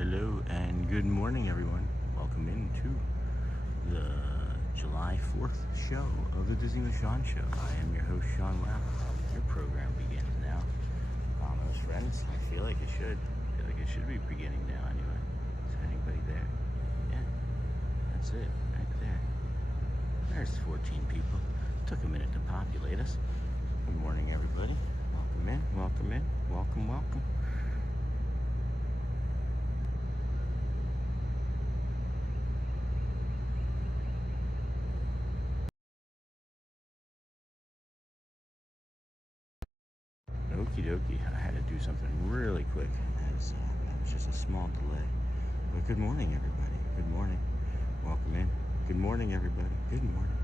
Hello and good morning, everyone. Welcome into the July 4th show of the Disney with Sean show. I am your host, Sean Lau. Your program begins now. Those friends, I feel like it should be beginning now anyway. Is there anybody there? Yeah, that's it, right there. There's 14 people. Took a minute to populate us. Good morning, everybody. Welcome in, welcome in, welcome, welcome. Okie dokie, I had to do something really quick as that was just a small delay. But good morning, everybody. Good morning. Welcome in. Good morning, everybody. Good morning.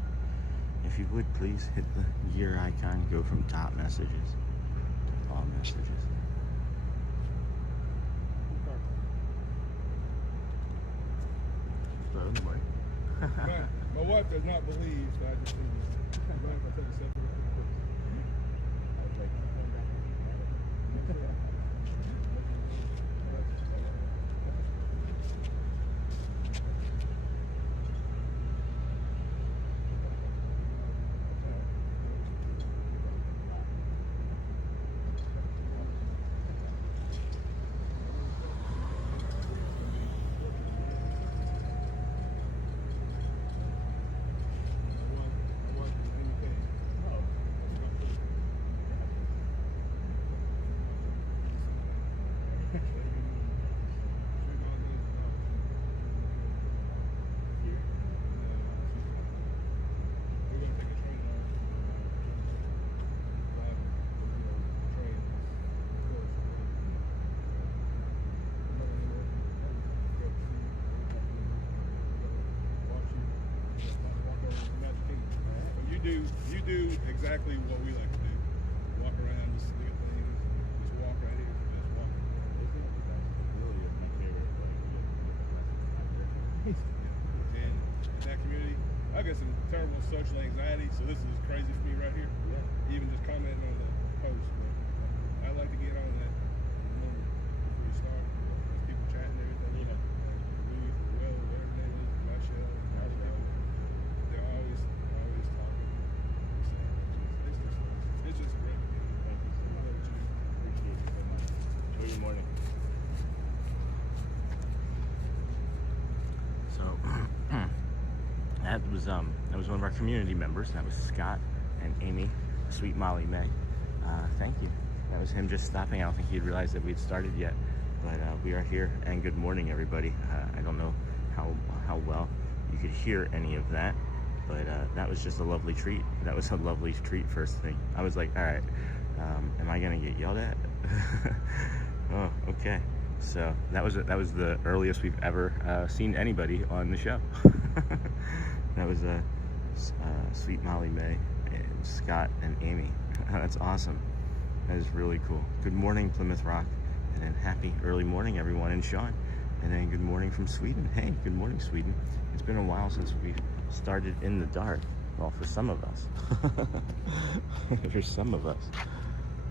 If you would please hit the gear icon, go from top messages to all messages. Hello, good morning. My wife does not believe that I just did this. If I take a selfie with her, You do exactly what we like to do. Walk around, just look at things, just walk right here, just walk. Really is my favorite place. And in that community, I got some terrible social anxiety, so this is crazy for me right here. Yeah. Even just commenting on the post. But I like to get on that moment before you start. There's people chatting and everything. Yeah. Like, well, whatever their name is, Michelle, they're always talking. It's just great. Thank you so much. Appreciate it so much. Enjoy your morning. So that was one of our community members. That was Scott and Amy, Sweet Molly May. Thank you. That was him just stopping. I don't think he'd realized that we'd started yet, but we are here. And good morning, everybody. I don't know how well you could hear any of that. But that was just a lovely treat. That was a lovely treat first thing. I was like, all right, am I gonna get yelled at? Oh, okay. So that was the earliest we've ever seen anybody on the show. That was Sweet Molly May and Scott and Amy. That's awesome. That is really cool. Good morning, Plymouth Rock. And then happy early morning, everyone, and Sean. And then good morning from Sweden. Hey, good morning, Sweden. It's been a while since we've started in the dark. Well, for some of us. For some of us.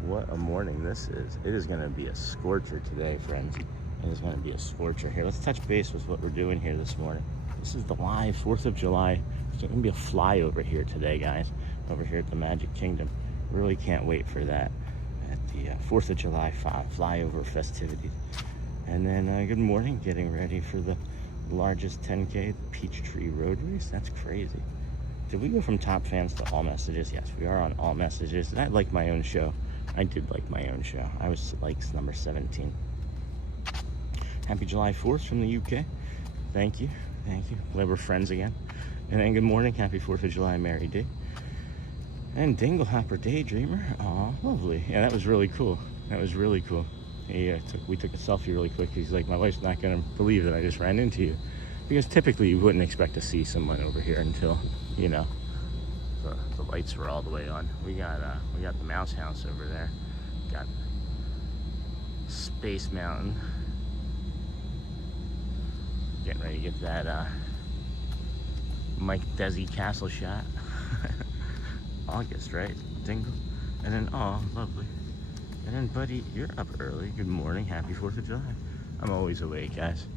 What a morning this is. It is going to be a scorcher today, friends. It is going to be a scorcher. Here, let's touch base with what we're doing here this morning. This is the live 4th of July. It's going to be a flyover here today, guys. Over here at the Magic Kingdom. Really can't wait for that. At the 4th of July flyover festivities. And then good morning, getting ready for the largest 10K, Peachtree Road Race. That's crazy. Did we go from top fans to all messages? Yes, we are on all messages. And I like my own show. I did like my own show. I was likes number 17. Happy July 4th from the UK. Thank you. Thank you. Glad we're friends again. And then good morning. Happy 4th of July, Mary D. And Dinglehopper Daydreamer. Aw, lovely. Yeah, that was really cool. That was really cool. We took a selfie really quick. He's like, my wife's not going to believe that I just ran into you. Because typically you wouldn't expect to see someone over here until, you know, the lights were all the way on. We got the Mouse House over there. Got Space Mountain. Getting ready to get that Mike Desi Castle shot. August, right? Dingle. And then, oh, lovely. And then, buddy, you're up early. Good morning. Happy 4th of July. I'm always awake, guys.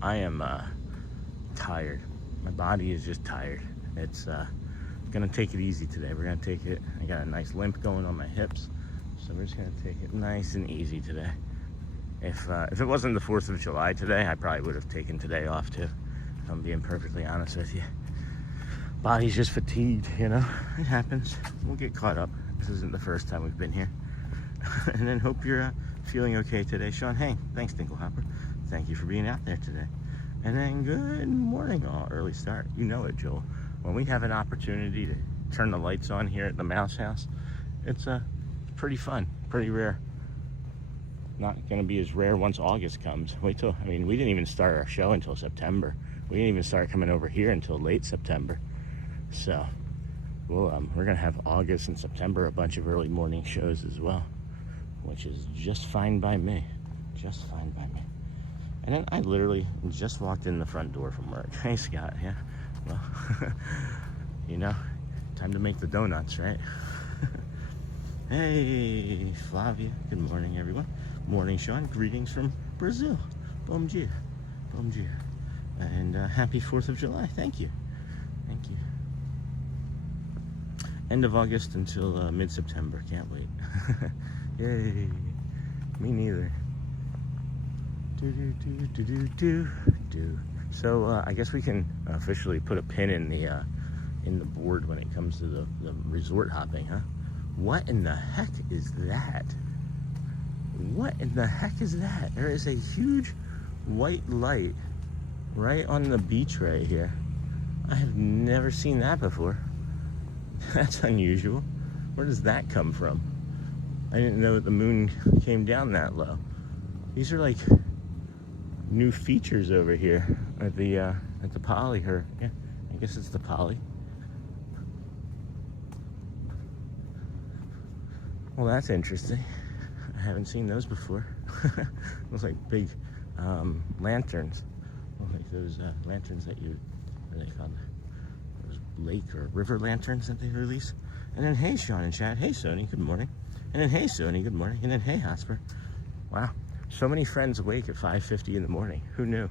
I am tired. My body is just tired. It's gonna take it easy today. We're gonna take it. I got a nice limp going on my hips, so we're just gonna take it nice and easy today. If it wasn't the 4th of July today, I probably would have taken today off too. If I'm being perfectly honest with you. Body's just fatigued, you know. It happens. We'll get caught up. This isn't the first time we've been here. And then hope you're feeling okay today, Sean. Hey, thanks, Dinklehopper. Thank you for being out there today. And then good morning, all early start. You know it, Joel. When we have an opportunity to turn the lights on here at the Mouse House, it's pretty fun, pretty rare. Not gonna be as rare once August comes. Wait till, I mean, we didn't even start our show until September. We didn't even start coming over here until late September. So, we're gonna have August and September, a bunch of early morning shows as well, which is just fine by me. Just fine by me. And then I literally just walked in the front door from work. Hey, Scott, yeah? Well, you know, time to make the donuts, right? Hey, Flavia. Good morning, everyone. Morning, Sean. Greetings from Brazil. Bom dia. Bom dia. And happy 4th of July. Thank you. Thank you. End of August until mid-September. Can't wait. Yay. Me neither. So I guess we can officially put a pin in the board when it comes to the resort hopping, huh? What in the heck is that? What in the heck is that? There is a huge white light right on the beach right here. I have never seen that before. That's unusual. Where does that come from? I didn't know that the moon came down that low. These are like new features over here at the Poly, or yeah, I guess it's the Poly. Well, that's interesting. I haven't seen those before. Looks like big lanterns. Like those lanterns that what are they called? Those lake or river lanterns that they release. And then hey, Sean in chat. Hey, Sony, good morning. And then hey, Sony, good morning. And then hey, Hotspur. Wow. So many friends awake at 5:50 in the morning. Who knew?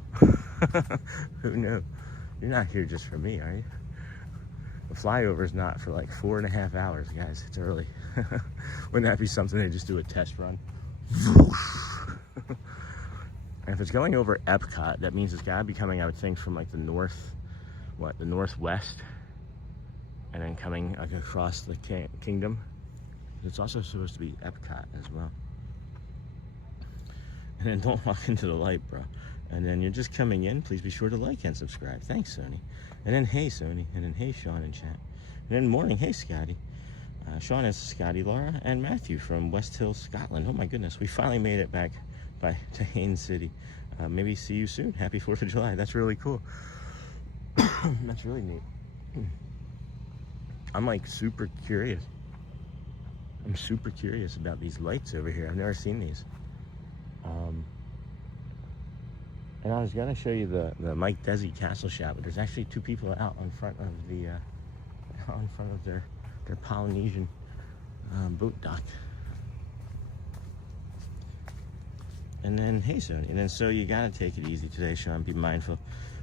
Who knew? You're not here just for me, are you? The flyover's not for like 4.5 hours, guys. It's early. Wouldn't that be something they just do a test run? And if it's going over Epcot, that means it's gotta be coming, I would think, from like the northwest, and then coming like across the kingdom. It's also supposed to be Epcot as well. And then don't walk into the light, bro. And then you're just coming in. Please be sure to like and subscribe. Thanks, Sony. And then hey, Sony. And then hey, Sean in chat. And then morning, hey, Scotty. Sean is Scotty, Laura, and Matthew from West Hill, Scotland. Oh my goodness, we finally made it back to Haines City. Maybe see you soon. Happy 4th of July. That's really cool. That's really neat. I'm like super curious. I'm super curious about these lights over here. I've never seen these. And I was gonna show you the Mike Desi Castle shot, but there's actually 2 people out in front of their Polynesian boat dock. And then hey, Sony. And then so you gotta take it easy today, Sean. Be mindful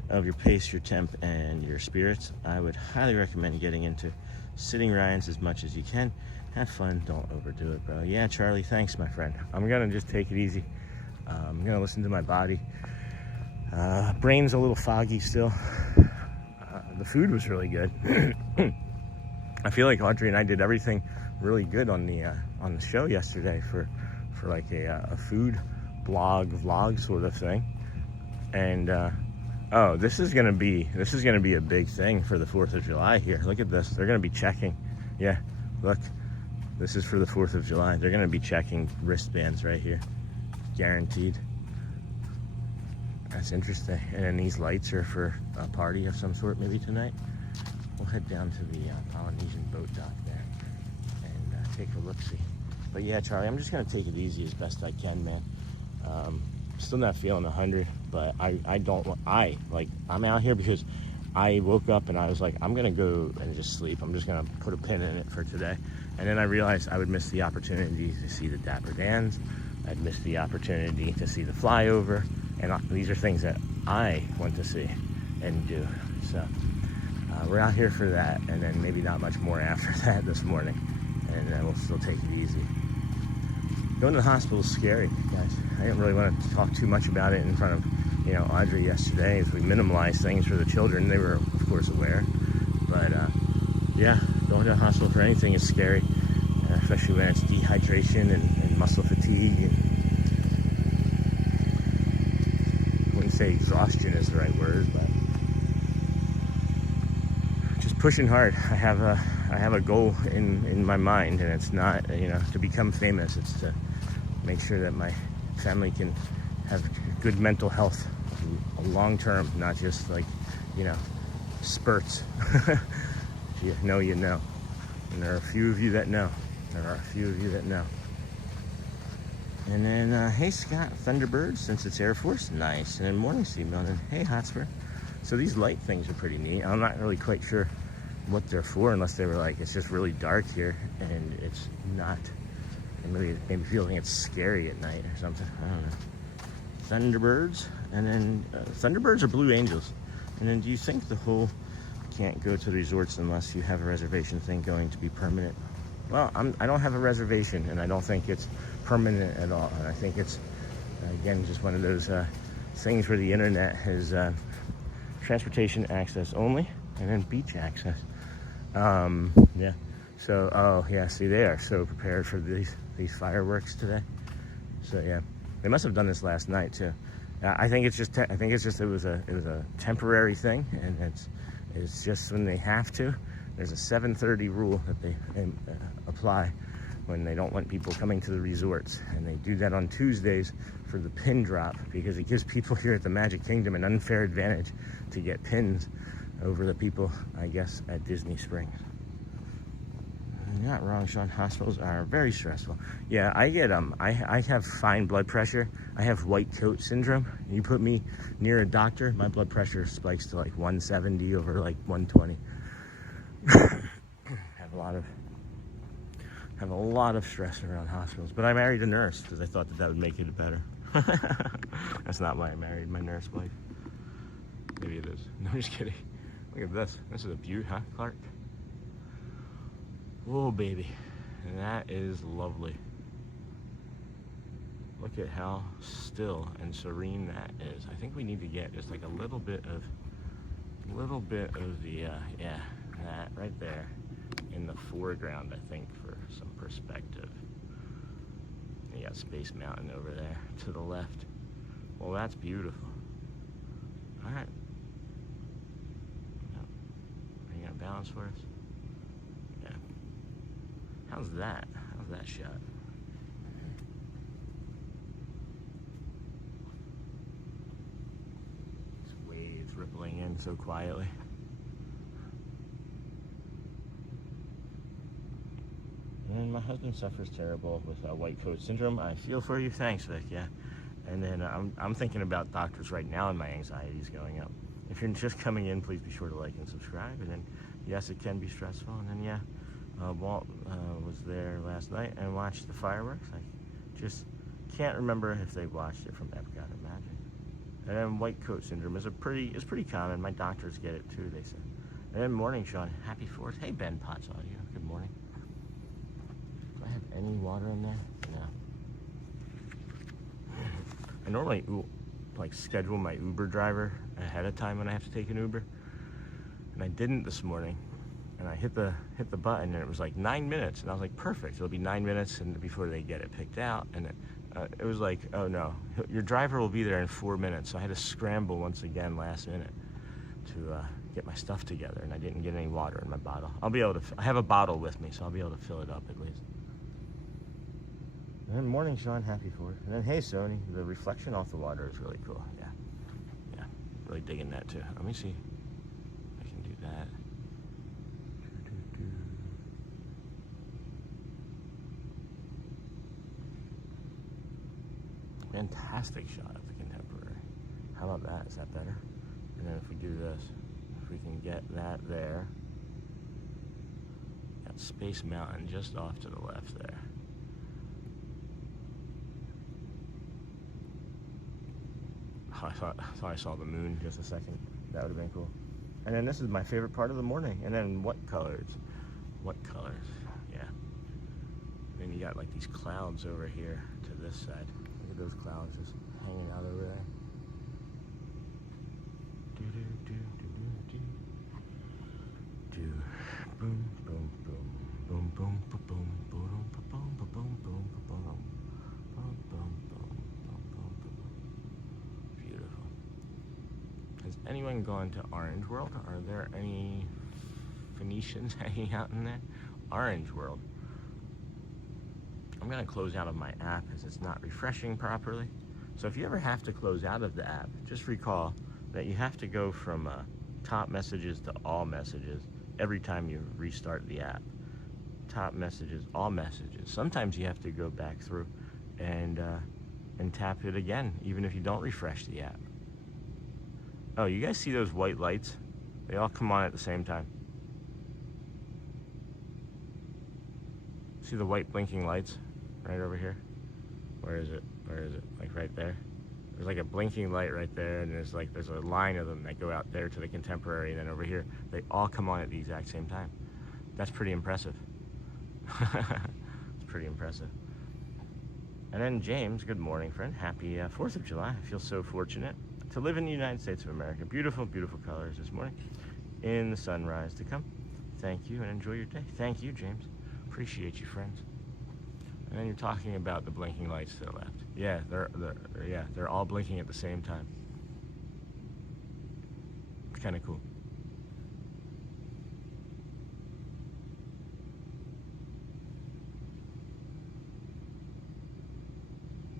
of your pace, your temp, and your spirits. I would highly recommend getting into sitting rides as much as you can. Have fun, don't overdo it, bro. Yeah, Charlie, thanks, my friend. I'm gonna just take it easy. I'm gonna listen to my body. Brain's a little foggy still. The food was really good. I feel like Audrey and I did everything really good on the show yesterday for like a food vlog sort of thing. And oh, this is gonna be a big thing for the 4th of July here. Look at this. They're gonna be checking. Yeah, look. This is for the 4th of July. They're gonna be checking wristbands right here. Guaranteed. That's interesting. And then these lights are for a party of some sort maybe tonight. We'll head down to the Polynesian boat dock there and take a look-see. But yeah, Charlie, I'm just gonna take it easy as best I can, man. Still not feeling 100, but I'm out here because I woke up and I was like, I'm gonna go and just sleep. I'm just gonna put a pin in it for today And then I realized I would miss the opportunity to see the Dapper Dans. I'd miss the opportunity to see the flyover. And these are things that I want to see and do. So we're out here for that, and then maybe not much more after that this morning. And then we'll still take it easy. Going to the hospital is scary, guys. I didn't really want to talk too much about it in front of, Audrey yesterday, as we minimalized things for the children. They were, of course, aware. But, yeah, going to the hospital for anything is scary, especially when it's dehydration and muscle fatigue. And I wouldn't say exhaustion is the right word, but just pushing hard. I have a goal in my mind, and it's not, to become famous. It's to make sure that my family can have good mental health long term, not just like, spurts. If you know, you know. And there are a few of you that know. And then, hey Scott, Thunderbirds, since it's Air Force, nice. And then Morning Seagull, and hey Hotspur. So these light things are pretty neat. I'm not really quite sure what they're for, unless they were like, it's just really dark here and it's not, and maybe feeling it's scary at night or something. I don't know. Thunderbirds, and then Thunderbirds are Blue Angels. And then do you think the whole can't go to resorts unless you have a reservation thing going to be permanent? Well, I don't have a reservation, and I don't think it's permanent at all. And I think it's, again, just one of those things where the internet has transportation access only, and then beach access. Yeah. So, oh yeah, see, they are so prepared for these fireworks today. So yeah, they must have done this last night too. I think it was a temporary thing, and it's just when they have to. There's a 7:30 rule that they apply when they don't want people coming to the resorts, and they do that on Tuesdays for the pin drop, because it gives people here at the Magic Kingdom an unfair advantage to get pins over the people, I guess, at Disney Springs. You're not wrong, Sean. Hospitals are very stressful. Yeah, I get I have fine blood pressure. I have white coat syndrome. You put me near a doctor, my blood pressure spikes to like 170 over like 120. have a lot of stress around hospitals. But I married a nurse because I thought that would make it better. That's not why I married my nurse wife. Maybe it is. No, I'm just kidding. Look at this. This is a beaut, huh, Clark? Whoa, baby. And that is lovely. Look at how still and serene that is. I think we need to get just like a little bit of the, yeah, that right there in the foreground, I think, for some perspective. You got Space Mountain over there to the left. Well, that's beautiful. All right. Are you gonna balance for us? Yeah. How's that? How's that shot? These waves rippling in so quietly. And my husband suffers terrible with white coat syndrome. I feel for you. Thanks, Vic. Yeah. And then I'm thinking about doctors right now, and my anxiety is going up. If you're just coming in, please be sure to like and subscribe. And then, yes, it can be stressful. And then, yeah, Walt was there last night and watched the fireworks. I just can't remember if they watched it from Epcot or Magic. And then white coat syndrome is pretty common. My doctors get it too, they said. And then morning, Sean. Happy 4th. Hey, Ben Potts Audio. Good morning. Do I have any water in there? No. I normally like schedule my Uber driver ahead of time when I have to take an Uber, and I didn't this morning. And I hit the button, and it was like 9 minutes, and I was like, perfect. It'll be 9 minutes, and before they get it picked out. And it was like, oh no, your driver will be there in 4 minutes. So I had to scramble once again last minute to get my stuff together, and I didn't get any water in my bottle. I'll be able to. I have a bottle with me, so I'll be able to fill it up at least. And then morning, Sean, happy 4th. And then, hey, Sony, the reflection off the water is really cool. Yeah, really digging that too. Let me see if I can do that. Fantastic shot of the Contemporary. How about that? Is that better? And then if we do this, if we can get that there, Got Space Mountain just off to the left there. Oh, I thought I saw the moon just a second. That would have been cool. And then this is my favorite part of the morning. And then what colors? What colors? Yeah. Then you got like these clouds over here to this side. Look at those clouds just hanging out over there. Boom, boom, boom, boom, boom, boom, boom, boom, boom, boom, boom, boom, boom, beautiful. Has anyone gone to Orange World? Are there any Phoenicians hanging out in there? Orange World. I'm gonna close out of my app because it's not refreshing properly. So if you ever have to close out of the app, just recall that you have to go from top messages to all messages every time you restart the app. Top messages, all messages. Sometimes you have to go back through and tap it again, even if you don't refresh the app. Oh, you guys see those white lights? They all come on at the same time. See the white blinking lights right over here? Where is it? Where is it? Like right there? There's like a blinking light right there, and there's a line of them that go out there to the Contemporary, and then over here, they all come on at the exact same time. That's pretty impressive. It's pretty impressive. And then James, good morning, friend. Happy 4th of July. I feel so fortunate to live in the United States of America. Beautiful, beautiful colors this morning in the sunrise to come. Thank you, and enjoy your day. Thank you, James. Appreciate you, friends. And then you're talking about the blinking lights to the left. Yeah, they're all blinking at the same time. It's kind of cool.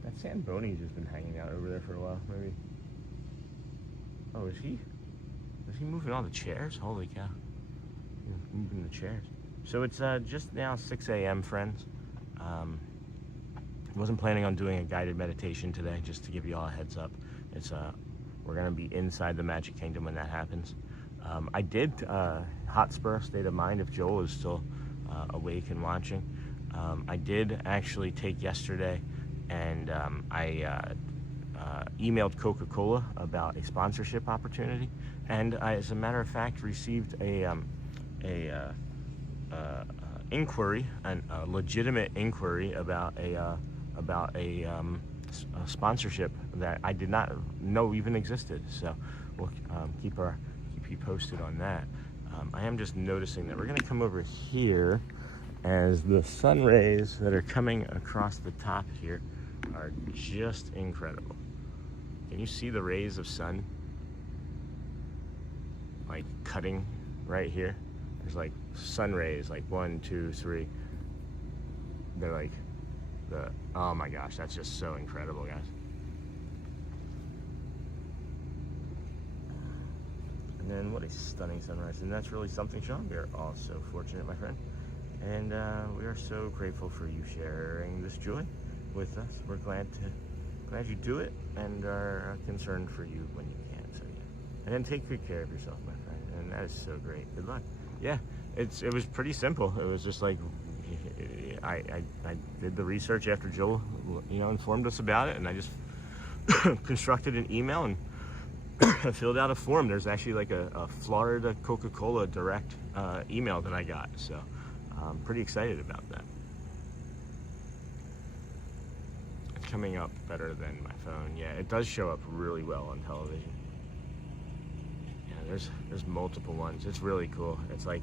That Samboni's just been hanging out over there for a while, maybe. Oh, is he moving all the chairs? Holy cow. He's moving the chairs. So it's just now 6 a.m., friends. Wasn't planning on doing a guided meditation today, just to give you all a heads up. It's we're gonna be inside the Magic Kingdom when that happens. I did Hotspur State of Mind if Joel is still awake and watching. I did actually take yesterday, and I emailed Coca-Cola about a sponsorship opportunity, and I, as a matter of fact, received a inquiry, a legitimate inquiry about a sponsorship that I did not know even existed. So we'll keep you posted on that. I am just noticing that we're going to come over here as the sun rays that are coming across the top here are just incredible. Can you see the rays of sun like cutting right here? There's like sun rays, like 1, 2, 3. They're like oh my gosh, that's just so incredible, guys. And then what a stunning sunrise. And that's really something, Sean. We are all so fortunate, my friend. And we are so grateful for you sharing this joy with us. We're glad you do it, and are concerned for you when you can. So yeah. And then take good care of yourself, my friend. And that is so great. Good luck. Yeah, it was pretty simple. It was just like I did the research after Joel, informed us about it, and I just constructed an email and filled out a form. There's actually like a Florida Coca-Cola direct email that I got, so I'm pretty excited about that. It's coming up better than my phone. Yeah, it does show up really well on television. Yeah, there's multiple ones. It's really cool. It's like,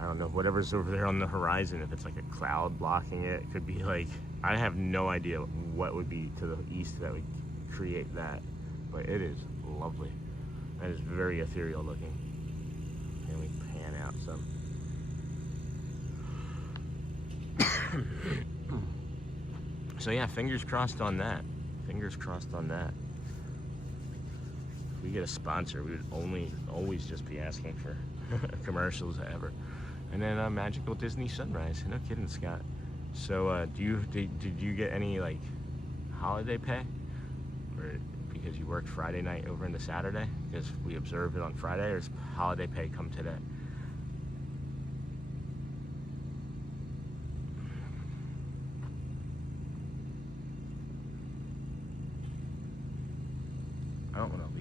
I don't know, whatever's over there on the horizon, if it's like a cloud blocking it, it could be like, I have no idea what would be to the east that would create that, but it is lovely. That is very ethereal looking. Can we pan out some? So yeah, fingers crossed on that. Fingers crossed on that. If we get a sponsor, we would always just be asking for commercials ever. And then a magical Disney sunrise. No kidding, Scott. So did you get any like holiday pay? Or because you worked Friday night over into Saturday? Because we observed it on Friday, or does holiday pay come today?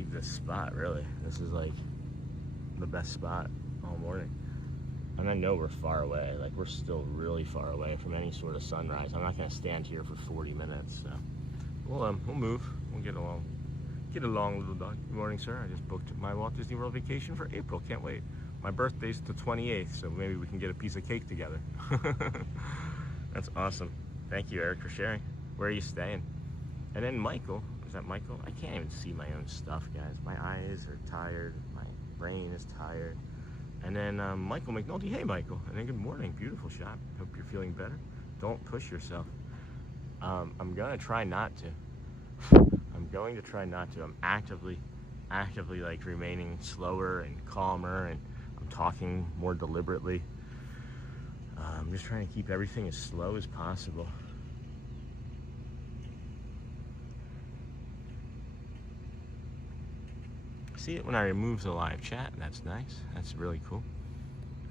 leave this spot, really. This is like the best spot all morning. And I know we're far away, like we're still really far away from any sort of sunrise. I'm not gonna stand here for 40 minutes, so we'll move, we'll get along. Get along, little dog. Good morning, sir. I just booked my Walt Disney World vacation for April, can't wait. My birthday's the 28th, so maybe we can get a piece of cake together. That's awesome. Thank you, Eric, for sharing. Where are you staying? And then Michael, is that Michael? I can't even see my own stuff, guys. My eyes are tired, my brain is tired. And then Michael McNulty, hey Michael, and then good morning, beautiful shot. Hope you're feeling better. Don't push yourself. I'm gonna try not to. I'm going to try not to. I'm actively like remaining slower and calmer, and I'm talking more deliberately. I'm just trying to keep everything as slow as possible. See it when I remove the live chat. That's nice. That's really cool.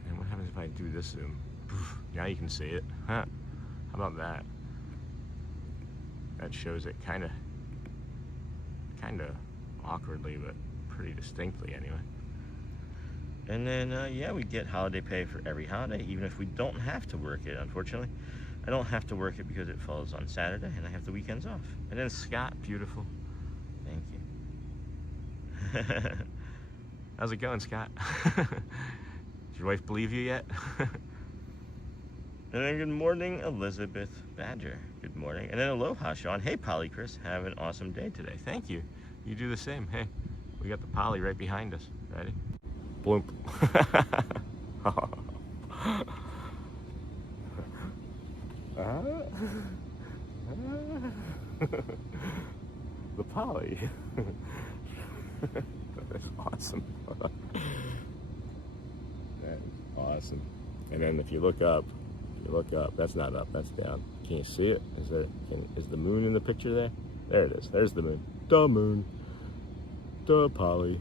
And what happens if I do this zoom? Poof, now you can see it. Huh? How about that? That shows it kind of awkwardly, but pretty distinctly anyway. And then yeah, we get holiday pay for every holiday, even if we don't have to work it. Unfortunately, I don't have to work it because it falls on Saturday and I have the weekends off. And then Scott, beautiful. Thank you. How's it going, Scott? Did your wife believe you yet? And then good morning, Elizabeth Badger. Good morning. And then aloha, Sean. Hey, Polly Chris. Have an awesome day today. Thank you. You do the same. Hey, we got the Polly right behind us. Ready? Bloop. The Polly. That's awesome. That is awesome. And then if you look up, that's not up, that's down. Can you see it? Is the moon in the picture there? There it is. There's the moon. The moon. The Polly.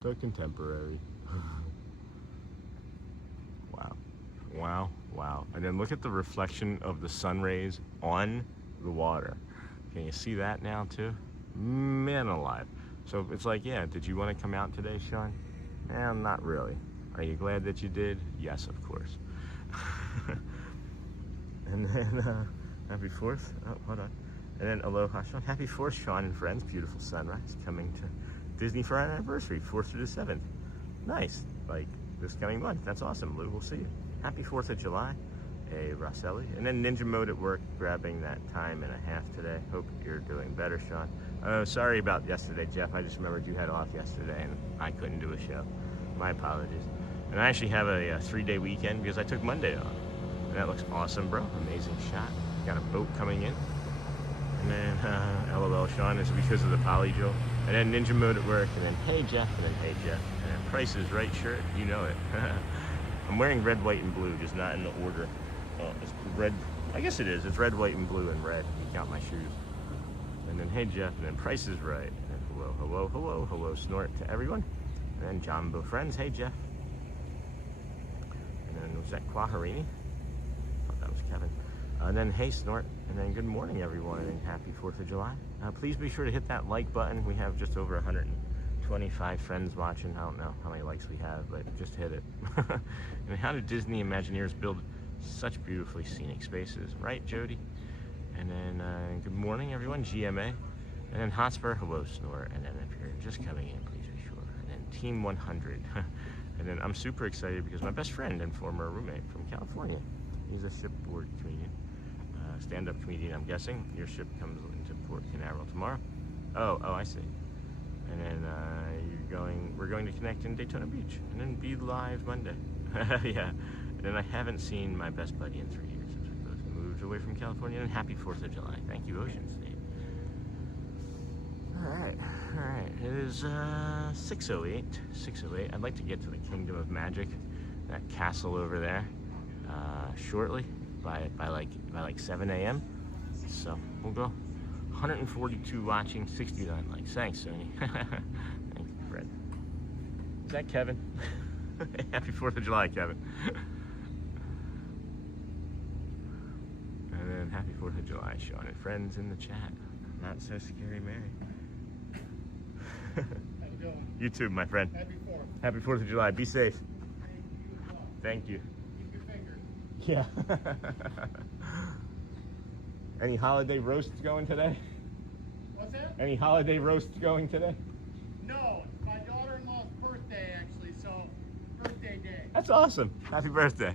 The contemporary. Wow. Wow. Wow. And then look at the reflection of the sun rays on the water. Can you see that now too? Man alive. So it's like, yeah, did you want to come out today, Sean? Eh, not really. Are you glad that you did? Yes, of course. And then, happy 4th. Oh, hold on. And then, aloha, Sean. Happy 4th, Sean and friends. Beautiful sunrise coming to Disney for our anniversary, 4th through the 7th. Nice. Like, this coming month. That's awesome, Lou. We'll see you. Happy 4th of July. Hey, Rosselli. And then Ninja Mode at work, grabbing that time and a half today. Hope you're doing better, Sean. Oh, sorry about yesterday, Jeff. I just remembered you had off yesterday and I couldn't do a show. My apologies. And I actually have a 3-day weekend because I took Monday off. And that looks awesome, bro. Amazing shot. Got a boat coming in. And then, LOL, Sean, is because of the Polly Joel. And then Ninja Mode at work. And then, hey, Jeff. And then, hey, Jeff. And then Price is Right shirt. You know it. I'm wearing red, white, and blue, just not in the order. It's red. I guess it is. It's red, white, and blue, and red. You count my shoes. And then, hey, Jeff. And then Price is Right. And then, hello, hello, hello, hello, snort to everyone. And then Jumbo Friends. Hey, Jeff. And then was that Quaharini? I thought that was Kevin. And then hey Snort, and then good morning everyone, and happy 4th of July. Please be sure to hit that like button. We have just over 125 friends watching. I don't know how many likes we have, but just hit it. And how do Disney Imagineers build such beautifully scenic spaces? Right, Jody? And then good morning everyone, GMA. And then Hotspur, hello Snort. And then if you're just coming in, please be sure. And then Team 100. And then I'm super excited because my best friend and former roommate from California, he's a shipboard comedian, stand-up comedian, I'm guessing. Your ship comes into Port Canaveral tomorrow. Oh, I see. And then we're going to connect in Daytona Beach, and then be live Monday. Yeah. And then I haven't seen my best buddy in 3 years since we both moved away from California. And happy 4th of July. Thank you, Ocean State. All right. It is 6:08. 6:08. I'd like to get to the Kingdom of Magic, that castle over there, shortly by like 7 a.m. So we'll go. 142 watching, 69 likes. Thanks, Sony. Thank you, Fred. Is that Kevin? Happy 4th of July, Kevin. And then happy 4th of July, Sean and friends in the chat. Not so scary, Mary. Have a good one. You too, my friend. Happy 4th. Happy 4th of July. Be safe. Thank you. Keep your finger. Yeah. Any holiday roasts going today? What's that? Any holiday roasts going today? No, it's my daughter-in-law's birthday, actually, so birthday day. That's awesome. Happy birthday.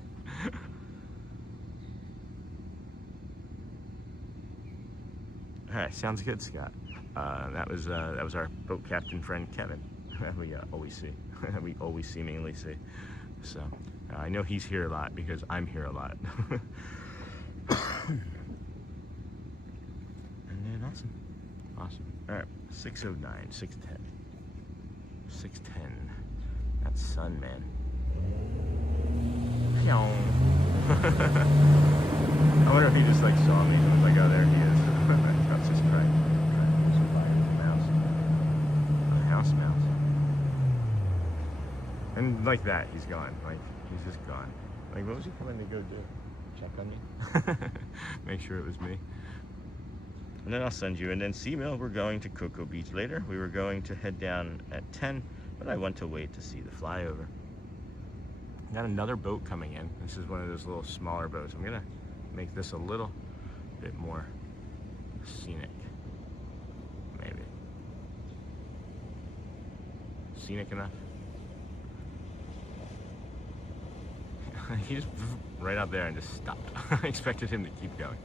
All right, sounds good, Scott. That was our boat captain friend Kevin. We always see. We always seemingly see. So I know he's here a lot because I'm here a lot. And then awesome. All right, 609, 610, 610. That's sun, man. I wonder if he just like saw me and was like, oh, there he is. That's just right. A house mouse. And like that, he's gone. Like, he's just gone. Like, what was he coming to go do? Check on me? Make sure it was me. And then I'll send you. And then Seamill, we're going to Cocoa Beach later. We were going to head down at 10, but I want to wait to see the flyover. Got another boat coming in. This is one of those little smaller boats. I'm gonna make this a little bit more scenic, maybe. Scenic enough? He just right out there and just stopped. I expected him to keep going.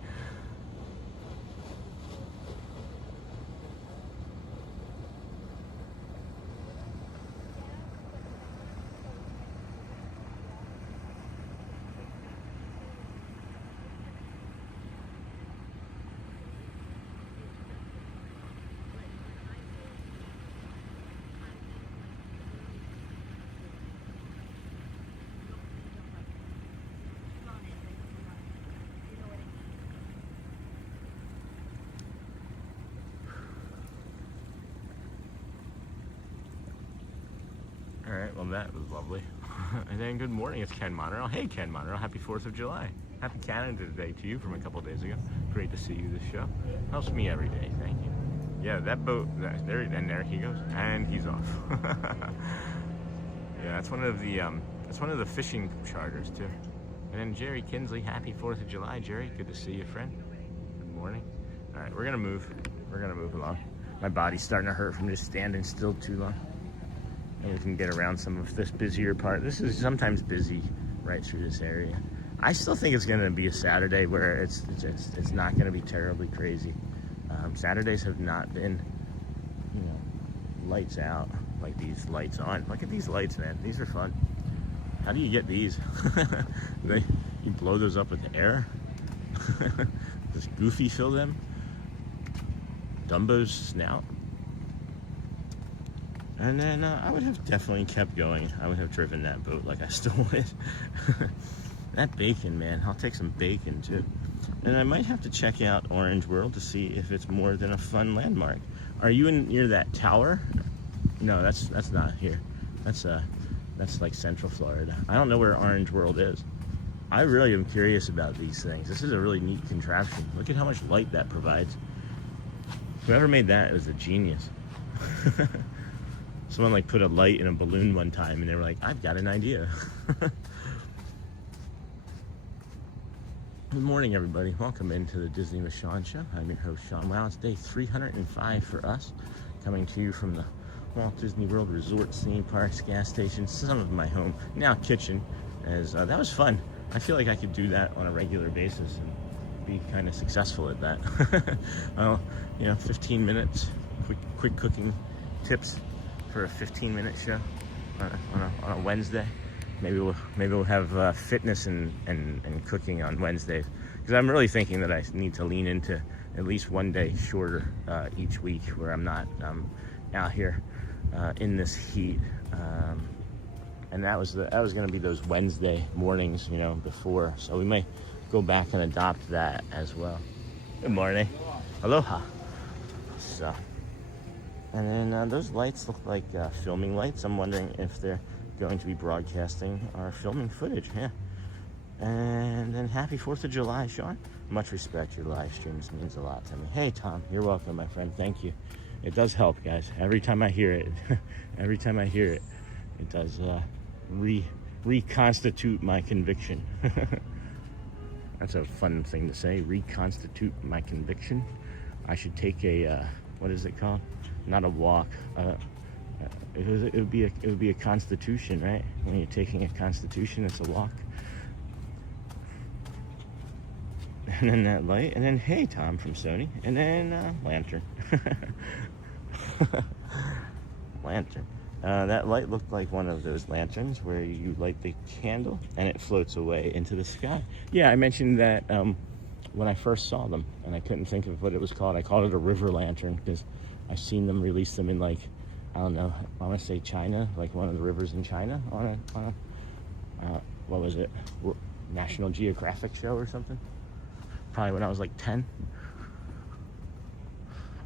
All right, well that was lovely. And then good morning, it's Ken Monterell. Hey Ken Monterell, happy 4th of July. Happy Canada Day to you from a couple days ago. Great to see you this show. Helps me every day, thank you. Yeah, that boat, there he goes, and he's off. Yeah, that's one of the fishing charters too. And then Jerry Kinsley, happy 4th of July. Jerry, good to see you, friend. Good morning. All right, we're gonna move along. My body's starting to hurt from just standing still too long. And we can get around some of this busier part. This is sometimes busy right through this area. I still think it's going to be a Saturday where it's not going to be terribly crazy. Saturdays have not been, you know, lights out like these lights on. Look at these lights, man. These are fun. How do you get these? You blow those up with air? Does Goofy fill them? Dumbo's snout? And then I would have definitely kept going. I would have driven that boat like I stole it. That bacon, man. I'll take some bacon too. And I might have to check out Orange World to see if it's more than a fun landmark. Are you near that tower? No, that's not here. That's like Central Florida. I don't know where Orange World is. I really am curious about these things. This is a really neat contraption. Look at how much light that provides. Whoever made that was a genius. Someone like put a light in a balloon one time and they were like, I've got an idea. Good morning, everybody. Welcome into the Disney with Sean show. I'm your host, Sean. Wow, it's day 305 for us. Coming to you from the Walt Disney World Resort, theme parks, gas stations, some of my home, now kitchen. As that was fun. I feel like I could do that on a regular basis and be kind of successful at that. Well, you know, 15 minutes, quick cooking tips for a 15-minute show on a Wednesday. Maybe we'll have fitness and cooking on Wednesdays, because I'm really thinking that I need to lean into at least one day shorter each week where I'm not out here in this heat. And that was going to be those Wednesday mornings, you know, before. So we may go back and adopt that as well. Good morning. Aloha. So. And then those lights look like filming lights. I'm wondering if they're going to be broadcasting our filming footage. Yeah. And then happy 4th of July, Sean. Much respect. Your live streams means a lot to me. Hey, Tom. You're welcome, my friend. Thank you. It does help, guys. Every time I hear it, every time I hear it, it does reconstitute my conviction. That's a fun thing to say, reconstitute my conviction. I should take a, what is it called? Not a walk. It would be a constitution, right? When you're taking a constitution, it's a walk. And then that light, and then hey Tom from Sony, and then lantern. Lantern. That light looked like one of those lanterns where you light the candle and it floats away into the sky. Yeah, I mentioned that when I first saw them, and I couldn't think of what it was called. I called it a river lantern because I've seen them release them in, like, I don't know, I want to say China, like one of the rivers in China on a what was it, National Geographic show or something. Probably when I was like 10.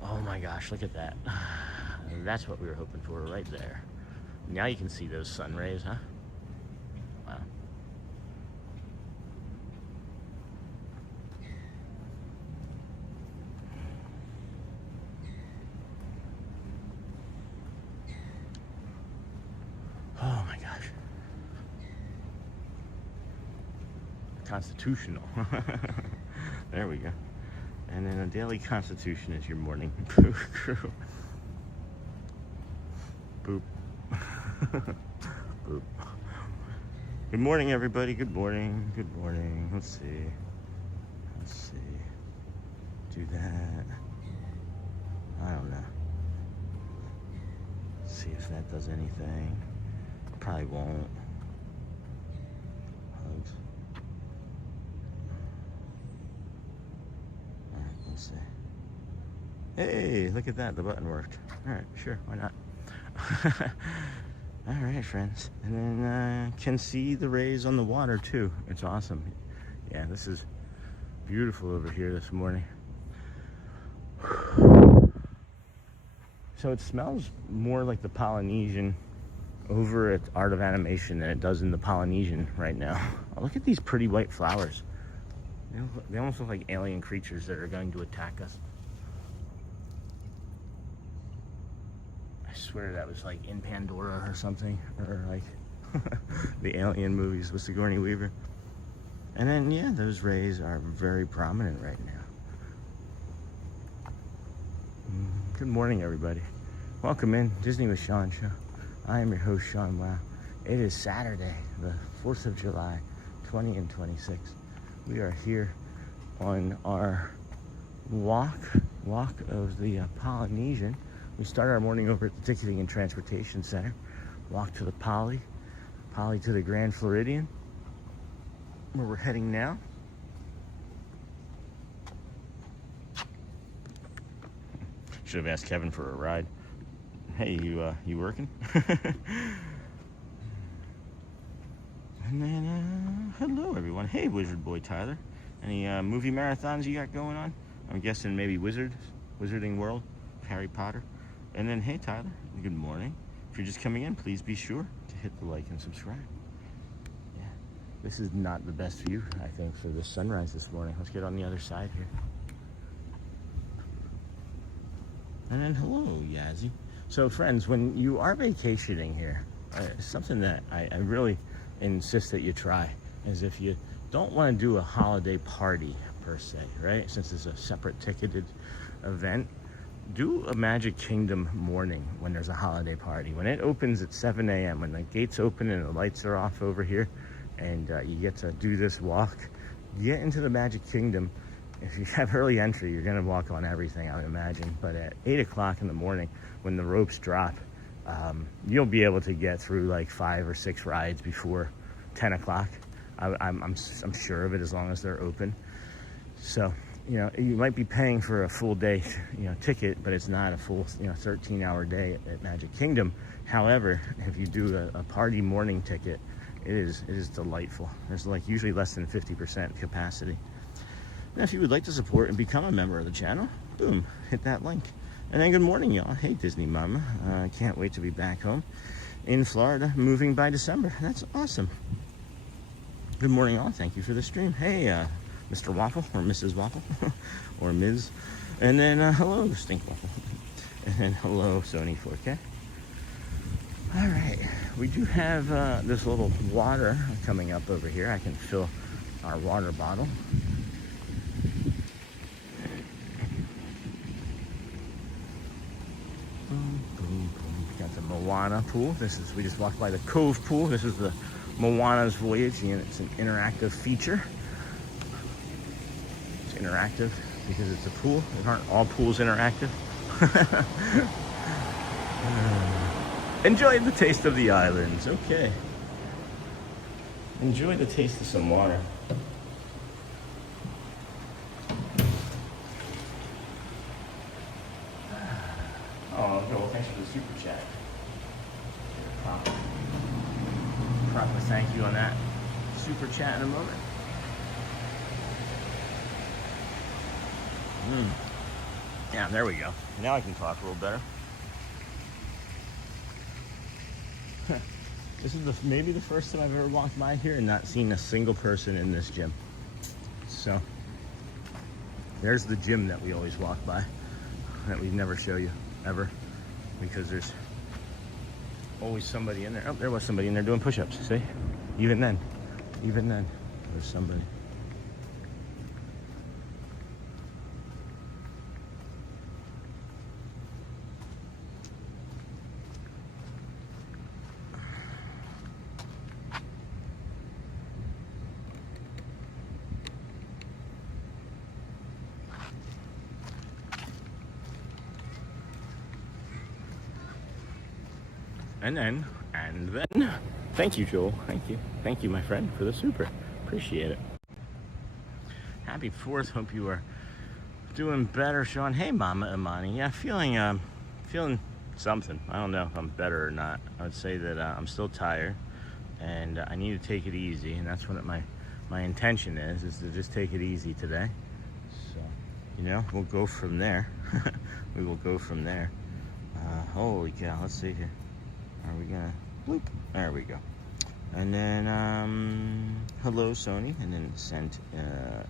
Oh my gosh, look at that. That's what we were hoping for right there. Now you can see those sun rays, huh? Wow. Oh my gosh. Constitutional. There we go. And then a daily constitution is your morning poo crew. Boop. Boop. Good morning, everybody. Good morning. Good morning. Let's see. Let's see. Do that. I don't know. Let's see if that does anything. Probably won't. Hugs. Let's see. Hey, look at that. The button worked. All right, sure. Why not? All right, friends. And then can see the rays on the water too. It's awesome. Yeah, this is beautiful over here this morning. So it smells more like the Polynesian over at Art of Animation than it does in the Polynesian right now. Oh, look at these pretty white flowers. They almost look like alien creatures that are going to attack us. I swear that was like in Pandora or something, or like the Alien movies with Sigourney Weaver. And then, yeah, those rays are very prominent right now. Good morning, everybody. Welcome in Disney with Sean Show. I am your host, Sean Wow. It is Saturday, the 4th of July, 20 and 26. We are here on our walk of the Polynesian. We start our morning over at the Ticketing and Transportation Center, walk to the Poly to the Grand Floridian, where we're heading now. Should have asked Kevin for a ride. Hey, you working? And then, hello everyone. Hey, Wizard Boy Tyler. Any movie marathons you got going on? I'm guessing maybe Wizarding World, Harry Potter. And then, hey Tyler, good morning. If you're just coming in, please be sure to hit the like and subscribe. Yeah, this is not the best view, I think, for the sunrise this morning. Let's get on the other side here. And then, hello, Yazzie. So, friends, when you are vacationing here, something that I really insist that you try is, if you don't want to do a holiday party per se, right? Since it's a separate ticketed event, do a Magic Kingdom morning when there's a holiday party. When it opens at 7 a.m., when the gates open and the lights are off over here, and you get to do this walk, get into the Magic Kingdom. If you have early entry, you're going to walk on everything, I would imagine. But at 8 o'clock in the morning, when the ropes drop, you'll be able to get through like 5 or 6 rides before 10 o'clock. I'm sure of it, as long as they're open. So, you know, you might be paying for a full day, ticket, but it's not a full, 13-hour day at Magic Kingdom. However, if you do a party morning ticket, it is delightful. There's like usually less than 50% capacity. Now, if you would like to support and become a member of the channel, boom, hit that link. And then good morning, y'all. Hey, Disney Mama. Can't wait to be back home in Florida, moving by December. That's awesome. Good morning, all. Thank you for the stream. Hey, Mr. Waffle, or Mrs. Waffle, or Ms. And then, hello, Stink Waffle. And then hello, Sony 4K. All right, we do have this little water coming up over here. I can fill our water bottle. Boom, boom, boom. Got the Moana pool. We just walked by the Cove pool. This is the Moana's Voyage, and it's an interactive feature. It's interactive because it's a pool. Aren't all pools interactive? Enjoy the taste of the islands. Okay. Enjoy the taste of some water. Oh, well, thanks for the super chat. Proper thank you on that super chat in a moment. Yeah, there we go. Now I can talk a little better. This is maybe the first time I've ever walked by here and not seen a single person in this gym. So there's the gym that we always walk by, that we never show you ever, because there's always somebody in there. Oh, there was somebody in there doing push-ups. See, even then there's somebody. And then, thank you, Joel. Thank you, my friend, for the super. Appreciate it. Happy 4th. Hope you are doing better, Sean. Hey, Mama Imani. Yeah, feeling something. I don't know if I'm better or not. I would say that I'm still tired, and I need to take it easy, and that's what my intention is to just take it easy today. So, we'll go from there. We will go from there. Holy cow! Let's see here. Are we gonna bloop? There we go. And then hello, Sony, and then sent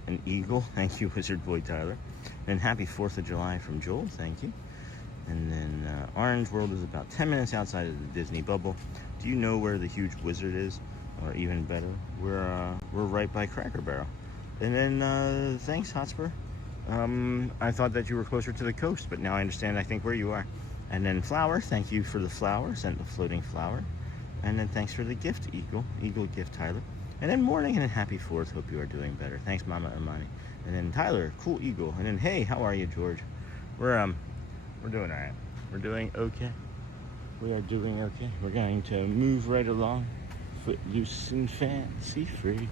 an eagle. Thank you, Wizard Boy Tyler. And happy 4th of July from Joel. Thank you. And then Orange World is about 10 minutes outside of the Disney bubble. Do you know where the huge wizard is? Or even better, we're right by Cracker Barrel. And then thanks, Hotspur. I thought that you were closer to the coast, but now I understand, I think, where you are. And then Flower, thank you for the flower, sent the floating flower. And then thanks for the gift, Eagle gift, Tyler. And then Morning, and then happy 4th, hope you are doing better. Thanks, Mama Imani. And then Tyler, cool Eagle. And then, hey, how are you, George? We're doing all right. We're doing okay. We are doing okay. We're going to move right along, foot loose and fancy free.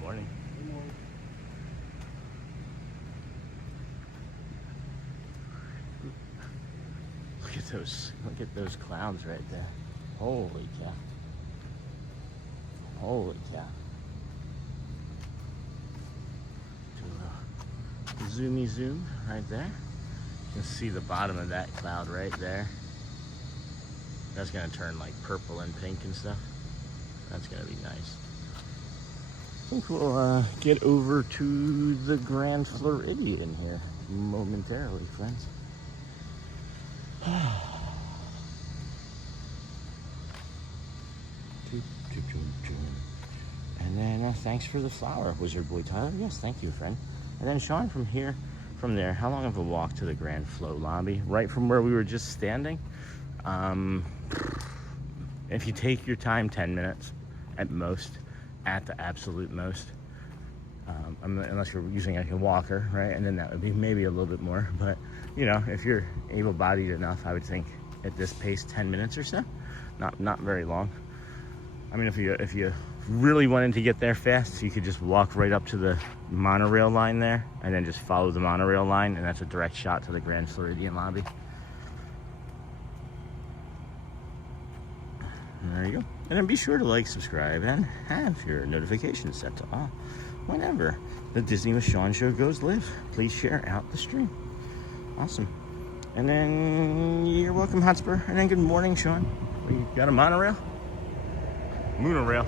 Morning. Look at those clouds right there. Holy cow. Holy cow. Do a zoomy zoom right there. You can see the bottom of that cloud right there. That's gonna turn like purple and pink and stuff. That's gonna be nice. I think we'll get over to the Grand Floridian here momentarily, friends. And then thanks for the flower, Wizard Boy Tyler. Yes, thank you, friend. And then Sean, from there, how long of a walk to the Grand Flo lobby? Right from where we were just standing. If you take your time, 10 minutes at most. At the absolute most, unless you're using like a walker, right? And then that would be maybe a little bit more. But if you're able-bodied enough, I would think at this pace, 10 minutes or so, not very long. I mean, if you really wanted to get there fast, you could just walk right up to the monorail line there, and then just follow the monorail line, and that's a direct shot to the Grand Floridian lobby. And there you go. And then be sure to like, subscribe, and have your notifications set to all whenever the Disney with Sean show goes live. Please share out the stream. Awesome. And then you're welcome, Hotspur. And then good morning, Sean. We got a monorail? Monorail.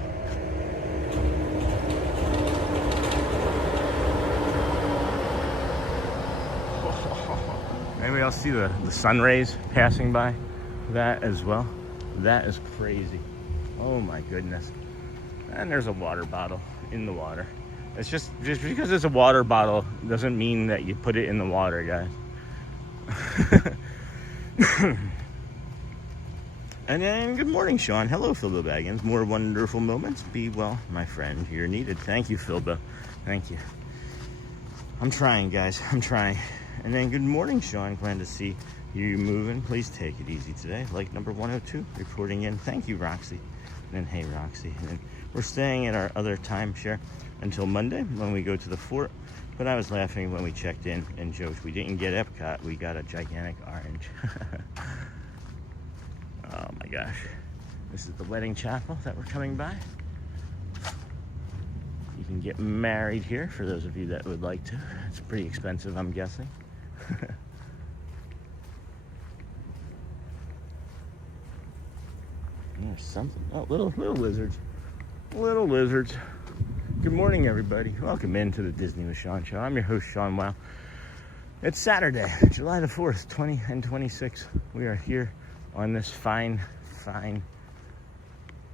Anybody else see the sun rays passing by that as well? That is crazy. Oh my goodness. And there's a water bottle in the water. It's just because it's a water bottle doesn't mean that you put it in the water, guys. And then good morning, Sean. Hello, Philbo Baggins. More wonderful moments. Be well, my friend. You're needed. Thank you, Philbo. Thank you. I'm trying, guys. I'm trying. And then good morning, Sean. Glad to see you moving. Please take it easy today. Like number 102, reporting in. Thank you, Roxy. And then hey, Roxy. And then we're staying at our other timeshare until Monday when we go to the fort. But I was laughing when we checked in and joked we didn't get Epcot. We got a gigantic orange. Oh my gosh. This is the wedding chapel that we're coming by. You can get married here for those of you that would like to. It's pretty expensive, I'm guessing. There's something. Oh, little lizards. Little lizards. Good morning, everybody. Welcome into the Disney with Sean show. I'm your host, Sean Wow. It's Saturday, July the 4th, 20 and 26. We are here on this fine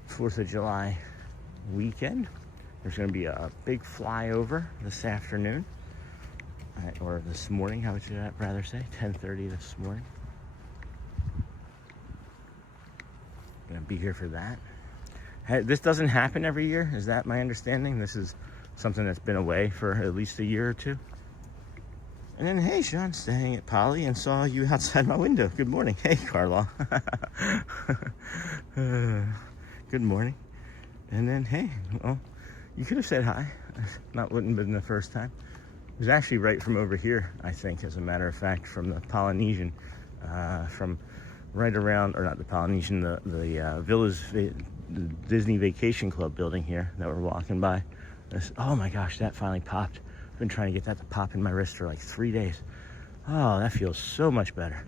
4th of July weekend. There's going to be a big flyover this afternoon, or this morning, how would you rather say, 10:30 this morning. Going to be here for that. This doesn't happen every year, is that my understanding? This is something that's been away for at least a year or two. And then, hey, Sean, staying at Polly and saw you outside my window. Good morning. Hey, Carla. Good morning. And then, hey, well, you could have said hi. Wouldn't have been the first time. It was actually right from over here, I think, as a matter of fact, from the Polynesian, from right around, or not the Polynesian, the Villas, the Disney Vacation Club building here that we're walking by. Oh my gosh, that finally popped. Been trying to get that to pop in my wrist for like 3 days. Oh, that feels so much better.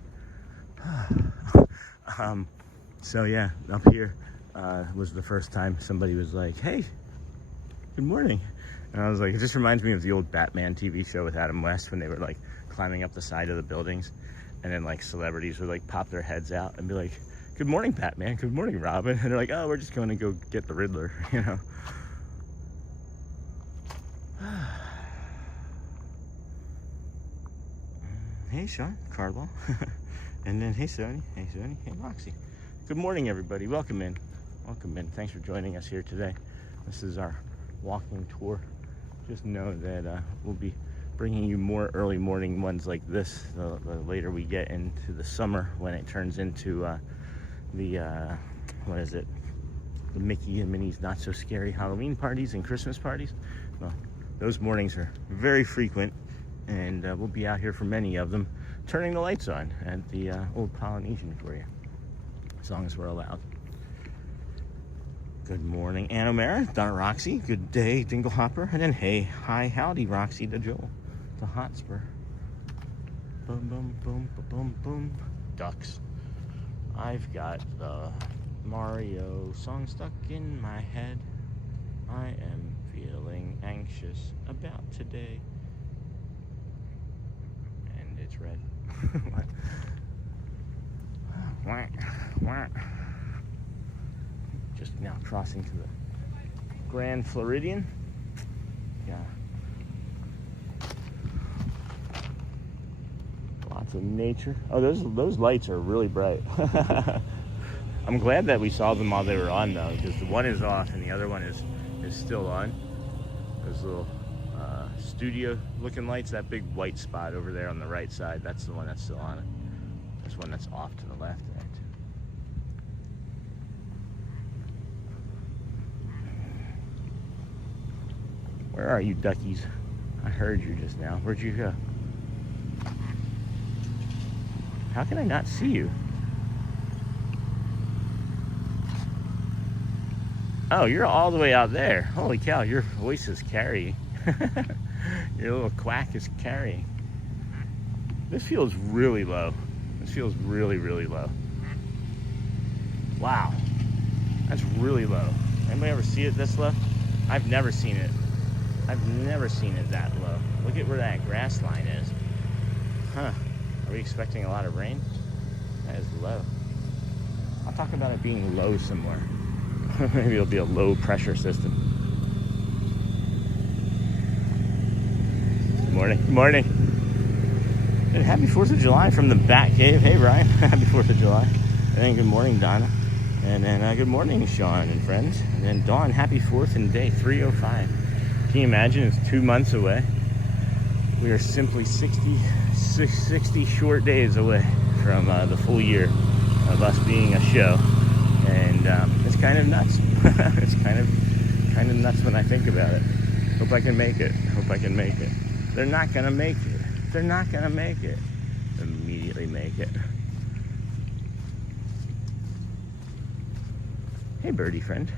So yeah, up here was the first time somebody was like, hey, good morning. And I was like, it just reminds me of the old Batman TV show with Adam West when they were like climbing up the side of the buildings, and then like celebrities would like pop their heads out and be like, good morning, Batman. Good morning, Robin. And they're like, oh, we're just going to go get the Riddler, you know. Hey, Sean, Carla. And then, hey, Sony. Hey, Sony. Hey, Roxy. Good morning, everybody. Welcome in. Welcome in. Thanks for joining us here today. This is our walking tour. Just know that we'll be bringing you more early morning ones like this the later we get into the summer, when it turns into what is it? The Mickey and Minnie's Not So Scary Halloween parties and Christmas parties. Well, those mornings are very frequent. And we'll be out here for many of them, turning the lights on at the old Polynesian for you, as long as we're allowed. Good morning, Ann O'Mara, Donna Roxy. Good day, Dingle Hopper. And then, hey, hi, howdy, Roxy to Joel, to Hotspur. Boom, boom, boom, boom, boom. Ducks. I've got the Mario song stuck in my head. I am feeling anxious about today. It's red. Just now crossing to the Grand Floridian. Yeah. Lots of nature. Oh, those lights are really bright. I'm glad that we saw them while they were on, though, because the one is off and the other one is still on. Those little studio looking lights, that big white spot over there on the right side, that's the one that's still on it. There's one that's off to the left there too. Where are you, duckies? I heard you just now. Where'd you go? How can I not see you? Oh, you're all the way out there. Holy cow, your voice is carrying. Your little quack is carrying. This feels really low. This feels really, really low. Wow. That's really low. Anybody ever see it this low? I've never seen it. I've never seen it that low. Look at where that grass line is. Huh. Are we expecting a lot of rain? That is low. I'll talk about it being low somewhere. Maybe it'll be a low pressure system. Good morning. Good morning. And happy 4th of July from the Bat Cave. Hey, Brian. Happy 4th of July. And then good morning, Donna. And then good morning, Sean and friends. And then Dawn, happy 4th and day 305. Can you imagine? It's 2 months away. We are simply 60 short days away from the full year of us being a show. And it's kind of nuts. It's kind of nuts when I think about it. Hope I can make it. Hope I can make it. They're not gonna make it. They're not gonna make it. Immediately make it. Hey, birdie friend.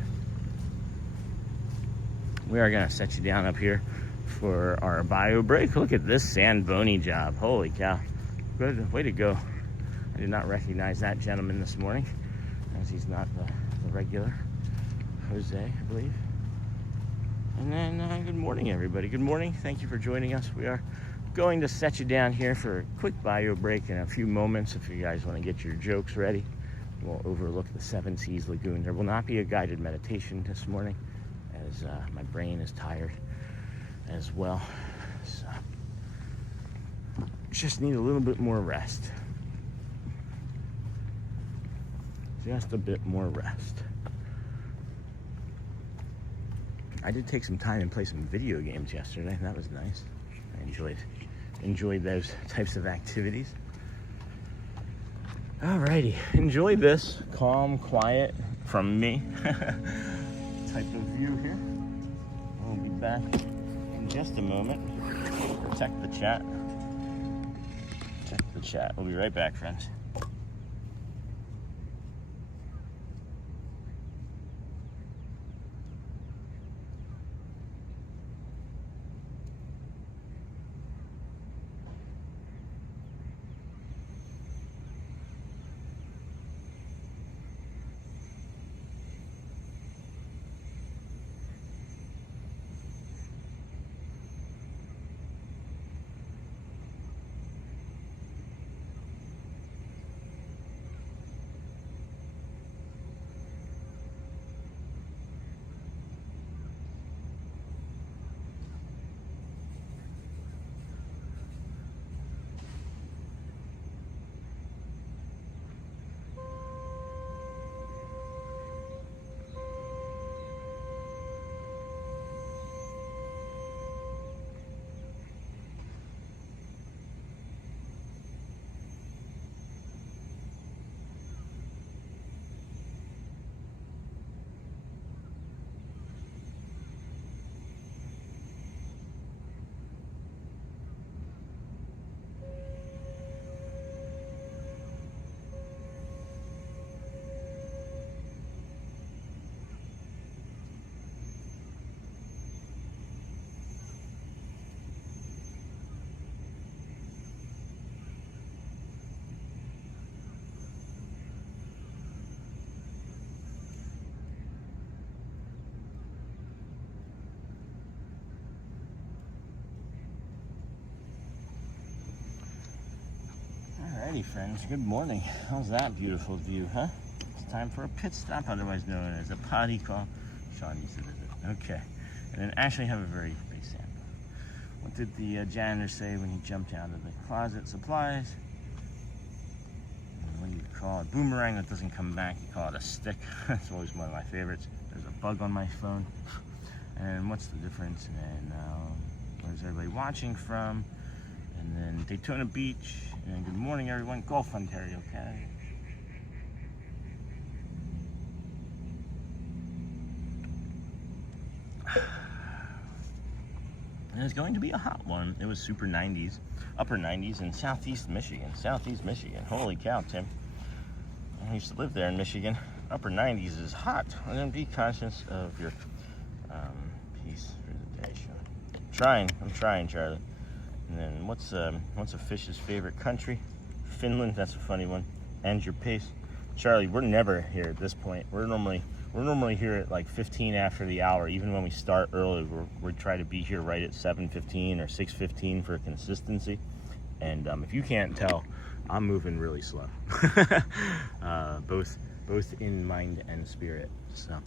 We are gonna set you down up here for our bio break. Look at this sand bony job. Holy cow. Good way to go. I did not recognize that gentleman this morning, as he's not the regular Jose, I believe. And then good morning, everybody. Good morning. Thank you for joining us. We are going to set you down here for a quick bio break in a few moments. If you guys want to get your jokes ready, we'll overlook the Seven Seas Lagoon. There will not be a guided meditation this morning, as my brain is tired as well. So just need a little bit more rest. Just a bit more rest. I did take some time and play some video games yesterday. That was nice. I enjoyed those types of activities. Alrighty, enjoy this calm, quiet from me type of view here. We'll be back in just a moment. Protect the chat. Protect the chat. We'll be right back, friends. Alrighty, friends, good morning. How's that beautiful view, huh? It's time for a pit stop, otherwise known as a potty call. Sean used to visit. Okay. And then actually have a very big sample. What did the janitor say when he jumped out of the closet? Supplies. And what do you call it? Boomerang that doesn't come back. You call it a stick. That's always one of my favorites. There's a bug on my phone. And what's the difference? And where's everybody watching from? And then Daytona Beach. And good morning, everyone. Gulf, Ontario, Canada. And it's going to be a hot one. It was super 90s, upper 90s in Southeast Michigan. Southeast Michigan. Holy cow, Tim. I used to live there in Michigan. upper 90s is hot. And then be conscious of your piece for the day, Sean. I'm trying, Charlie. And then what's a fish's favorite country? Finland, that's a funny one. And your pace. Charlie, we're never here at this point. We're normally here at like 15 after the hour. Even when we start early, we try to be here right at 7:15 or 6:15 for consistency. And if you can't tell, I'm moving really slow, both in mind and spirit. So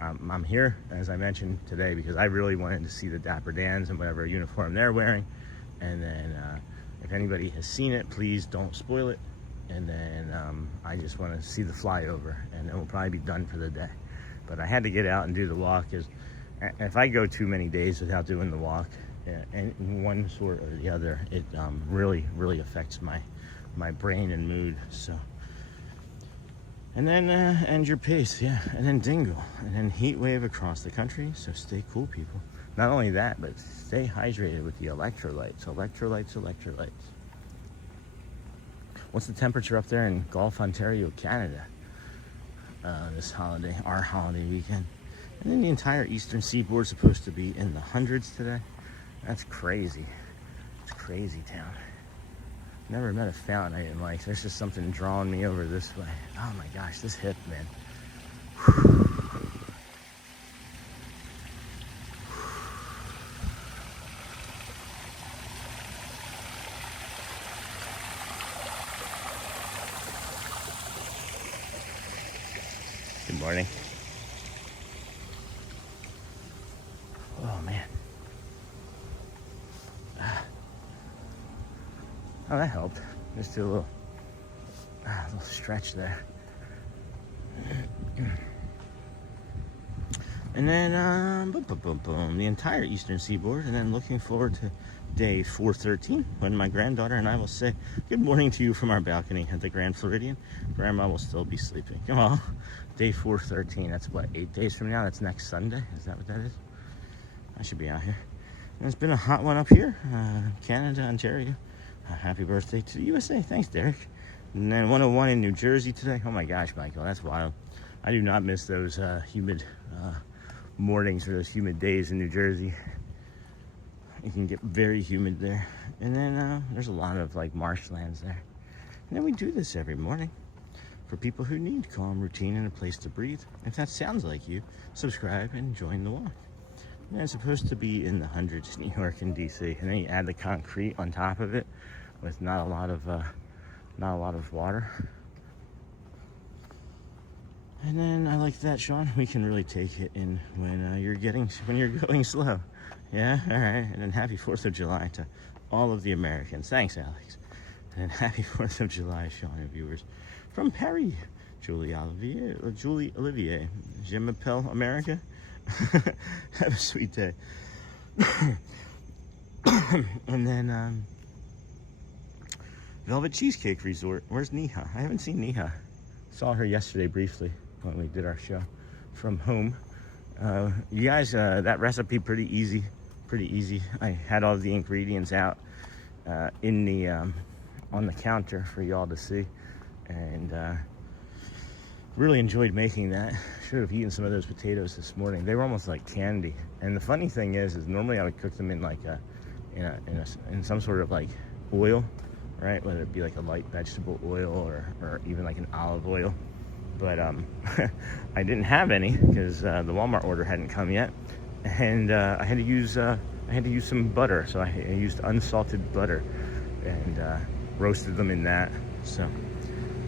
I'm here, as I mentioned today, because I really wanted to see the Dapper Dans and whatever uniform they're wearing. And then if anybody has seen it, please don't spoil it. And then I just want to see the flyover, and then we'll probably be done for the day. But I had to get out and do the walk, because if I go too many days without doing the walk, and in one sort or the other, it really affects my brain and mood. So, and then and your pace, yeah, and then dingle, and then heat wave across the country. So stay cool, people. Not only that, but stay hydrated with the electrolytes. What's the temperature up there in Gulf, Ontario, Canada? This holiday, our holiday weekend. And then the entire eastern seaboard is supposed to be in the hundreds today. That's crazy. It's crazy town. Never met a fountain I didn't like. There's just something drawing me over this way. Oh my gosh, this hip, man. Good morning. Oh man. Oh, that helped. Just do a little stretch there. And then boom, boom, boom, boom, the entire eastern seaboard, and then looking forward to day 413, when my granddaughter and I will say good morning to you from our balcony at the Grand Floridian. Grandma will still be sleeping. Come on. Day 413, that's what, 8 days from now? That's next Sunday? Is that what that is? I should be out here. And it's been a hot one up here, Canada, Ontario. Happy birthday to the USA. Thanks, Derek. And then 101 in New Jersey today. Oh my gosh, Michael, that's wild. I do not miss those humid mornings or those humid days in New Jersey. It can get very humid there. And then there's a lot of like marshlands there. And then we do this every morning for people who need calm routine and a place to breathe. If that sounds like you, subscribe and join the walk. And it's supposed to be in the hundreds, New York and DC. And then you add the concrete on top of it with not a lot of water. And then I like that, Sean. We can really take it in when you're going slow. Yeah, all right. And then happy 4th of July to all of the Americans. Thanks, Alex. And happy 4th of July, Sean and viewers. From Perry, Julie Olivier, Je m'appelle America. Have a sweet day. And then Velvet Cheesecake Resort. Where's Neha? I haven't seen Neha. Saw her yesterday briefly when we did our show from home. You guys, that recipe pretty easy. I had all the ingredients out in the on the counter for y'all to see, and really enjoyed making that. Should have eaten some of those potatoes this morning. They were almost like candy. And the funny thing is normally I would cook them in like in some sort of like oil, right? Whether it be like a light vegetable oil or even like an olive oil. But I didn't have any because the Walmart order hadn't come yet, and I had to use some butter. So I used unsalted butter and roasted them in that. So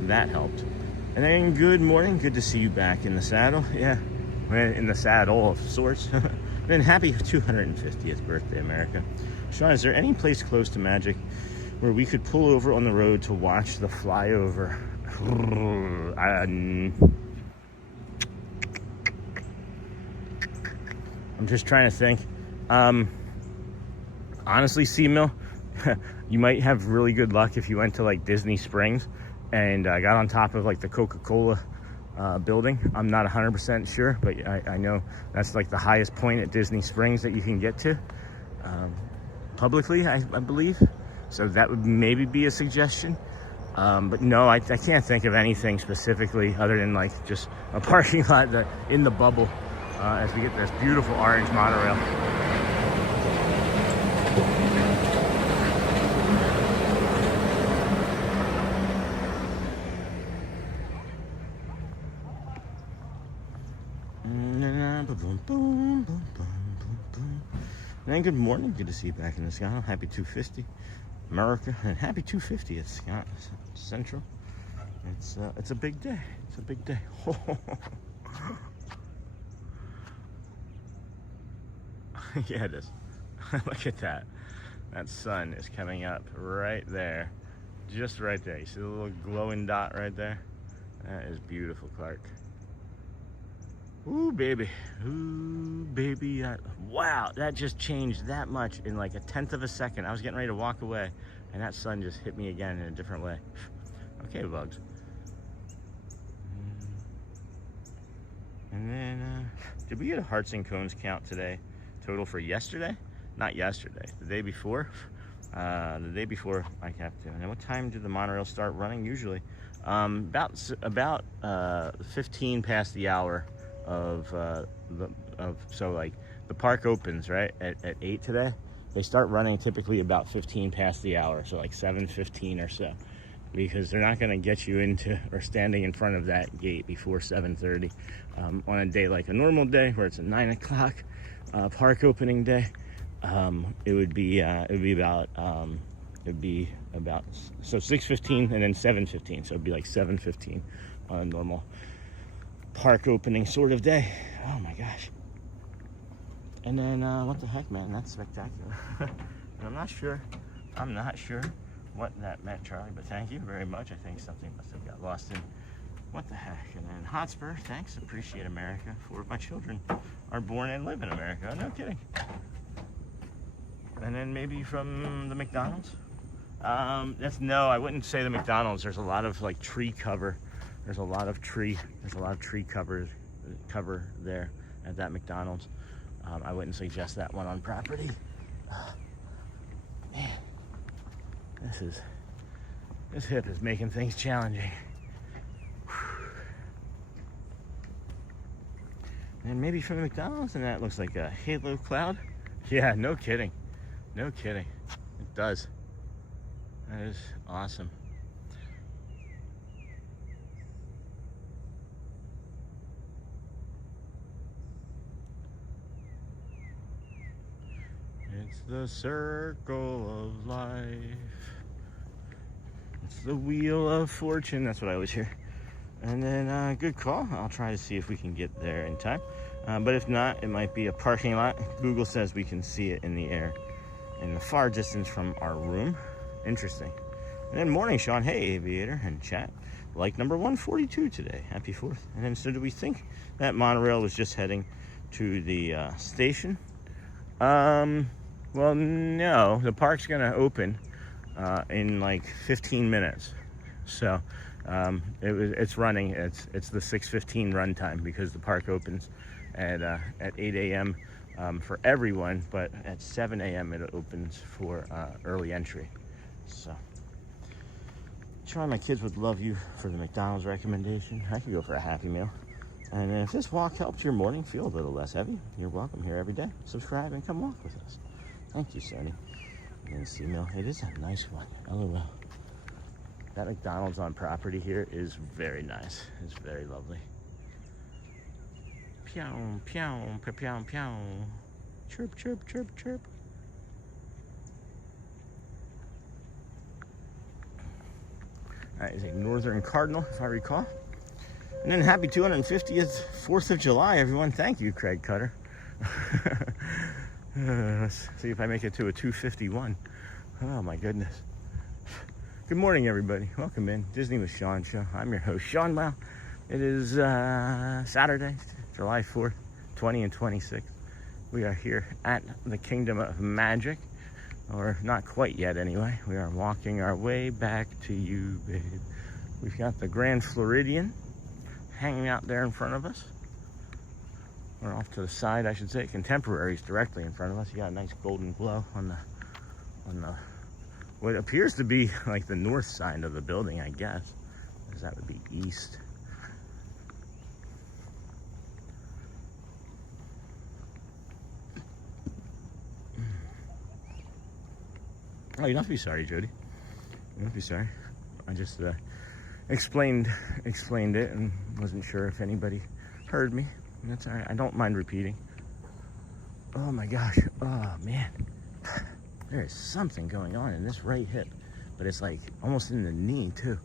that helped. And then good morning, good to see you back in the saddle. Yeah, in the saddle of sorts. Then happy 250th birthday, America. Sean, is there any place close to Magic where we could pull over on the road to watch the flyover? I'm just trying to think. Honestly, Seamill, you might have really good luck if you went to like Disney Springs and got on top of like the Coca-Cola building. I'm not 100% sure, but I know that's like the highest point at Disney Springs that you can get to publicly, I believe. So that would maybe be a suggestion. But no, I can't think of anything specifically other than like just a parking lot in the bubble as we get this beautiful orange monorail. And good morning, good to see you back in the sky. Happy 250 America, and happy 250th Scott Central. It's a big day. It's a big day. Yeah, it is. Look at that. That sun is coming up right there, just right there. You see the little glowing dot right there? That is beautiful, Clark. Ooh, baby. Ooh, baby. Wow, that just changed that much in like a tenth of a second. I was getting ready to walk away, and that sun just hit me again in a different way. Okay, bugs. And then, did we get a hearts and cones count today? Total for yesterday? Not yesterday. The day before? The day before I kept doing. And what time did the monorail start running? Usually, about 15 past the hour. So like the park opens right at 8 today. They start running typically about 15 past the hour, so like 7:15 or so, because they're not going to get you into or standing in front of that gate before 7:30 on a day like a normal day where it's a 9 o'clock park opening day. It would be about 6:15 and then 7:15, so it'd be like 7:15 on a normal park opening sort of day. Oh my gosh. And then what the heck, man, that's spectacular. And I'm not sure what that meant, Charlie, but thank you very much. I think something must have got lost in what the heck. And then Hotspur, thanks, appreciate America. 4 of my children are born and live in America. Oh, no kidding. And then maybe from the McDonald's. No, I wouldn't say the McDonald's. There's a lot of like tree cover. There's a lot of tree cover there at that McDonald's. I wouldn't suggest that one on property. Man, this hip is making things challenging. And maybe from the McDonald's, and that looks like a halo cloud. Yeah, no kidding. No kidding. It does. That is awesome. It's the circle of life. It's the wheel of fortune. That's what I always hear. And then, good call. I'll try to see if we can get there in time. But if not, it might be a parking lot. Google says we can see it in the air in the far distance from our room. Interesting. And then morning, Sean. Hey, Aviator and chat. Like number 142 today. Happy 4th. And then, so do we think that monorail was just heading to the station? Well, no, the park's gonna open in like 15 minutes. So it's running. It's the 6:15 run time because the park opens at 8 a.m. For everyone, but at 7 a.m. it opens for early entry. So, Charlie, my kids would love you for the McDonald's recommendation. I could go for a Happy Meal. And if this walk helped your morning feel a little less heavy, you're welcome here every day. Subscribe and come walk with us. Thank you, Sonny. And then C-Mill, it is a nice one. LOL. That McDonald's on property here is very nice. It's very lovely. Pew, pew, pew, pew, pew. Chirp, chirp, chirp, chirp. That is a Northern Cardinal, if I recall. And then happy 250th 4th of July, everyone. Thank you, Craig Cutter. Let's see if I make it to a 251. Oh, my goodness. Good morning, everybody. Welcome in. Disney with Sean Show. I'm your host, Sean. Well, it is Saturday, July 4th, 20 and 26. We are here at the Kingdom of Magic. Or not quite yet, anyway. We are walking our way back to you, babe. We've got the Grand Floridian hanging out there in front of us. Or off to the side, I should say. Contemporaries directly in front of us. You got a nice golden glow on the what appears to be like the north side of the building, I guess, because that would be east. Oh, you don't have to be sorry, Jody. You don't have to be sorry. I just explained it and wasn't sure if anybody heard me. That's all right. I don't mind repeating. Oh my gosh. Oh man. There is something going on in this right hip, but it's like almost in the knee too.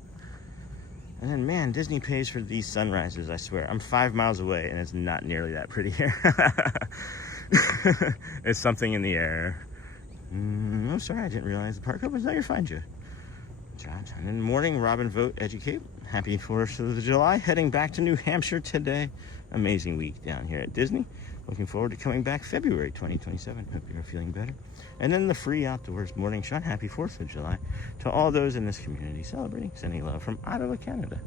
And then, man, Disney pays for these sunrises, I swear. I'm 5 miles away and it's not nearly that pretty here. It's something in the air. I'm sorry, I didn't realize the park opens. No, you're fine, Joe. And in the morning, Robin, vote, educate. Happy 4th of July. Heading back to New Hampshire today. Amazing week down here at Disney. Looking forward to coming back February 2027. Hope you're feeling better. And then the free outdoors morning shot. Happy 4th of July to all those in this community celebrating. Sending love from Ottawa, Canada.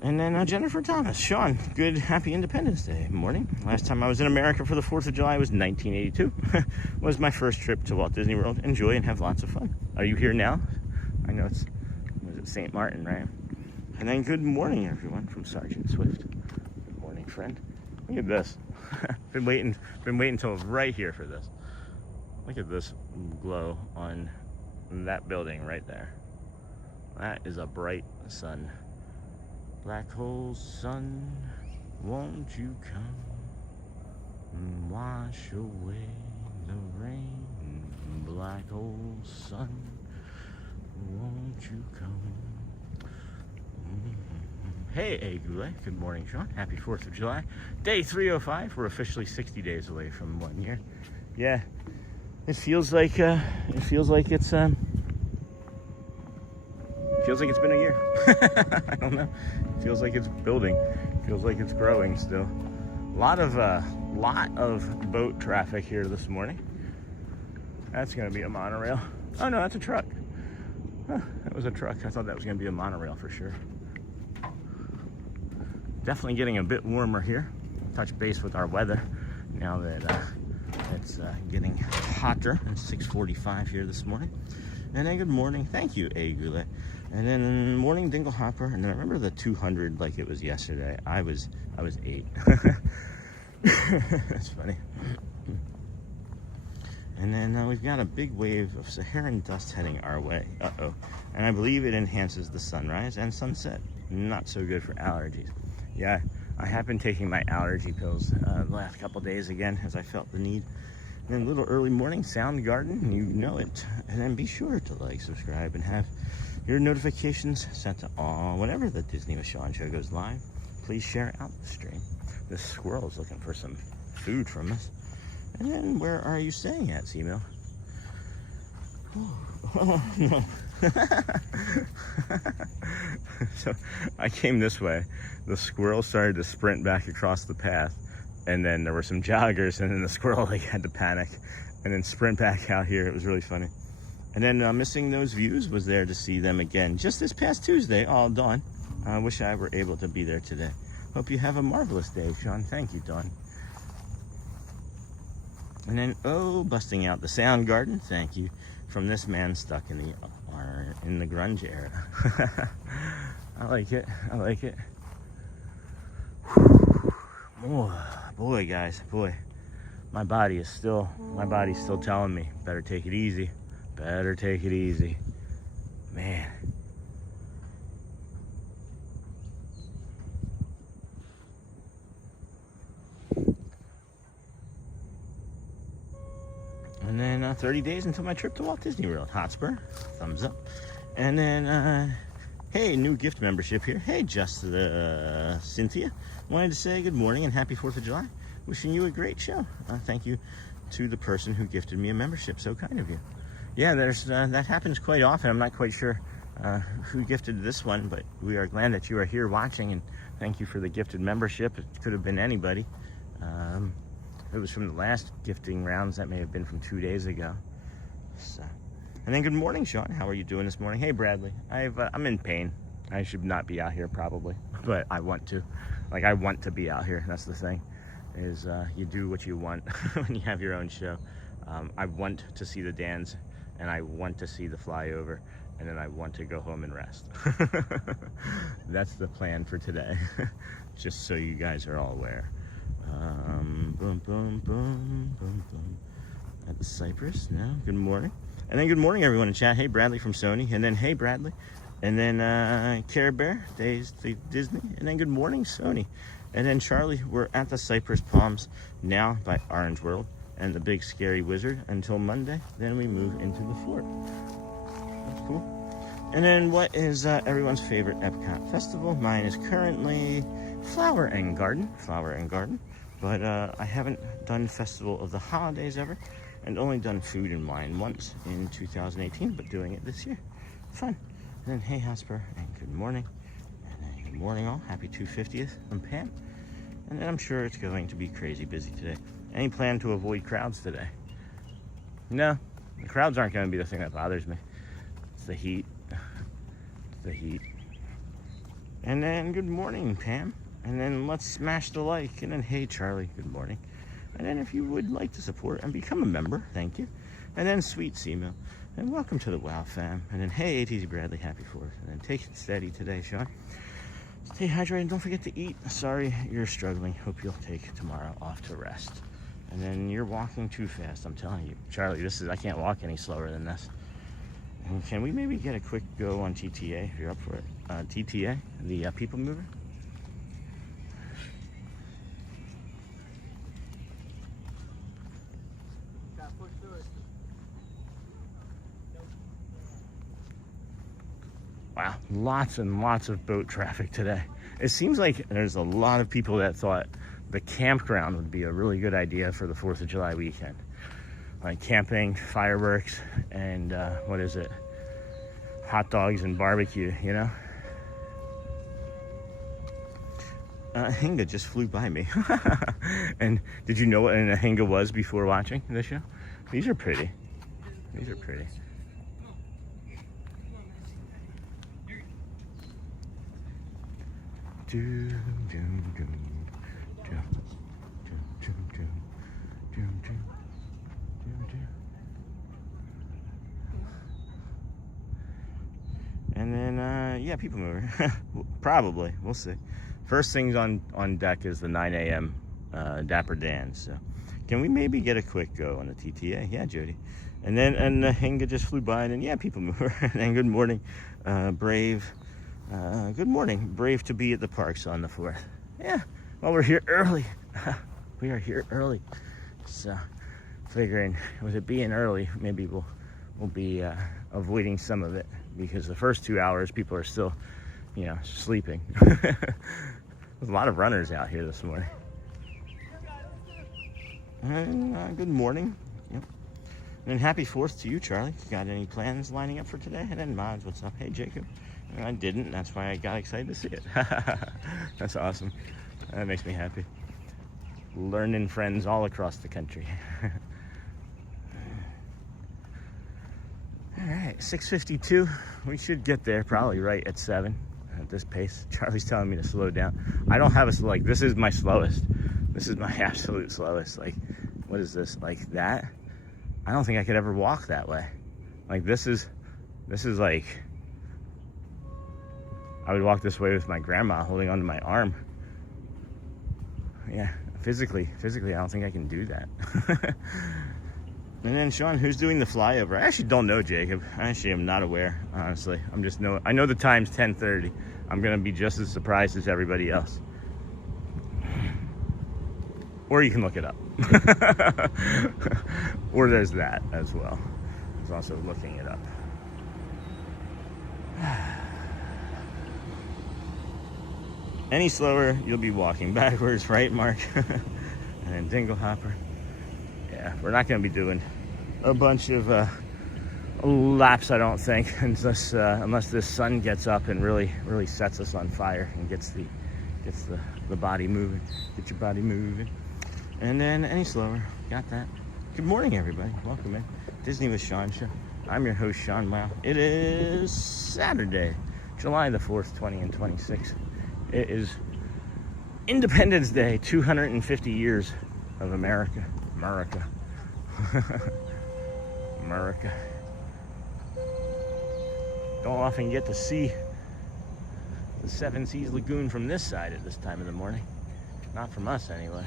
And then Jennifer Thomas. Sean, good, happy Independence Day morning. Last time I was in America for the 4th of July was 1982. Was my first trip to Walt Disney World. Enjoy and have lots of fun. Are you here now? I know it's St. Martin, right? And then good morning, everyone, from Sergeant Swift. Good morning, friend. Look at this. been waiting until right here for this. Look at this glow on that building right there. That is a bright sun. Black hole sun, won't you come and wash away the rain? Black hole sun, won't you come? Hey, Agule. Good morning, Sean. Happy 4th of July. Day 305. We're officially 60 days away from 1 year. Yeah, it feels like it's been a year. I don't know. It feels like it's building. It feels like it's growing still. Lot of boat traffic here this morning. That's gonna be a monorail. Oh no, that's a truck. Huh, that was a truck. I thought that was gonna be a monorail for sure. Definitely getting a bit warmer here. Touch base with our weather now that it's getting hotter. It's 6:45 here this morning. And then good morning. Thank you, Agule. And then morning Dingle Hopper. And then I remember the 200 like it was yesterday. I was 8. That's funny. And then we've got a big wave of Saharan dust heading our way. Uh-oh. And I believe it enhances the sunrise and sunset. Not so good for allergies. Yeah, I have been taking my allergy pills the last couple days again as I felt the need. And then little early morning Soundgarden, you know it. And then be sure to like, subscribe, and have your notifications sent to all whenever the Disney with Sean show goes live. Please share out the stream. This squirrel's looking for some food from us. And then where are you staying at, Seamill? Oh, no. So I came this way. The squirrel started to sprint back across the path, and then there were some joggers, and then the squirrel had to panic and then sprint back out here. It was really funny. And then missing those views, was there to see them again just this past Tuesday, all Dawn. I wish I were able to be there today. Hope you have a marvelous day, Sean. Thank you, Dawn. And then, busting out the Soundgarden, thank you, from this man stuck in the grunge era. I like it. I like it. Oh, boy, guys, boy, my body's still telling me, better take it easy. Better take it easy, man. And then 30 days until my trip to Walt Disney World. Hotspur, thumbs up. And then, hey, new gift membership here. Hey, Cynthia. Wanted to say good morning and happy 4th of July. Wishing you a great show. Thank you to the person who gifted me a membership. So kind of you. Yeah, that happens quite often. I'm not quite sure who gifted this one, but we are glad that you are here watching, and thank you for the gifted membership. It could have been anybody. It was from the last gifting rounds. That may have been from 2 days ago. So, and then good morning, Sean. How are you doing this morning? Hey, Bradley. I'm in pain. I should not be out here probably, but I want to. Like, I want to be out here. That's the thing, is you do what you want when you have your own show. I want to see the Dans and I want to see the flyover, and then I want to go home and rest. That's the plan for today. Just so you guys are all aware. Boom, boom, boom, boom, boom. At the Cypress now. Good morning. And then good morning, everyone in chat. Hey, Bradley from Sony. And then hey, Bradley. And then Care Bear, Days the Disney. And then good morning, Sony. And then Charlie, we're at the Cypress Palms now by Orange World and the Big Scary Wizard until Monday. Then we move into the fort. That's cool. And then what is everyone's favorite Epcot festival? Mine is currently Flower and Garden. But I haven't done Festival of the Holidays ever, and only done Food and Wine once in 2018, but doing it this year. Fun. And then hey, Hosper, and good morning. And then good morning all. Happy 250th. I'm Pam. And then I'm sure it's going to be crazy busy today. Any plan to avoid crowds today? No, the crowds aren't going to be the thing that bothers me. It's the heat. It's the heat. And then good morning, Pam. And then let's smash the like. And then hey, Charlie, good morning. And then if you would like to support and become a member, thank you. And then sweet Seamu. And welcome to the WOW fam. And then hey, ATZ Bradley, happy 4th. And then take it steady today, Sean. Stay hydrated and don't forget to eat. Sorry you're struggling. Hope you'll take tomorrow off to rest. And then you're walking too fast, I'm telling you. Charlie, I can't walk any slower than this. And can we maybe get a quick go on TTA if you're up for it? TTA, the People Mover. Wow, lots and lots of boat traffic today. It seems like there's a lot of people that thought the campground would be a really good idea for the 4th of July weekend. Like camping, fireworks, and what is it? Hot dogs and barbecue, you know? Hinga just flew by me. And did you know what a Hinga was before watching this show? These are pretty. These are pretty. And then, yeah, People Mover. Probably. We'll see. First things on deck is the 9 a.m. Dapper Dans. So, can we maybe get a quick go on the TTA? Yeah, Jody. And then, the Hinga just flew by, and then, yeah, People Mover. And then, good morning, Brave. Good morning. Brave to be at the parks on the 4th. Yeah, well, we're here early. We are here early. So, figuring with it being early, maybe we'll be avoiding some of it because the first 2 hours people are still, you know, sleeping. There's a lot of runners out here this morning. And good morning. Yep. And happy 4th to you, Charlie. Got any plans lining up for today? And then Mods, what's up? Hey, Jacob. And I didn't. That's why I got excited to see it. That's awesome. That makes me happy. Learning friends all across the country. All right, 6:52. We should get there probably right at 7 at this pace. Charlie's telling me to slow down. I don't have a, like, this is my slowest. This is my absolute slowest. Like, what is this? Like that? I don't think I could ever walk that way. Like, this is like, I would walk this way with my grandma holding onto my arm. Yeah, physically, I don't think I can do that. And then Sean, who's doing the flyover? I actually don't know, Jacob. I actually am not aware, honestly. I know the time's 10:30. I'm gonna be just as surprised as everybody else. Or you can look it up. Or there's that as well. There's also looking it up. Any slower, you'll be walking backwards, right, Mark? And then Dingle Hopper. Yeah, we're not going to be doing a bunch of laps, I don't think, unless this sun gets up and really sets us on fire and gets the body moving. Get your body moving. And then any slower, got that. Good morning, everybody. Welcome in. Disney with Sean Show. I'm your host, Sean Wow. It is Saturday, July the 4th, 20 and 26. It is Independence Day, 250 years of America. America. Don't often get to see the Seven Seas Lagoon from this side at this time of the morning. Not from us, anyway.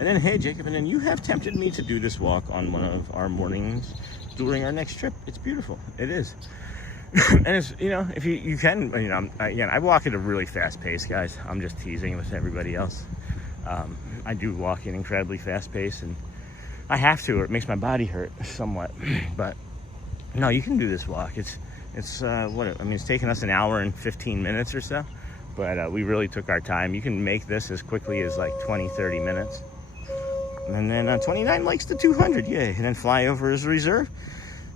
And then, hey, Jacob, and then you have tempted me to do this walk on one of our mornings during our next trip. It's beautiful. It is. And it's, you know, if you can, you know, I walk at a really fast pace, guys. I'm just teasing with everybody else. I do walk at an incredibly fast pace, and I have to, or it makes my body hurt somewhat. But no, you can do this walk. It's it's taken us an hour and 15 minutes or so, but we really took our time. You can make this as quickly as like 20-30 minutes. And then 29 likes the 200, yay. And then flyover is a reserve.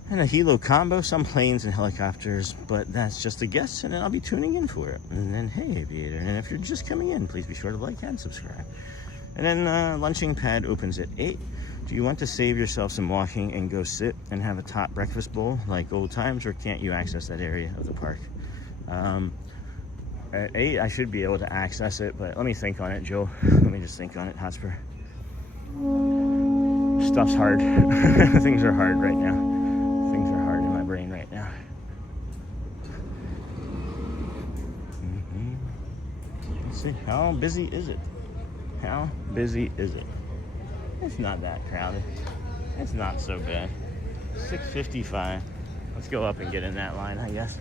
And a helo combo, some planes and helicopters, but that's just a guess, and then I'll be tuning in for it. And then, hey, aviator, and if you're just coming in, please be sure to like and subscribe. And then lunching pad opens at 8. Do you want to save yourself some walking and go sit and have a top breakfast bowl like old times, or can't you access that area of the park? At 8, I should be able to access it, but let me think on it, Joe. Let me just think on it, Hotspur. Stuff's hard. Things are hard right now. Things are hard in my brain right now. Let's see, how busy is it? How busy is it? It's not that crowded. It's not so bad. 6:55. Let's go up and get in that line, I guess.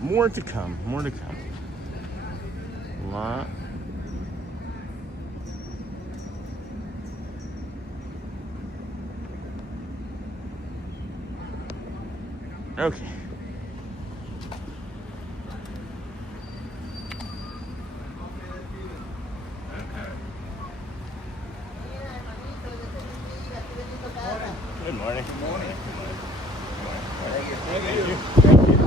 More to come, more to come. A lot. Okay. Good morning. Good morning. Thank you. Thank you.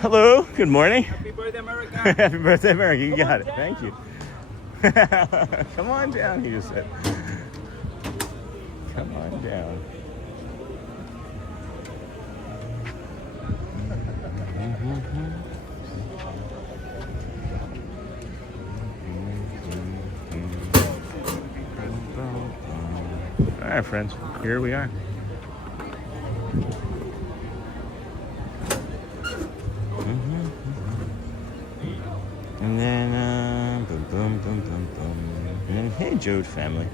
Hello, good morning. Happy birthday, America. Happy birthday, America. You got it. Thank you. Come on down, he just said. Come on down. All right, friends, here we are. And then, boom, boom, boom, boom, boom. And then, hey, Jode family.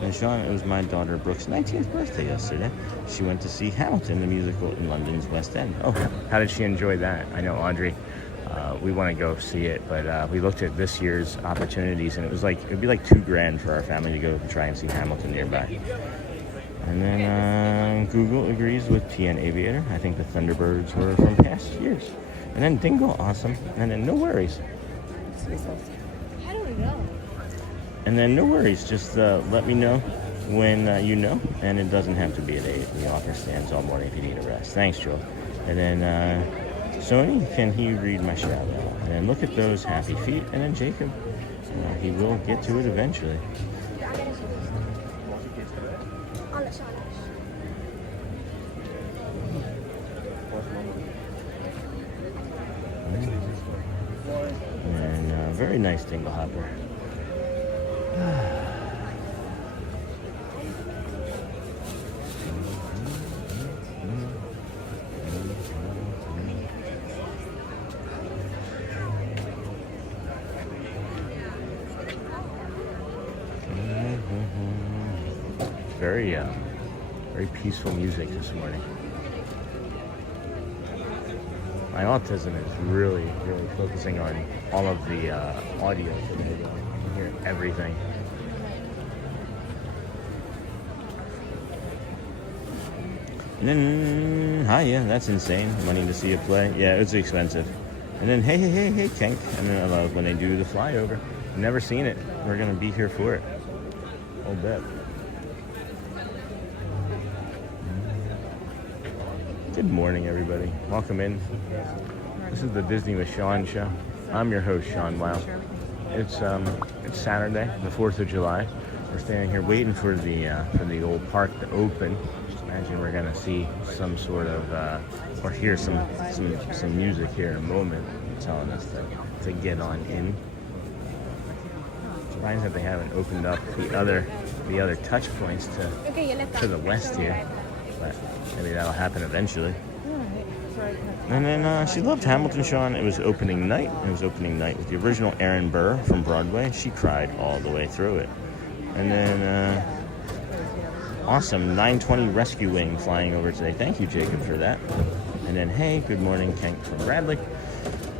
And Sean, it was my daughter Brooke's 19th birthday yesterday. She went to see Hamilton, the musical, in London's West End. Oh, how did she enjoy that? I know, Audrey, we want to go see it, but we looked at this year's opportunities, and it was like, it'd be like $2,000 for our family to go and try and see Hamilton nearby. And then Google agrees with TN Aviator. I think the Thunderbirds were from past years. And then Dingle, awesome. And then no worries. How do we know? And then no worries, just let me know when you know, and it doesn't have to be at 8. We offer stands all morning if you need a rest. Thanks, Joel. And then Sony, can he read my shout out? And then look at those happy feet. And then Jacob, he will get to it eventually. And very nice dingle hopper. Very peaceful music this morning. My autism is really focusing on all of the audio today. You can hear everything. And then, hi, yeah, that's insane. Money to see a play. Yeah, it's expensive. And then, hey, Kenk. And then I love when they do the flyover. Never seen it. We're going to be here for it. I'll bet. Good morning, everybody. Welcome in. This is the Disney with Sean show. I'm your host, Sean Wow. It's Saturday, the 4th of July. We're standing here waiting for the old park to open. Imagine we're gonna see some sort of or hear some music here in a moment, telling us to get on in. Surprised that they haven't opened up the other touch points to the west here, but maybe that'll happen eventually. And then she loved Hamilton, Sean. It was opening night. It was opening night with the original Aaron Burr from Broadway. She cried all the way through it. And then awesome 920 Rescue Wing flying over today. Thank you, Jacob, for that. And then hey, good morning, Kent from Bradley.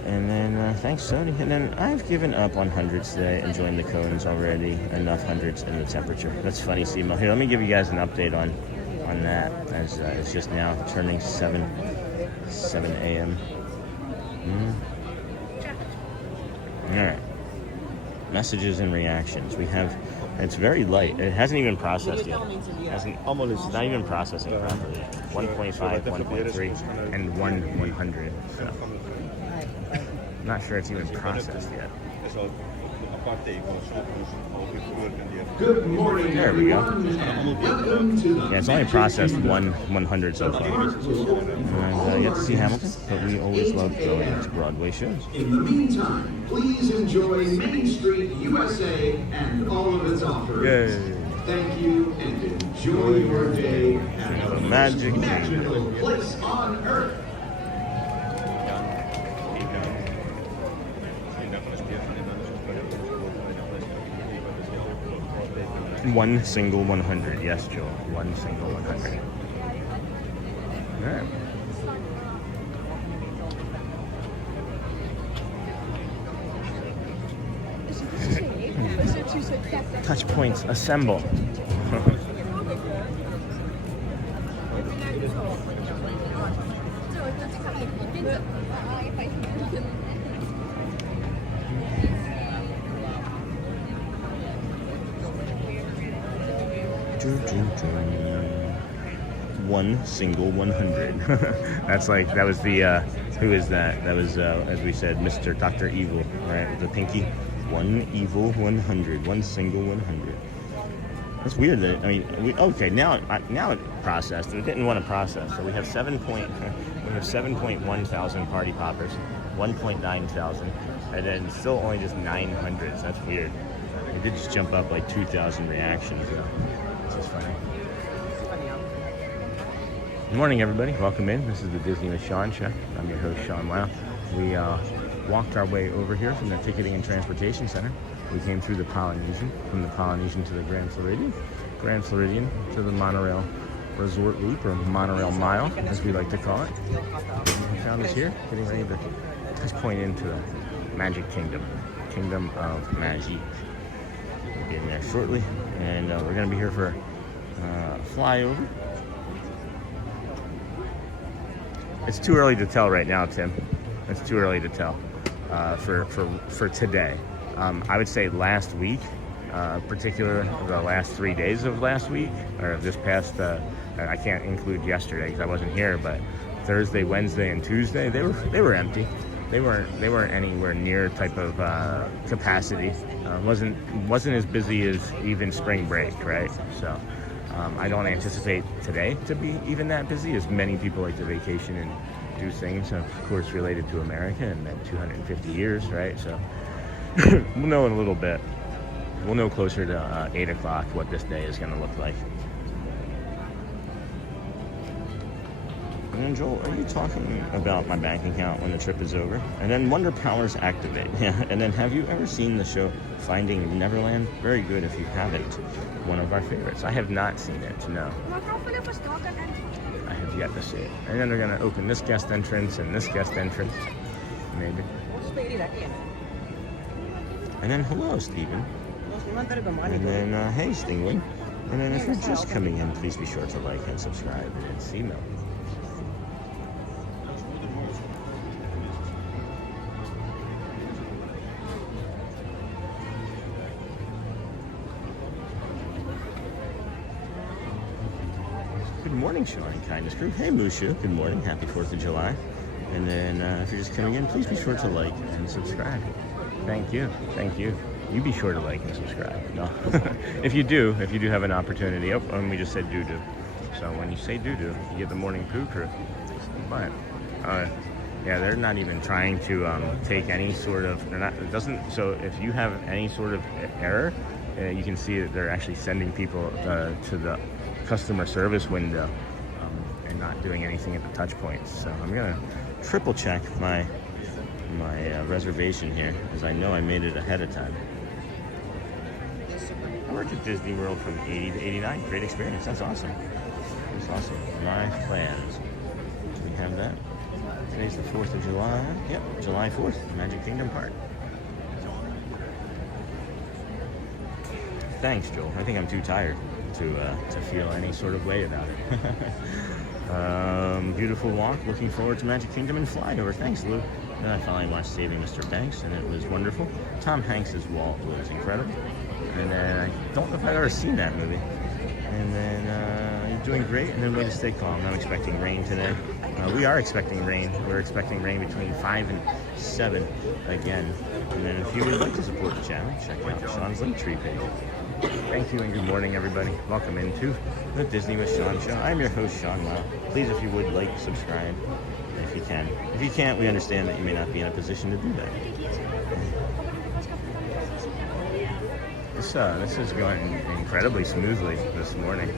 And then thanks, Sony. And then I've given up on hundreds today and joined the cones already. Enough hundreds in the temperature. That's funny, Simo. Here, let me give you guys an update on that, as it's just now turning 7 a.m. All right. Messages and reactions. We have. It's very light. It hasn't even processed yet. It's not even processing properly. 1.5, 1.3, and 100. So. Not sure it's even processed yet. Good morning, there we go. Yeah, it's only processed 100 so far. And yet to see Hamilton, but we always love going to Broadway shows. In the meantime, please enjoy Main Street, USA, and all of its offerings. Yay. Thank you, and enjoy your day at the magical place on earth. One single 100. Yes, Joel. One single 100. All right. Touch points assemble. One single 100. that was the who is that? That was as we said, Mr. Dr. Evil, right? With the pinky. One evil 100. One single 100. That's weird. Now it processed. We didn't want to process, so we have 7.1 thousand party poppers, 1.9 thousand, and then still only just 900. So that's weird. It did just jump up like 2,000 reactions though. This is funny. Good morning, everybody. Welcome in. This is the Disney with Sean show. I'm your host, Sean Wow. We walked our way over here from the Ticketing and Transportation Center. We came through the Polynesian, from the Polynesian to the Grand Floridian, Grand Floridian to the Monorail Resort Loop, or Monorail Mile, as we like to call it. We found us here, getting ready to touch point into the Magic Kingdom, Kingdom of Magic. We'll be in there shortly, and we're going to be here for flyover. It's too early to tell right now, Tim. It's too early to tell for today. I would say last week, particularly the last 3 days of last week, or this past, I can't include yesterday because I wasn't here, but Thursday, Wednesday, and Tuesday, they were empty. They weren't anywhere near type of capacity. Wasn't as busy as even spring break, right? So I don't anticipate today to be even that busy, as many people like to vacation and do things, of course, related to America and then 250 years, right? So we'll know in a little bit. We'll know closer to 8 o'clock what this day is going to look like. And then, Joel, are you talking about my bank account when the trip is over? And then Wonder Powers activate. Yeah. And then, have you ever seen the show Finding Neverland? Very good if you haven't. One of our favorites. I have not seen it, no. I have yet to see it. And then they're going to open this guest entrance and this guest entrance. Maybe. And then, hello, Stephen. And then, hey, Stingling. And then, if you're just coming in, please be sure to like and subscribe and see me. morning, Sean, Kindness Crew. Hey, Mushu. Good morning. Happy 4th of July. And then if you're just coming in, please be sure to like and subscribe. Thank you. Thank you. You be sure to like and subscribe. No. if you do have an opportunity. Oh, and we just said doo-doo. So when you say doo-doo, you get the morning poo crew. But, yeah, they're not even trying to take any sort of, so if you have any sort of error, you can see that they're actually sending people to the customer service window and not doing anything at the touch points. So I'm gonna triple check my reservation here, because I know I made it ahead of time. I worked at Disney World from 80 to 89. Great experience. That's awesome. That's awesome. My plans. Do we have that? Today's the 4th of July. Yep, July 4th, Magic Kingdom Park. Thanks, Joel. I think I'm too tired to feel any sort of way about it. Beautiful walk. Looking forward to Magic Kingdom and Flyover. Thanks, Lou. Then I finally watched Saving Mr. Banks, and it was wonderful. Tom Hanks' Walt was incredible. And then I don't know if I've ever seen that movie. And then you're doing great, and then way to stay calm. I'm expecting rain today. We are expecting rain. We're expecting rain between 5 and 7 again. And then if you would like to support the channel, check out Sean's Linktree page. Thank you and good morning, everybody. Welcome into the Disney with Sean show. I'm your host, Sean Wow. Please, if you would, like, subscribe, if you can. If you can't, we understand that you may not be in a position to do that. This is going incredibly smoothly this morning.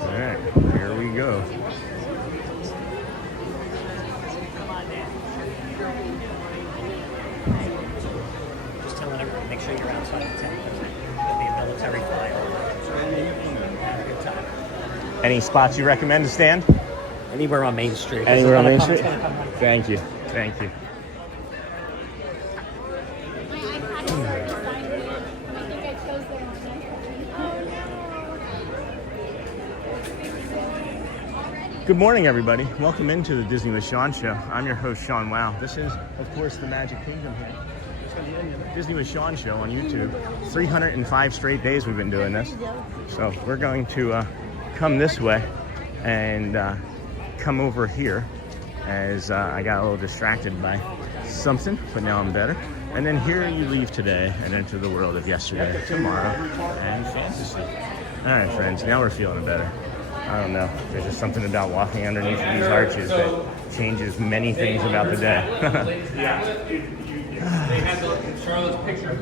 All right, here we go. Just telling everyone, make sure you're outside the tent. There'll be a military flyover. Have a good time. Any spots you recommend to stand? Anywhere on Main Street. Anywhere on Main Street? It's gonna come right. Thank you. Thank you. Good morning, everybody. Welcome into the Disney with Sean show. I'm your host, Sean Wow. This is, of course, the Magic Kingdom here. Disney with Sean show on YouTube. 305 straight days we've been doing this. So we're going to come this way and come over here as I got a little distracted by something, but now I'm better. And then here you leave today and enter the world of yesterday, tomorrow, and fantasy. All right, friends, now we're feeling better. I don't know. There's just something about walking underneath these arches that changes many things about the day. They had Charlotte's picture.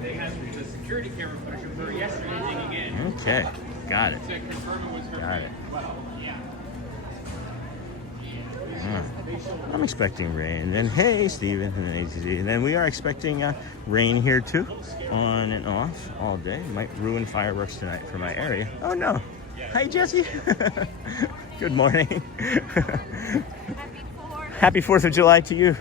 They had the security camera picture for yesterday thing again. Okay, got it. To confirm it was her. Got it. Well, yeah. I'm expecting rain. And hey, Steven, and then we are expecting rain here too, on and off all day. Might ruin fireworks tonight for my area. Oh no. Hi, Jesse. Good morning. Happy 4th of July to you.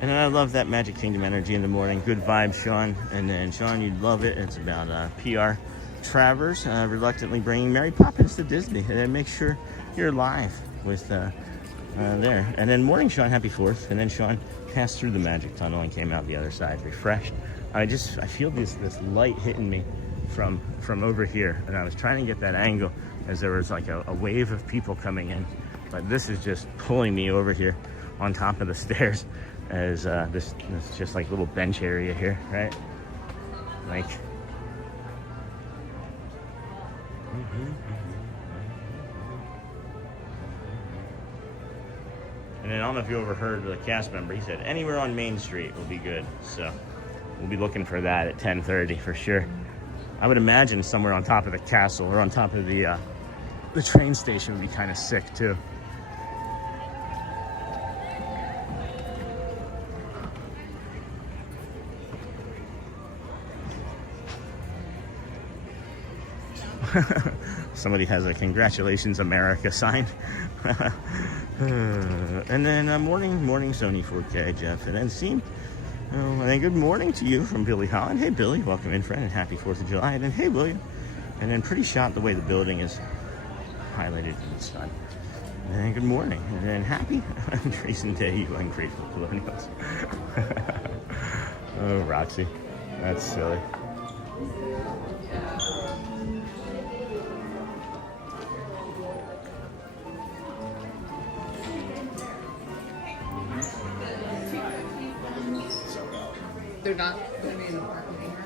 And I love that Magic Kingdom energy in the morning. Good vibes, Sean. And then, Sean, you'd love it. It's about PR Travers reluctantly bringing Mary Poppins to Disney. And then make sure you're live with there. And then morning, Sean, happy 4th. And then Sean passed through the Magic Tunnel and came out the other side refreshed. I feel this light hitting me from over here. And I was trying to get that angle as there was like a wave of people coming in. But this is just pulling me over here on top of the stairs. As this just like little bench area here, right? Like, and then I don't know if you overheard the cast member. He said anywhere on Main Street will be good. So we'll be looking for that at 10:30 for sure. I would imagine somewhere on top of the castle or on top of the train station would be kind of sick too. Somebody has a Congratulations America sign. And then morning Sony 4K, Jeff. And then and then good morning to you from Billy Holland. Hey, Billy, welcome in, friend, and happy 4th of July. And then, hey, William. And then pretty shot the way the building is highlighted in the sun. And then good morning. And then happy Trace Day, you ungrateful colonials. Oh, Roxy. That's silly. They're not going to be in the park anymore.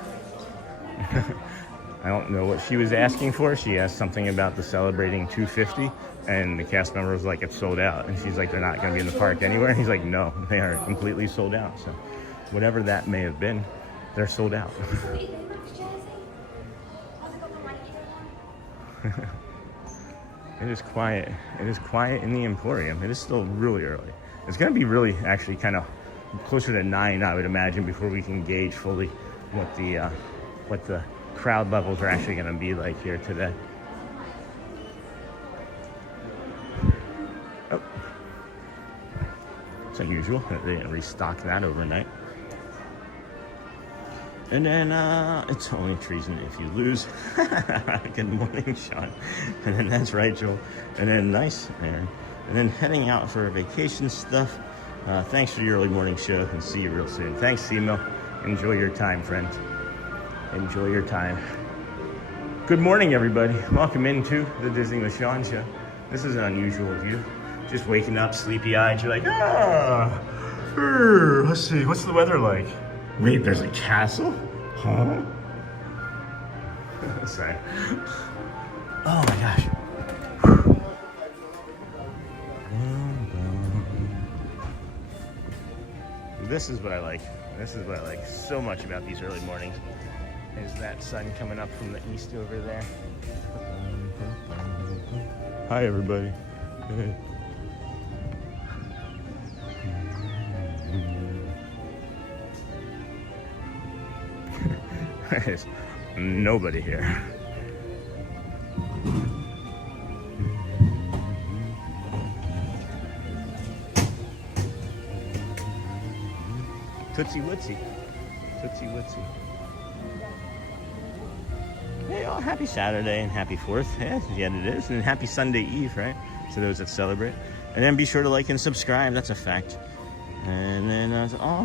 I don't know what she was asking for. She asked something about the celebrating 250, and the cast member was like, it's sold out. And she's like, they're not going to be in the park anywhere. And he's like, no, they are completely sold out. So whatever that may have been, they're sold out. It is quiet. It is quiet in the Emporium. It is still really early. It's going to be really actually kind of closer to 9, I would imagine, before we can gauge fully what the crowd levels are actually going to be like here today. Oh, it's unusual that they didn't restock that overnight. And then it's only treason if you lose. Good morning, Sean. And then that's right, Joel. And then nice, Aaron. And then heading out for vacation stuff. Thanks for your early morning show, and see you real soon. Thanks, Simo. Enjoy your time, friends. Enjoy your time. Good morning, everybody. Welcome into the Disney with Sean show. This is an unusual view. Just waking up sleepy-eyed. You're like, let's see, what's the weather like? Wait, there's a castle? Huh? Sorry. Oh my gosh. This is what I like. This is what I like so much about these early mornings. Is that sun coming up from the east over there. Hi, everybody. Hey. There's nobody here. Tootsie Wootsie. Tootsie Wootsie. Hey, all, happy Saturday and happy 4th. Yeah, it is. And happy Sunday Eve, right? To those that celebrate. And then be sure to like and subscribe. That's a fact. And then,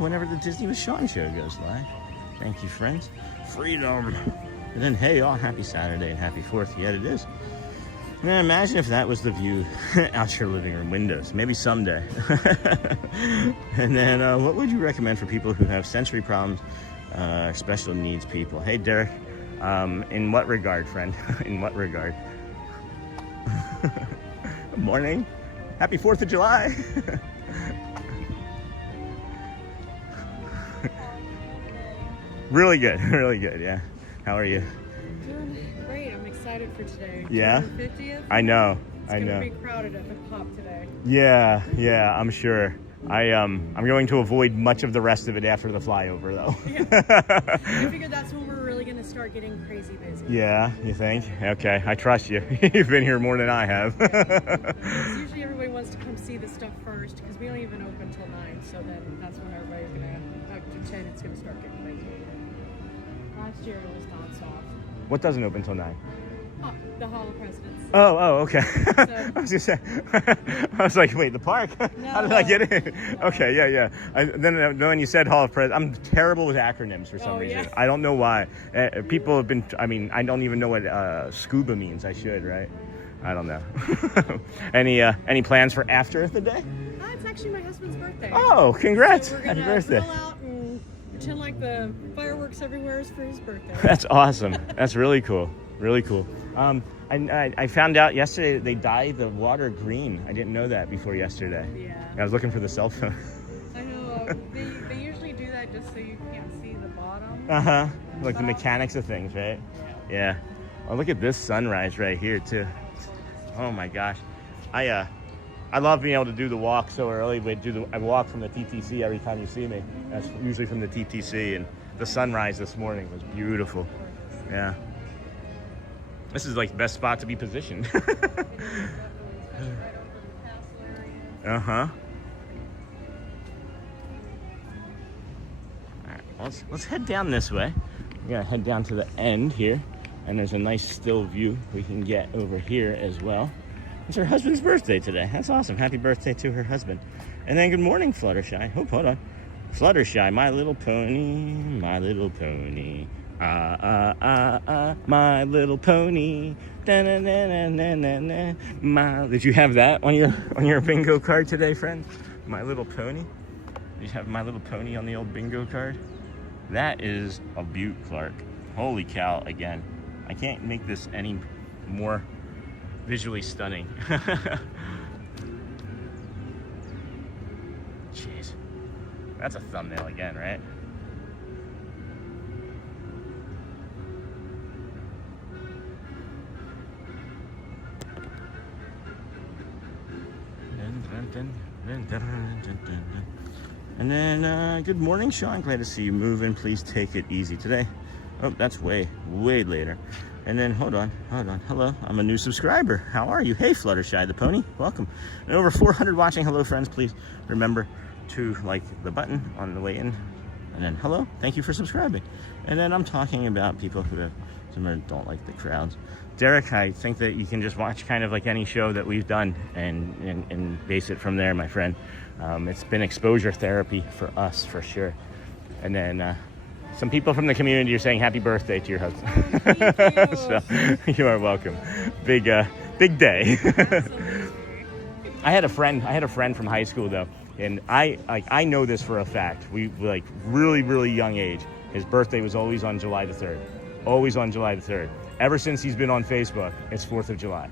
whenever the Disney with Sean show goes live. Thank you, friends. Freedom. And then, hey, all, happy Saturday and happy 4th. Yeah, it is. Man, imagine if that was the view out your living room windows. Maybe someday. And then, what would you recommend for people who have sensory problems, special needs people? Hey, Derek. In what regard, friend? In what regard? Good morning. Happy 4th of July. Really good, yeah. How are you? Doing great. I'm excited for today. Yeah? 50th. I know. It's going to be crowded at the pop today. Yeah, I'm sure. I'm going to avoid much of the rest of it after the flyover, though. Yeah. I figured that's when we're really going to start getting crazy busy. Yeah, you think? Okay, I trust you. You've been here more than I have. Usually everybody wants to come see the stuff first because we don't even open till 9. So then that's when everybody's going to, after 10, it's going to start getting busy. Last year it was non-stop. What doesn't open till 9? The Hall of Presidents. Oh, okay. So, I was just saying, I was like, wait, the park? No, How did I get in? No. Okay, yeah. Then when you said Hall of Presidents, I'm terrible with acronyms for some reason. Yeah. I don't know why. People have been, I don't even know what scuba means. I should, right? I don't know. Any plans for after the day? It's actually my husband's birthday. Oh, congrats. So we're Happy gonna birthday. grill out and pretend like the fireworks everywhere is for his birthday. That's awesome. That's really cool. Really cool. I found out yesterday that they dye the water green. I didn't know that before yesterday. Yeah. I was looking for the cell phone. I know. They usually do that just so you can't see the bottom. Uh-huh. Like the mechanics of things, right? Yeah. Oh, look at this sunrise right here, too. Oh, my gosh. I love being able to do the walk so early. I walk from the TTC every time you see me. That's usually from the TTC. And the sunrise this morning was beautiful. Yeah. This is like the best spot to be positioned. Uh-huh. All right, let's head down this way. We're gonna head down to the end here, and there's a nice still view we can get over here as well. It's her husband's birthday today. That's awesome. Happy birthday to her husband. And then good morning, Fluttershy. Oh, hold on. Fluttershy, my little pony, my little pony. My little pony. Da-na-na-na-na-na-na. Did you have that on your bingo card today, friend? My Little Pony? Did you have My Little Pony on the old bingo card? That is a beaut, Clark. Holy cow, again. I can't make this any more visually stunning. Jeez. That's a thumbnail again, right? And then, good morning, Sean. Glad to see you moving. Please take it easy today. Oh, that's way later. And then, hold on. Hello, I'm a new subscriber. How are you? Hey, Fluttershy the pony. Welcome. And over 400 watching. Hello, friends. Please remember to like the button on the way in. And then, hello. Thank you for subscribing. And then I'm talking about people who don't like the crowds. Derek, I think that you can just watch kind of like any show that we've done and base it from there, my friend. It's been exposure therapy for us, for sure. And then some people from the community are saying happy birthday to your husband. Thank you. So you are welcome. Big day. I had a friend from high school though, and I know this for a fact. We like really young age. His birthday was always on July the 3rd. Always on July the 3rd. Ever since he's been on Facebook, it's 4th of July.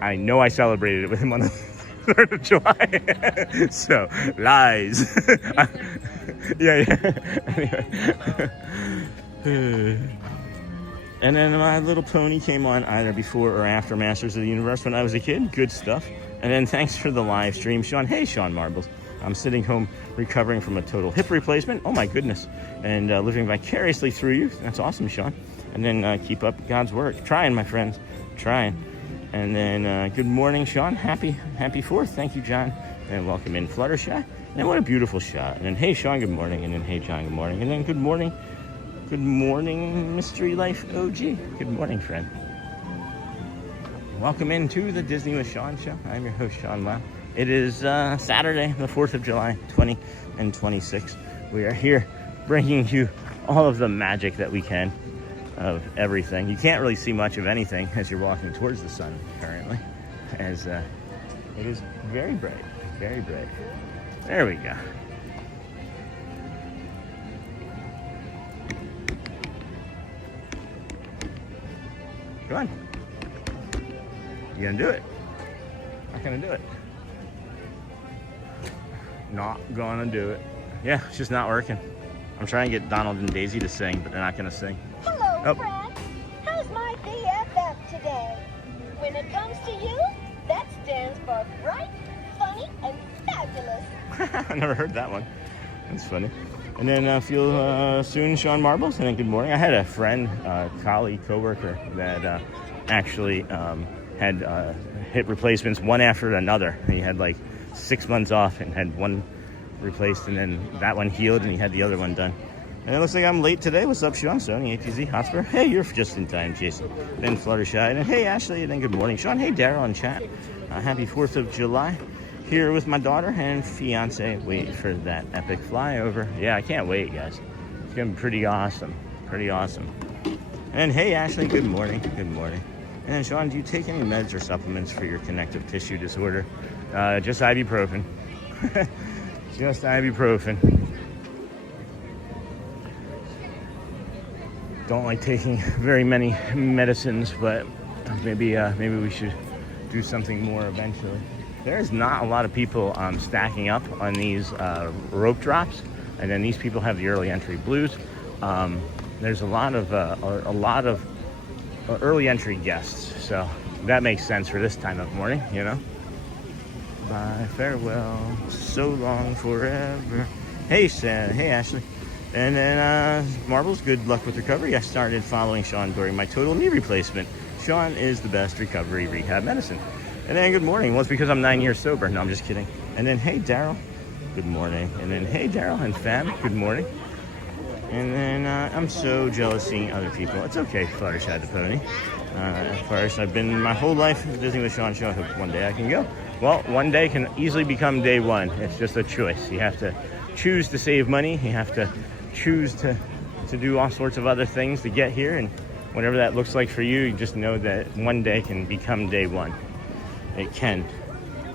I know I celebrated it with him on the 3rd of July. So, lies. Anyway. And then My Little Pony came on either before or after Masters of the Universe when I was a kid. Good stuff. And then thanks for the live stream, Sean. Hey, Sean Marbles. I'm sitting home recovering from a total hip replacement. Oh, my goodness. And living vicariously through you. That's awesome, Sean. And then keep up God's work. Trying, my friends. Trying. And then good morning, Sean. Happy 4th. Thank you, John. And welcome in Fluttershy. And what a beautiful shot. And then, hey, Sean, good morning. And then, hey, John, good morning. And then, good morning. Good morning, Mystery Life OG. Good morning, friend. Welcome into the Disney with Sean show. I'm your host, Sean Lau. It is Saturday, the 4th of July, 2026. We are here bringing you all of the magic that we can of everything. You can't really see much of anything as you're walking towards the sun currently, as it is very bright, very bright. There we go. Come on. You gonna do it? Not gonna do it. Not gonna do it. Yeah, it's just not working. I'm trying to get Donald and Daisy to sing, but they're not gonna sing. Hello, friend. How's my BFF today? When it comes to you, that stands for bright, funny, and fabulous. I never heard that one. That's funny. And then feel soon, Sean Marbles. And then good morning. I had a friend, colleague, coworker that actually had hip replacements one after another. He had like 6 months off and had one replaced, and then that one healed, and he had the other one done. And it looks like I'm late today. What's up, Sean? Sony, ATZ, Hotspur. Hey, you're just in time, Jason. Then Fluttershy. And hey, Ashley. And then good morning, Sean. Hey, Daryl in chat. Happy 4th of July. Here with my daughter and fiance. Wait for that epic flyover. Yeah, I can't wait, guys. It's going to be pretty awesome. Pretty awesome. And hey, Ashley. Good morning. Good morning. And then, Sean, do you take any meds or supplements for your connective tissue disorder? Just ibuprofen. Just ibuprofen. Don't like taking very many medicines, but maybe we should do something more eventually. There's not a lot of people stacking up on these rope drops, and then these people have the early entry blues. There's a lot of early entry guests, so that makes sense for this time of morning, you know. Bye, farewell, so long, forever. Hey, hey, Ashley. And then Marbles, good luck with recovery. I started following Sean during my total knee replacement. Sean is the best recovery rehab medicine. And then good morning. Well, it's because I'm 9 years sober. No, I'm just kidding. And then hey, Daryl. Good morning. And then hey, Daryl and Fab. Good morning. And then I'm so jealous seeing other people. It's okay, Fluttershy the pony. At first, I've been my whole life Disney with Sean show. I hope one day I can go. Well, one day can easily become day one. It's just a choice. You have to choose to save money. You have to choose to do all sorts of other things to get here, and whatever that looks like for you, you just know that one day can become day one. It can.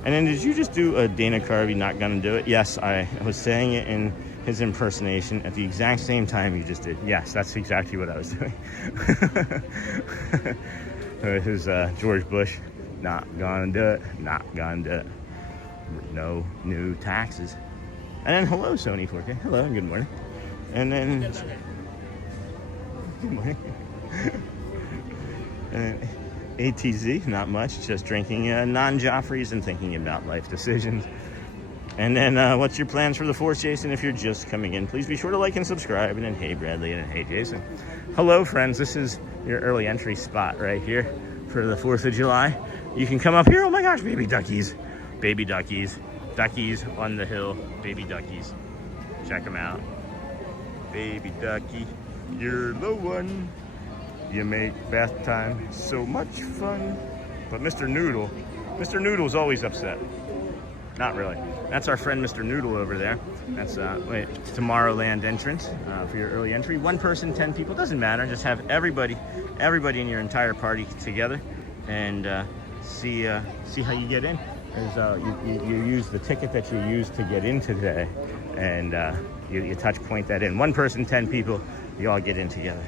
And then did you just do a Dana Carvey not gonna do it? Yes, I was saying it in his impersonation at the exact same time you just did. Yes, that's exactly what I was doing. His George Bush, not gonna do it, not gonna do it. No new taxes. And then hello, Sony 4K. Hello and good morning. And then good morning. And ATZ, not much, just drinking non-Joffreys and thinking about life decisions. And then what's your plans for the 4th, Jason? If you're just coming in, please be sure to like and subscribe. And then hey, Bradley, and hey, Jason. Hello, friends. This is your early entry spot right here for the 4th of July. You can come up here. Oh my gosh, baby duckies. Baby duckies. Duckies on the hill. Baby duckies. Check them out. Baby ducky, you're the one. You make bath time so much fun. But Mr. Noodle's always upset. Not really. That's our friend Mr. Noodle over there. That's Tomorrowland entrance for your early entry. 1 person, 10 people, doesn't matter. Just have everybody in your entire party together and see how you get in. You use the ticket that you used to get in today, and you touch point that in. 1 person, 10 people, you all get in together.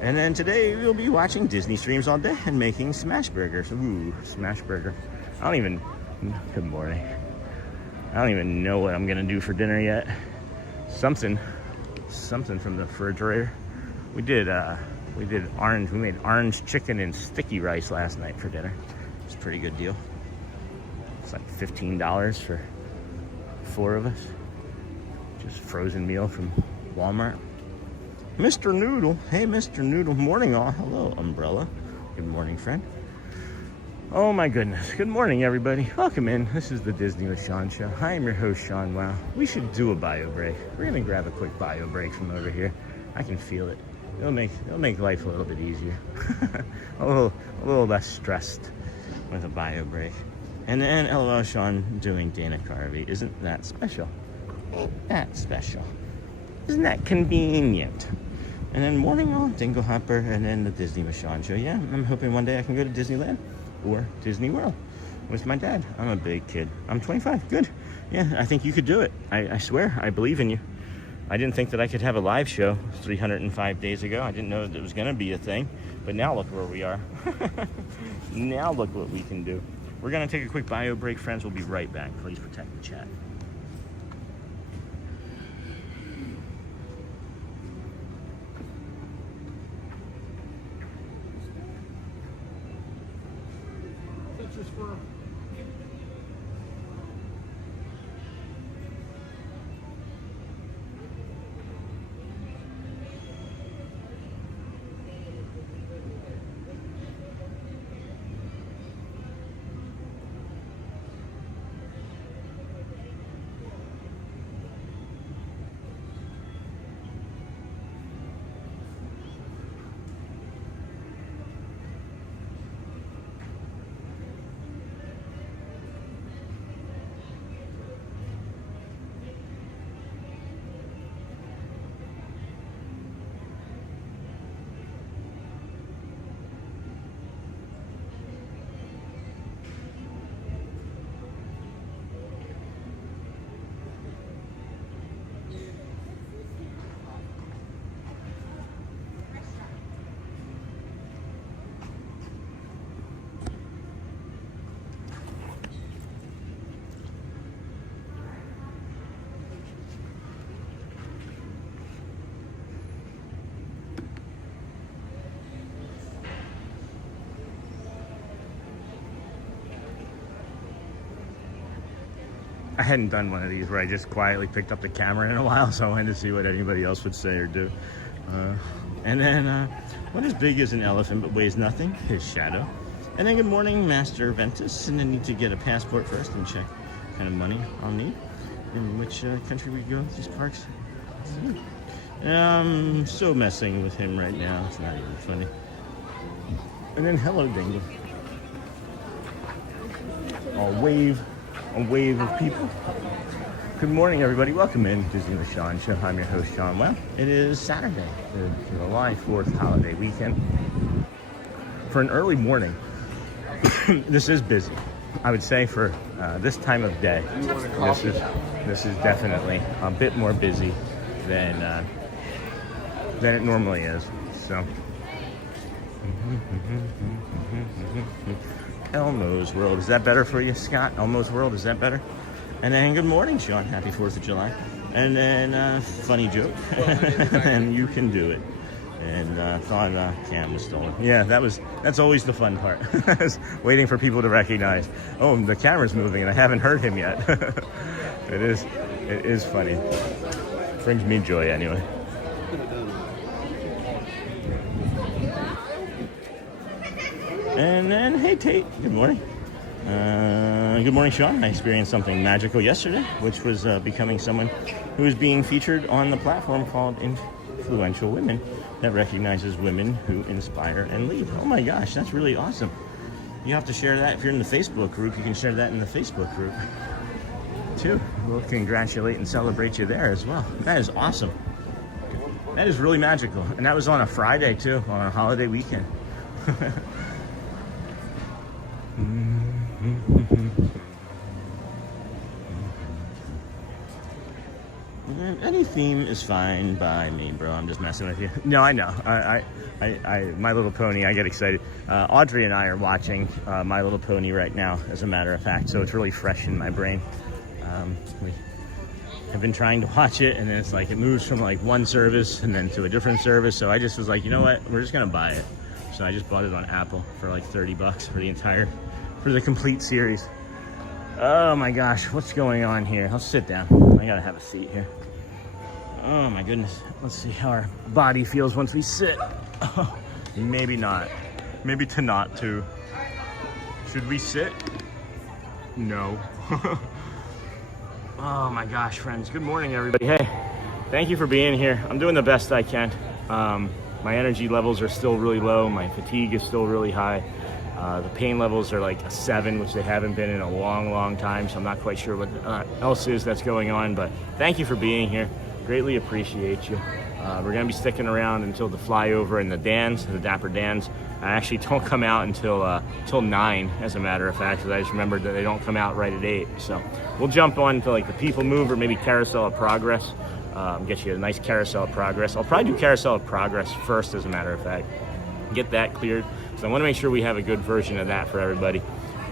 And then today we'll be watching Disney streams all day and making smash burgers. Ooh, smash burger. Good morning. I don't even know what I'm gonna do for dinner yet. Something from the refrigerator. We made orange chicken and sticky rice last night for dinner. It's a pretty good deal. It's like $15 for 4 of us. Just frozen meal from Walmart. Mr. Noodle. Hey, Mr. Noodle. Morning, all. Hello, umbrella. Good morning, friend. Oh, my goodness. Good morning, everybody. Welcome in. This is the Disney with Sean show. I am your host, Sean. Wow. We should do a bio break. We're going to grab a quick bio break from over here. I can feel it. It'll make life a little bit easier. a little less stressed with a bio break. And then, LOL, Sean doing Dana Carvey. Isn't that special? That's special. Isn't that convenient? And then morning on Dingle Hopper, and then the Disney with Sean show. Yeah, I'm hoping one day I can go to Disneyland or Disney World with my dad. I'm a big kid. I'm 25. Good. Yeah, I think you could do it. I swear, I believe in you. I didn't think that I could have a live show 305 days ago. I didn't know that it was going to be a thing. But now look where we are. Now look what we can do. We're going to take a quick bio break, friends. We'll be right back. Please protect the chat. I hadn't done one of these where I just quietly picked up the camera in a while, so I wanted to see what anybody else would say or do. And then, what is big as an elephant but weighs nothing? His shadow. And then good morning, Master Ventus. And then need to get a passport first and check what kind of money I'll need. In which country we go with these parks. I'm so messing with him right now. It's not even funny. And then hello, Dingle. A wave of people. Good morning, everybody. Welcome in Disney with Sean Show. I'm your host, Sean. Well, it is Saturday, the July 4th holiday weekend. For an early morning, this is busy. I would say for this time of day, this is definitely a bit more busy than it normally is. So, Elmo's World. Is that better for you, Scott? Elmo's World, is that better? And then good morning, Sean. Happy 4th of July. And then funny joke. And you can do it. And thought Cam was stolen. Yeah, that's always the fun part. Waiting for people to recognize, oh, the camera's moving and I haven't heard him yet. It is funny. Brings me joy anyway. And then, hey Tate, good morning. Good morning, Sean. I experienced something magical yesterday, which was becoming someone who is being featured on the platform called Influential Women that recognizes women who inspire and lead. Oh my gosh, that's really awesome. You have to share that. If you're in the Facebook group, you can share that in the Facebook group too. We'll congratulate and celebrate you there as well. That is awesome. That is really magical. And that was on a Friday too, on a holiday weekend. Any theme is fine by me, bro. I'm just messing with you. No, I know. I My Little Pony, I get excited. Audrey and I are watching My Little Pony right now, as a matter of fact, so it's really fresh in my brain. We have been trying to watch it, and then it's like it moves from like one service and then to a different service, so I just was like, you know what? We're just gonna buy it. So I just bought it on Apple for like $30 for the complete series. Oh my gosh, what's going on here? I'll sit down. I gotta have a seat here. Oh my goodness. Let's see how our body feels once we sit. Oh, maybe not. Maybe to not to. Should we sit? No. Oh my gosh, friends. Good morning, everybody. Hey, thank you for being here. I'm doing the best I can. My energy levels are still really low. My fatigue is still really high. The pain levels are like a 7, which they haven't been in a long time, so I'm not quite sure what else is that's going on, but thank you for being here. Greatly appreciate you. We're going to be sticking around until the flyover and the Dapper Dans. I actually don't come out until 9, as a matter of fact, because I just remembered that they don't come out right at 8. So we'll jump on to like the PeopleMover, maybe Carousel of Progress. Get you a nice Carousel of Progress. I'll probably do Carousel of Progress first, as a matter of fact. Get that cleared. So I want to make sure we have a good version of that for everybody.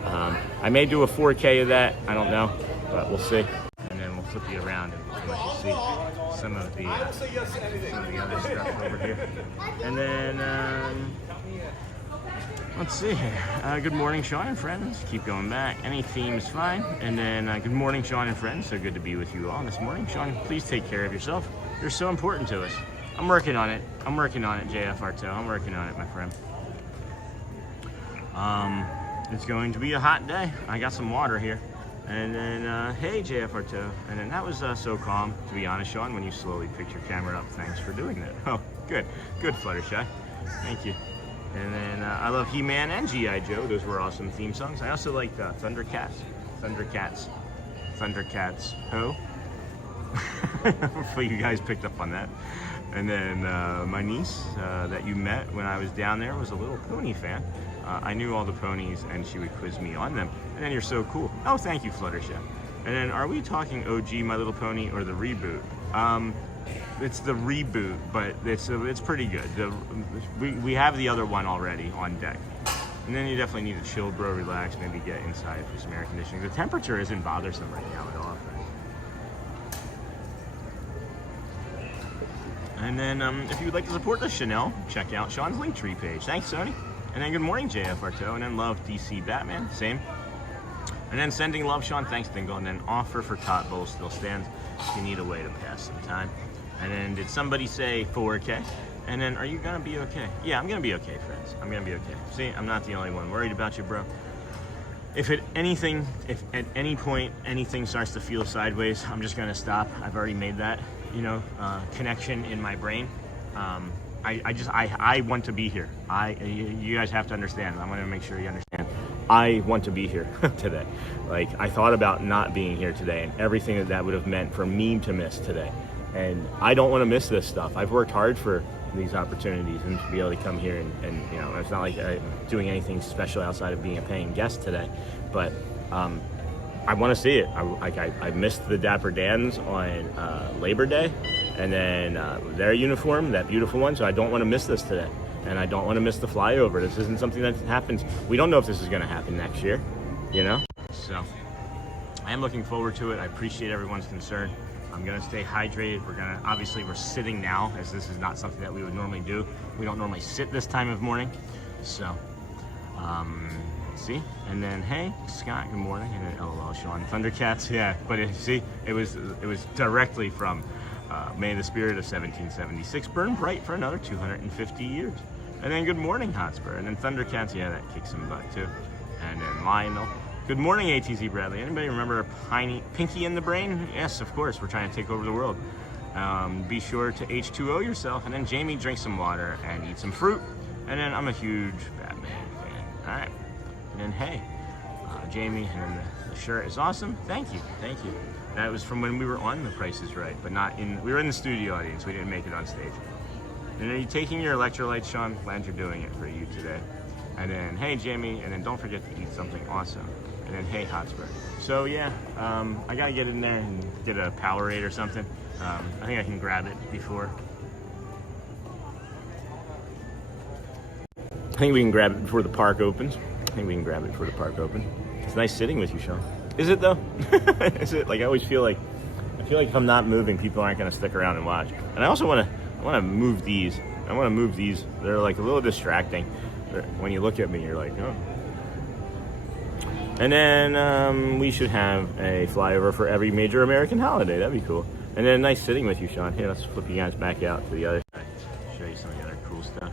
I may do a 4K of that. I don't know, but we'll see. And then we'll flip you around and let you see some of the other stuff over here. And then let's see here. Good morning, Sean and friends. Keep going back. Any theme is fine. And then good morning, Sean and friends. So good to be with you all this morning. Sean, please take care of yourself. You're so important to us. I'm working on it. JFR2. I'm working on it, my friend. It's going to be a hot day. I got some water here. And then, hey, JFR2. And then that was so calm, to be honest, Sean, when you slowly picked your camera up. Thanks for doing that. Oh, good. Good, Fluttershy. Thank you. And then I love He-Man and G.I. Joe. Those were awesome theme songs. I also like Thundercats. Thundercats. Ho. Hopefully you guys picked up on that. And then my niece that you met when I was down there was a little pony fan. I knew all the ponies and she would quiz me on them. And then you're so cool. Oh, thank you, Fluttershy. And then are we talking OG My Little Pony or the reboot? It's the reboot, but it's pretty good. We have the other one already on deck. And then you definitely need to chill, bro, relax, maybe get inside for some air conditioning. The temperature isn't bothersome right now at all. And then if you would like to support the Chanel, check out Sean's Linktree page. Thanks, Sony. And then good morning, JFR2. And then love DC Batman, same. And then sending love, Sean, thanks, Dingle. And then offer for Tot Bowl still stands if you need a way to pass some time. And then did somebody say 4K? And then are you gonna be okay? Yeah, I'm gonna be okay, friends. I'm gonna be okay. See, I'm not the only one worried about you, bro. If at any point anything starts to feel sideways, I'm just gonna stop. I've already made that, connection in my brain. I want to be here. You guys have to understand. I want to make sure you understand. I want to be here today. Like, I thought about not being here today and everything that would have meant for me to miss today. And I don't want to miss this stuff. I've worked hard for these opportunities and to be able to come here and you know, it's not like I'm doing anything special outside of being a paying guest today, but I want to see it. I missed the Dapper Dans on Labor Day, and then their uniform, that beautiful one, so I don't want to miss this today. And I don't want to miss the flyover. This isn't something that happens. We don't know if this is going to happen next year, you know? So I am looking forward to it. I appreciate everyone's concern. I'm going to stay hydrated. Obviously we're sitting now, as this is not something that we would normally do. We don't normally sit this time of morning. So, see? And then, hey, Scott, good morning. And then, LOL, Sean. Thundercats, yeah. But see, it was directly from May the Spirit of 1776 burn bright for another 250 years. And then good morning, Hotspur. And then Thundercats, yeah, that kicks some butt too. And then Lionel. Good morning, ATZ Bradley. Anybody remember Pinky in the Brain? Yes, of course. We're trying to take over the world. Be sure to H2O yourself. And then Jamie, drink some water and eat some fruit. And then I'm a huge Batman fan. All right. And then, hey, Jamie, and then the shirt is awesome. Thank you. Thank you. That was from when we were on The Price is Right, but not in, we were in the studio audience. We didn't make it on stage. And are you taking your electrolytes, Sean? Glad you're doing it for you today. And then, hey, Jamie, and then don't forget to eat something awesome. And then, hey, Hotspur. So, yeah, I got to get in there and get a Powerade or something. I think I can grab it before. I think we can grab it before the park opens. It's nice sitting with you, Sean. Is it, though? Is it? Like, I always feel like if I'm not moving, people aren't going to stick around and watch. And I also want to move these. They're, like, a little distracting. When you look at me, you're like, oh. And then we should have a flyover for every major American holiday. That'd be cool. And then nice sitting with you, Sean. Here, let's flip you guys back out to the other side. Show you some of the other cool stuff.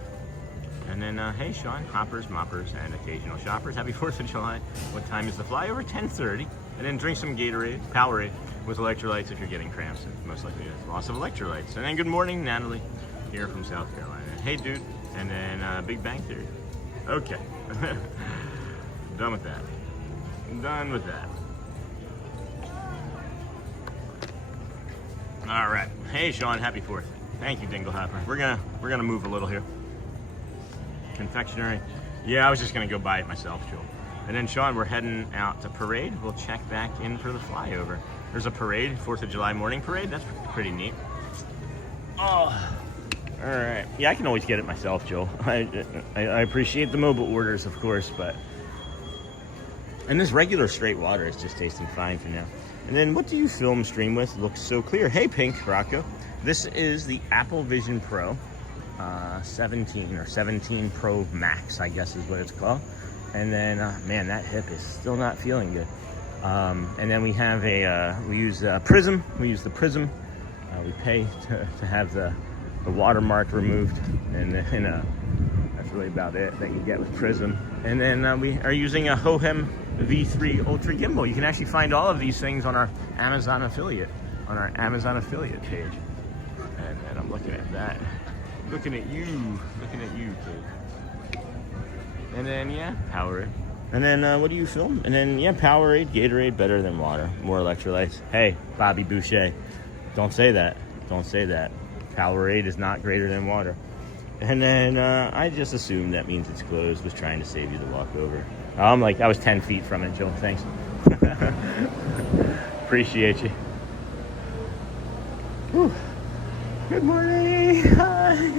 And then, hey, Sean, hoppers, moppers, and occasional shoppers. Happy 4th of July. What time is the flyover? 10:30. And then drink some Gatorade, Powerade, with electrolytes if you're getting cramps. And most likely it's loss of electrolytes. And then good morning, Natalie, here from South Carolina. Hey, dude. And then Big Bang Theory. Okay. Done with that. Done with that. All right. Hey, Sean, happy 4th. Thank you, Dingle Hopper. We're gonna move a little here. Confectionery. Yeah, I was just gonna go buy it myself, Joel. And then, Sean, we're heading out to parade. We'll check back in for the flyover. There's a parade, 4th of July morning parade. That's pretty neat. Oh, all right. Yeah, I can always get it myself, Joel. I appreciate the mobile orders, of course, but. And this regular straight water is just tasting fine for now. And then what do you film stream with? Looks so clear. Hey, Pink Rocco. This is the Apple Vision Pro 17 or 17 Pro Max, I guess is what it's called. And then, man, that hip is still not feeling good. And then we have we use Prism. We use the Prism. We pay to have the watermark removed. And that's really about it that you get with Prism. And then we are using a Hohem V3 Ultra Gimbal. You can actually find all of these things on our Amazon affiliate page. And I'm looking at that. Looking at you, kid. And then, yeah, Powerade. And then, what do you film? And then, yeah, Powerade, Gatorade, better than water. More electrolytes. Hey, Bobby Boucher, don't say that. Don't say that. Powerade is not greater than water. And then, I just assumed that means it's closed. Was trying to save you the walk over. I'm like, I was 10 feet from it, Joe. Thanks. Appreciate you. Whew. Good morning. Hi.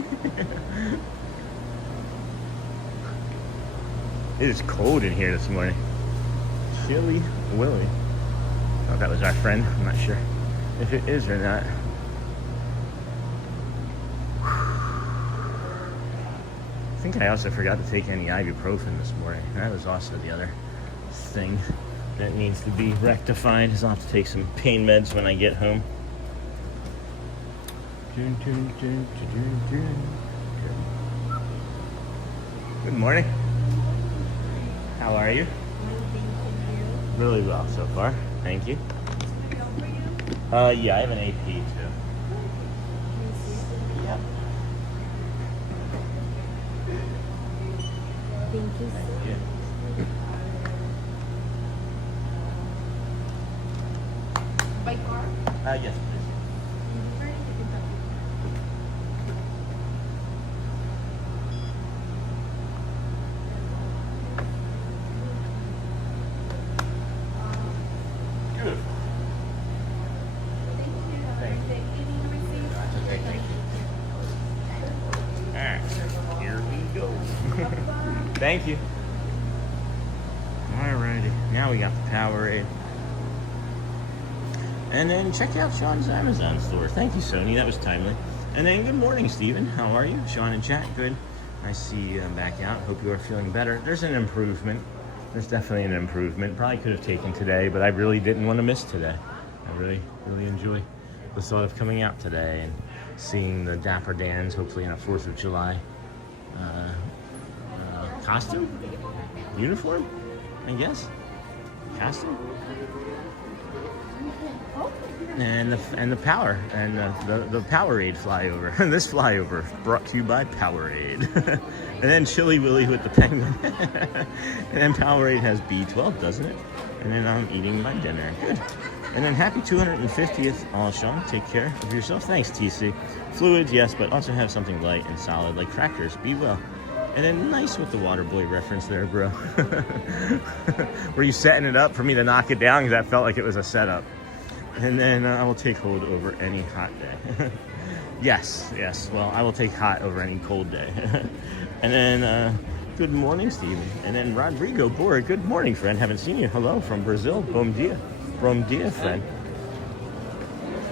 It is cold in here this morning. Chilly Willy. Oh, that was our friend. I'm not sure if it is or not. I think I also forgot to take any ibuprofen this morning. That was also the other thing that needs to be rectified. Is I'll have to take some pain meds when I get home. Good morning. How are you? Really well so far. Thank you. Yeah, I have an AP too. Yeah. Thank you. Thank you. Yes, please. Beautiful. Thank you. That's okay, thank you. Alright, here we go. Thank you. Alrighty, now we got the Powerade. And then check out Sean's Amazon store. Thank you, Sony. That was timely. And then good morning, Steven. How are you? Sean in chat. Good. I see you back out. Hope you are feeling better. There's an improvement. There's definitely an improvement. Probably could have taken today, but I really didn't want to miss today. I really enjoy the thought of coming out today and seeing the Dapper Dans, hopefully in a 4th of July costume? Uniform? I guess? Costume? And the power and the Powerade flyover. This flyover brought to you by Powerade. And then Chili Willy with the penguin. And then Powerade has B12, doesn't it? And then I'm eating my dinner. Good. And then happy 250th, all Sean. Take care of yourself. Thanks, TC. Fluids, yes, but also have something light and solid like crackers. Be well. And then nice with the water boy reference there, bro. Were you setting it up for me to knock it down? Because that felt like it was a setup. And then I will take hold over any hot day. Yes. Well, I will take hot over any cold day. And then, good morning, Steven. And then Rodrigo Bora, good morning, friend. Haven't seen you. Hello from Brazil. Bom dia. Bom dia, friend.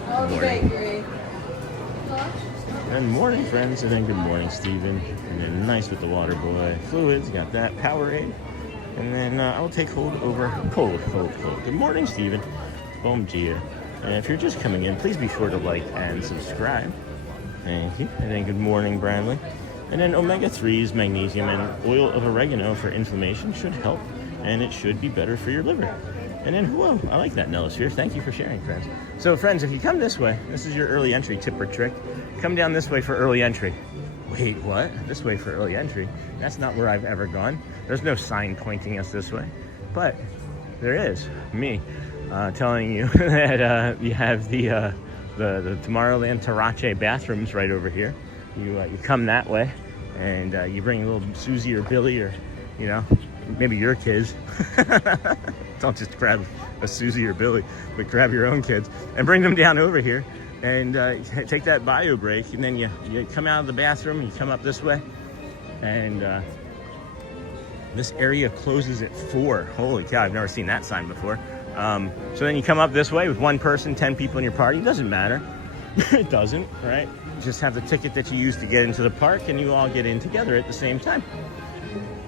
Good morning. And morning, friends. And then good morning, Steven. And then nice with the water boy. Fluids, got that. Powerade. And then I will take hold over cold. Good morning, Steven. Bom dia. And if you're just coming in, please be sure to like and subscribe. Thank you. And then good morning, Bradley. And then omega-3s, magnesium, and oil of oregano for inflammation should help, and it should be better for your liver. And then, whoa, I like that, Nellisphere. Thank you for sharing, friends. So, friends, if you come this way, this is your early entry tip or trick. Come down this way for early entry. Wait, what? This way for early entry? That's not where I've ever gone. There's no sign pointing us this way. But there is me telling you that you have the Tomorrowland Tarache bathrooms right over here. You come that way, and you bring a little Susie or Billy or, you know, maybe your kids. Don't just grab a Susie or Billy, but grab your own kids and bring them down over here and take that bio break. And then you come out of the bathroom, you come up this way, and this area closes at 4. Holy cow, I've never seen that sign before. So then you come up this way with one person, 10 people in your party. It doesn't matter. It doesn't, right? You just have the ticket that you use to get into the park, and you all get in together at the same time.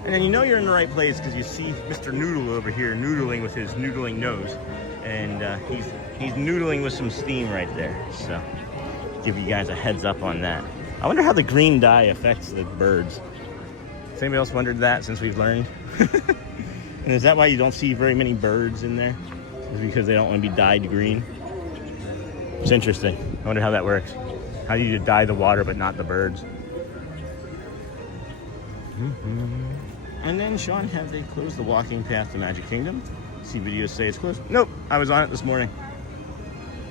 And then you know you're in the right place because you see Mr. Noodle over here noodling with his noodling nose. And he's noodling with some steam right there. So give you guys a heads up on that. I wonder how the green dye affects the birds. Has anybody else wondered that since we've learned? And is that why you don't see very many birds in there? Is it because they don't want to be dyed green? It's interesting. I wonder how that works. How do you dye the water but not the birds? And then, Sean, have they closed the walking path to Magic Kingdom? See videos say it's closed? Nope, I was on it this morning.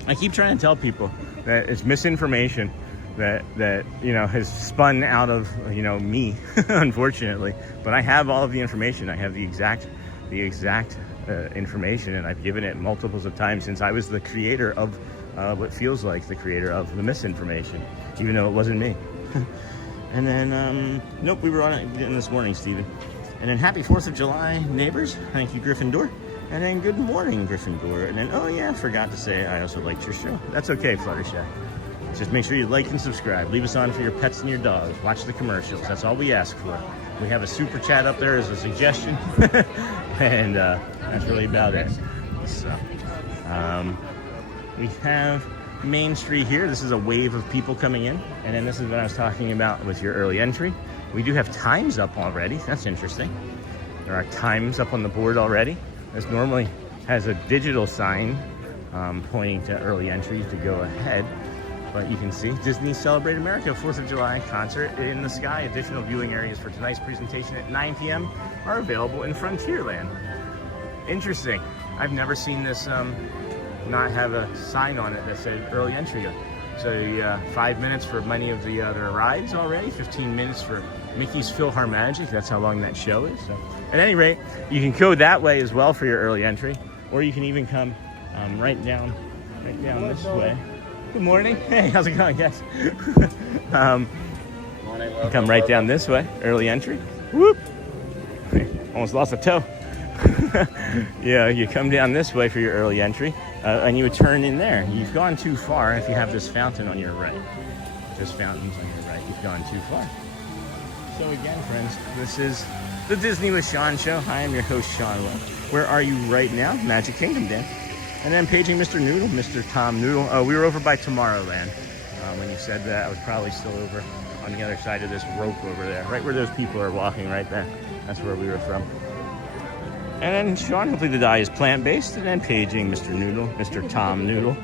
I keep trying to tell people that it's misinformation that you know has spun out of me, unfortunately. But I have all of the information. I have the exact information, and I've given it multiples of times since I was the creator of what feels like the creator of the misinformation, even though it wasn't me. And then, nope, we were on it this morning, Steven. And then happy 4th of July, neighbors. Thank you, Gryffindor. And then good morning, Gryffindor. And then, oh yeah, forgot to say I also liked your show. That's okay, Fluttershy. Just make sure you like and subscribe. Leave us on for your pets and your dogs. Watch the commercials. That's all we ask for. We have a super chat up there as a suggestion. And that's really about it. So, we have Main Street here. This is a wave of people coming in. And then this is what I was talking about with your early entry. We do have times up already. That's interesting. There are times up on the board already. This normally has a digital sign pointing to early entries to go ahead. But you can see Disney Celebrate America 4th of July concert in the sky. Additional viewing areas for tonight's presentation at 9 p.m. are available in Frontierland. Interesting. I've never seen this not have a sign on it that said early entry. So 5 minutes for many of the other rides already, 15 minutes for Mickey's PhilharMagic. That's how long that show is. So at any rate, you can go that way as well for your early entry, or you can even come right down this way. Good morning. Hey, how's it going? Yes. Come right down this way, early entry. Whoop. Almost lost a toe. Yeah, you come down this way for your early entry, and you would turn in there. You've gone too far if you have this fountain on your right. This fountain's on your right. You've gone too far. So again, friends, this is the Disney with Sean show. I am your host, Sean Lowe. Where are you right now? Magic Kingdom, Dan. And then paging Mr. Noodle, Mr. Tom Noodle. We were over by Tomorrowland. When you said that, I was probably still over on the other side of this rope over there, right where those people are walking right there. That's where we were from. And then Sean, hopefully the die is plant-based. And then paging Mr. Noodle, Mr. Tom Noodle.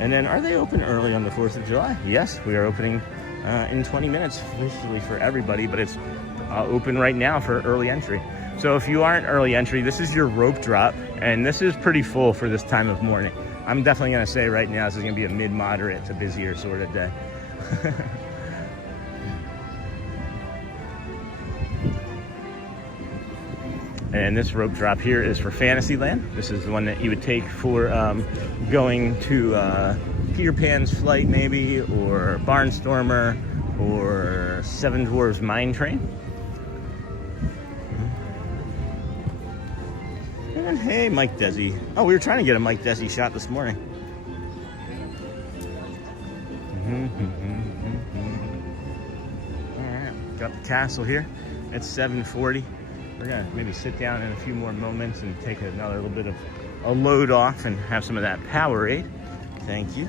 And then, are they open early on the 4th of July? Yes, we are opening in 20 minutes officially for everybody, but it's open right now for early entry. So if you aren't early entry, this is your rope drop, and this is pretty full for this time of morning. I'm definitely going to say right now this is going to be a mid-moderate to busier sort of day. And this rope drop here is for Fantasyland. This is the one that you would take for going to Peter Pan's Flight maybe, or Barnstormer, or Seven Dwarfs Mine Train. And hey, Mike Desi. Oh, we were trying to get a Mike Desi shot this morning. All right, got the castle here. It's 7:40. We're gonna maybe sit down in a few more moments and take another little bit of a load off and have some of that Powerade. Thank you.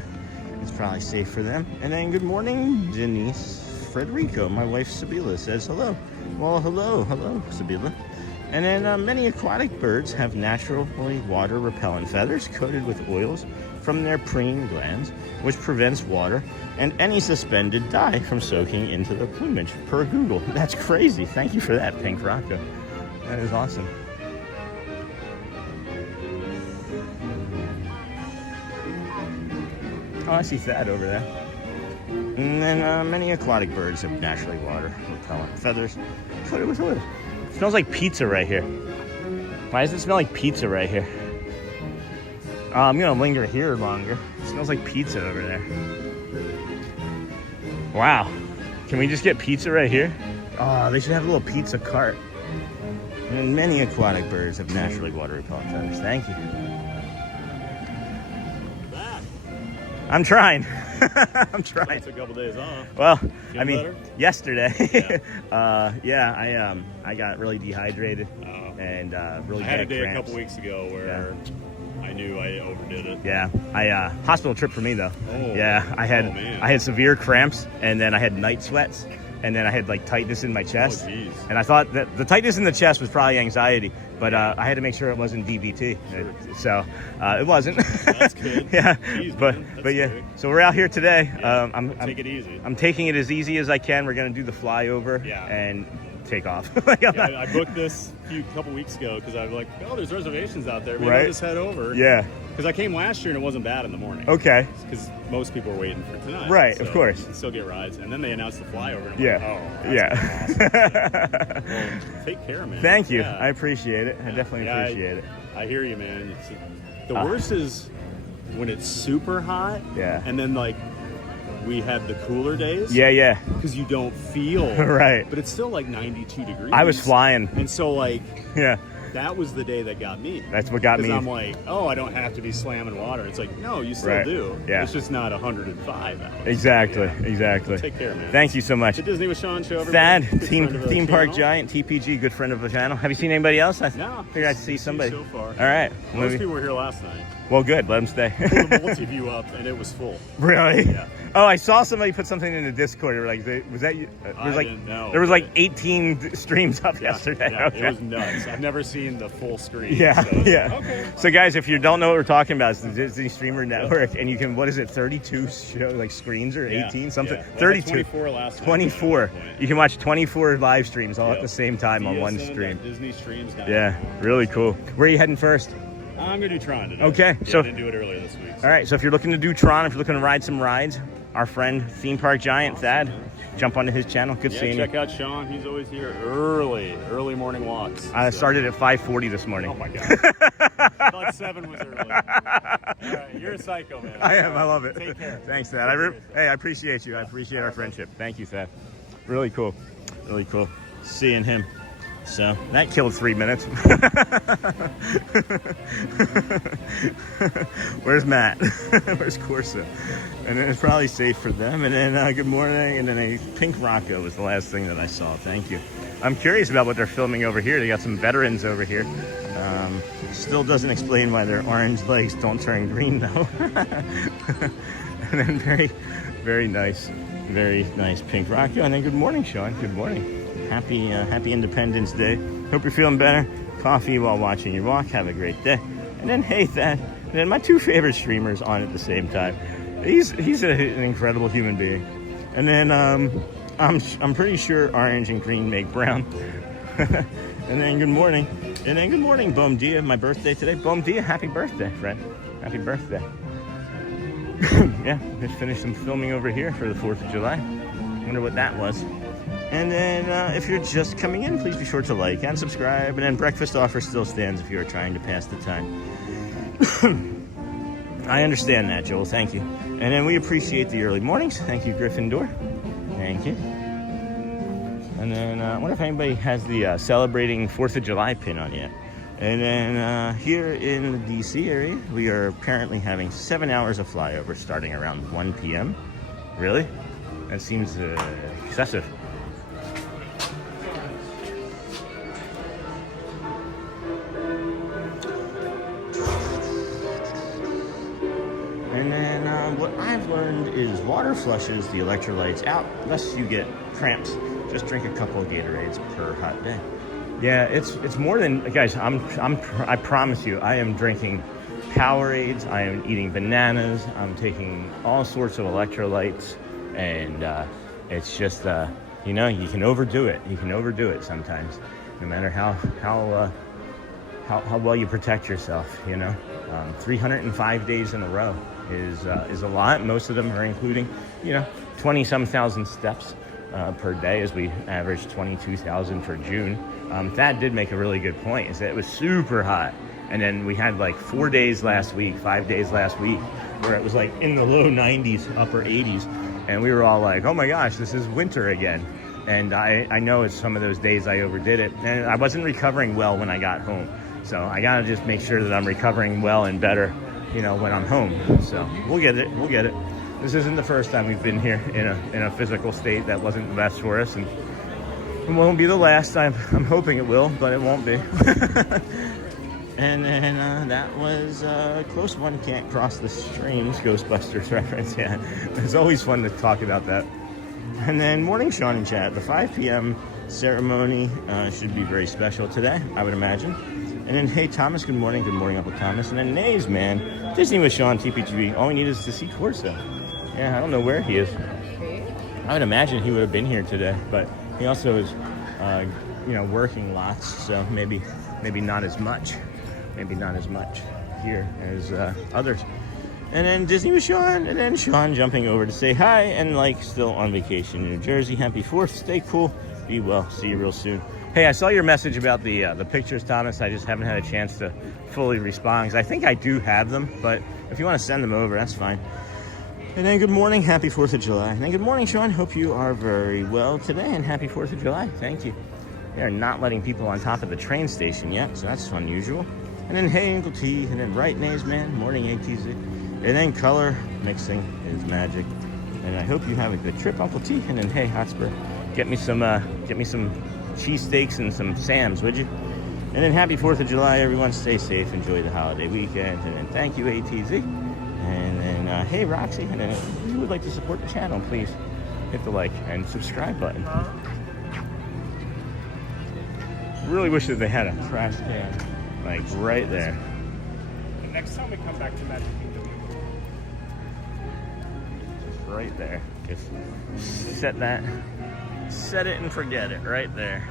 It's probably safe for them. And then good morning, Denise Frederico. My wife Sabila says hello. Well, hello, Sabila. And then many aquatic birds have naturally water repellent feathers coated with oils from their preening glands, which prevents water and any suspended dye from soaking into the plumage, per Google. That's crazy. Thank you for that, Pink Rocco. That is awesome. Oh, I see Thad over there. And then many aquatic birds have naturally water repellent feathers coated with oil. It smells like pizza right here. Why does it smell like pizza right here? I'm gonna linger here longer. It smells like pizza over there. Wow. Can we just get pizza right here? Oh, they should have a little pizza cart. And many aquatic birds have naturally water repellent feathers. Thank you. I'm trying. I'm trying. It's a couple days off. Well, Feeling I mean, better? yesterday, I got really dehydrated and really I had a bad day cramps. a couple weeks ago where I knew I overdid it. Yeah, hospital trip for me though. Oh. Yeah, I man. had severe cramps, and then I had night sweats, and then I had like tightness in my chest. Oh, geez. And I thought that the tightness in the chest was probably anxiety, but I had to make sure it wasn't DVT. So it wasn't. That's good. Yeah, Jeez, but man. That's but yeah. scary. So we're out here today. Yeah. I'm Take it easy. I'm taking it as easy as I can. We're gonna do the flyover and take off. I booked this a couple weeks ago because I was like, oh, there's reservations out there. Maybe Right. I'll just head over. Yeah. Because I came last year and it wasn't bad in the morning. Okay. Because most people were waiting for tonight. Right, so of course. You can still get rides. And then they announced the flyover. And I'm Yeah. like, oh, that's awesome. Well, take care, man. Thank you. Yeah. I appreciate it. I definitely Yeah, appreciate it. I hear you, man. The worst is when it's super hot. Yeah. And then, like, we had the cooler days. Yeah. Because you don't feel. Right. But it's still like 92 degrees. I was flying. And so, like, Yeah. that was the day that got me. That's what got me. Because I'm like, oh, I don't have to be slamming water. It's like, no, you still Right. do. Yeah. It's just not 105 out. Exactly. Yeah. Exactly. Take care, man. Thank you so much. The Disney with Sean show. everybody. Thad, Good friend of the theme park channel. giant, TPG, good friend of the channel. Have you seen anybody else? I No. figured I'd see somebody. So far. All right. Most people were here last night. Well, good. Let them stay. Pulled the multi-view up and it was full. Really? Yeah. Oh, I saw somebody put something in the Discord. They were like, was that you? I didn't know, There was like but- 18 streams up yesterday. Yeah, Okay. it was nuts. I've never seen the full screen. Yeah, so it's yeah. like, okay. So guys, if you don't know what we're talking about, it's the Disney Streamer Network, and you can, what is it, 32 screens or 18 something? Yeah. Well, 32. 24 last night. 24. You can watch 24 live streams all at Yep. the same time on one DSN, stream. Disney streams now. Yeah, really cool. Where are you heading first? I'm gonna do Tron today. Okay, yeah, so- I didn't do it earlier this week. All right, so if you're looking to do Tron, if you're looking to ride some rides, our friend Theme Park Giant Thad, jump onto his channel. Good Yeah, seeing check you. out Sean. He's always here early morning walks. I started at 5:40 this morning. Oh my god. I thought 7 was early. All right, you're a psycho, man. I am. I love it. Take care. Thanks, Thad. Hey, I appreciate you. I appreciate our friendship. Thank you, Thad. Really cool. Really cool seeing him. So that killed 3 minutes. Where's Matt? Where's Corsa? And then it's probably safe for them. And then good morning. And then a pink Rocco was the last thing that I saw. Thank you. I'm curious about what they're filming over here. They got some veterans over here. Still doesn't explain why their orange legs don't turn green though. And then very nice pink Rocco. And then good morning, Sean. Good morning. Happy Independence Day. Hope you're feeling better. Coffee while watching your walk. Have a great day. And then hey, Thad. And then my two favorite streamers on at the same time. He's an incredible human being. And then I'm pretty sure orange and green make brown. And then good morning. And then good morning, Bom Dia. My birthday today. Bom Dia. Happy birthday, friend. Happy birthday. Yeah, just finished some filming over here for the 4th of July. Wonder what that was. And then if you're just coming in, please be sure to like and subscribe. And then breakfast offer still stands if you are trying to pass the time. I understand that, Joel. Thank you. And then we appreciate the early mornings. Thank you, Gryffindor. Thank you. And then I wonder if anybody has the celebrating 4th of July pin on yet. And then here in the DC area, we are apparently having 7 hours of flyover starting around 1 p.m. Really? That seems excessive. And then what I've learned is water flushes the electrolytes out, lest you get cramps. Just drink a couple of Gatorades per hot day. Yeah, it's more than, guys, I promise you, I am drinking Powerades, I am eating bananas, I'm taking all sorts of electrolytes, and it's just, you know, you can overdo it. You can overdo it sometimes, no matter how well you protect yourself, you know. 305 days in a row is a lot. Most of them are including, you know, 20-some thousand steps per day, as we averaged 22,000 for June. Thad did make a really good point, is that it was super hot. And then we had like 5 days last week, where it was like in the low 90s, upper 80s. And we were all like, oh my gosh, this is winter again. And I know it's some of those days I overdid it. And I wasn't recovering well when I got home. So I gotta just make sure that I'm recovering well and better, you know, when I'm home. So we'll get it. This isn't the first time we've been here in a physical state that wasn't the best for us, and it won't be the last. I'm hoping it will, but it won't be. And then that was a close one. Can't cross the streams. Ghostbusters reference. Yeah, it's always fun to talk about that. And then morning, Sean in chat. The 5 p.m. ceremony should be very special today, I would imagine. And then, hey, Thomas, good morning. Good morning, Uncle Thomas. And then, Nays, man. Disney with Sean, TPGB. All we need is to see Corsa. Yeah, I don't know where he is. I would imagine he would have been here today, but he also is, you know, working lots, so maybe not as much. Maybe not as much here as others. And then Disney with Sean, and then Sean jumping over to say hi, and like still on vacation in New Jersey. Happy 4th. Stay cool. Be well. See you real soon. Hey, I saw your message about the pictures, Thomas. I just haven't had a chance to fully respond, because I think I do have them, but if you want to send them over, that's fine. And then good morning, happy 4th of July. And then good morning, Sean. Hope you are very well today, and happy 4th of July. Thank you. They are not letting people on top of the train station yet, so that's unusual. And then hey, Uncle T, and then Right Nays, man. Morning, ATZ. And then color mixing is magic. And I hope you have a good trip, Uncle T. And then hey, Hotspur, get me some cheesesteaks and some Sam's, would you? And then happy 4th of July, everyone. Stay safe, enjoy the holiday weekend, and then thank you, ATZ. And then hey, Roxy, and then if you would like to support the channel, please hit the like and subscribe button. Really wish that they had a trash can like right there. The next time we come back to Magic Kingdom, Just right there. Just set it and forget it right there.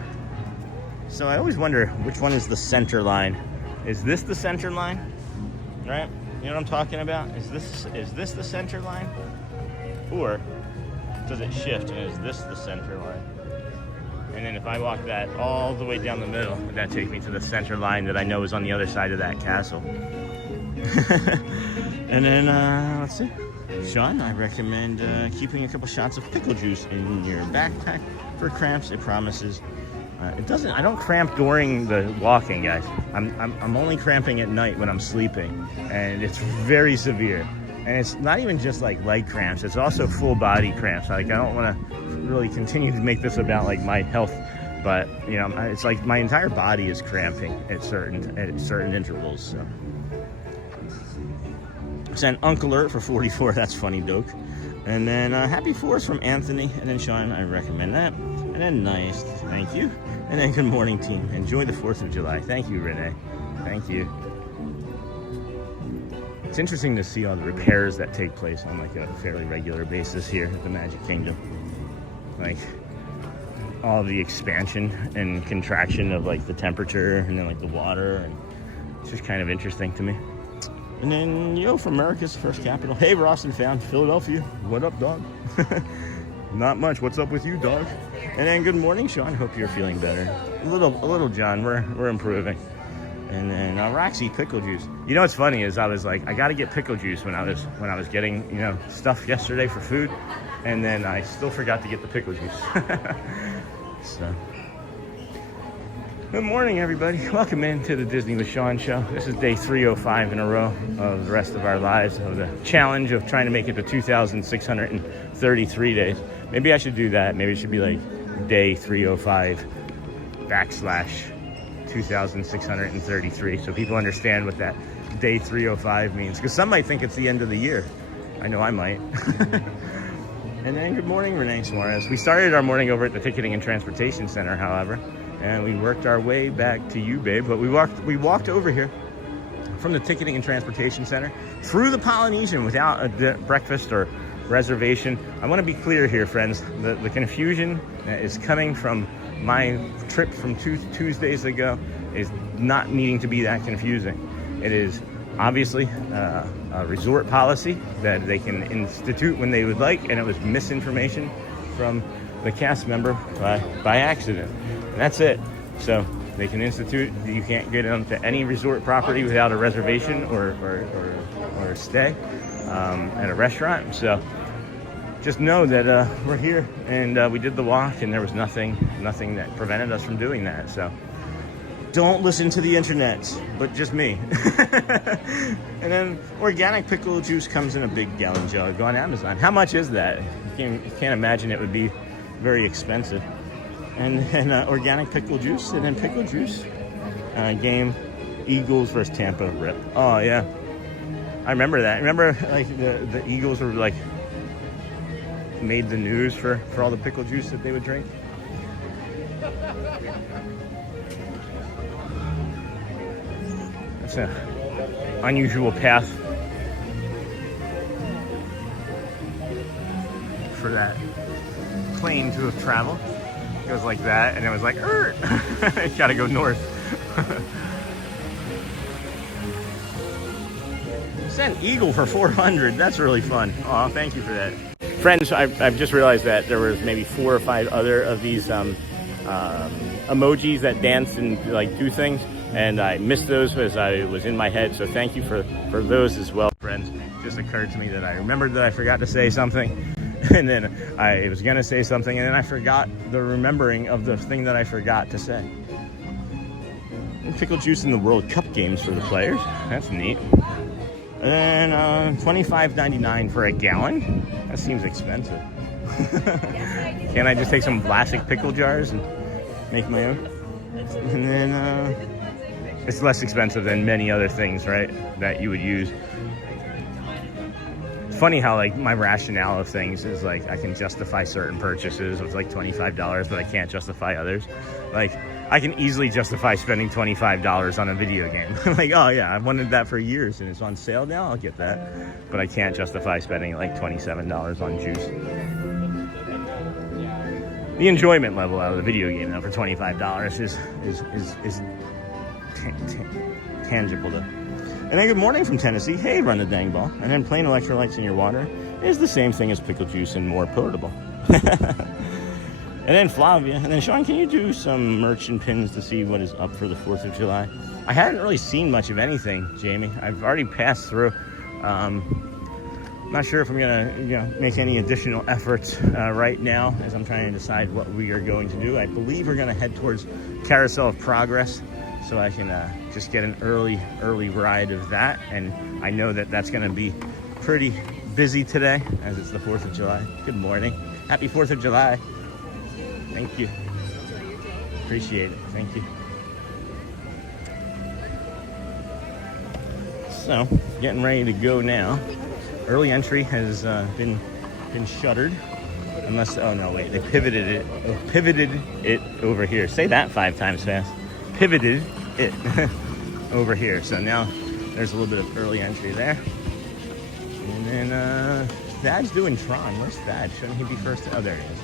So I always wonder which one is the center line. Is this the center line? right? You know what I'm talking about? Is this the center line? Or does it shift and is this the center line? And then if I walk that all the way down the middle, would that take me to the center line that I know is on the other side of that castle? And then, let's see. Sean, I recommend keeping a couple shots of pickle juice in your backpack for cramps. It promises. It doesn't. I don't cramp during the walking, guys. I'm only cramping at night when I'm sleeping, and it's very severe. And it's not even just like leg cramps. It's also full body cramps. Like I don't want to really continue to make this about like my health, but you know, it's like my entire body is cramping at certain intervals. So. Send Uncle Alert for 44. That's funny, Doke. And then Happy Force from Anthony. And then Sean, I recommend that. And then nice, thank you. And then good morning, team. Enjoy the 4th of July. Thank you, Renee. Thank you. It's interesting to see all the repairs that take place on like a fairly regular basis here at the Magic Kingdom. Like all the expansion and contraction of like the temperature and then like the water. And it's just kind of interesting to me. And then, yo, from America's first capital. Hey, Roston fan, Philadelphia. What up, dog? Not much. What's up with you, dog? And then good morning, Sean. Hope you're feeling better. A little, John. We're improving. And then Roxy, pickle juice. You know what's funny is I was like, I got to get pickle juice when I was getting, you know, stuff yesterday for food, and then I still forgot to get the pickle juice. So. Good morning, everybody. Welcome into the Disney with Sean show. This is day 305 in a row of the rest of our lives of the challenge of trying to make it to 2,633 days. Maybe I should do that. Maybe it should be like day 305 / 2,633 so people understand what that day 305 means. Because some might think it's the end of the year. I know I might. And then good morning, Renee Suarez. We started our morning over at the Ticketing and Transportation Center, however. And we worked our way back to you, babe. But we walked over here from the Ticketing and Transportation Center through the Polynesian without a breakfast or reservation. I want to be clear here, friends. The confusion is coming from my trip from 2 Tuesdays ago is not needing to be that confusing. It is obviously a resort policy that they can institute when they would like, and it was misinformation from the cast member by accident. And that's it. So they can institute that you can't get onto any resort property without a reservation or a stay at a restaurant. So just know that we're here and we did the walk, and there was nothing that prevented us from doing that. So don't listen to the internet, but just me. And then organic pickle juice comes in a big gallon jug on Amazon. How much is that? You can't imagine it would be very expensive. And organic pickle juice, and then pickle juice game, Eagles versus Tampa, rip. Oh yeah, I remember that. Remember like the Eagles were like made the news for all the pickle juice that they would drink. That's an unusual path for that plane to have traveled. It goes like that, and it was like, gotta go north. Send Eagle for 400. That's really fun. Oh, thank you for that. Friends, I've just realized that there was maybe 4 or 5 other of these emojis that dance and like do things, and I missed those as I was in my head. So thank you for those as well, friends. It just occurred to me that I remembered that I forgot to say something. And then I was going to say something, and then I forgot the remembering of the thing that I forgot to say. And pickle juice in the World Cup games for the players. That's neat. And then $25.99 for a gallon? That seems expensive. Can't I just take some plastic pickle jars and make my own? And then it's less expensive than many other things, right, that you would use. Funny how like my rationale of things is like I can justify certain purchases with like $25, but I can't justify others. Like I can easily justify spending $25 on a video game. Like, oh yeah, I've wanted that for years and it's on sale now, I'll get that. But I can't justify spending like $27 on juice. The enjoyment level out of the video game though for $25 is tangible though. And then good morning from Tennessee. Hey, run the dang ball. And then plain electrolytes in your water is the same thing as pickle juice and more potable. And then Flavia. And then Sean, can you do some merch and pins to see what is up for the 4th of July? I hadn't really seen much of anything, Jamie. I've already passed through. Not sure if I'm gonna make any additional efforts right now as I'm trying to decide what we are going to do. I believe we're gonna head towards Carousel of Progress so I can just get an early ride of that. And I know that that's gonna be pretty busy today as it's the 4th of July. Good morning. Happy 4th of July. Thank you. Appreciate it. Thank you. So, getting ready to go now. Early entry has been shuttered. Unless, oh no, wait, they pivoted it over here. Say that 5 times fast. Pivoted it over here. So now there's a little bit of early entry there. And then Thad's doing Tron. Where's Thad? Shouldn't he be first? Oh, there he is.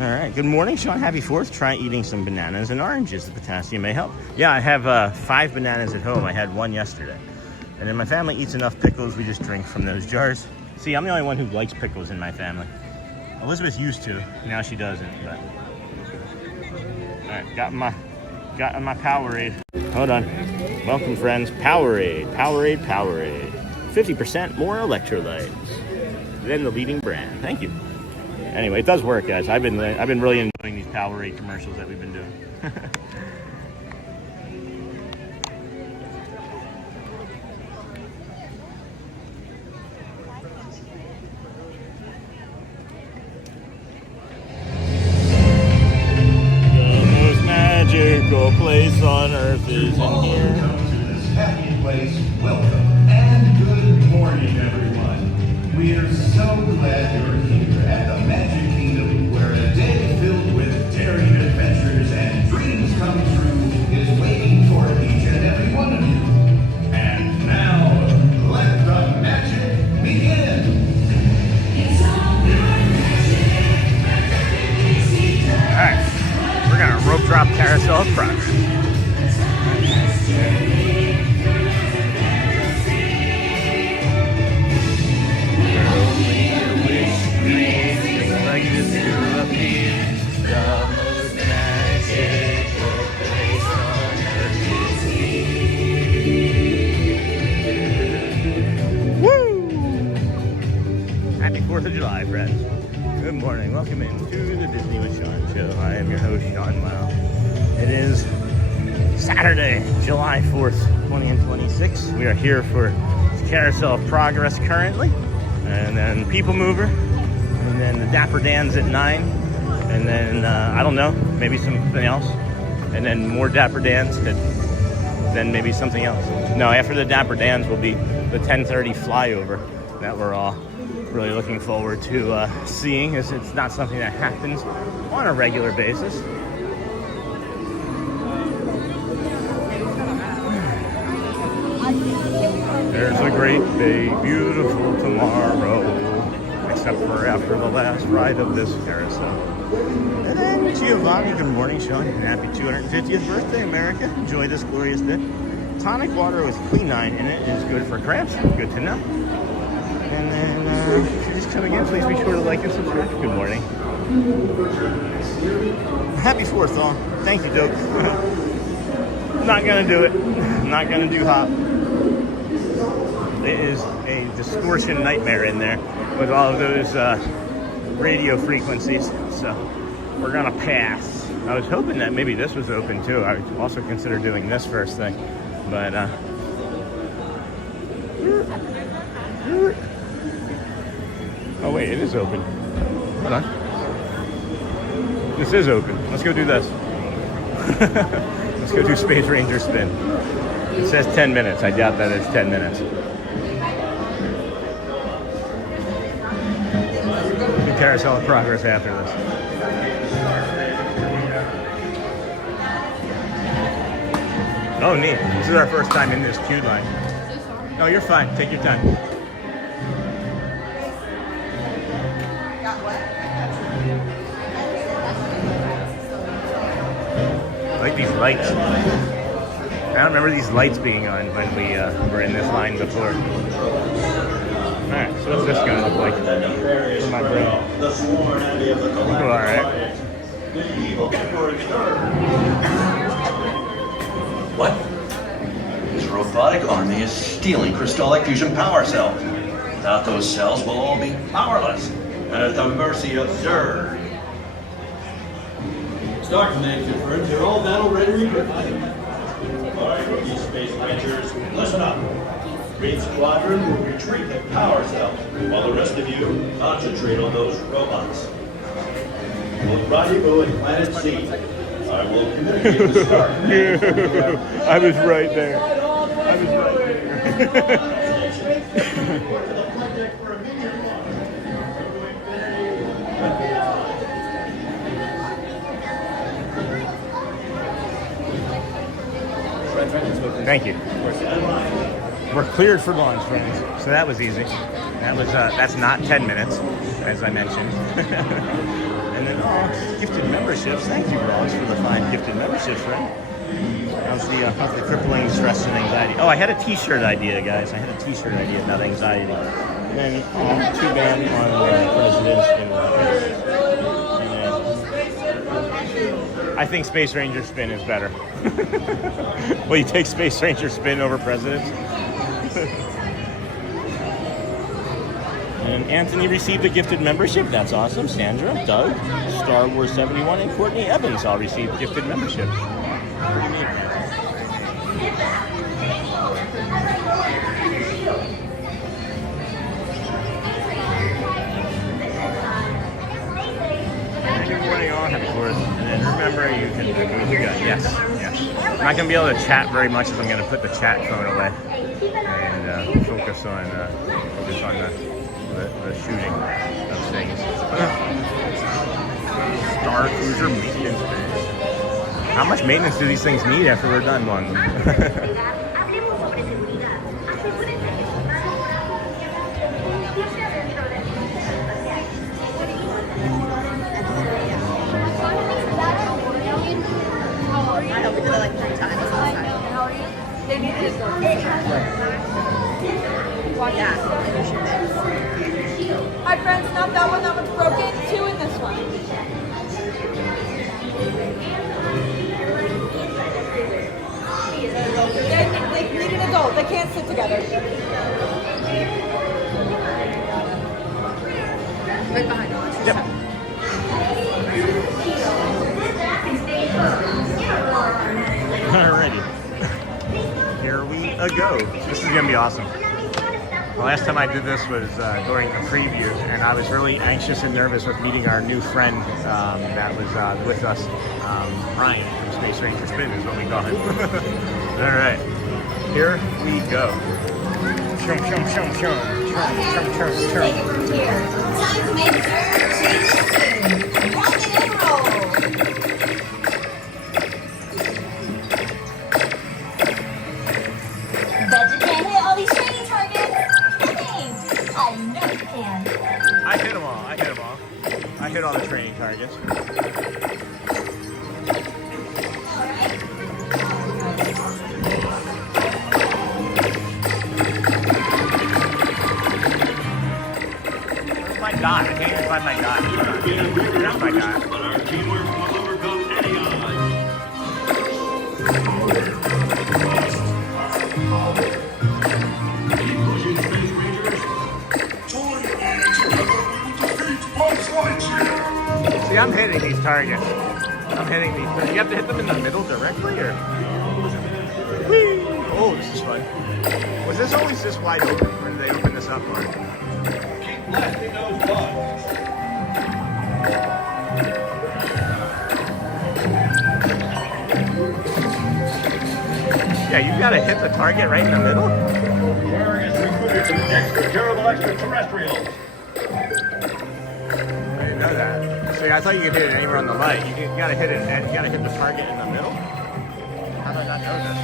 All right, good morning, Sean. Happy 4th. Try eating some bananas and oranges. The potassium may help. Yeah, I have 5 bananas at home. I had 1 yesterday. And then my family eats enough pickles, we just drink from those jars. See, I'm the only one who likes pickles in my family. Elizabeth used to, now she doesn't. But... All right, got my Powerade. Hold on. Welcome, friends. Powerade, Powerade, Powerade. 50% more electrolytes than the leading brand. Thank you. Anyway, it does work, guys. I've been really enjoying these Powerade commercials that we've been doing. The most magical place on earth is in here. Welcome to this happy place. Welcome and good morning, everyone. We are so glad you're here at the Magic Kingdom, where a day filled with daring adventures and dreams come true is waiting for each and every one of you. And now, let the magic begin. All right, we're gonna rope drop Carousel of Progress. Happy 4th of July, friends. Good morning. Welcome into the Disney with Sean show. I am your host, Sean Wow. It is Saturday, July 4th, 2026. We are here for Carousel of Progress currently, and then PeopleMover, and then the Dapper Dans at 9, and then, I don't know, maybe something else, and then more Dapper Dans, then maybe something else. No, after the Dapper Dans will be the 10:30 flyover that we're all really looking forward to seeing, as it's not something that happens on a regular basis. There's a great big beautiful tomorrow, except for after the last ride of this carousel. And then Giovanni, good morning, Sean, and happy 250th birthday, America. Enjoy this glorious day. Tonic water with quinine in it is good for cramps. Good to know. And then, if you're just coming in, please be sure to like and subscribe. Good morning. Happy 4th, all. Thank you, Dope. Not gonna do it. Not gonna do hop. It is a distortion nightmare in there with all of those radio frequencies. So we're gonna pass. I was hoping that maybe this was open too. I would also consider doing this first thing, but oh wait, it is open. Hold on. This is open. Let's go do this. Let's go do Space Ranger spin. It says 10 minutes. I doubt that it's 10 minutes. Carousel of Progress after this. Oh, neat. This is our first time in this queue line. No, you're fine. Take your time. these lights. I don't remember these lights being on when we were in this line before. Alright, so what's this gonna look like? For my brain. Alright. What? This robotic army is stealing crystallic fusion power cells. Without those cells, we'll all be powerless and at the mercy of Zerg. Start command confirmed. You're all battle ready to recruit. All right, rookie Space Rangers, listen up. Green Squadron will retreat to power cell, while the rest of you concentrate on those robots. Both Rendezvous and Planet C. I will communicate the start. I was right there. I was right there. Thank you. We're cleared for launch, friends. So that was easy. That was that's not 10 minutes, as I mentioned. And then gifted memberships. Thank you, Ross, for the 5 gifted memberships, right? How's the crippling stress and anxiety? Oh, I had a T-shirt idea, guys. I had a T-shirt idea about anxiety. And then 2 band on presidents and I think Space Ranger spin is better. Well, you take Space Ranger spin over presidents. And Anthony received a gifted membership. That's awesome. Sandra, Doug, Star Wars 71, and Courtney Evans all received gifted memberships. Pretty neat. Good morning, all. Happy 4th. And remember, you can yes. I'm not going to be able to chat very much as I'm going to put the chat phone away and focus on the shooting of things. Star Cruiser maintenance bay. How much maintenance do these things need after we're done one? I know, we did it like 3 times last time. They need to just go. Yeah. Hi friends, not that one, that one's broken. 2 in this one. They need an adult, they can't sit together. Right behind us. Yep. Alrighty. Here we go. This is going to be awesome. The last time I did this was during the preview, and I was really anxious and nervous with meeting our new friend that was with us, Ryan from Space Ranger Spin is what we call him. Alright, here we go. Chum, chum, chum, chum. Chum, chum, chum, chum. Time to make transition. Rock and roll. Bet you can't hit all these training targets. I know you can. I hit them all. I hit all the training targets. Where's my dot? I can't even find my dot. That's my dot. But our teamwork will overcome any odds. Keep pushing, Space Rangers. See, I'm hitting these targets. I'm hitting these. You have to hit them in the middle directly, or? Whee! Oh, this is fun. Was this always this wide open, or did they open this up more? Keep blasting those bugs. Yeah, you gotta hit the target right in the middle. Zerg has recruited some extra durable extraterrestrials. I didn't know that. See, I thought you could hit it anywhere on the light. You gotta hit it, and you gotta hit the target in the middle. How did I not know this?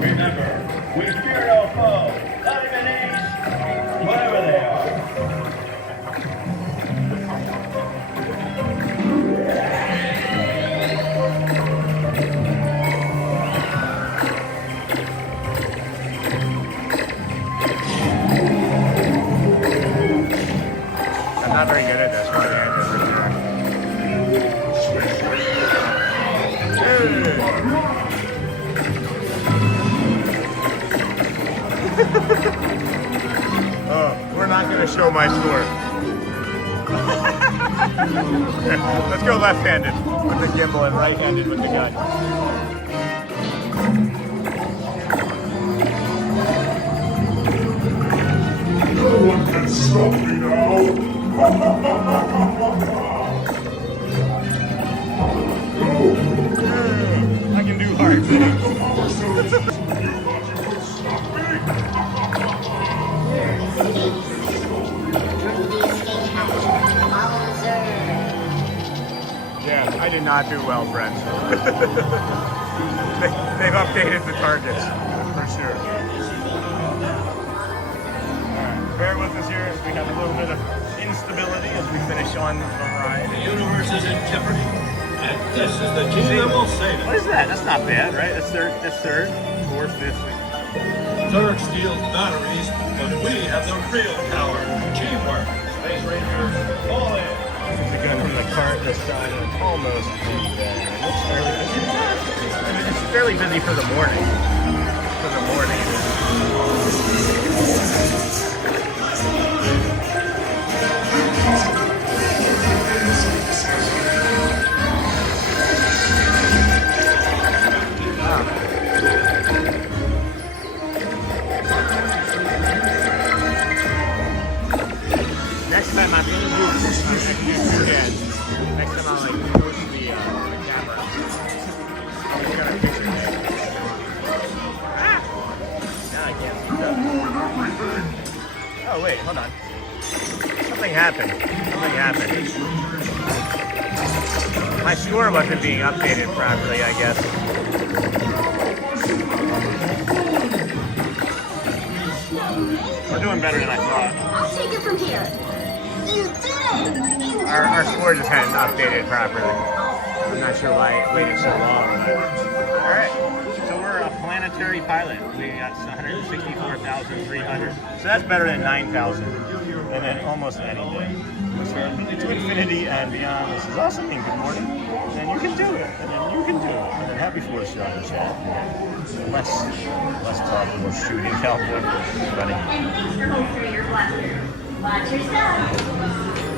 Remember, we fear no foe, not even enemies, whatever they are. show my score. Let's go left-handed with the gimbal and right-handed with the gun. No one can stop me now. I can do hard things. Yeah, I did not do well, friends. They've updated the targets, for sure. Alright, bear with us here as we have a little bit of instability as we finish on the ride. The universe is in jeopardy, and this is the team that will save it. What is that? That's not bad, right? That's third, fourth, fifth. Turk steals batteries, but we have the real power. Teamwork. Space Rangers, all in. The gun from the cart this side and almost it looks fairly busy. I mean, it's fairly busy for the morning. For the morning. Next time I'm in the booth, next time I'll like push the camera. I'm gonna picture it. Ah! Now I can't see that. Oh wait, hold on. Something happened. Something happened. My score wasn't being updated properly, I guess. We're doing better than I thought. I'll take it from here. You did it! Our score just hadn't updated properly. I'm not sure why it waited so long, but... Alright, so we're a planetary pilot. We got 164,300. So that's better than 9,000. And then almost any day. So to infinity and beyond. This is awesome. And good morning. And you can do it. And then you can do it. And then happy 4th shot in chat. Less talk, more shooting, California. Buddy. Watch your step.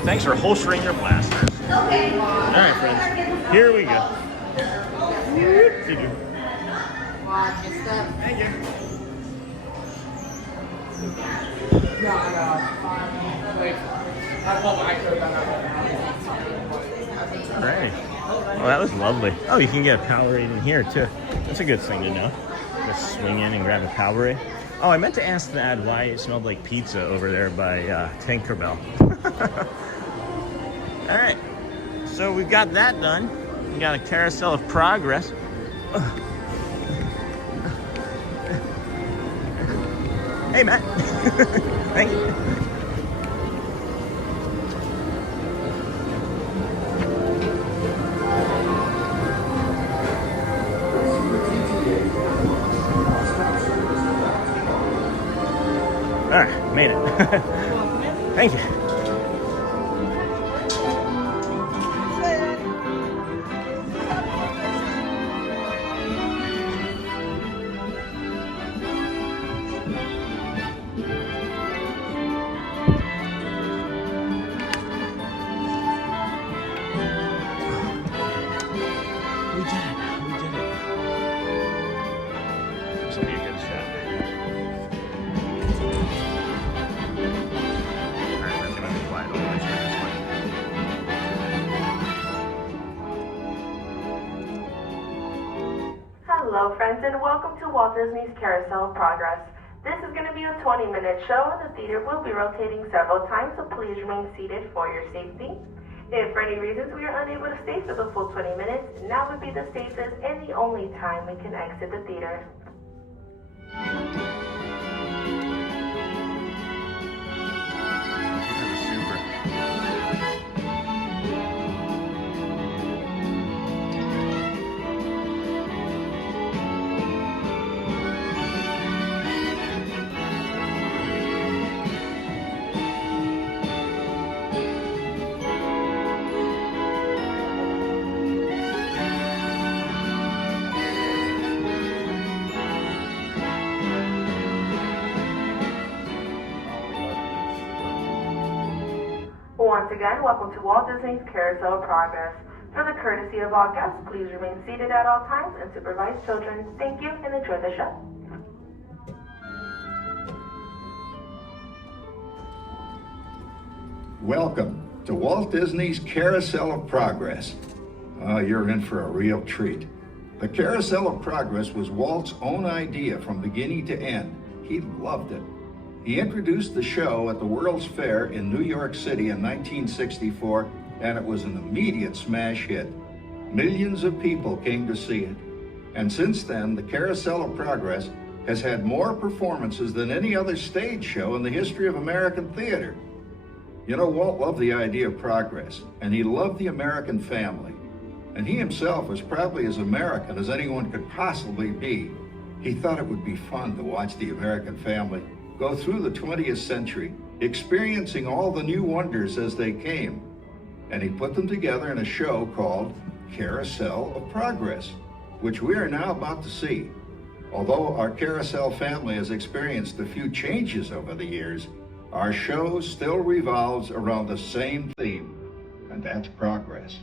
Thanks for holstering your blasters. Okay. Alright, friends. Here we go. Watch your step. Thank you. No. Wait. I could have done that. Great. Well, that was lovely. Oh, you can get a Powerade in here, too. That's a good thing to know. Just swing in and grab a Powerade. Oh, I meant to ask Dad why it smelled like pizza over there by Tinkerbell. All right. So we've got that done. We got a carousel of progress. Hey, Matt. Thank you. All right, made it. Thank you. We did it. This will be a good shot. Hello friends and welcome to Walt Disney's Carousel of Progress. This is going to be a 20-minute show and the theater will be rotating several times, so please remain seated for your safety. If for any reasons we are unable to stay for the full 20 minutes, now would be the safest and the only time we can exit the theater. again, welcome to Walt Disney's Carousel Progress. For the courtesy of all guests, please remain seated at all times and supervise children. Thank you and enjoy the show. Welcome to Walt Disney's Carousel of Progress. You're in for a real treat. The Carousel of Progress was Walt's own idea from beginning to end. He loved it. He introduced the show at the World's Fair in New York City in 1964, and it was an immediate smash hit. Millions of people came to see it. And since then, the Carousel of Progress has had more performances than any other stage show in the history of American theater. You know, Walt loved the idea of progress, and he loved the American family. And he himself was probably as American as anyone could possibly be. He thought it would be fun to watch the American family go through the 20th century, experiencing all the new wonders as they came. And he put them together in a show called Carousel of Progress, which we are now about to see. Although our Carousel family has experienced a few changes over the years, our show still revolves around the same theme, and that's progress.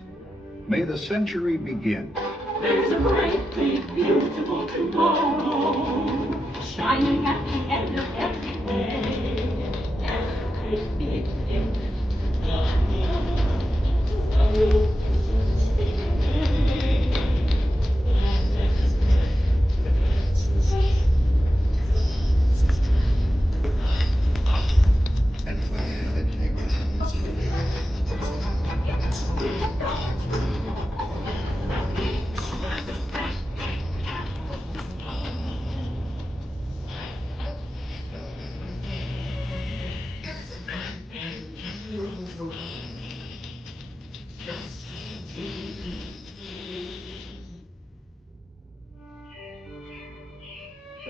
May the century begin. There's a great, big, beautiful tomorrow, shining at the end of every day. Every big thing.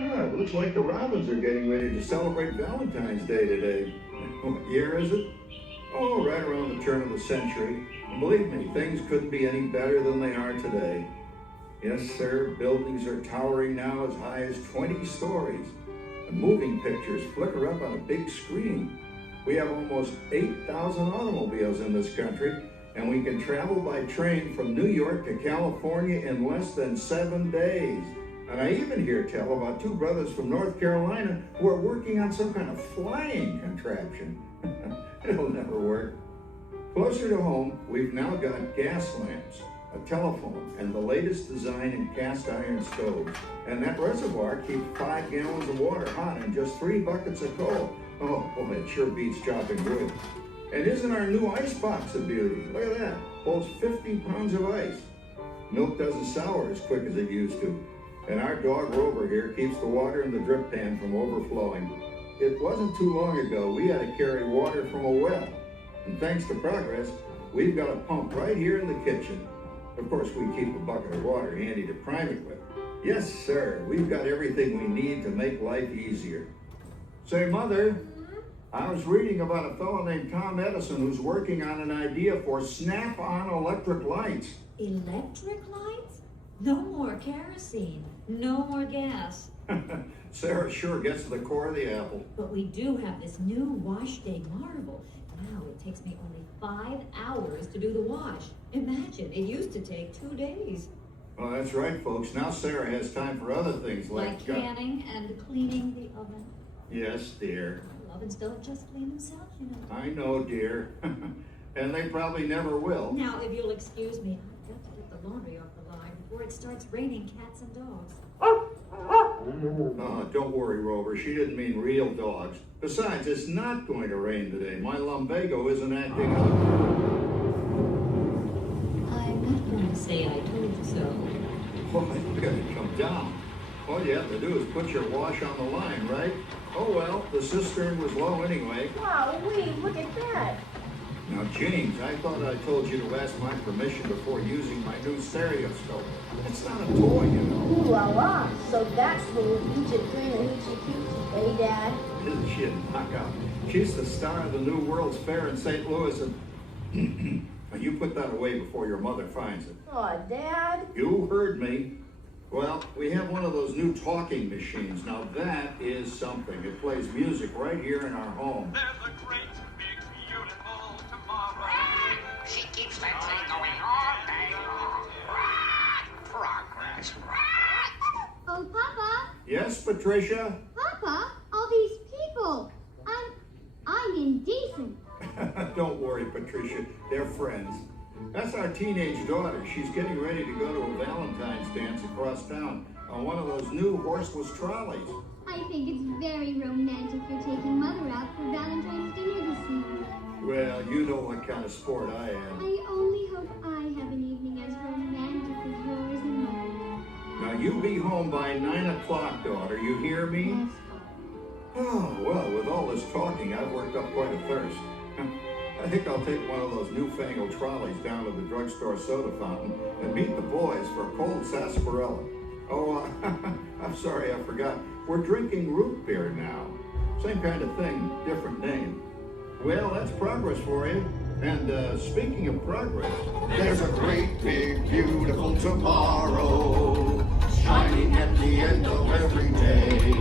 It looks like the Robins are getting ready to celebrate Valentine's Day today. What year is it? Oh, right around the turn of the century. And believe me, things couldn't be any better than they are today. Yes, sir, buildings are towering now as high as 20 stories. And moving pictures flicker up on a big screen. We have almost 8,000 automobiles in this country, and we can travel by train from New York to California in less than 7 days. And I even hear tell about two brothers from North Carolina who are working on some kind of flying contraption. It'll never work. Closer to home, we've now got gas lamps, a telephone, and the latest design in cast iron stoves. And that reservoir keeps 5 gallons of water hot and just 3 buckets of coal. Oh, boy, it sure beats chopping wood. And isn't our new ice box a beauty? Look at that, holds 50 pounds of ice. Milk doesn't sour as quick as it used to. And our dog Rover here keeps the water in the drip pan from overflowing. It wasn't too long ago we had to carry water from a well. And thanks to progress, we've got a pump right here in the kitchen. Of course, we keep a bucket of water handy to prime it with. Yes, sir, we've got everything we need to make life easier. Say, Mother, I was reading about a fellow named Tom Edison who's working on an idea for snap-on electric lights. Electric lights? No more kerosene, no more gas. Sarah sure gets to the core of the apple. But we do have this new wash day marvel. Now it takes me only 5 hours to do the wash. Imagine, it used to take 2 days. Well, that's right, folks. Now Sarah has time for other things Like canning and cleaning the oven. Yes, dear. Ovens don't just clean themselves, you know. I know, dear. And they probably never will. Now, if you'll excuse me, I've got to get the laundry off the line before it starts raining cats and dogs. Don't worry, Rover. She didn't mean real dogs. Besides, it's not going to rain today. My lumbago isn't acting up. I'm not going to say I told you so. Well, you gotta come down. All you have to do is put your wash on the line, right? Oh well, the cistern was low anyway. Wow, look at that. Now, James, I thought I told you to ask my permission before using my new stereoscope. It's not a toy, you know. Ooh la la. So that's the Hoochie Queen and Hoochie Coochie, hey, Dad? Isn't she a knockout? She's the star of the new World's Fair in St. Louis, and you put that away before your mother finds it. Oh, Dad? You heard me. Well, we have one of those new talking machines. Now that is something. It plays music right here in our home. There's a great, big, beautiful tomorrow. Yes, Patricia? Papa, all these people. I'm indecent. Don't worry, Patricia. They're friends. That's our teenage daughter. She's getting ready to go to a Valentine's dance across town on one of those new horseless trolleys. I think it's very romantic you're taking Mother out for Valentine's dinner this evening. Well, you know what kind of sport I am. I only hope I have an evening as romantic as yours and mine. Now, you be home by 9 o'clock, daughter. You hear me? Yes. Oh, well, with all this talking, I've worked up quite a thirst. I think I'll take one of those newfangled trolleys down to the drugstore soda fountain and meet the boys for a cold sarsaparilla. Oh, I'm sorry, I forgot. We're drinking root beer now. Same kind of thing, different name. Well, that's progress for you. And speaking of progress, There's a great, big, beautiful tomorrow, shining at the end of every day.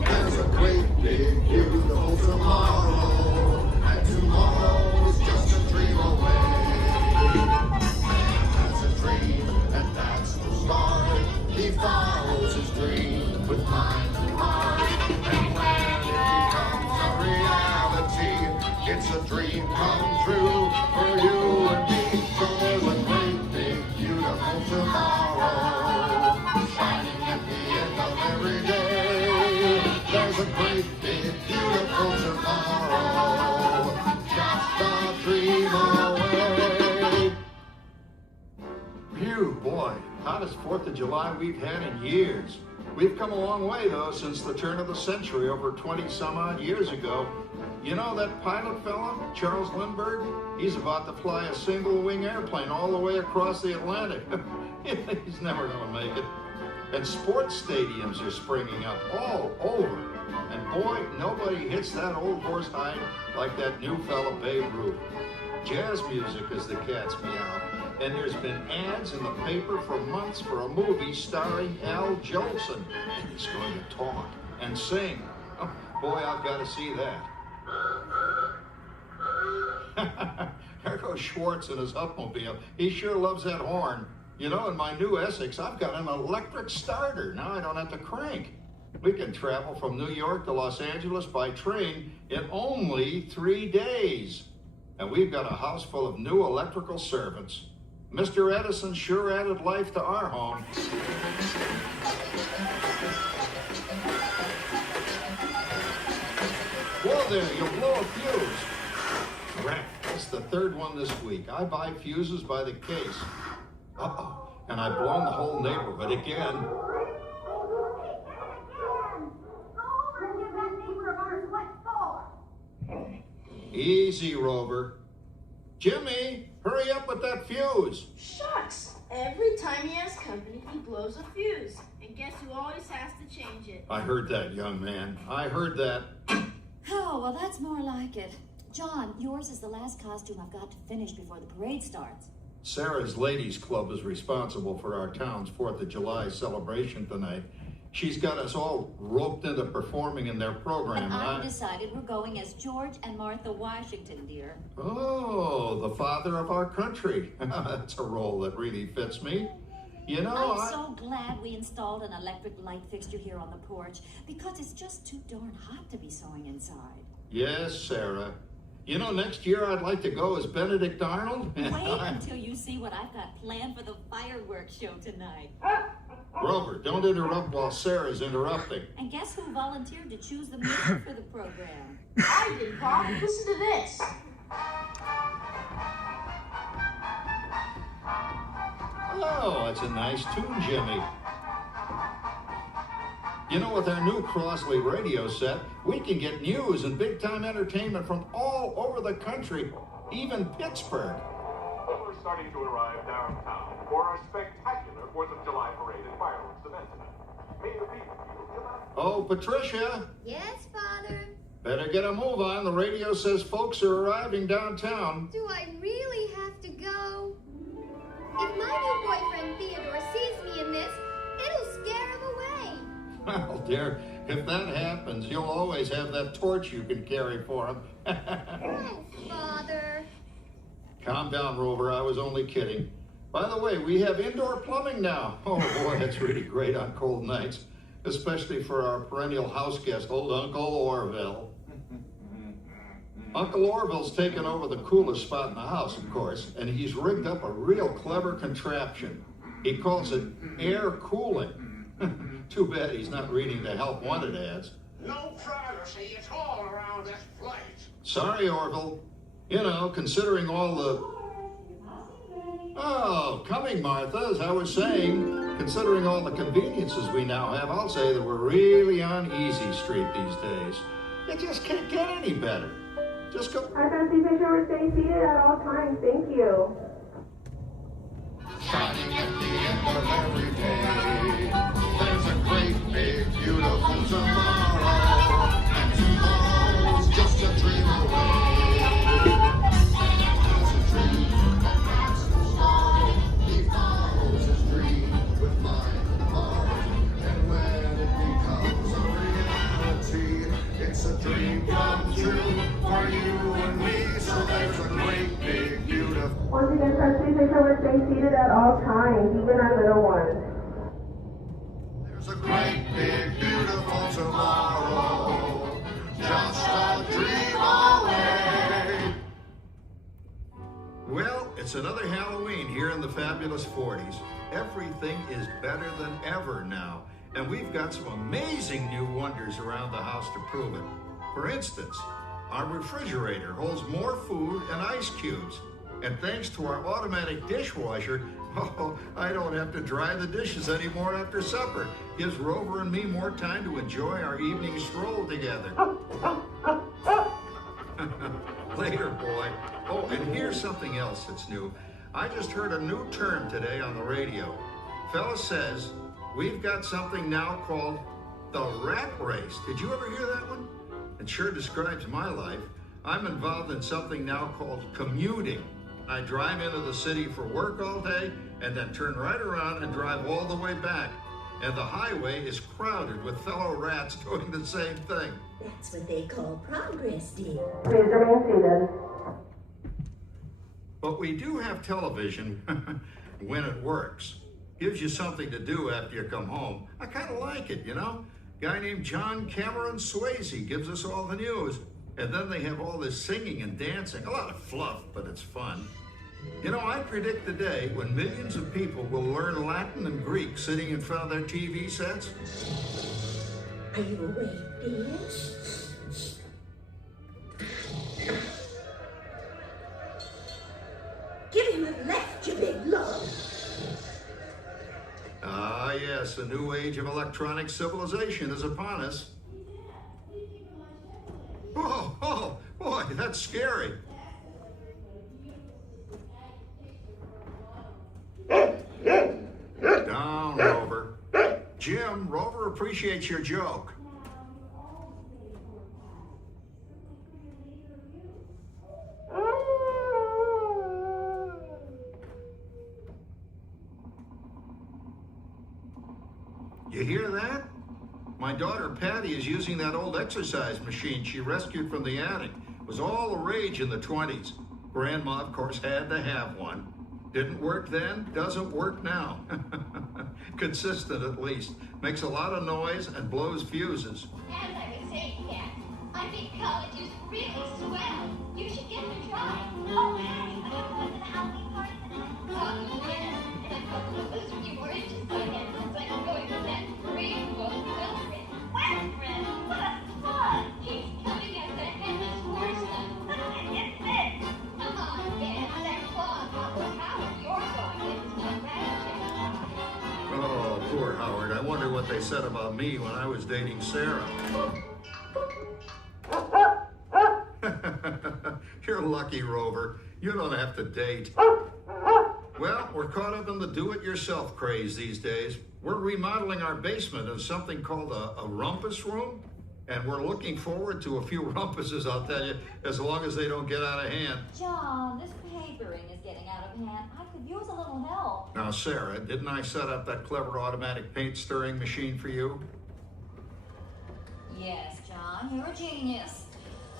There's a great, big, beautiful tomorrow, and tomorrow is just a dream away. That's a dream, and that's the start. He follows his dream with mind and heart, and when it becomes a reality, it's a dream come true for you and me. So there's a great, big, beautiful tomorrow, shining at the end of every day. There's a great, big, beautiful tomorrow, just a dream away. phew, boy, hottest 4th of July we've had in years. We've come a long way, though, since the turn of the century, over 20-some-odd years ago. You know that pilot fella, Charles Lindbergh? He's about to fly a single-wing airplane all the way across the Atlantic. He's never gonna make it. And sports stadiums are springing up all over. And boy, nobody hits that old horse hide like that new fella Babe Ruth. Jazz music is the cat's meow. And there's been ads in the paper for months for a movie starring Al Jolson. And he's going to talk and sing. Oh, boy, I've got to see that. There goes Schwartz in his upmobile. He sure loves that horn. You know, in my new Essex, I've got an electric starter. Now I don't have to crank. We can travel from New York to Los Angeles by train in only 3 days. And we've got a house full of new electrical servants. Mr. Edison sure added life to our home. Whoa there, you'll blow a fuse. Rat, that's the 3rd one this week. I buy fuses by the case. Uh-oh, and I've blown the whole neighborhood again. Easy, Rover. Jimmy, hurry up with that fuse. Shucks! Every time he has company, he blows a fuse. And guess who always has to change it? I heard that, young man. I heard that. Oh, well, that's more like it. John, yours is the last costume I've got to finish before the parade starts. Sarah's Ladies Club is responsible for our town's 4th of July celebration tonight. She's got us all roped into performing in their program. And I've decided we're going as George and Martha Washington, dear. Oh, the father of our country. That's a role that really fits me. You know, I'm so glad we installed an electric light fixture here on the porch, because it's just too darn hot to be sewing inside. Yes, Sarah. You know, next year I'd like to go as Benedict Arnold. Wait until you see what I've got planned for the fireworks show tonight. Grover, don't interrupt while Sarah's interrupting. And guess who volunteered to choose the music for the program? I did, Bob. Listen to this. Oh, that's a nice tune, Jimmy. You know, with our new Crossley radio set, we can get news and big-time entertainment from all over the country, even Pittsburgh. We're starting to arrive downtown for our spectacular 4th of July parade and fireworks event tonight. May the people come out. Oh, Patricia. Yes, Father? Better get a move on. The radio says folks are arriving downtown. Do I really have to go? If my new boyfriend Theodore sees me in this, it'll scare him away. Well, dear, if that happens, you'll always have that torch you can carry for him. Oh, Father. Calm down, Rover. I was only kidding. By the way, we have indoor plumbing now. Oh, boy, that's really great on cold nights. especially for our perennial house guest, old Uncle Orville. Uncle Orville's taken over the coolest spot in the house, of course, and he's rigged up a real clever contraption. He calls it air cooling. Too bad he's not reading the help wanted ads. No privacy at all around this place. Sorry, Orville. You know, considering all the... Oh, coming, Martha, as I was saying, considering all the conveniences we now have, I'll say that we're really on easy street these days. You just can't get any better. Just go... Our fancy picture will stay seated at all times. Thank you. Shining at the end of every day. There's a great, big, beautiful tomorrow. And tomorrow's just a dream away. There's a dream that knocks the sky. He follows his dream with mind and heart. And when it becomes a reality, it's a dream come true for you and me. So there's a great, big, beautiful... Once again, fancy picture will stay seated at all times, even our little ones. There's a great, big, beautiful tomorrow, just a dream away. Well, it's another Halloween here in the fabulous 40s. Everything is better than ever now, and we've got some amazing new wonders around the house to prove it. For instance, our refrigerator holds more food and ice cubes. And thanks to our automatic dishwasher, oh, I don't have to dry the dishes anymore after supper. Gives Rover and me more time to enjoy our evening stroll together. Later, boy. Oh, and here's something else that's new. I just heard a new term today on the radio. Fella says, we've got something now called the rat race. Did you ever hear that one? It sure describes my life. I'm involved in something now called commuting. I drive into the city for work all day and then turn right around and drive all the way back. And the highway is crowded with fellow rats doing the same thing. That's what they call progress, dear. Please remain seated. But we do have television when it works. Gives you something to do after you come home. I kind of like it, you know? Guy named John Cameron Swayze gives us all the news. And then they have all this singing and dancing. A lot of fluff, but it's fun. You know, I predict the day when millions of people will learn Latin and Greek sitting in front of their TV sets. Are you awake, dear? Give him a left, you big love. Ah, yes, a new age of electronic civilization is upon us. Oh, boy, that's scary. Down, Rover. Jim, Rover appreciates your joke. You hear that? My daughter Patty is using that old exercise machine she rescued from the attic. It was all the rage in the 20s. Grandma, of course, had to have one. Didn't work then, doesn't work now. Consistent at least. Makes a lot of noise and blows fuses. As I was saying, Kat, I think college is really swell. You should give it a try. Oh, hey, I got one to the Halloween party tonight. Oh, yes. And a couple of wizardy oranges so again, looks like I'm going to that great book, Wilfred. Wilfred, what fun! He's coming as a headless horseman. It's this. Come on, Dan, that claw off Howard. You're going into the magic. Oh, poor Howard. I wonder what they said about me when I was dating Sarah. You're lucky, Rover. You don't have to date. Well, we're caught up in the do-it-yourself craze these days. We're remodeling our basement in something called a rumpus room, and we're looking forward to a few rumpuses, I'll tell you, as long as they don't get out of hand. John, this papering is getting out of hand. I could use a little help. Now, Sarah, didn't I set up that clever automatic paint stirring machine for you? Yes, John, you're a genius.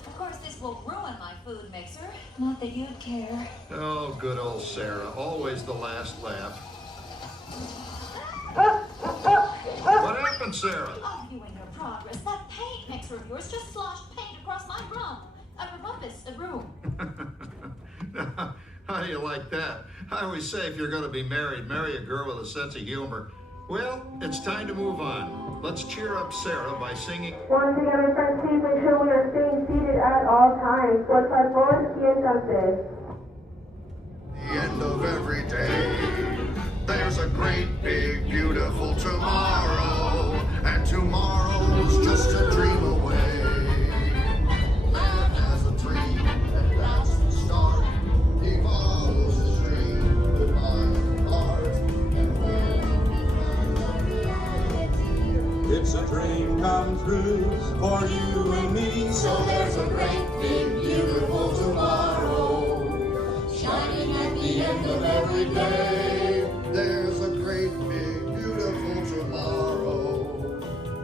Of course, this will ruin my food mixer. Not that you'd care. Oh, good old Sarah. Always the last laugh. What happened? happened, Sarah? Oh, you ain't no progress. That paint mixer of yours just sloshed paint across my room. How do you like that? I always say if you're going to be married, marry a girl with a sense of humor. Well, it's time to move on. Let's cheer up Sarah by singing. Once again, my friends, please make sure we are staying seated at all times. Por favor, siéntanse. The end of every day, there's a great, big, beautiful tomorrow, and tomorrow's just a dream away. Man has a dream, and that's the start. He follows his dream with mind and heart, and when It's a dream come true for you and me. so there's a great, big, beautiful tomorrow, shining at the end of every day. There's a great, big, beautiful tomorrow,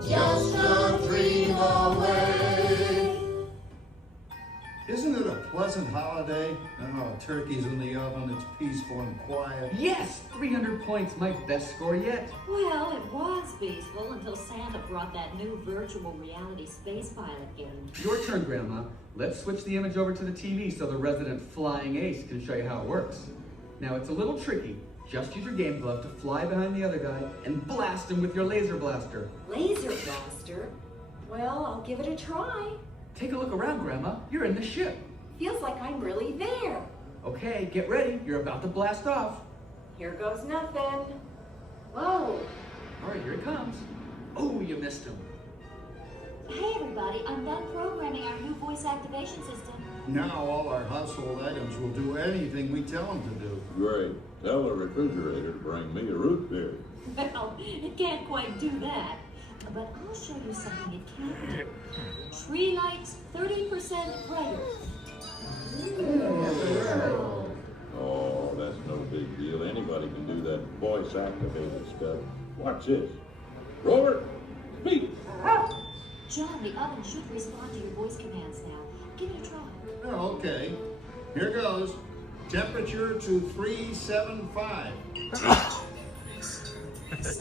just a dream away. Isn't it a pleasant holiday? Oh, turkey's in the oven, it's peaceful and quiet. Yes, 300 points, my best score yet. Well, it was peaceful until Santa brought that new virtual reality space pilot game. Your turn, Grandma. Let's switch the image over to the TV so the resident flying ace can show you how it works. Now, it's a little tricky. Just use your game glove to fly behind the other guy and blast him with your laser blaster. Laser blaster? Well, I'll give it a try. Take a look around, Grandma. You're in the ship. Feels like I'm really there. Okay, get ready. You're about to blast off. Here goes nothing. Whoa. All right, here it comes. Oh, you missed him. Hey, everybody, I'm done programming our new voice activation system. Now all our household items will do anything we tell them to do. Great. Tell the refrigerator to bring me a root beer. Well, it can't quite do that. But I'll show you something it can do. Tree lights 30% brighter. Oh, that's no big deal. Anybody can do that voice-activated stuff. Watch this. Robert, speak. John, the oven should respond to your voice commands now. Give it a try. Oh, okay. Here goes. Temperature to 375. Excuse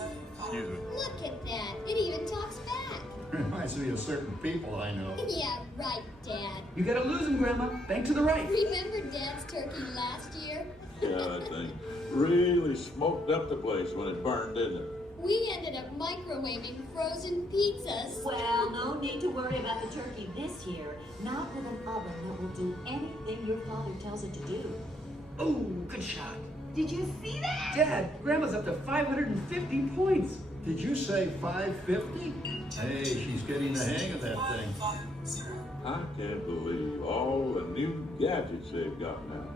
me. Look at that. It even talks back. Reminds me of certain people I know. Yeah, right, Dad. You gotta lose him, Grandma. Bank to the right. Remember Dad's turkey last year? Yeah, that thing really smoked up the place when it burned, didn't it? We ended up microwaving frozen pizzas. Well, no need to worry about the turkey this year. Not with an oven that will do anything your father tells it to do. Oh, good shot. Did you see that? Dad, Grandma's up to 550 points. Did you say 550? Hey, she's getting the hang of that thing. I can't believe all the new gadgets they've got now.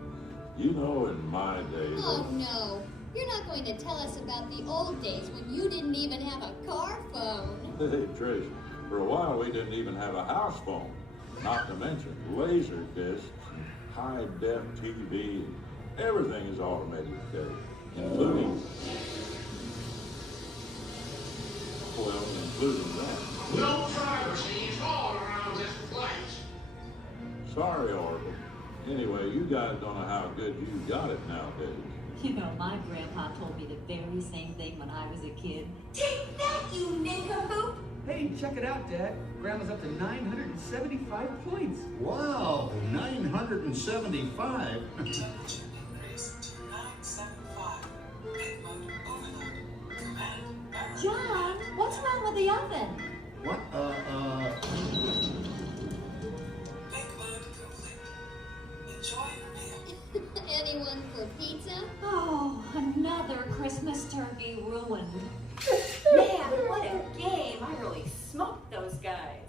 You know, in my day... Oh, no. You're not going to tell us about the old days when you didn't even have a car phone. Hey, Trish, for a while we didn't even have a house phone. Not to mention laser discs and high-def TV. Everything is automated today, including... Well, including that. No privacy all around this place. Sorry, Oracle. Anyway, you guys don't know how good you got it nowadays. You know, my grandpa told me the very same thing when I was a kid. Take that, you nincompoop! Hey, check it out, Dad. Grandma's up to 975 points. Wow, 975? John, what's wrong with the oven? What? Anyone for pizza? Oh, another Christmas turkey ruined. Man, what a game. I really smoked those guys.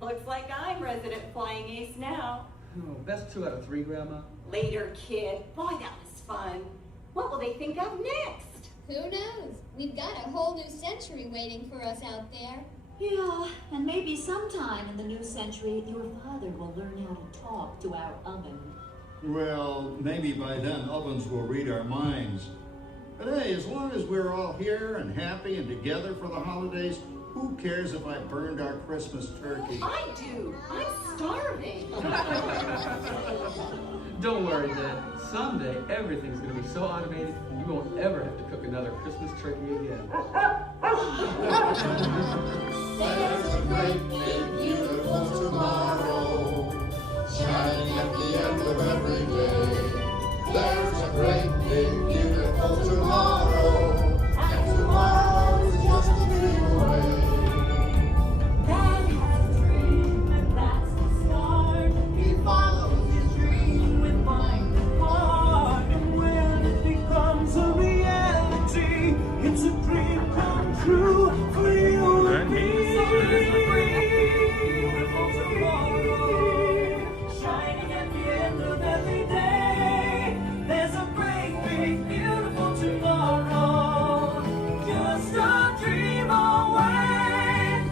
Looks like I'm resident flying ace now. Oh, best 2 out of 3, Grandma. Later, kid. Boy, that was fun. What will they think of next? Who knows? We've got a whole new century waiting for us out there. Yeah, and maybe sometime in the new century, your father will learn how to talk to our oven. Well, maybe by then ovens will read our minds. But hey, as long as we're all here and happy and together for the holidays, who cares if I burned our Christmas turkey? I do. I'm starving. Don't worry, Dad. Someday, everything's gonna be so automated, you won't ever have to cook another Christmas turkey again. There's a great big beautiful tomorrow, shining at the end of every day. There's a great big beautiful tomorrow, and tomorrow is just a dream away. Man has a dream, and that's the start. He follows his dream with mind and heart, and when it becomes a reality, it's a dream come true for you and me. Beautiful tomorrow, shining at the end of every day. There's a great big beautiful tomorrow, just a dream away.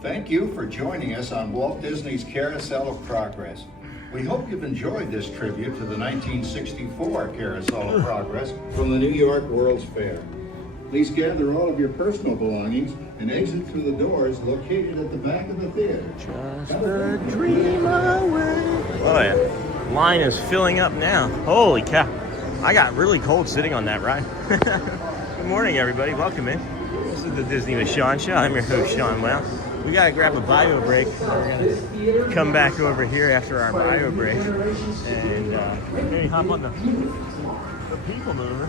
Thank you for joining us on Walt Disney's Carousel of Progress. We hope you've enjoyed this tribute to the 1964 Carousel of Progress from the New York World's Fair. Please gather all of your personal belongings and exit through the doors located at the back of the theater. Just a dream away. Oh yeah, line is filling up now. Holy cow. I got really cold sitting on that ride. Good morning, everybody. Welcome in. This is the Disney with Sean Show. I'm your host, Sean Wow. We gotta grab a bio break. We're gonna come back over here after our bio break and maybe hop on the People Mover.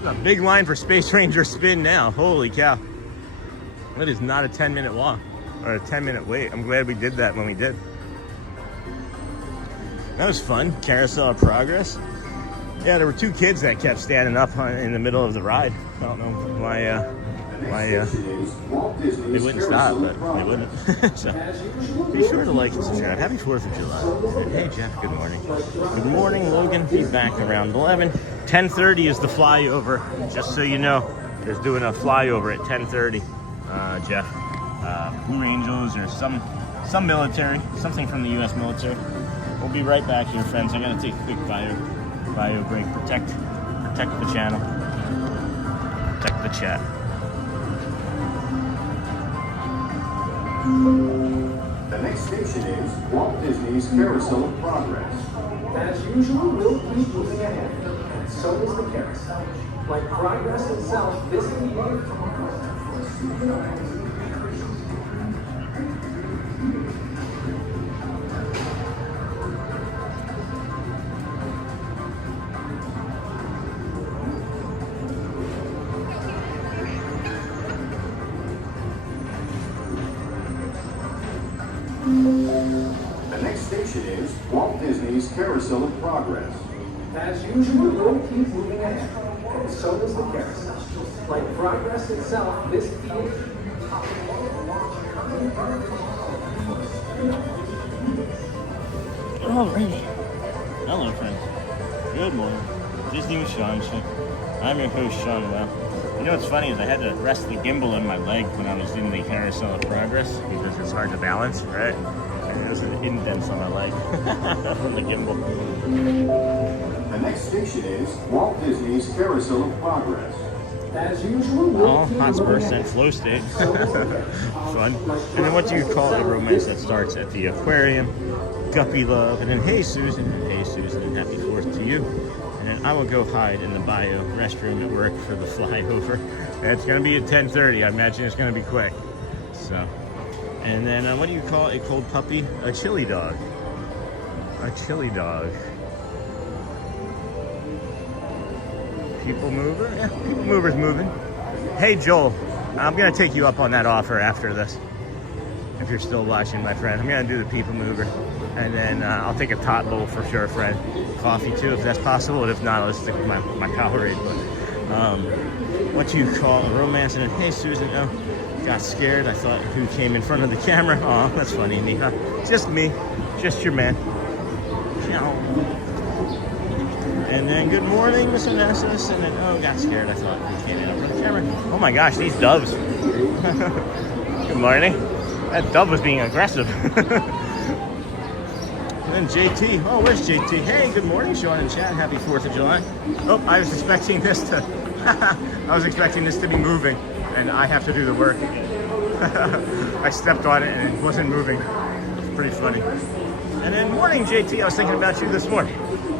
There's a big line for Space Ranger spin now. Holy cow. That is not a 10-minute walk or a 10-minute wait. I'm glad we did that when we did. That was fun. Carousel of Progress. Yeah, there were two kids that kept standing up in the middle of the ride. I don't know why they wouldn't stop, but they wouldn't. So be sure to like and subscribe. Happy 4th of July. Hey Jeff, good morning. Good morning, Logan. Be back around 11. 10:30 is the flyover. Just so you know, there's doing a flyover at 10:30. Jeff, Blue Angels or some military, something from the U.S. military. We'll be right back here, friends. I gotta take a quick bio break. Protect the channel. Protect the chat. The next station is Walt Disney's Carousel of Progress. As usual, we'll keep moving ahead, and so is the carousel. Like progress itself, this can be The next station is Walt Disney's Carousel of Progress. As usual, we'll keep moving ahead, and so does the carousel. Like progress itself, this field. Alrighty. Hello, friends. Good morning. Disney with Sean Show. I'm your host, Sean Wow. You know what's funny is I had to rest the gimbal in my leg when I was in the Carousel of Progress because it's hard to balance, right? And there's an indents on my leg from the gimbal. The next station is Walt Disney's Carousel of Progress. As usual, Oh, Hotspur Scent Flow State. Fun. And then what do you call a romance that starts at the aquarium? Guppy Love, and then Hey Susan, and Happy 4th to you. And then I will go hide in the bio restroom at work for the flyover. And it's gonna be at 10:30. I imagine it's gonna be quick. So, and then what do you call a cold puppy? A chili dog. A chili dog. People Mover? Yeah, People Mover's moving. Hey Joel, I'm gonna take you up on that offer after this. If you're still watching, my friend. I'm gonna do the People Mover. And then I'll take a tot bowl for sure, friend. Coffee too, if that's possible. And if not, I'll stick with my Powerade. But what you call a romance? And then, hey Susan, oh, got scared. I thought who came in front of the camera. Oh, that's funny, me, huh? Just me, just your man. Ciao. And then good morning, Miss Onassis. And then, oh, got scared. I thought who came in front of the camera. Oh my gosh, these doves. Good morning. That dove was being aggressive. And then JT. Oh, where's JT? Hey, good morning, Sean and Chad. Happy 4th of July. Oh, I was expecting this to be moving, and I have to do the work. I stepped on it and it wasn't moving. It's pretty funny. And then morning, JT. I was thinking about you this morning.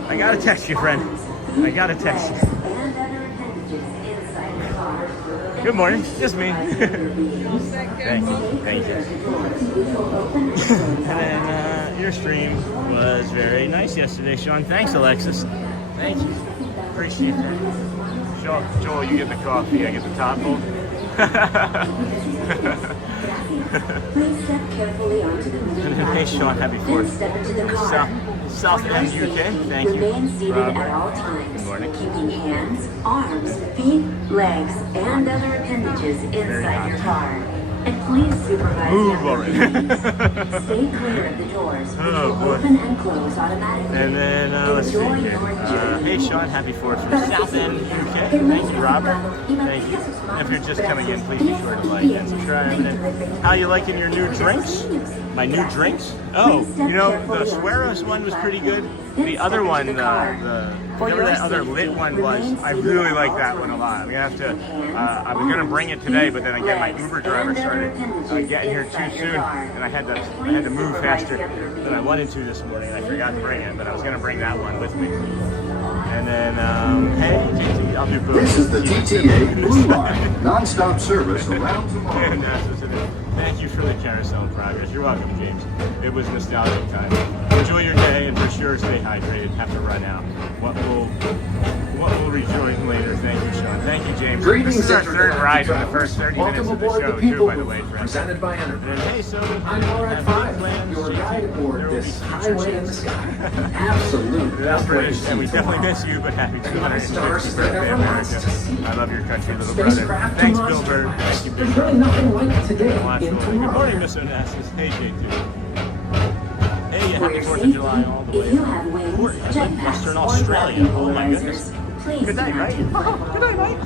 I gotta text you, friend. I gotta text you. Good morning. Just me. Thank you. Thank you. And then your stream was very nice yesterday, Sean. Thanks, Alexis. Thank you. Appreciate that. Joel, you get the coffee. I get the top bowl. And then, hey, Sean, happy 4th. South End, UK. Thank you. Good morning. Keeping hands, arms, feet, legs, and other appendages inside your car. And please supervise Move already. Stay clear of the doors, which will open and close automatically. And then, let's see here. Hey, Sean, happy 4th from South End, UK. Thank you, Robert. Thank you. If you're just coming in, please be sure to like and subscribe. And then, how you liking your new drinks? My new drinks? Oh, you know, the Sweros one was pretty good. The other one, whatever that other lit one was, I really like that one a lot. I'm gonna have to, I was gonna bring it today, but then again, my Uber driver started getting here too soon, and I had to move faster than I wanted to this morning. I forgot to bring it, but I was gonna bring that one with me. And then, hey, JT, I'll do both. This is the TTA Blue Line, non-stop service around tomorrow. Thank you for the carousel progress. You're welcome, James. It was nostalgic time. Enjoy your day, and for sure, stay hydrated. Have to run out. What will rejoin later? Thank you, Sean. Thank you, James. Greetings, this is our third ride in the travelers. first 30 Welcome minutes of the aboard show, the too, by the way, PeopleMover, friends. presented by Enterprise. Hey, so I'm Norad 5, your guide aboard this highway in the sky. Absolute best way to see and we definitely tomorrow. miss you, but happy And my 250th stars that birthday, ever wants America. to see I love your country, little brother. spacecraft Thanks, to Bill Mars. Bird. Thank you, There's really nothing like today in Good tomorrow. morning, Miss Onassis. Hey, J2. Hey, For happy your 4th of safety, July all the way. if you have wings, I live in jetpacks, Western or Australia. gravity Oh my goodness. polarizers, please Good night, do not right? take flight. Good night, mate.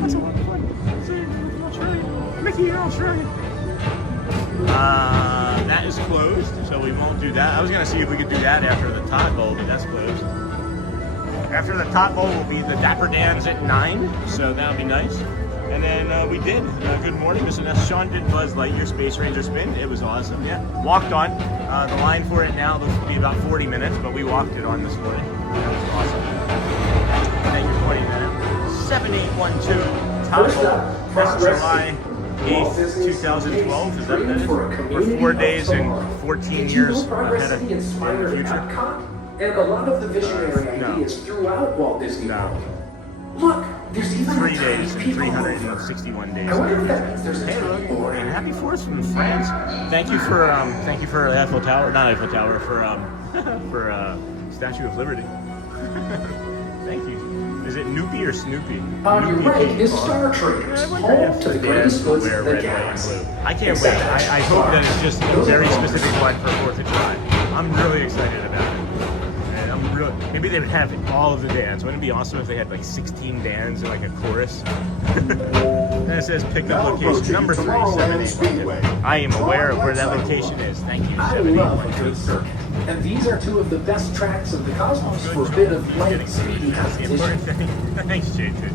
That's a lot of fun. See you in Australia. Mickey in Australia. That is closed, so we won't do that. I was going to see if we could do that after the Tot Bowl, but that's closed. After the Tot Bowl will be the Dapper Dans at 9, so that'll be nice. And then we did. Good morning, Mr. Ness. Sean did Buzz Lightyear Space Ranger spin. It was awesome. Yeah, walked on. The line for it now looks to be about 40 minutes, but we walked it on this morning. That was awesome. Thank you for pointing that out. 7812 Tot Bowl. This July 8th, 2012. Is that what that is? We're 4 days and 14 years ahead of the future. And a lot of the visionary ideas throughout Walt Disney World. Look, there's even 3 days and 361 days. I wonder if that means there's Hey, look, and happy 4th from France. Thank you for Eiffel Tower, not Eiffel Tower, for Statue of Liberty. Thank you. Is it Noopy or Snoopy? On your Noopy right King is Kong. Star Traders, home to the greatest goods in the galaxy. I can't wait. I hope that it's just a very specific one for 4th of July. I'm really excited about it. And I'm really, maybe they would have all of the Dans. Wouldn't it be awesome if they had like 16 Dans and like a chorus? And it says pickup location number 378. I am aware of where that location is. Thank you, I love a good circuit. And these are two of the best tracks of the cosmos for a bit of light speedy competition. Thanks, JT.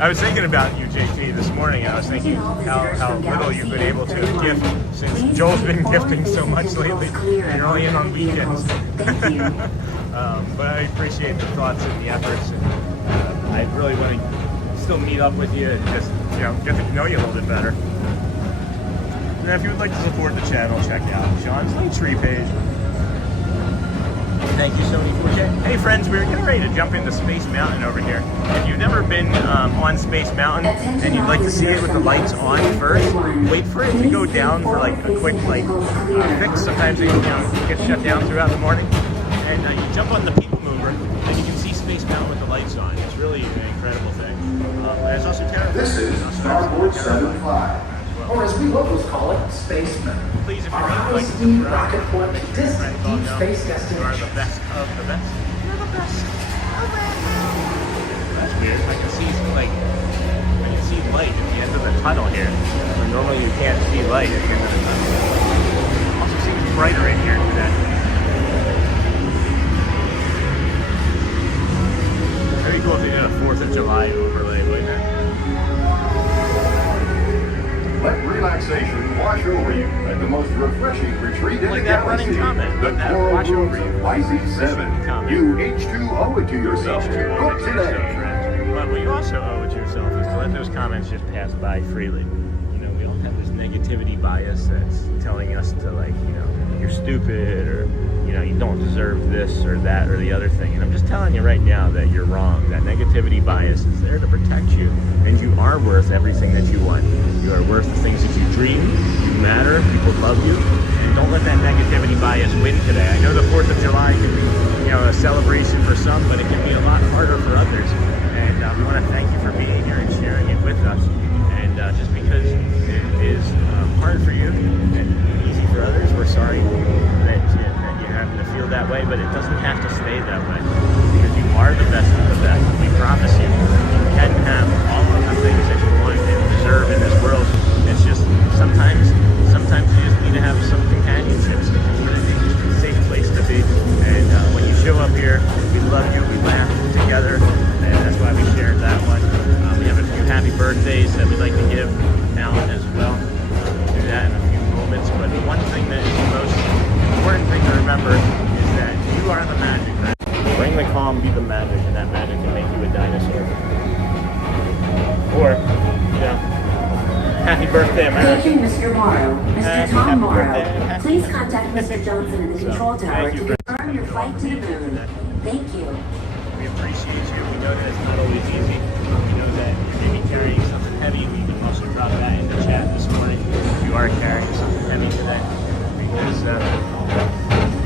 I was thinking about you, JT, this morning. I was thinking how little you've been able to gift since Joel's been gifting so much lately. And you're only in on weekends. But I appreciate the thoughts and the efforts. And I really want to still meet up with you and just get to know you a little bit better. And if you would like to support the channel, check out Sean's Linktree page. Thank you, Sony4K. Hey friends, we're getting ready to jump into Space Mountain over here. If you've never been on Space Mountain and you'd like to see it with the lights on first, wait for it to go down for like a quick fix. Sometimes it gets shut down throughout the morning. And you jump on the PeopleMover and you can see Space Mountain with the lights on. It's really an incredible thing. There's also Carousel. This is Starboard 75. Or as we locals call it, Spaceman. Please, if you're high-speed rocket port to distant deep space you are destination. the best of the best. You're the best. That's weird. I can see light at the end of the tunnel here. Where normally you can't see light at the end of the tunnel. Also seems brighter in here today. That'd be cool if they did a 4th of July overlay, wouldn't it? Let relaxation wash over you at the most refreshing retreat in Like the that galaxy. running comment. The That Coral wash over Rooms you. of YZ7. You H2O it to yourself. Book today. But what you also owe it to yourself is to let those comments just pass by freely. You know, we all have this negativity bias that's telling us to, like, you know, you're stupid, or, you know, you don't deserve this or that or the other thing. And I'm just telling you right now that you're wrong. That negativity bias is there to protect you, and you are worth everything that you want. You are worth the things that you dream. You matter. People love you. And don't let that negativity bias win today. I know the 4th of July can be, you know, a celebration for some, but it can be a lot harder for others. And we want to thank you for being here and sharing it with us. And just because it is hard for you and easy for others, we're sorry that you're having to feel that way, but it doesn't have to stay that way, because you are the best of the best. We promise you, you can have all of the things that you want and deserve in this world. It's just sometimes you just need to have some companionship. It's a safe place to be. And when you show up here, we love you, we laugh together, and that's why we shared that one. We have a few happy birthdays that we'd like to give out as well. We'll do that in a few moments. But the one thing that is the most important thing to remember is that you are the magic. Bring the calm, be the magic, and that magic can make you a dinosaur. Or, you know, happy birthday, America. Thank you, Mr. Morrow. Mr. Tom Morrow, please contact Mr. Johnson in the control tower to confirm your flight to the moon. Thank you. We appreciate you. We know that it's not always easy. We know that you're maybe carrying something heavy. We can also drop that in the chat this morning if you are carrying something heavy today. Because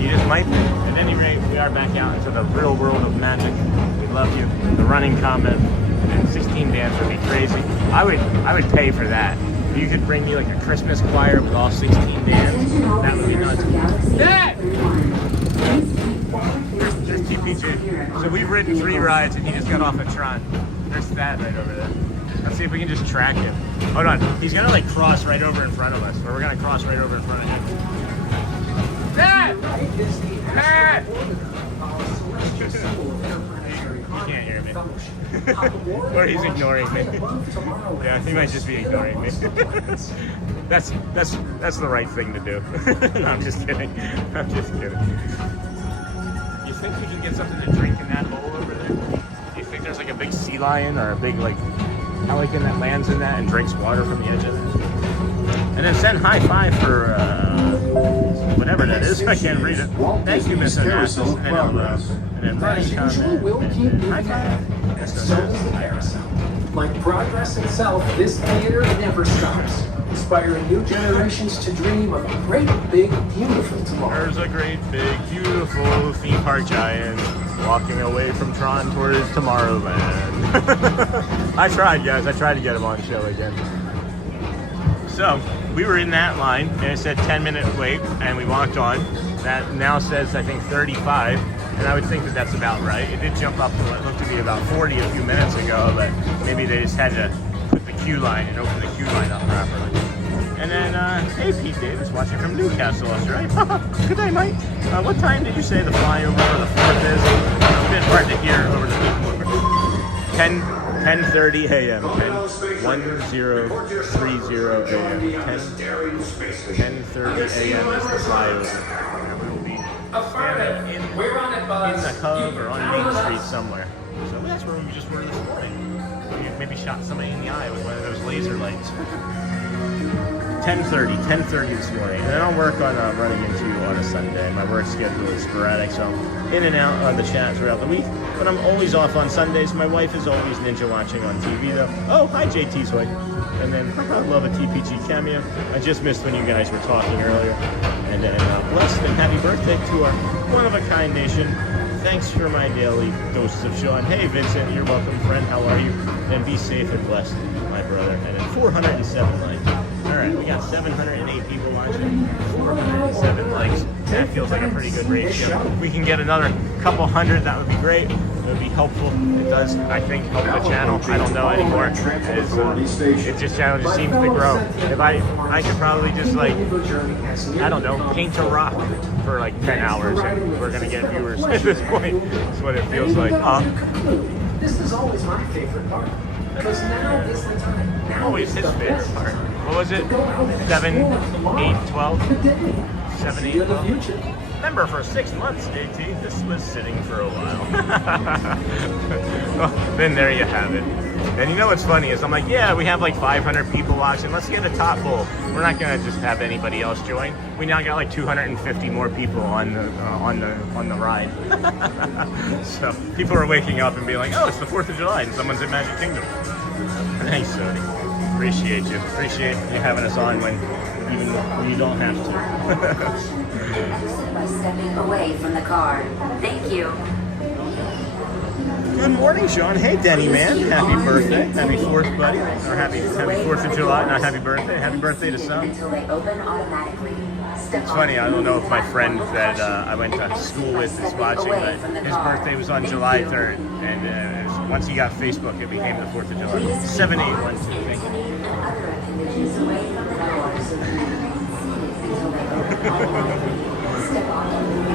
you just might be. At any rate, we are back out into the real world of magic. We love you. The running comment and 16 dance would be crazy. I would pay for that. If you could bring me like a Christmas choir with all 16 dance, that would be nuts. Dad! There's TPG. So we've ridden 3 rides and he just got off a Tron. There's Thad right over there. Let's see if we can just track him. Hold on. He's gonna like cross right over in front of us. Or we're gonna cross right over in front of him. Dad! Dad! He can't hear me. Or he's ignoring me. Yeah, he might just be ignoring me. That's the right thing to do. No, I'm just kidding. I'm just kidding. You think we can get something to drink in that hole over there? Do you think there's like a big sea lion or a big like pelican that lands in that and drinks water from the edge of it? And then send high five for whatever that is. I can't read it. Thank you, Miss Carousel. And then running comment. Will keep doing High that. five. So does the Carousel. Like progress itself, this theater never stops, inspiring new generations to dream of a great, big, beautiful tomorrow. There's a great, big, beautiful theme park giant walking away from Tron towards Tomorrowland. I tried, guys. I tried to get him on the show again. So, we were in that line, and it said 10-minute wait, and we walked on. That now says, I think, 35, and I would think that that's about right. It did jump up to what looked to be about 40 a few minutes ago, but maybe they just had to put the queue line and open the queue line up properly. And then, hey, Pete Davis, watching from Newcastle, Australia. Good day, Mike. What time did you say the flyover or the 4th is? It's a bit hard to hear over the people. 10:30 a.m. 10:30 a.m. 10:30 a.m. is the flyover. We will be standing in the hub or on Main Street somewhere. So that's where we just were this morning. We maybe shot somebody in the eye with one of those laser lights. 10:30 this morning. And I don't work on running into you on a Sunday. My work schedule is sporadic, so I'm in and out of the chat throughout the week. But I'm always off on Sundays. My wife is always ninja watching on TV, though. Oh, hi, JT Soy. And then, I love a TPG cameo. I just missed when you guys were talking earlier. And blessed and happy birthday to our one-of-a-kind nation. Thanks for my daily doses of Sean. Hey, Vincent, you're welcome, friend. How are you? And be safe and blessed, my brother. And then 407 likes. All right, we got 708 people watching, 407 likes. That feels like a pretty good ratio. If we can get another couple hundred, that would be great. It would be helpful. It does, I think, help the channel. I don't know anymore. Channel just seems to grow. If I could probably just like, I don't know, paint a rock for like 10 hours and we're gonna get viewers at this point. That's what it feels like. This is always my favorite part. Because now is the time. Now always his favorite part. What was it? 7, 8, 12? 7, 8, 12? member for 6 months, JT. This was sitting for a while. Well, then there you have it. And you know what's funny is I'm like, yeah, we have like 500 people watching. Let's get a top bowl. We're not gonna just have anybody else join. We now got like 250 more people on the ride. So people are waking up and being like, oh, it's the 4th of July and someone's in Magic Kingdom. Thanks, Sody. Appreciate you. Appreciate you having us on when even when you don't have to. By stepping away from the car. Thank you. Good morning, Sean. Hey, Denny, man. Happy birthday. Happy 4th, buddy. Or happy 4th of July. Not happy birthday. Happy birthday to some. Until they open automatically. It's funny, I don't know if my friend that I went to school with is watching, but his birthday was on July 3rd. And once he got Facebook, it became the 4th of July. 7812. Thank you. Other appendages away from the doors.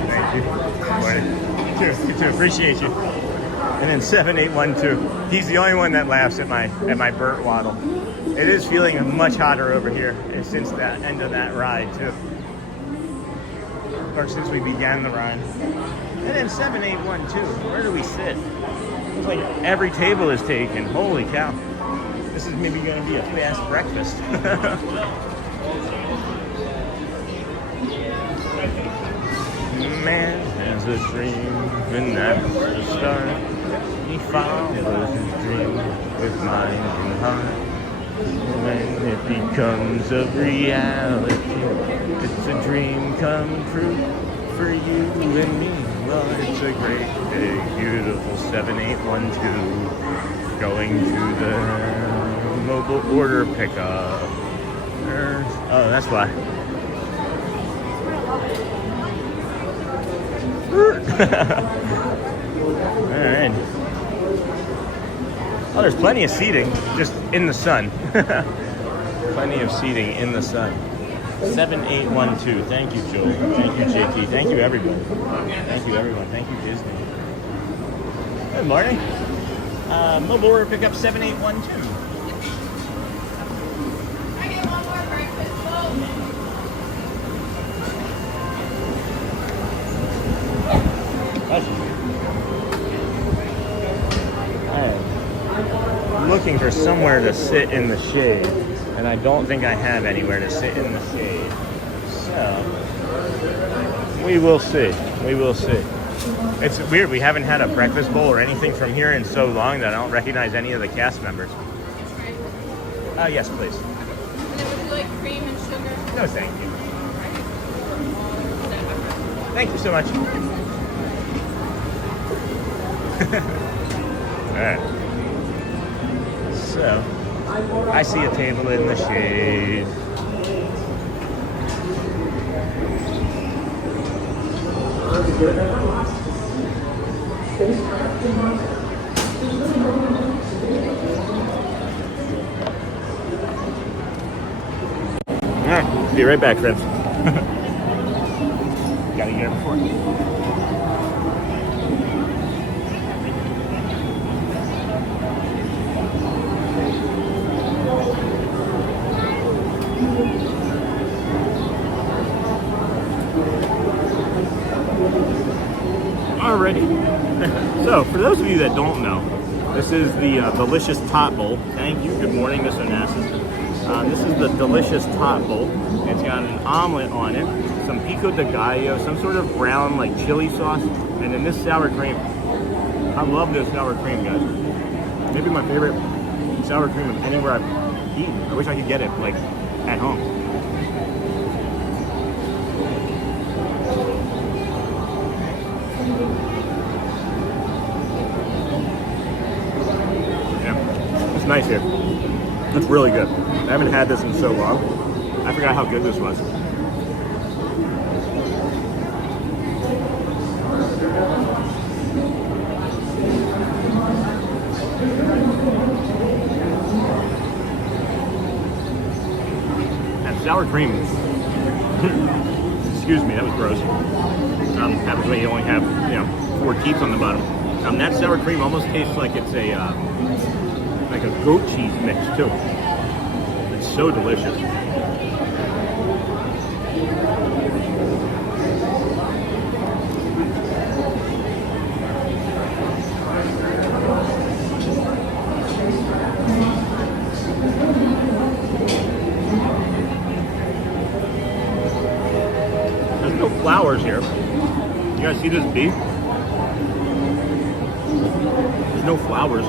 Thank you. Morning. You too. Appreciate you. And then 7812. He's the only one that laughs at my Burt waddle. It is feeling much hotter over here since the end of that ride too. Or since we began the ride. And then 7812. Where do we sit? It's like every table is taken. Holy cow. This is maybe going to be a fast breakfast. Man has a dream, and that's the start. He follows his dream with mind and heart. When it becomes a reality, it's a dream come true for you and me. Well, it's a great, big, beautiful 7812 going to the mobile order pickup. Oh, that's why. Alright. Oh, there's plenty of seating, just in the sun. Plenty of seating in the sun. 7812. Thank you, Joel. Thank you, JT. Thank you, everybody. Thank you, everyone. Thank you, Disney. Good morning. Mobile order pickup 7812. I'm looking for somewhere to sit in the shade, and I don't think I have anywhere to sit in the shade. So, we will see. We will see. It's weird, we haven't had a breakfast bowl or anything from here in so long that I don't recognize any of the cast members. Yes, please. And then would you like cream and sugar? No, thank you. Thank you so much. Alright. So, I see a table in the shade. Alright, be right back, friends. Gotta get it before. Alrighty. So, for those of you that don't know, this is the delicious tot bowl. Thank you. Good morning, Mr. Onassis. This is the delicious tot bowl. It's got an omelet on it, some pico de gallo, some sort of brown like chili sauce, and then this sour cream. I love this sour cream, guys. Maybe my favorite sour cream of anywhere I've eaten. I wish I could get it like at home. Nice here. It's really good. I haven't had this in so long. I forgot how good this was. That sour cream. Excuse me, that was gross. Happens when you only have, 4 teeth on the bottom. That sour cream almost tastes like it's a goat cheese mix too. It's so delicious. flowers here. You guys see this bee? There's no flowers.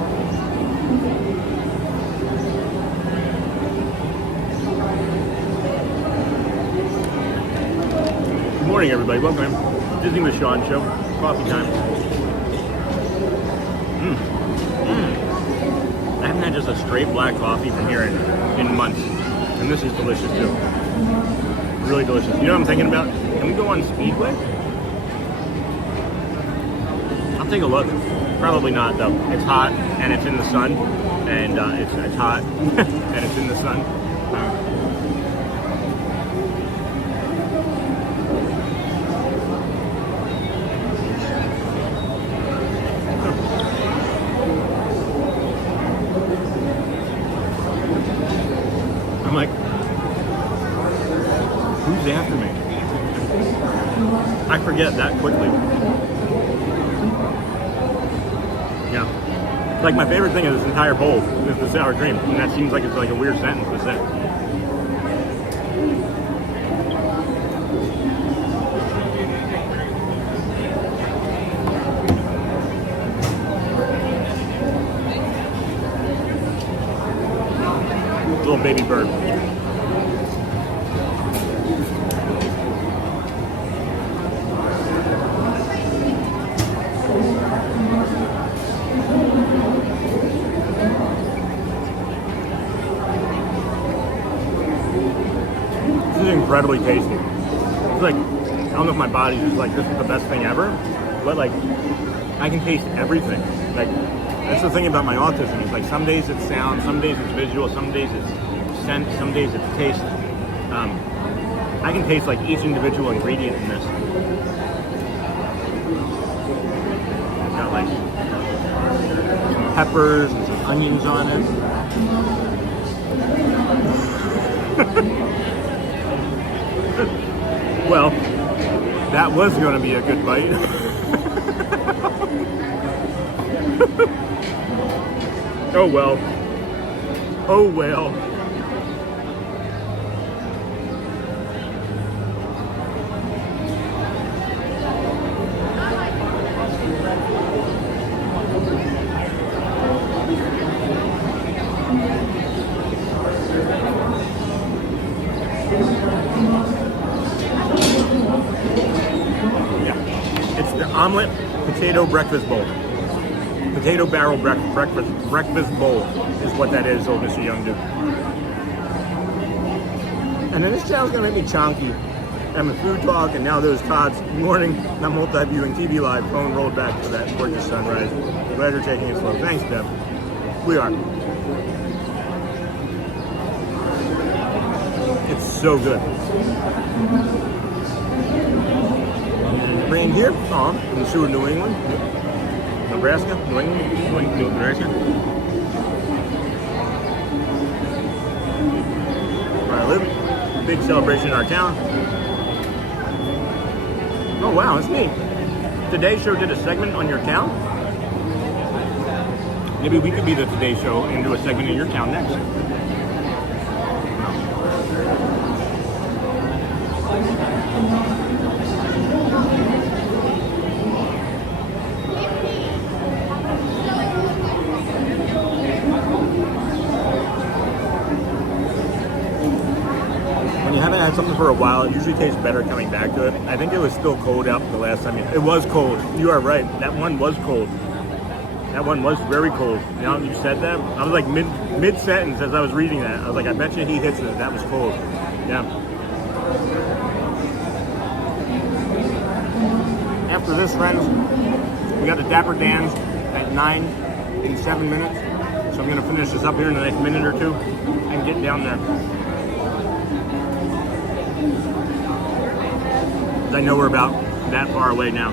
Good morning, everybody. Welcome. Disney with Sean show. Coffee time. I haven't had just a straight black coffee from here in months. And this is delicious too. Really delicious. You know what I'm thinking about? Can we go on Speedway? I'll take a look. Probably not though. It's hot and it's in the sun. And it's hot and it's in the sun. I'm like, who's after me? I forget that quickly. Yeah. Like my favorite thing of this entire bowl is the sour cream. And that seems like it's like a weird sentence to say. Little baby bird. This is incredibly tasty. It's like, I don't know if my body's just like, this is the best thing ever, but like, I can taste everything. Like, that's the thing about my autism. It's like some days it's sound, some days it's visual, some days it's scent, some days it's taste. I can taste like each individual ingredient in this. Got like some peppers and some onions on it. Well, that was going to be a good bite. Oh well. Oh well. Yeah. It's the omelet potato breakfast bowl. Potato barrel breakfast bowl is what that is, old Mr. Young Dude. And then this channel's gonna make me chonky. I'm a food talk, and now those Todd's. Good morning. I'm multi-viewing TV live. Phone rolled back to that gorgeous sunrise. Glad you're taking it slow. Thanks, Deb. We are. It's so good. Rain here, in the sewer, New England. Nebraska, New England, Nebraska. Where I live, big celebration in our town. Oh wow, that's neat. Today Show did a segment on your town. Maybe we could be the Today Show and do a segment in your town next. When you haven't had something for a while, it usually tastes better coming back to it. I think it was still cold out the last time. It was cold. You are right. That one was cold. That one was very cold. Now you said that, I was like mid-sentence as I was reading that. I was like, I bet you he hits it. That was cold. Yeah. After this, friends, we got the Dapper Dans at 9 in 7 minutes. So I'm going to finish this up here in the next minute or two and get down there. I know we're about that far away now.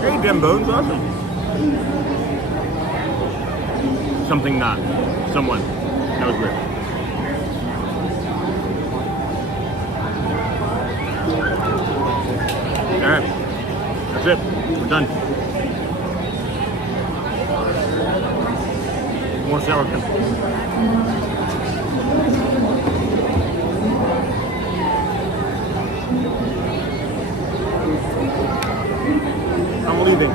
Hey, Dem Bones, awesome. something not. Someone. That was weird. Alright. That's it. We're done. More sour cream. I'm leaving.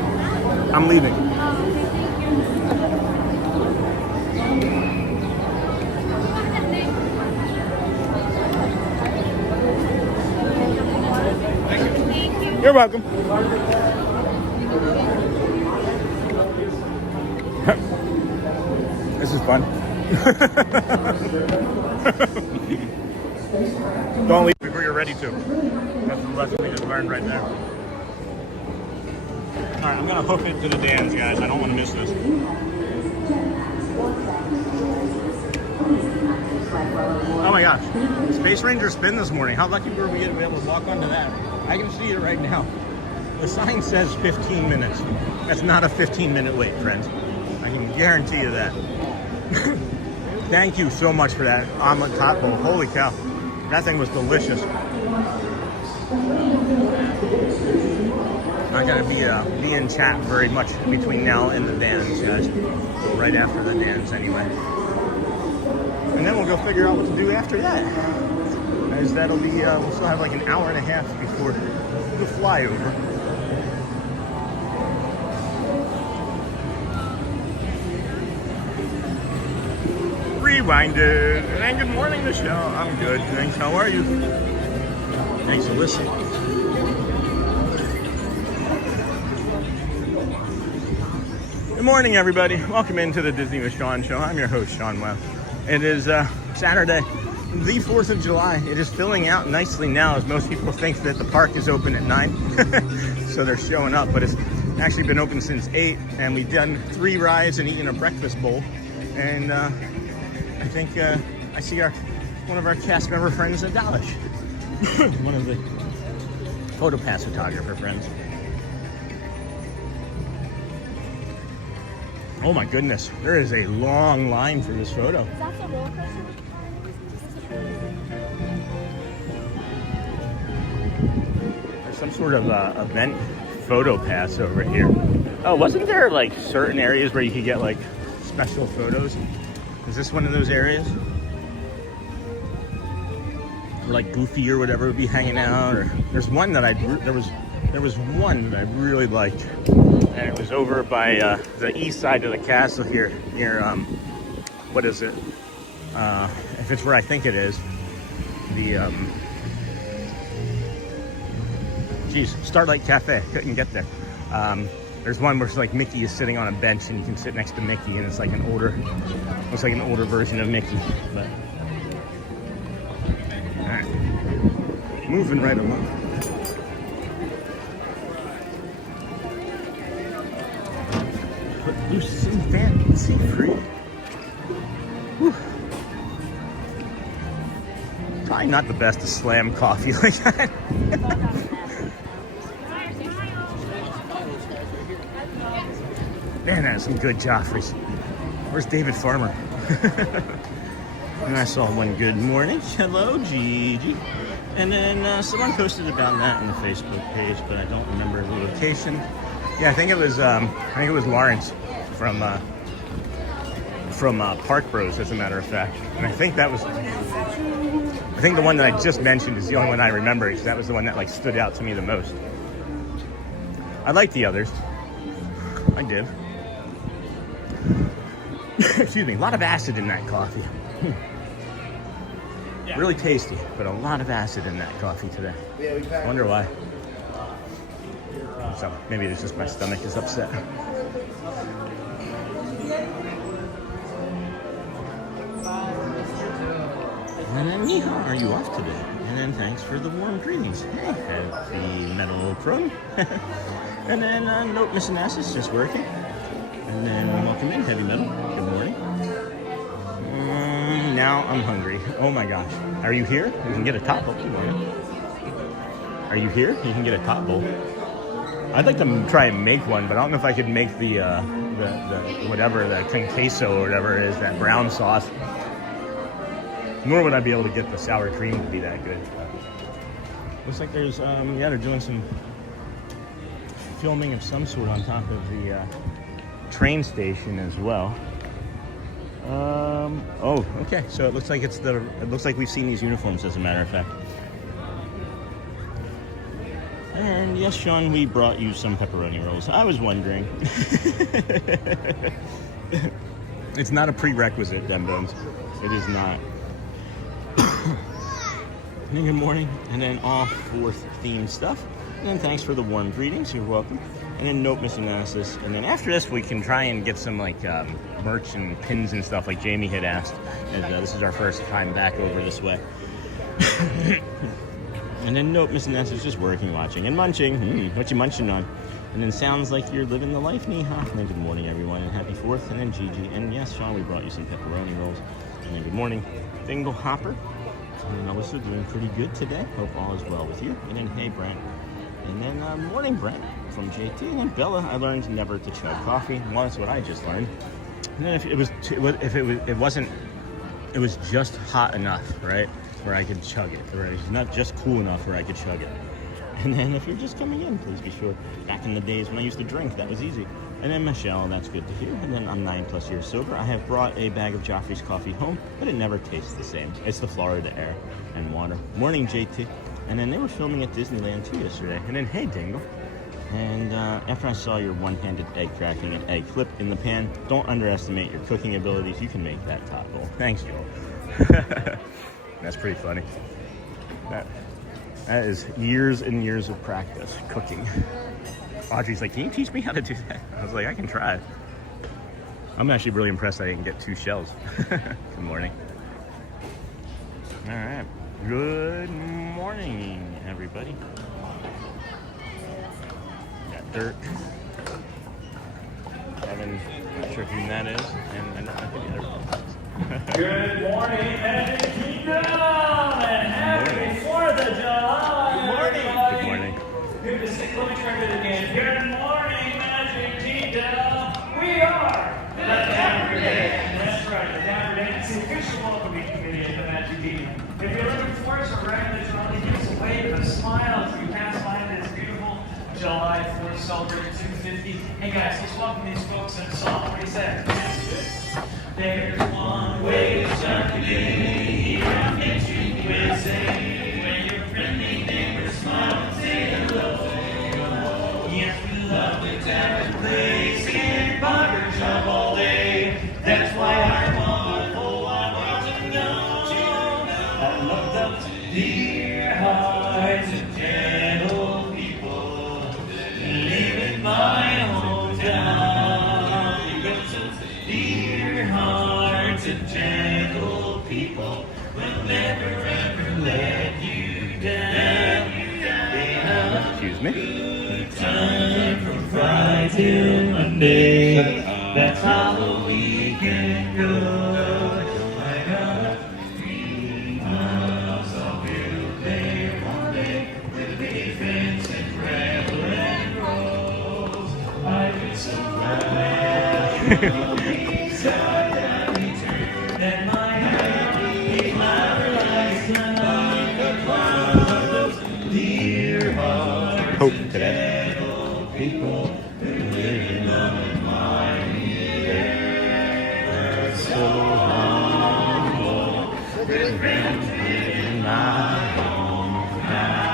I'm leaving. You're welcome. This is fun. Don't leave before you're ready to. That's the lesson we just learned right there. Alright, I'm gonna hook it to the dams, guys. I don't want to miss this. Oh my gosh. Space Ranger spin this morning. How lucky were we to be able to walk onto that? I can see it right now. The sign says 15 minutes. That's not a 15-minute wait, friends. I can guarantee you that. Thank you so much for that omelet top bowl. Holy cow. That thing was delicious. Not gonna be in chat very much between now and the dance, guys. Right after the dance, anyway. And then we'll go figure out what to do after that. As that'll be, we'll still have like an hour and a half before the flyover. Rewinded. And good morning, Michelle. I'm good. Thanks. How are you? Thanks for listening. Good morning, everybody. Welcome into the Disney with Sean show. I'm your host, Sean Webb. It is Saturday, the 4th of July. It is filling out nicely now, as most people think that the park is open at 9. So they're showing up, but it's actually been open since 8, and we've done 3 rides and eaten a breakfast bowl. And I think I see one of our cast member friends at Dallas. One of the photo pass photographer friends. Oh my goodness, there is a long line for this photo. Is that the roller coaster? There's some sort of event photo pass over here. Oh, wasn't there like certain areas where you could get like special photos? Is this one of those areas? Or like Goofy or whatever would be hanging out, or there's one that there was one that I really liked, and it was over by the east side of the castle here, near what is it? If it's where I think it is, the Starlight Cafe. Couldn't get there. There's one where it's like Mickey is sitting on a bench and you can sit next to Mickey, and it's like looks like an older version of Mickey. But all right, moving right along. Loose and fancy free. Whew. Probably not the best to slam coffee like that. Man, that's some good Joffreys. Where's David Farmer? And I saw one good morning. Hello, Gigi. And then someone posted about that on the Facebook page, but I don't remember the location. Yeah, I think it was Lawrence from Park Bros, as a matter of fact. And I think the one that I just mentioned is the only one I remember, because that was the one that like stood out to me the most. I liked the others. I did. Excuse me, a lot of acid in that coffee. Really tasty, but a lot of acid in that coffee today. I wonder why. So maybe it's just my stomach is upset. And then, Yeehaw, are you off today? And then, thanks for the warm greetings. Hey, happy metal crone. And then, nope, Missing Asses, just working. And then, welcome in, Heavy Metal. Good morning. Now I'm hungry. Oh my gosh. Are you here? You can get a top bowl. Good morning. Are you here? You can get a top bowl. I'd like to try and make one, but I don't know if I could make the the whatever, the con queso or whatever it is, that brown sauce. Nor would I be able to get the sour cream to be that good. Looks like there's, yeah, they're doing some filming of some sort on top of the train station as well. Oh, okay. So it looks like it looks like we've seen these uniforms, as a matter of fact. And yes, Sean, we brought you some pepperoni rolls. I was wondering. It's not a prerequisite, Dem Bones. It is not. And then good morning, and then all fourth themed stuff. And then thanks for the warm greetings. You're welcome. And then note misanalysis. And then after this, we can try and get some like merch and pins and stuff like Jamie had asked. As this is our first time back over this way. And then note misanalysis, just working, watching, and munching. What you munching on? And then sounds like you're living the life, Neha. And then good morning, everyone, and happy 4th. And then Gigi. And yes, Sean, we brought you some pepperoni rolls. And then good morning, Dingle Hopper. And then Alyssa, doing pretty good today. Hope all is well with you. And then hey, Brent. And then morning, Brent from JT. And then Bella, I learned never to chug coffee. Well, that's what I just learned. And then if it was just hot enough, right, where I could chug it. Or it's not just cool enough where I could chug it. And then if you're just coming in, please be sure. Back in the days when I used to drink, that was easy. And then Michelle, that's good to hear. And then I'm 9+ years sober. I have brought a bag of Joffrey's coffee home, but it never tastes the same. It's the Florida air and water. Morning, JT. And then they were filming at Disneyland too yesterday. And then hey, Dingle. And after I saw your one-handed egg cracking and egg flip in the pan, don't underestimate your cooking abilities. You can make that top bowl. Thanks, Joel. That's pretty funny. That is years and years of practice cooking. Audrey's like, can you teach me how to do that? I was like, I can try. I'm actually really impressed I didn't get 2 shells. Good morning. All right. Good morning, everybody. Got Dirk. Evan, not sure who that is. And I think the other one. Good morning, Magic Kingdom, and happy 4th of July. Good morning. Good morning. Good to see. Let me try that again. Good morning, Magic Kingdom. We are the Dapper Dans. That's right, the Dapper Dans, the official welcoming committee at the Magic Kingdom. If you're looking for us, we're riding the trolley. Give us a wave and a smile as we pass by this beautiful July 4th celebrating 250. Hey guys, let's welcome these folks in a song. What do you say? There's one way to start the day here on Magic USA, where your friendly neighbors smile and say hello. Yes, we love the Dapper place and barber shop all day. That's why I want to know. I love the dear hearts and gentle people live in my hometown. Because it's dear hearts and gentle people will never ever let you down. They have Excuse me. time from Friday till Monday. That's how the weekend goes. I got 3 miles of build there one day with big fence and gravel and rose. I was so glad that I returned and my happy flower lights like the clouds of dear hearts. Hope today. People who live in love and mind. They're so humble. They're friends in my hometown.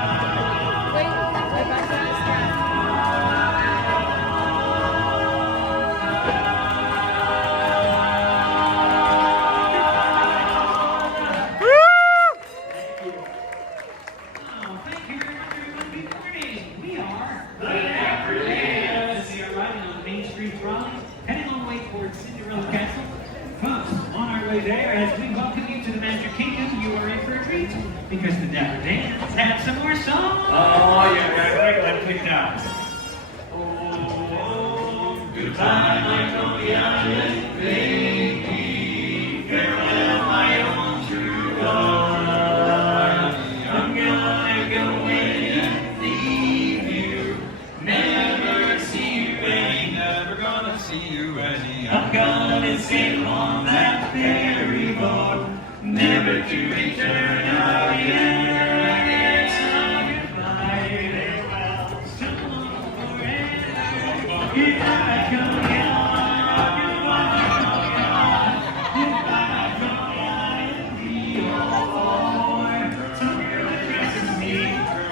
Heading on the way towards Cinderella Castle. Folks, on our way there, as we welcome you to the Magic Kingdom, you are in for a treat because the Dapper Dans have some more songs. Oh, yeah, right. Let's pick it out. Oh, goodbye, my lonely island baby. Farewell, my own true love. I'm gonna go away and leave you. Never see you again. Never gonna see you never to return again. It's a goodbye, farewell, forever. Goodbye, come on, goodbye, come on, be all. Some girl that dresses me,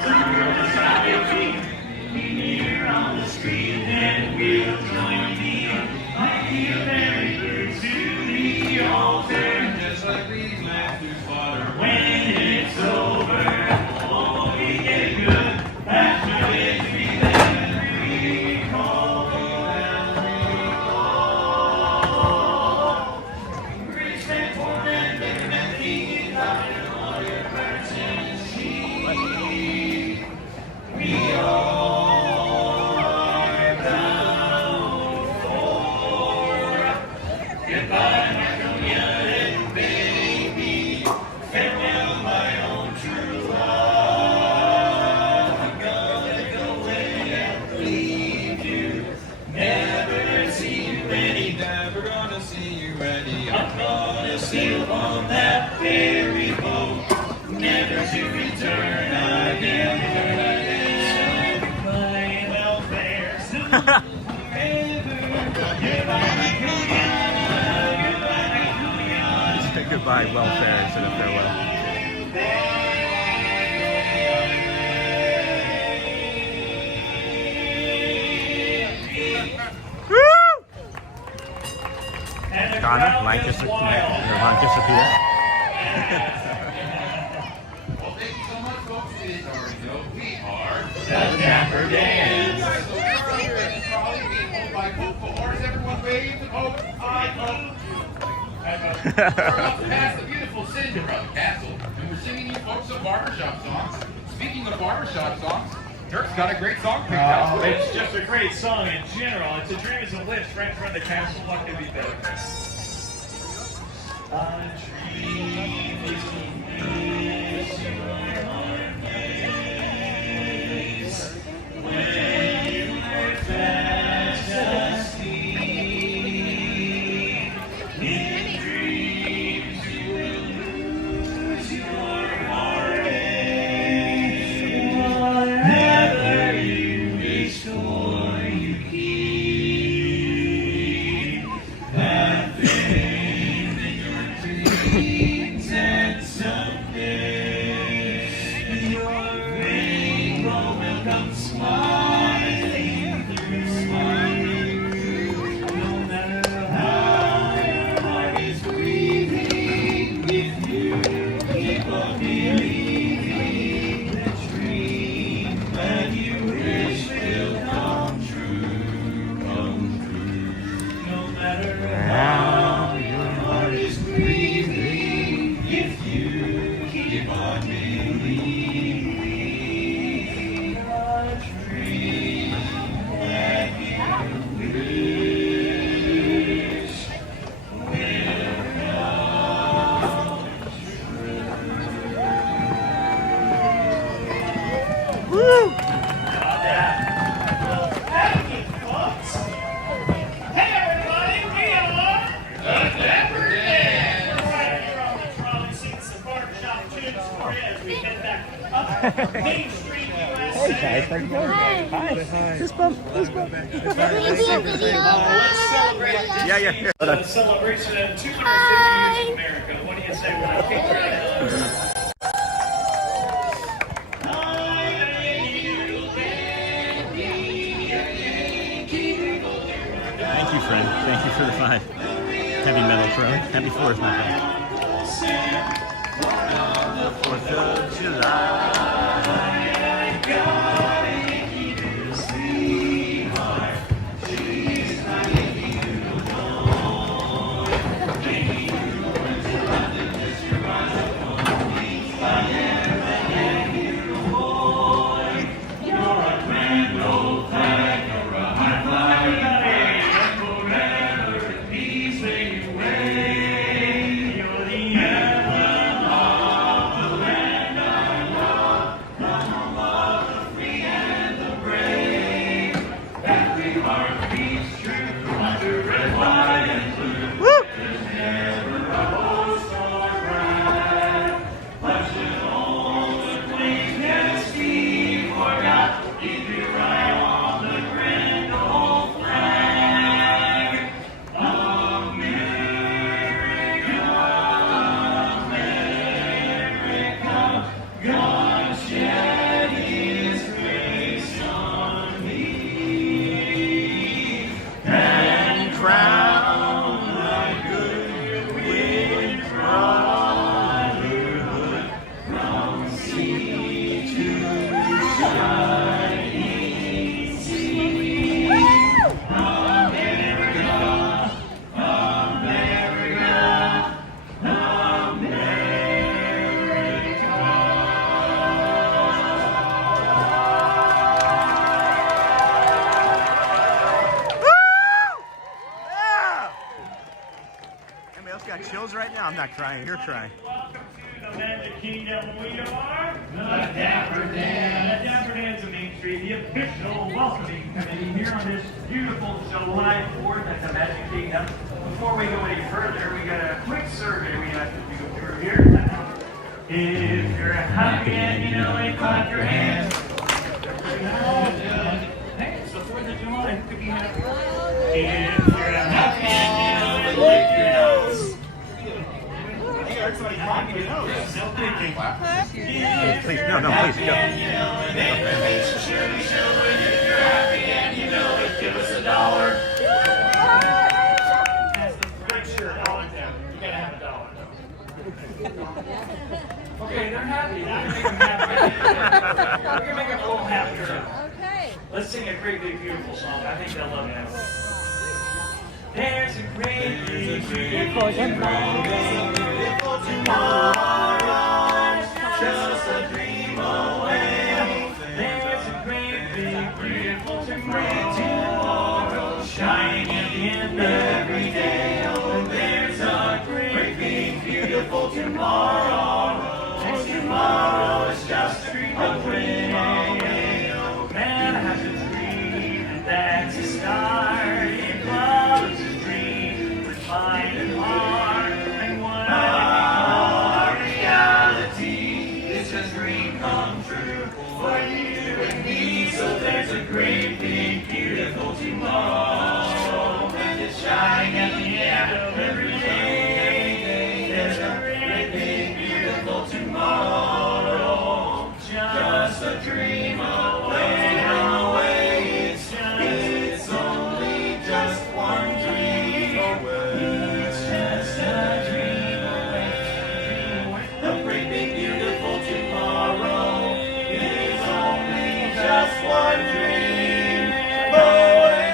some girl beside your feet. Meet her on the street, and we'll join me. Like the very birds to the altar, just like these masters fought her. When it's over, oh, we get good. After this, we then recall. Great spent for them, they meant to get out and all your birds in the sea. We all. Goodbye, my young baby. Farewell, my own true love. I'm gonna go away and leave you. Never see you any. Never gonna see you any. I'm gonna sail on that ferry boat, never to return again. So goodbye, welfare. So Goodbye, welfare instead of farewell. Woo! Donna, might just appear. Well, thank you so much, folks. It is our show. We are the Dapper Dans. Trolley being pulled by Coco. Horse, everyone wave. Hope, I hope. We're about to pass the beautiful Cinderella Castle, and we're singing you folks some barbershop songs. Speaking of barbershop songs, Dirk's got a great song picked out. It's just a great song in general. It's a dream is a lift right in front of the castle. What could be better? A dream is a wish your heart makes when you're fast asleep. In dreams you will lose your heartache. Whatever you restore, you keep that thing that your dreams, and someday your rainbow will come smiling through. No matter how your heart is grieving, if you keep on believing, the dream that you wish will come true, No matter how your heart is grieving, if you keep on believing, a dream that you wish will come true. Woo! Thank you, folks. Hey, everybody, we are the Dapper Dans. Right here on the trolley, singing some barbershop tunes for you as we head back up Main Street, USA. Hey guys, how's it going? Hi. Fist bump. Let's celebrate this Yeah. year's celebration of 250 years of America. What do you say when I kick that? Thank you, friend. Thank you for the 5. Heavy metal pro. Happy 4th, my friend. 4th of July. I'm not crying, you're crying. Welcome to the Magic Kingdom. We are the Dapper Dans. The Dapper Dans of Main Street, the official welcoming committee here on this beautiful July 4th at the Magic Kingdom. Before we go any further, we got a quick survey we have to do through here. If you're happy and you know it, clap your hands. Hey, it's the 4th of July. Who could be happy? If you're happy and you know it, lick your nose. No thinking. Please, no, please, go. Give us $1. That's the right shirt on them. You gotta have $1. Okay, they're happy. We're gonna make them happy. We're gonna make them a little happier. Okay. Let's sing a great big beautiful song. I think they'll love it. There's a great big beautiful tomorrow, just a dream away. There's a great big beautiful tomorrow, shining at the end of every day. Oh, there's a great big beautiful tomorrow, and tomorrow is just a dream away. Man has a dream that's a start. It loves his dream with mind and heart, and what our reality is a dream come true for you and me. So there's a great big beautiful tomorrow, and it's shining at the end of every day. There's a great big beautiful tomorrow, just a dream away. It's only just one dream away. It's just a dream away. The great big beautiful tomorrow is only just one dream away.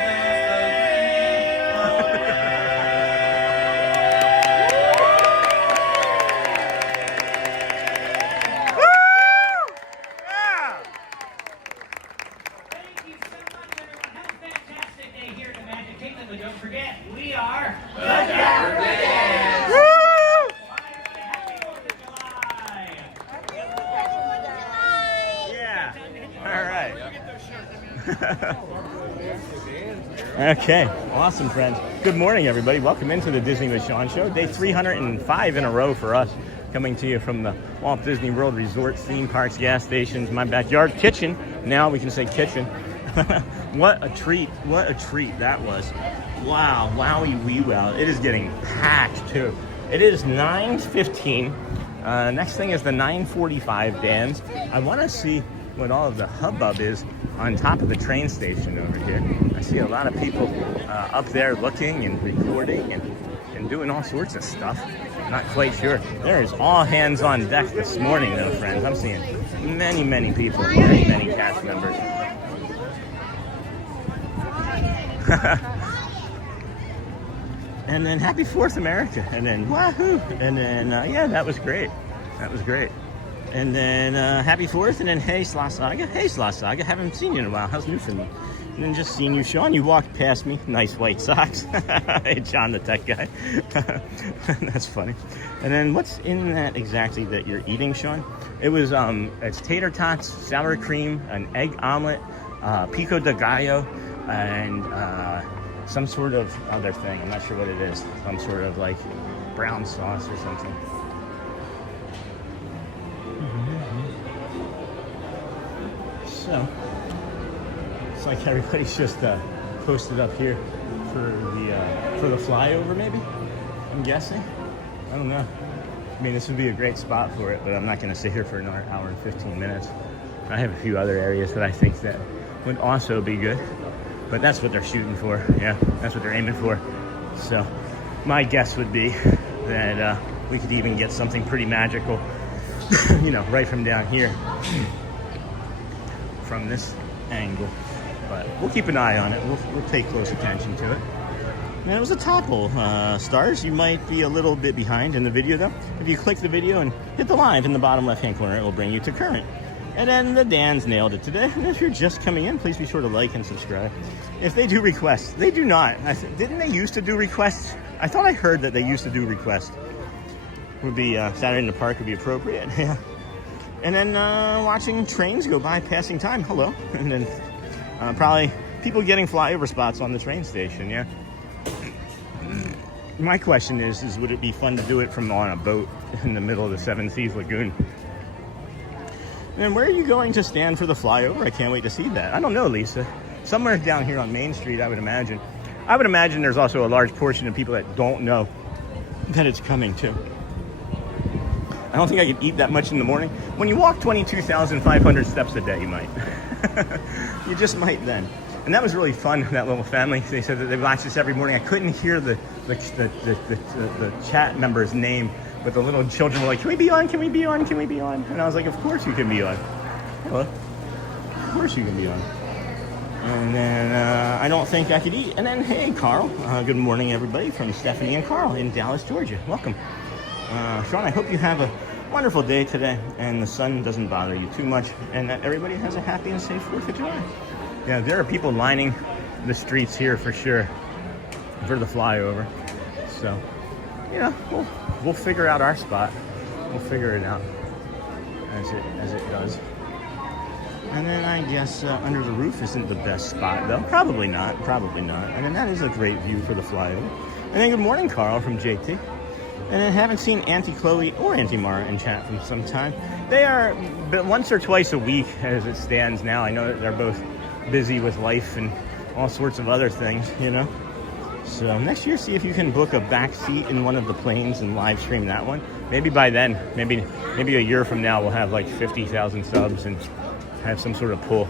Thank you so much, everyone. Have a fantastic day here at the Magic Kingdom. And don't forget, we are the Dapper Dans. Happy 4th of July. Yeah. All right. Okay. Awesome, friends. Good morning, everybody. Welcome into the Disney with Sean Show. Day 305 in a row for us. Coming to you from the Walt Disney World Resort, theme parks, gas stations, my backyard kitchen. Now we can say kitchen. What a treat. What a treat that was. Wow. Wowie wee wow. It is getting packed, too. It is 9:15. Next thing is the 9:45 Dans. I want to see what all of the hubbub is on top of the train station over here. I see a lot of people up there looking and recording and doing all sorts of stuff. Not quite sure. There is all hands on deck this morning, though, friends. I'm seeing many, many people, many cast members. And then Happy 4th America, and then wahoo, and then yeah, that was great. That was great. And then Happy 4th, and then hey Sla Saga, haven't seen you in a while. How's Newfoundland? And then just seeing you, Sean. You walked past me. Nice white socks. Hey, John, the tech guy. That's funny. And then what's in that exactly that you're eating, Sean? It was it's tater tots, sour cream, an egg omelet, pico de gallo, and some sort of other thing. I'm not sure what it is. Some sort of like brown sauce or something. So it's like everybody's just posted up here for the flyover, maybe. I'm guessing. I don't know. I mean, this would be a great spot for it, but I'm not going to sit here for another hour and 15 minutes. I have a few other areas that I think that would also be good, but that's what they're shooting for. Yeah, that's what they're aiming for. So my guess would be that we could even get something pretty magical, you know, right from down here, from this angle. But we'll keep an eye on it. We'll pay close attention to it. And it was a topple. Stars, you might be a little bit behind in the video though. If you click the video and hit the live in the bottom left-hand corner, it will bring you to current. And then the Dans nailed it today. And if you're just coming in, please be sure to like and subscribe. If they do requests, they do not. Didn't they used to do requests? I thought I heard that they used to do requests. would be, Saturday in the park would be appropriate. Yeah. And then watching trains go by, passing time. Hello. And then probably people getting flyover spots on the train station. Yeah. My question is would it be fun to do it from on a boat in the middle of the Seven Seas Lagoon? And where are you going to stand for the flyover? I can't wait to see that. I don't know, Lisa. Somewhere down here on Main Street, I would imagine. I would imagine there's also a large portion of people that don't know that it's coming too. I don't think I could eat that much in the morning. When you walk 22,500 steps a day, you might. You just might then. And that was really fun, that little family. They said that they watched this every morning. I couldn't hear the chat member's name, but the little children were like, can we be on? Can we be on? Can we be on? And I was like, of course you can be on. Hello. Of course you can be on. And then I don't think I could eat. And then, hey, Carl. Good morning, everybody, from Stephanie and Carl in Dallas, Georgia. Welcome. Sean, I hope you have a wonderful day today and the sun doesn't bother you too much and that everybody has a happy and safe 4th of July. Yeah, there are people lining the streets here for sure for the flyover. So, you know, we'll figure out our spot. We'll figure it out as it does. And then I guess under the roof isn't the best spot though. Probably not. And then that is a great view for the flyover. And then good morning, Carl from JT. And I haven't seen Auntie Chloe or Auntie Mara in chat from some time. They are but once or twice a week as it stands now. I know that they're both busy with life and all sorts of other things, you know. So next year, see if you can book a back seat in one of the planes and live stream that one. Maybe by then, maybe a year from now, we'll have like 50,000 subs and have some sort of pull.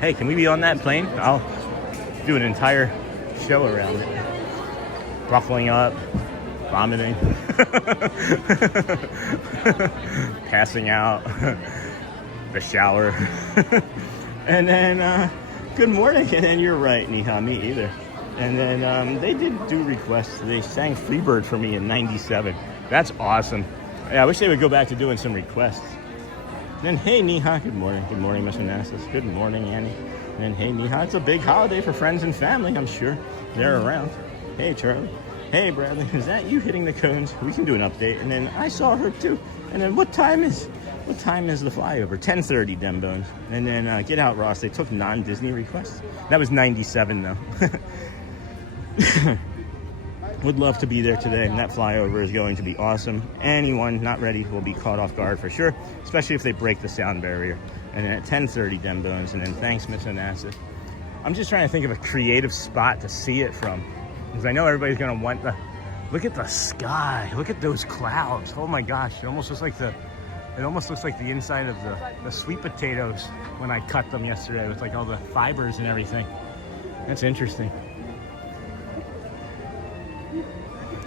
Hey, can we be on that plane? I'll do an entire show around it. Ruffling up, vomiting, passing out, the shower. And then, good morning. And then you're right, Neha, me either. And then they did do requests. They sang Freebird for me in '97. That's awesome. Yeah, I wish they would go back to doing some requests. And then, hey, Neha. Good morning. Good morning, Mr. Nassus. Good morning, Annie. And then, hey, Neha. It's a big holiday for friends and family. I'm sure they're around. Hey, Charlie. Hey, Bradley. Is that you hitting the cones? We can do an update. And then I saw her too. And then what time is the flyover? 10:30, dem bones. And then get out, Ross. They took non-Disney requests. That was '97 though. Would love to be there today, and that flyover is going to be awesome. Anyone not ready will be caught off guard for sure, especially if they break the sound barrier. And then at 10:30, dem bones. And then thanks, Miss Onassis. I'm just trying to think of a creative spot to see it from, because I know everybody's gonna want the. Look at the sky. Look at those clouds. Oh my gosh! It almost looks like the inside of the sweet potatoes when I cut them yesterday with like all the fibers and everything. That's interesting.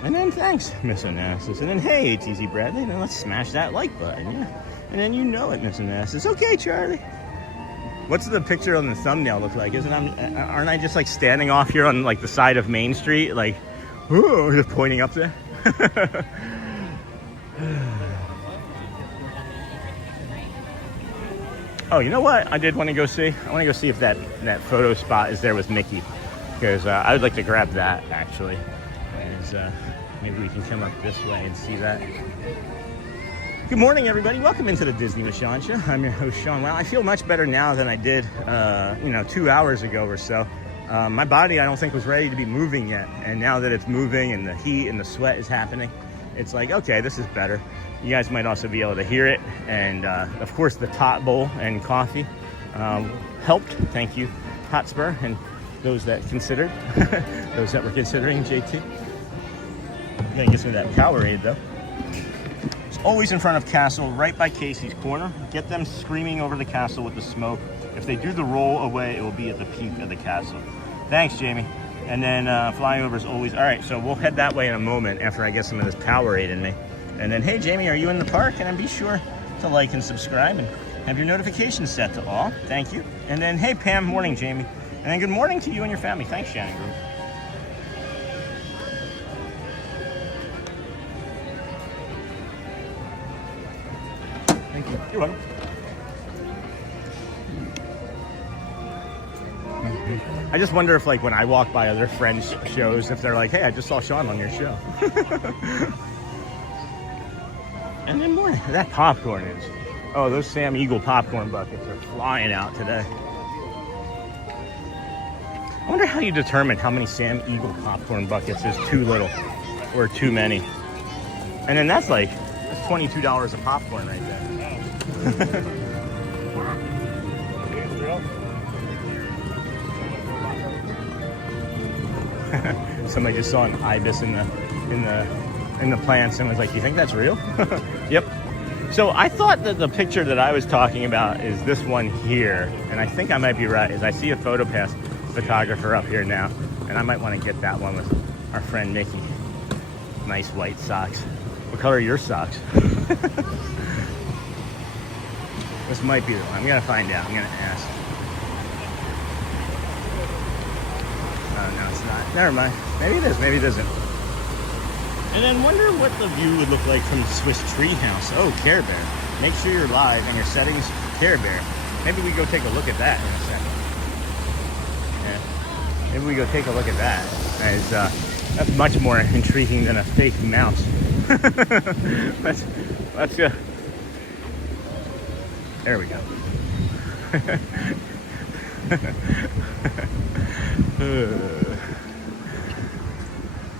And then thanks, Miss Onassis. And then hey, ATZ Bradley. Then let's smash that like button. Yeah. And then you know it, Miss Onassis. Okay, Charlie. What's the picture on the thumbnail look like? Aren't I just like standing off here on like the side of Main Street, like, ooh, just pointing up there? Oh, you know what? I did want to go see. I want to go see if that photo spot is there with Mickey, because I would like to grab that actually. Maybe we can come up this way and see that. Good morning, everybody. Welcome into the Disney with Sean Show. I'm your host, Sean. Well, I feel much better now than I did, 2 hours ago or so. My body, I don't think, was ready to be moving yet. And now that it's moving and the heat and the sweat is happening, it's like, okay, this is better. You guys might also be able to hear it. And, of course, the tot bowl and coffee helped. Thank you, Hotspur, and those that considered, those that were considering JT. I'm going to get some of that Powerade, though. It's always in front of Castle, right by Casey's corner. Get them screaming over the castle with the smoke. If they do the roll away, it will be at the peak of the castle. Thanks, Jamie. And then flyover is always... All right, so we'll head that way in a moment after I get some of this Powerade in me. And then, hey, Jamie, are you in the park? And then be sure to like and subscribe and have your notifications set to all. Thank you. And then, hey, Pam, morning, Jamie. And then good morning to you and your family. Thanks, Shannon Group. Thank you. You're welcome. I just wonder if, like, when I walk by other friends' shows, if they're like, hey, I just saw Sean on your show. And then more. That popcorn is. Oh, those Sam Eagle popcorn buckets are flying out today. I wonder how you determine how many Sam Eagle popcorn buckets is too little or too many. And then that's like $22 a popcorn right there. Somebody just saw an ibis in the plants and was like, "You think that's real?" Yep. So I thought that the picture that I was talking about is this one here, and I think I might be right. As I see a PhotoPass photographer up here now, and I might want to get that one with our friend Mickey. Nice white socks. What color are your socks? This might be the one. I'm gonna find out. I'm gonna ask. No, it's not. Never mind. Maybe it is. Maybe it isn't. And then wonder what the view would look like from the Swiss Treehouse. Oh, Care Bear. Make sure you're live and your settings, Care Bear. Maybe we go take a look at that in a second. Yeah. Maybe we go take a look at that. That's much more intriguing than a fake mouse. Let's go. There we go.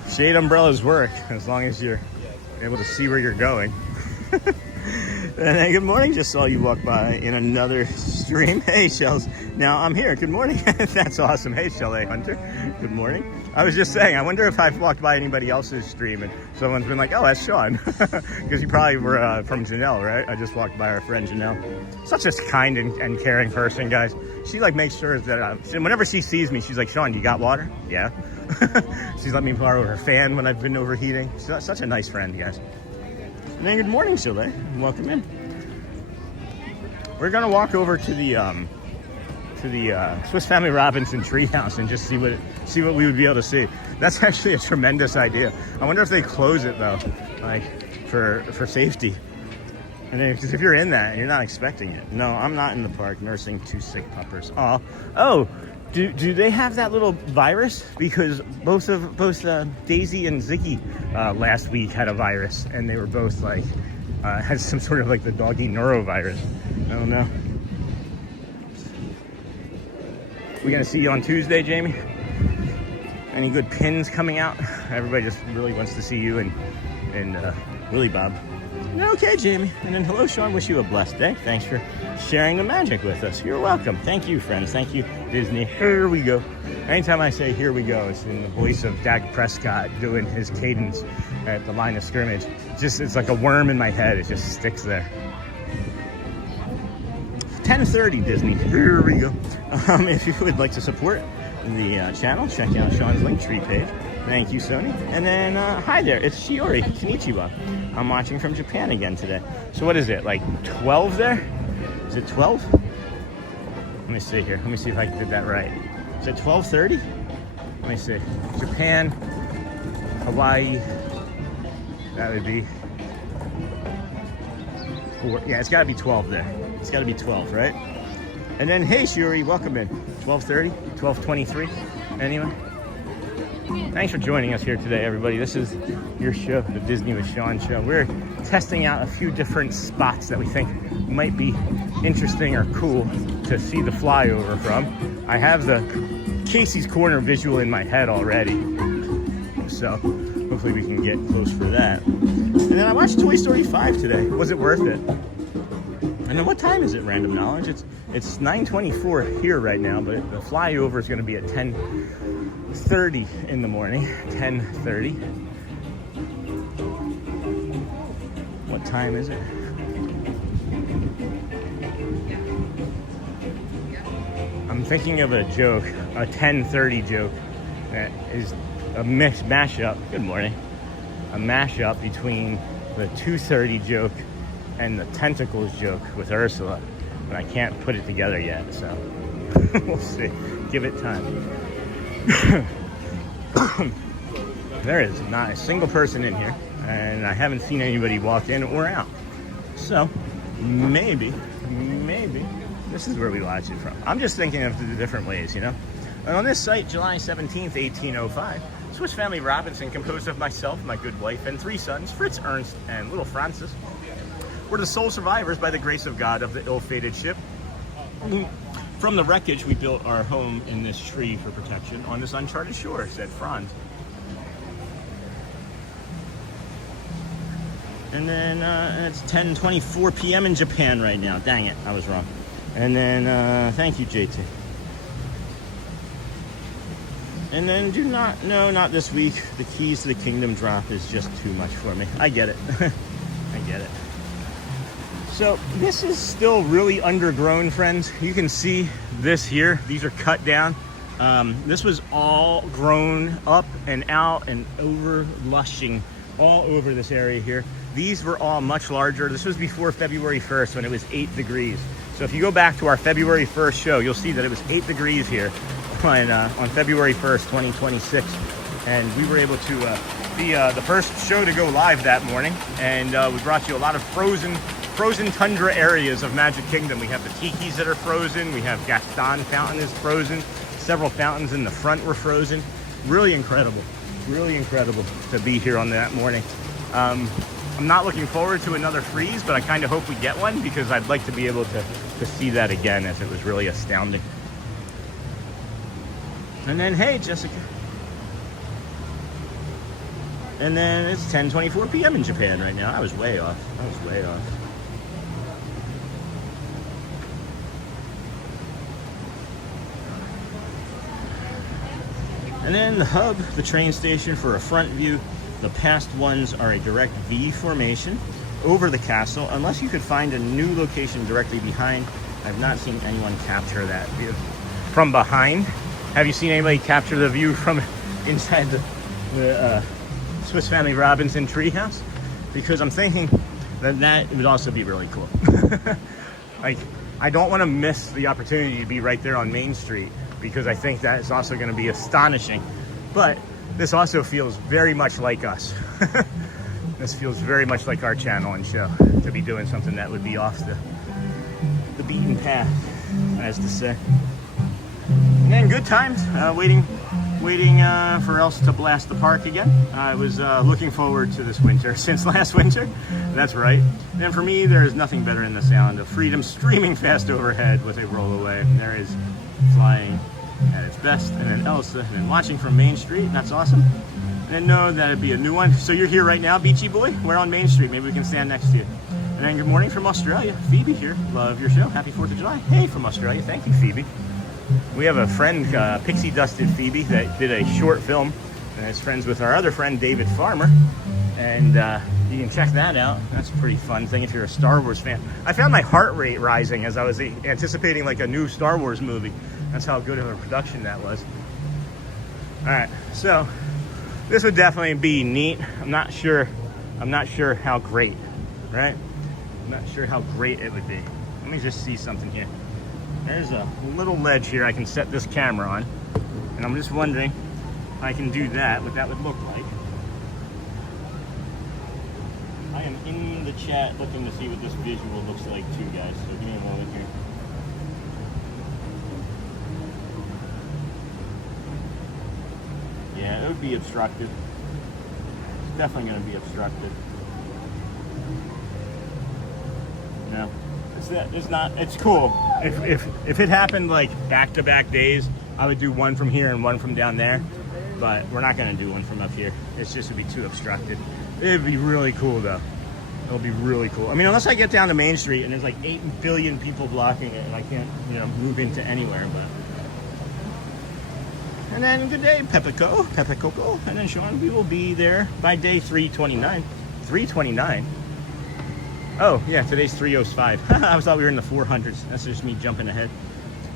Shade umbrellas work as long as you're able to see where you're going. And hey, good morning. Just saw you walk by in another stream. Hey, Shells. Now I'm here. Good morning. That's awesome. Hey, Shell A Hunter. Good morning. I was just saying, I wonder if I've walked by anybody else's stream and someone's been like, "Oh, that's Sean," because you probably were from Janelle, right? I just walked by our friend Janelle. Such a kind and caring person, guys. She like makes sure that whenever she sees me, she's like, "Sean, you got water?" Yeah. She's let me borrow her fan when I've been overheating. She's such a nice friend, guys. And then good morning, Chile. Welcome in. We're gonna walk over to the Swiss Family Robinson treehouse and just see what we would be able to see. That's actually a tremendous idea. I wonder if they close it though, like for safety. And then, because if you're in that and you're not expecting it. No, I'm not in the park nursing 2 sick puppers. Oh, do they have that little virus? Because both Daisy and Ziggy last week had a virus, and they were both like had some sort of like the doggy neurovirus. I don't know. We're gonna see you on Tuesday, Jamie. Any good pins coming out? Everybody just really wants to see you and Willie Bob. Okay, Jamie. And then hello, Sean. Wish you a blessed day. Thanks for sharing the magic with us. You're welcome. Thank you, friends. Thank you, Disney. Here we go. Anytime I say "here we go," it's in the voice of Dak Prescott doing his cadence at the line of scrimmage. It's like a worm in my head. It just sticks there. 10:30 Disney. Here we go. If you would like to support the channel, check out Sean's Linktree page. Thank you, Sony. And then, hi there, it's Shiori. Konnichiwa. I'm watching from Japan again today. So what is it, like 12 there? Is it 12? Let me see here. Let me see if I did that right. Is it 12:30? Let me see. Japan, Hawaii. That would be 4. Yeah, it's got to be 12 there. It's got to be 12, right? And then, hey, Shuri, welcome in. 12:30, 12:23. Anyone? Thanks for joining us here today, everybody. This is your show, the Disney with Sean show. We're testing out a few different spots that we think might be interesting or cool to see the flyover from. I have the Casey's Corner visual in my head already, so hopefully we can get close for that. And then I watched Toy Story 5 today. Was it worth it? And then what time is it, random knowledge? It's 9:24 here right now, but the flyover is going to be at 10:30 in the morning. 10:30. What time is it? I'm thinking of a joke, a 10:30 joke that is a mashup. Good morning. A mashup between the 2:30 joke and the tentacles joke with Ursula, but I can't put it together yet, so we'll see. Give it time. There is not a single person in here, and I haven't seen anybody walk in or out. So maybe this is where we watch it from. I'm just thinking of the different ways, you know. And on this site, July 17th, 1805, Swiss Family Robinson, composed of myself, my good wife, and 3 sons, Fritz, Ernst, and little Francis. We're the sole survivors, by the grace of God, of the ill-fated ship. From the wreckage, we built our home in this tree for protection on this uncharted shore, said Franz. And then it's 10:24 p.m. in Japan right now. Dang it, I was wrong. And then, thank you, JT. And then not this week. The Keys to the Kingdom drop is just too much for me. I get it. I get it. So this is still really undergrown, friends. You can see this here. These are cut down. This was all grown up and out and over lushing all over this area here. These were all much larger. This was before February 1st when it was 8 degrees. So if you go back to our February 1st show, you'll see that it was 8 degrees here on February 1st, 2026. And we were able to be the first show to go live that morning. And we brought you a lot of frozen tundra areas of Magic Kingdom. We have the tikis that are frozen. We have Gaston Fountain is frozen. Several fountains in the front were frozen. Really incredible to be here on that morning. I'm not looking forward to another freeze, but I kind of hope we get one because I'd like to be able to see that again, as it was really astounding. And then, hey, Jessica. And then it's 10:24 p.m. in Japan right now. I was way off. And then the hub, the train station for a front view. The past ones are a direct V formation over the castle, unless you could find a new location directly behind. I've not seen anyone capture that view from behind. Have you seen anybody capture the view from inside the Swiss Family Robinson treehouse? Because I'm thinking that would also be really cool. Like, I don't want to miss the opportunity to be right there on Main Street, because I think that is also going to be astonishing. But this also feels very much like us. This feels very much like our channel and show, to be doing something that would be off the beaten path, as to say. And then good times, waiting for Else to blast the park again. I was looking forward to this winter since last winter. That's right. And for me, there is nothing better than the sound of freedom streaming fast overhead with a rollaway. There is flying at its best. And then Elsa, and then watching from Main Street. That's awesome. And then know that it'd be a new one. So you're here right now, Beachy Boy. We're on Main Street. Maybe we can stand next to you. And then good morning from Australia. Phoebe here. Love your show. Happy 4th of July. Hey, from Australia. Thank you, Phoebe. We have a friend, Pixie Dusted Phoebe, that did a short film and is friends with our other friend, David Farmer. And you can check that out. That's a pretty fun thing if you're a Star Wars fan. I found my heart rate rising as I was anticipating like a new Star Wars movie. That's how good of a production that was. All right, so this would definitely be neat. I'm not sure how great, right? I'm not sure how great it would be. Let me just see something here. There's a little ledge here I can set this camera on, and I'm just wondering if I can do that, what that would look like. I am in the chat looking to see what this visual looks like too, guys, so give me a moment here. Yeah, it would be obstructed. It's definitely going to be obstructed. No. It's cool. If it happened like back-to-back days, I would do one from here and one from down there, but we're not going to do one from up here. It's just would be too obstructed. It'd be really cool though. It'll be really cool. I mean, unless I get down to Main Street and there's like 8 billion people blocking it and I can't, move into anywhere, but. And then good day, Pepicoco. And then Sean, we will be there by day 329. 329? Oh, yeah, today's 305. I thought we were in the 400s. That's just me jumping ahead.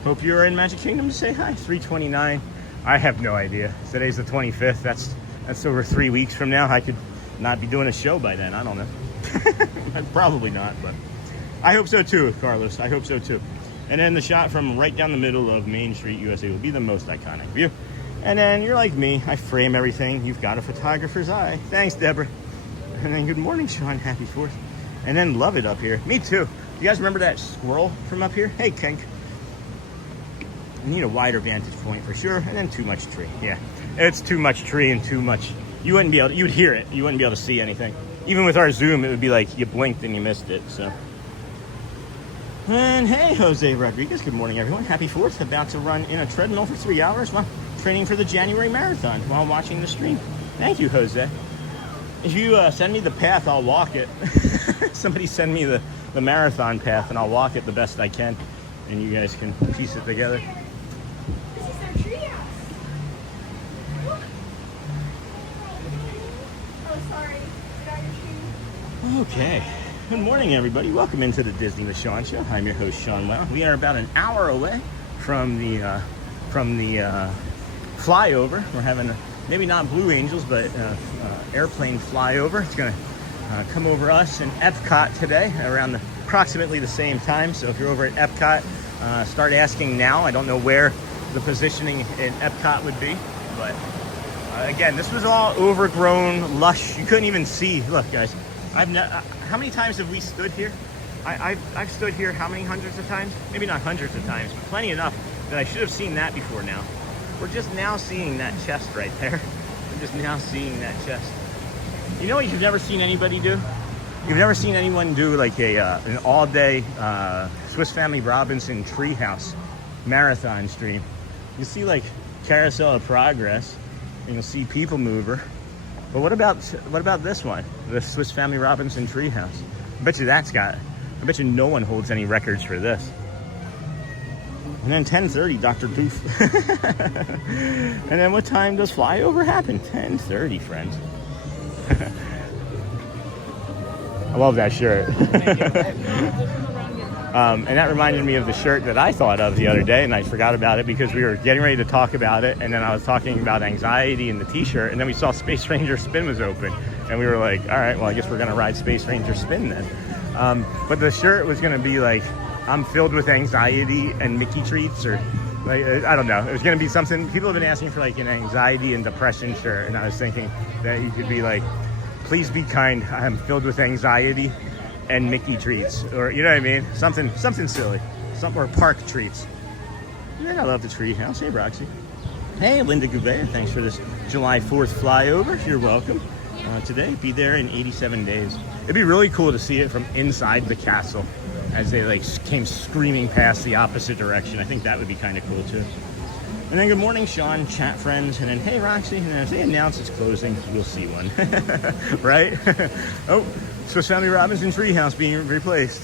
Hope you're in Magic Kingdom to say hi. 329. I have no idea. Today's the 25th. That's over 3 weeks from now. I could not be doing a show by then. I don't know. Probably not, but I hope so too, Carlos. I hope so too. And then the shot from right down the middle of Main Street, USA will be the most iconic view. And then you're like me. I frame everything. You've got a photographer's eye. Thanks, Deborah. And then good morning, Sean. Happy 4th. And then love it up here. Me too. You guys remember that squirrel from up here? Hey, Kink. You need a wider vantage point for sure, and then too much tree. Yeah, it's too much tree and too much. You wouldn't be able to, you'd hear it. You wouldn't be able to see anything. Even with our zoom, it would be like you blinked and you missed it, so. And hey, Jose Rodriguez, good morning, everyone. Happy 4th, about to run in a treadmill for 3 hours while training for the January marathon while watching the stream. Thank you, Jose. If you send me the path, I'll walk it. Somebody send me the marathon path and I'll walk it the best I can. And you guys can piece it together. This is our treehouse. Oh, sorry. Get out your shoes. Okay. Good morning, everybody. Welcome into the Disney with Sean Show. I'm your host, Sean Wow. We are about an hour away from the flyover. We're having maybe not Blue Angels, but airplane flyover. It's going to come over us in Epcot today around approximately the same time. So if you're over at Epcot, start asking now. I don't know where the positioning in Epcot would be, but again, this was all overgrown, lush. You couldn't even see. Look, guys. How many times have we stood here? I've stood here how many hundreds of times? Maybe not hundreds of times, but plenty enough that I should have seen that before now. We're just now seeing that chest right there. I'm just now seeing that chest. You know what you've never seen anybody do? You've never seen anyone do like an all-day Swiss Family Robinson Treehouse marathon stream. You see like Carousel of Progress, and you'll see PeopleMover. But what about this one, the Swiss Family Robinson Treehouse? I bet you I bet you no one holds any records for this. And then 10:30, Dr. Doof. And then what time does flyover happen? 10:30, friends. I love that shirt. And that reminded me of the shirt that I thought of the other day, and I forgot about it because we were getting ready to talk about it, and then I was talking about anxiety and the t-shirt, and then we saw Space Ranger Spin was open, and we were like, all right, well, I guess we're going to ride Space Ranger Spin then. But the shirt was going to be like, I'm filled with anxiety and Mickey treats, or like, I don't know. It was going to be something. People have been asking for like an anxiety and depression shirt, and I was thinking that you could be like, please be kind, I'm filled with anxiety and Mickey treats, or you know what I mean? Something silly, or park treats. Yeah, I love the tree house. Hey, Roxy. Hey, Linda Gouveia. Thanks for this July 4th flyover. You're welcome. Today, be there in 87 days. It'd be really cool to see it from inside the castle as they like came screaming past the opposite direction. I think that would be kind of cool too. And then good morning, Sean, chat friends, and then hey, Roxy. And then if they announce it's closing, you'll see one, right? Oh. Swiss Family Robinson Treehouse being replaced.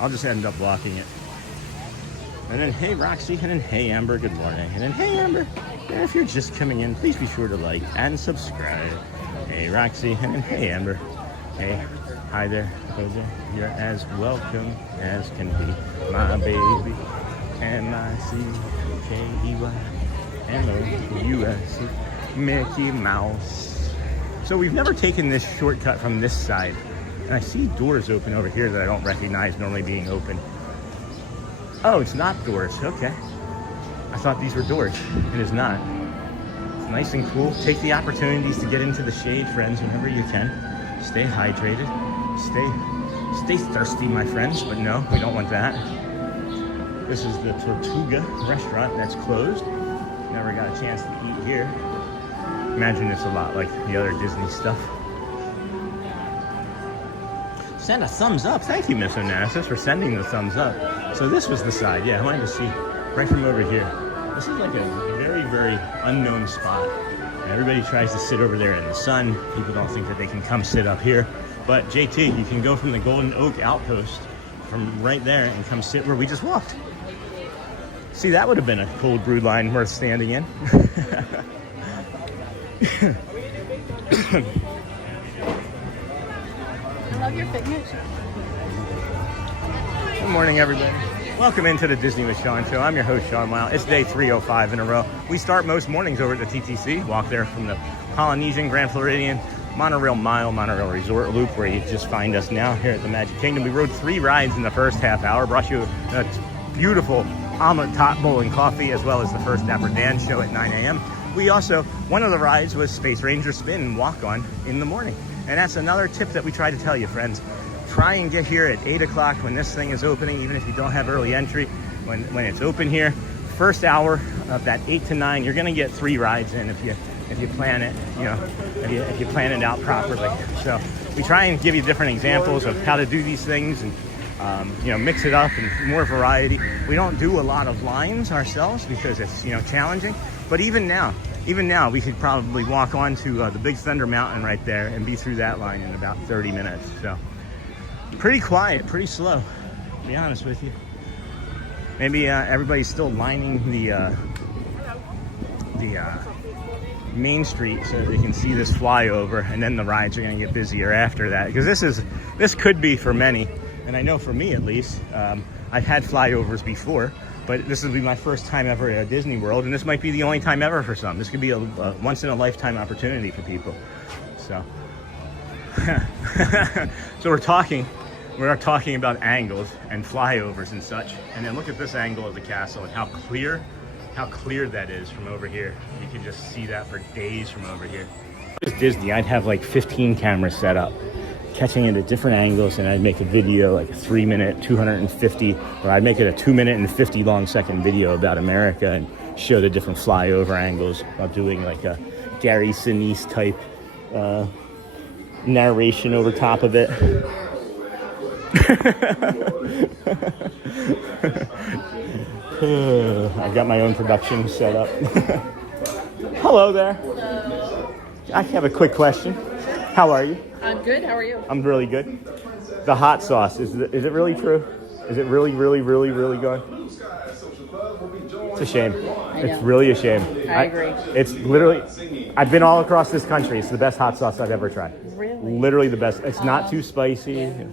I'll just end up blocking it. And then, hey, Roxy. And then, hey, Amber, good morning. And then, hey, Amber. And if you're just coming in, please be sure to like and subscribe. Hey, Roxy. And then, hey, Amber. Hey, hi there, Jose. You're as welcome as can be. My baby. M-I-C-K-E-Y-M-O-U-S. Mickey Mouse. So we've never taken this shortcut from this side. And I see doors open over here that I don't recognize normally being open. Oh, it's not doors. Okay. I thought these were doors. It is not. It's nice and cool. Take the opportunities to get into the shade, friends, whenever you can. Stay hydrated. Stay thirsty, my friends. But no, we don't want that. This is the Tortuga restaurant that's closed. Never got a chance to eat here. Imagine it's a lot like the other Disney stuff. Send a thumbs up. Thank you, Miss Onassis, for sending the thumbs up. So this was the side. Yeah, I wanted to see right from over here. This is like a very, very unknown spot. And everybody tries to sit over there in the sun. People don't think that they can come sit up here. But JT, you can go from the Golden Oak Outpost from right there and come sit where we just walked. See, that would have been a cold brew line worth standing in. I love your figment. Good morning, everybody. Welcome into the Disney with Sean Show. I'm your host, Sean Wow. It's day 305 in a row. We start most mornings over at the TTC. Walk there from the Polynesian, Grand Floridian, Monorail Mile, Monorail Resort Loop, where you just find us now here at the Magic Kingdom. We rode 3 rides in the first half hour. Brought you a beautiful omelet top bowl and coffee, as well as the first Dapper Dans show at 9 a.m. We also, one of the rides was Space Ranger Spin and Walk On in the morning. And that's another tip that we try to tell you, friends. Try and get here at 8 o'clock when this thing is opening, even if you don't have early entry. When it's open here, first hour of that 8 to 9, you're gonna get 3 rides in if you plan it, you know, if you plan it out properly. So we try and give you different examples of how to do these things and you know, mix it up and more variety. We don't do a lot of lines ourselves because it's, you know, challenging. But even now, we could probably walk on to the Big Thunder Mountain right there and be through that line in about 30 minutes. So pretty quiet, pretty slow, to be honest with you. Maybe everybody's still lining the Main Street so they can see this flyover, and then the rides are going to get busier after that, because this could be for many, and I know for me at least, I've had flyovers before, but this will be my first time ever at Disney World, and this might be the only time ever for some. This could be a once in a lifetime opportunity for people. So so we're talking about angles and flyovers and such, and then look at this angle of the castle and how clear that is from over here. You can just see that for days from over here. If it was Disney, I'd have like 15 cameras set up, catching it at different angles, and I'd make a video, like a 3-minute, 250, or I'd make it a 2-minute and 50 long second video about America and show the different flyover angles while doing like a Gary Sinise type narration over top of it. I've got my own production set up. Hello there. Hello. I have a quick question. How are you? I'm good. How are you? I'm really good. The hot sauce, is it really true? Is it really, really, really, really good? It's a shame. It's really a shame. I agree. It's literally, I've been all across this country. It's the best hot sauce I've ever tried. Really? Literally the best. It's not too spicy. Yeah.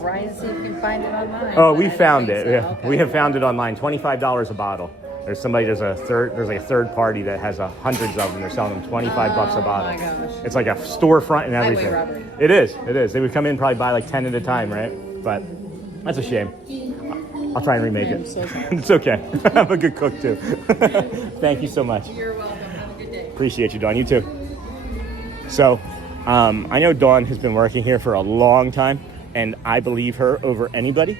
Try and see if you can find it online. Oh, we found it. So. Yeah. Okay. We have found it online. $25 a bottle. There's like a third party that has hundreds of them. They're selling them $25 a bottle. Oh my gosh. It's like a storefront and everything. Highway robbery. It is. They would come in probably buy like 10 at a time, right? But that's a shame. I'll try and remake it. I'm so sorry. It's okay. I'm a good cook too. Thank you so much. You're welcome. Have a good day. Appreciate you, Dawn. You too. So, I know Dawn has been working here for a long time, and I believe her over anybody.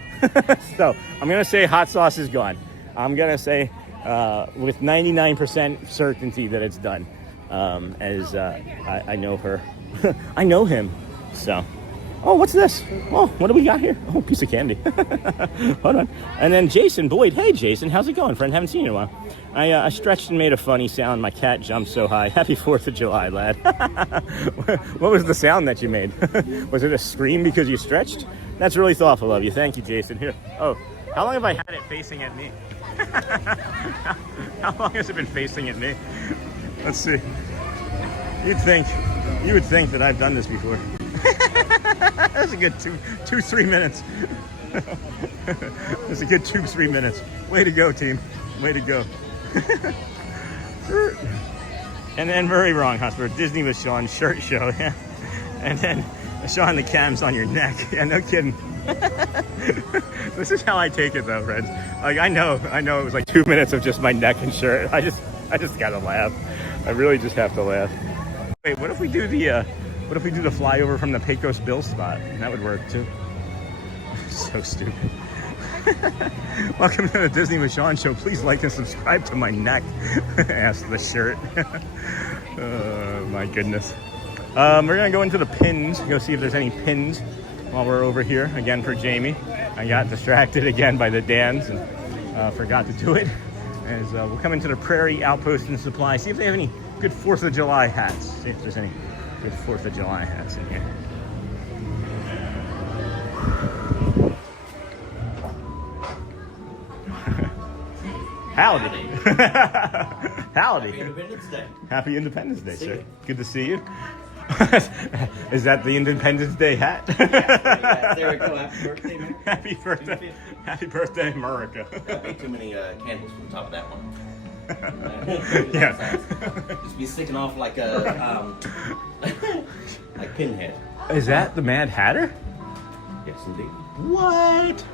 So I'm going to say hot sauce is gone. I'm going to say with 99% certainty that it's done, as I know her. I know him. So, oh, what's this? Oh, what do we got here? Oh, piece of candy. Hold on. And then Jason Boyd. Hey, Jason, how's it going, friend? Haven't seen you in a while. I stretched and made a funny sound. My cat jumped so high. Happy 4th of July, lad. What was the sound that you made? Was it a scream because you stretched? That's really thoughtful of you. Thank you, Jason. Here. Oh, how long have I had it facing at me? How long has it been facing at me? Let's see. You would think that I've done this before. That's a good 3 minutes. That's a good 2-3 minutes. Way to go, team. Way to go. And then very wrong, Husband. Disney with Sean shirt show, yeah. And then Sean the cam's on your neck. Yeah, no kidding. This is how I take it though, friends. Like I know it was like 2 minutes of just my neck and shirt. I just gotta laugh. I really just have to laugh. Wait, what if we do the flyover from the Pecos Bill spot? That would work too. So stupid. Welcome to the Disney with Sean show. Please like and subscribe to my neck. Asked the shirt. Oh my goodness. We're gonna go into the pins, go see if there's any pins while we're over here again for Jamie. I got distracted again by the Dans and forgot to do it. As we'll come into the Prairie Outpost and Supply, see if they have any good 4th of July hats. See if there's any good 4th of July hats in here. Howdy. Howdy. Happy Independence Day. Happy Independence Day, sir. Good to see you. Is that the Independence Day hat? Yeah, there we go. Happy birthday, man. Happy birthday, America. Don't be too many candles from the top of that one. Yeah. Just be sticking off like a like Pinhead. Is that the Mad Hatter? Yes, indeed. What?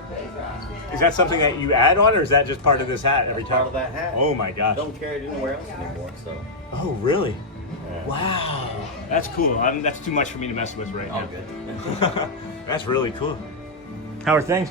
Is that something that you add on, or is that just part of this hat every time? Part of that hat. Oh my gosh. Don't carry it anywhere else anymore. So. Oh really? Yeah. Wow. That's cool. That's too much for me to mess with right now. Good. That's really cool. How are things?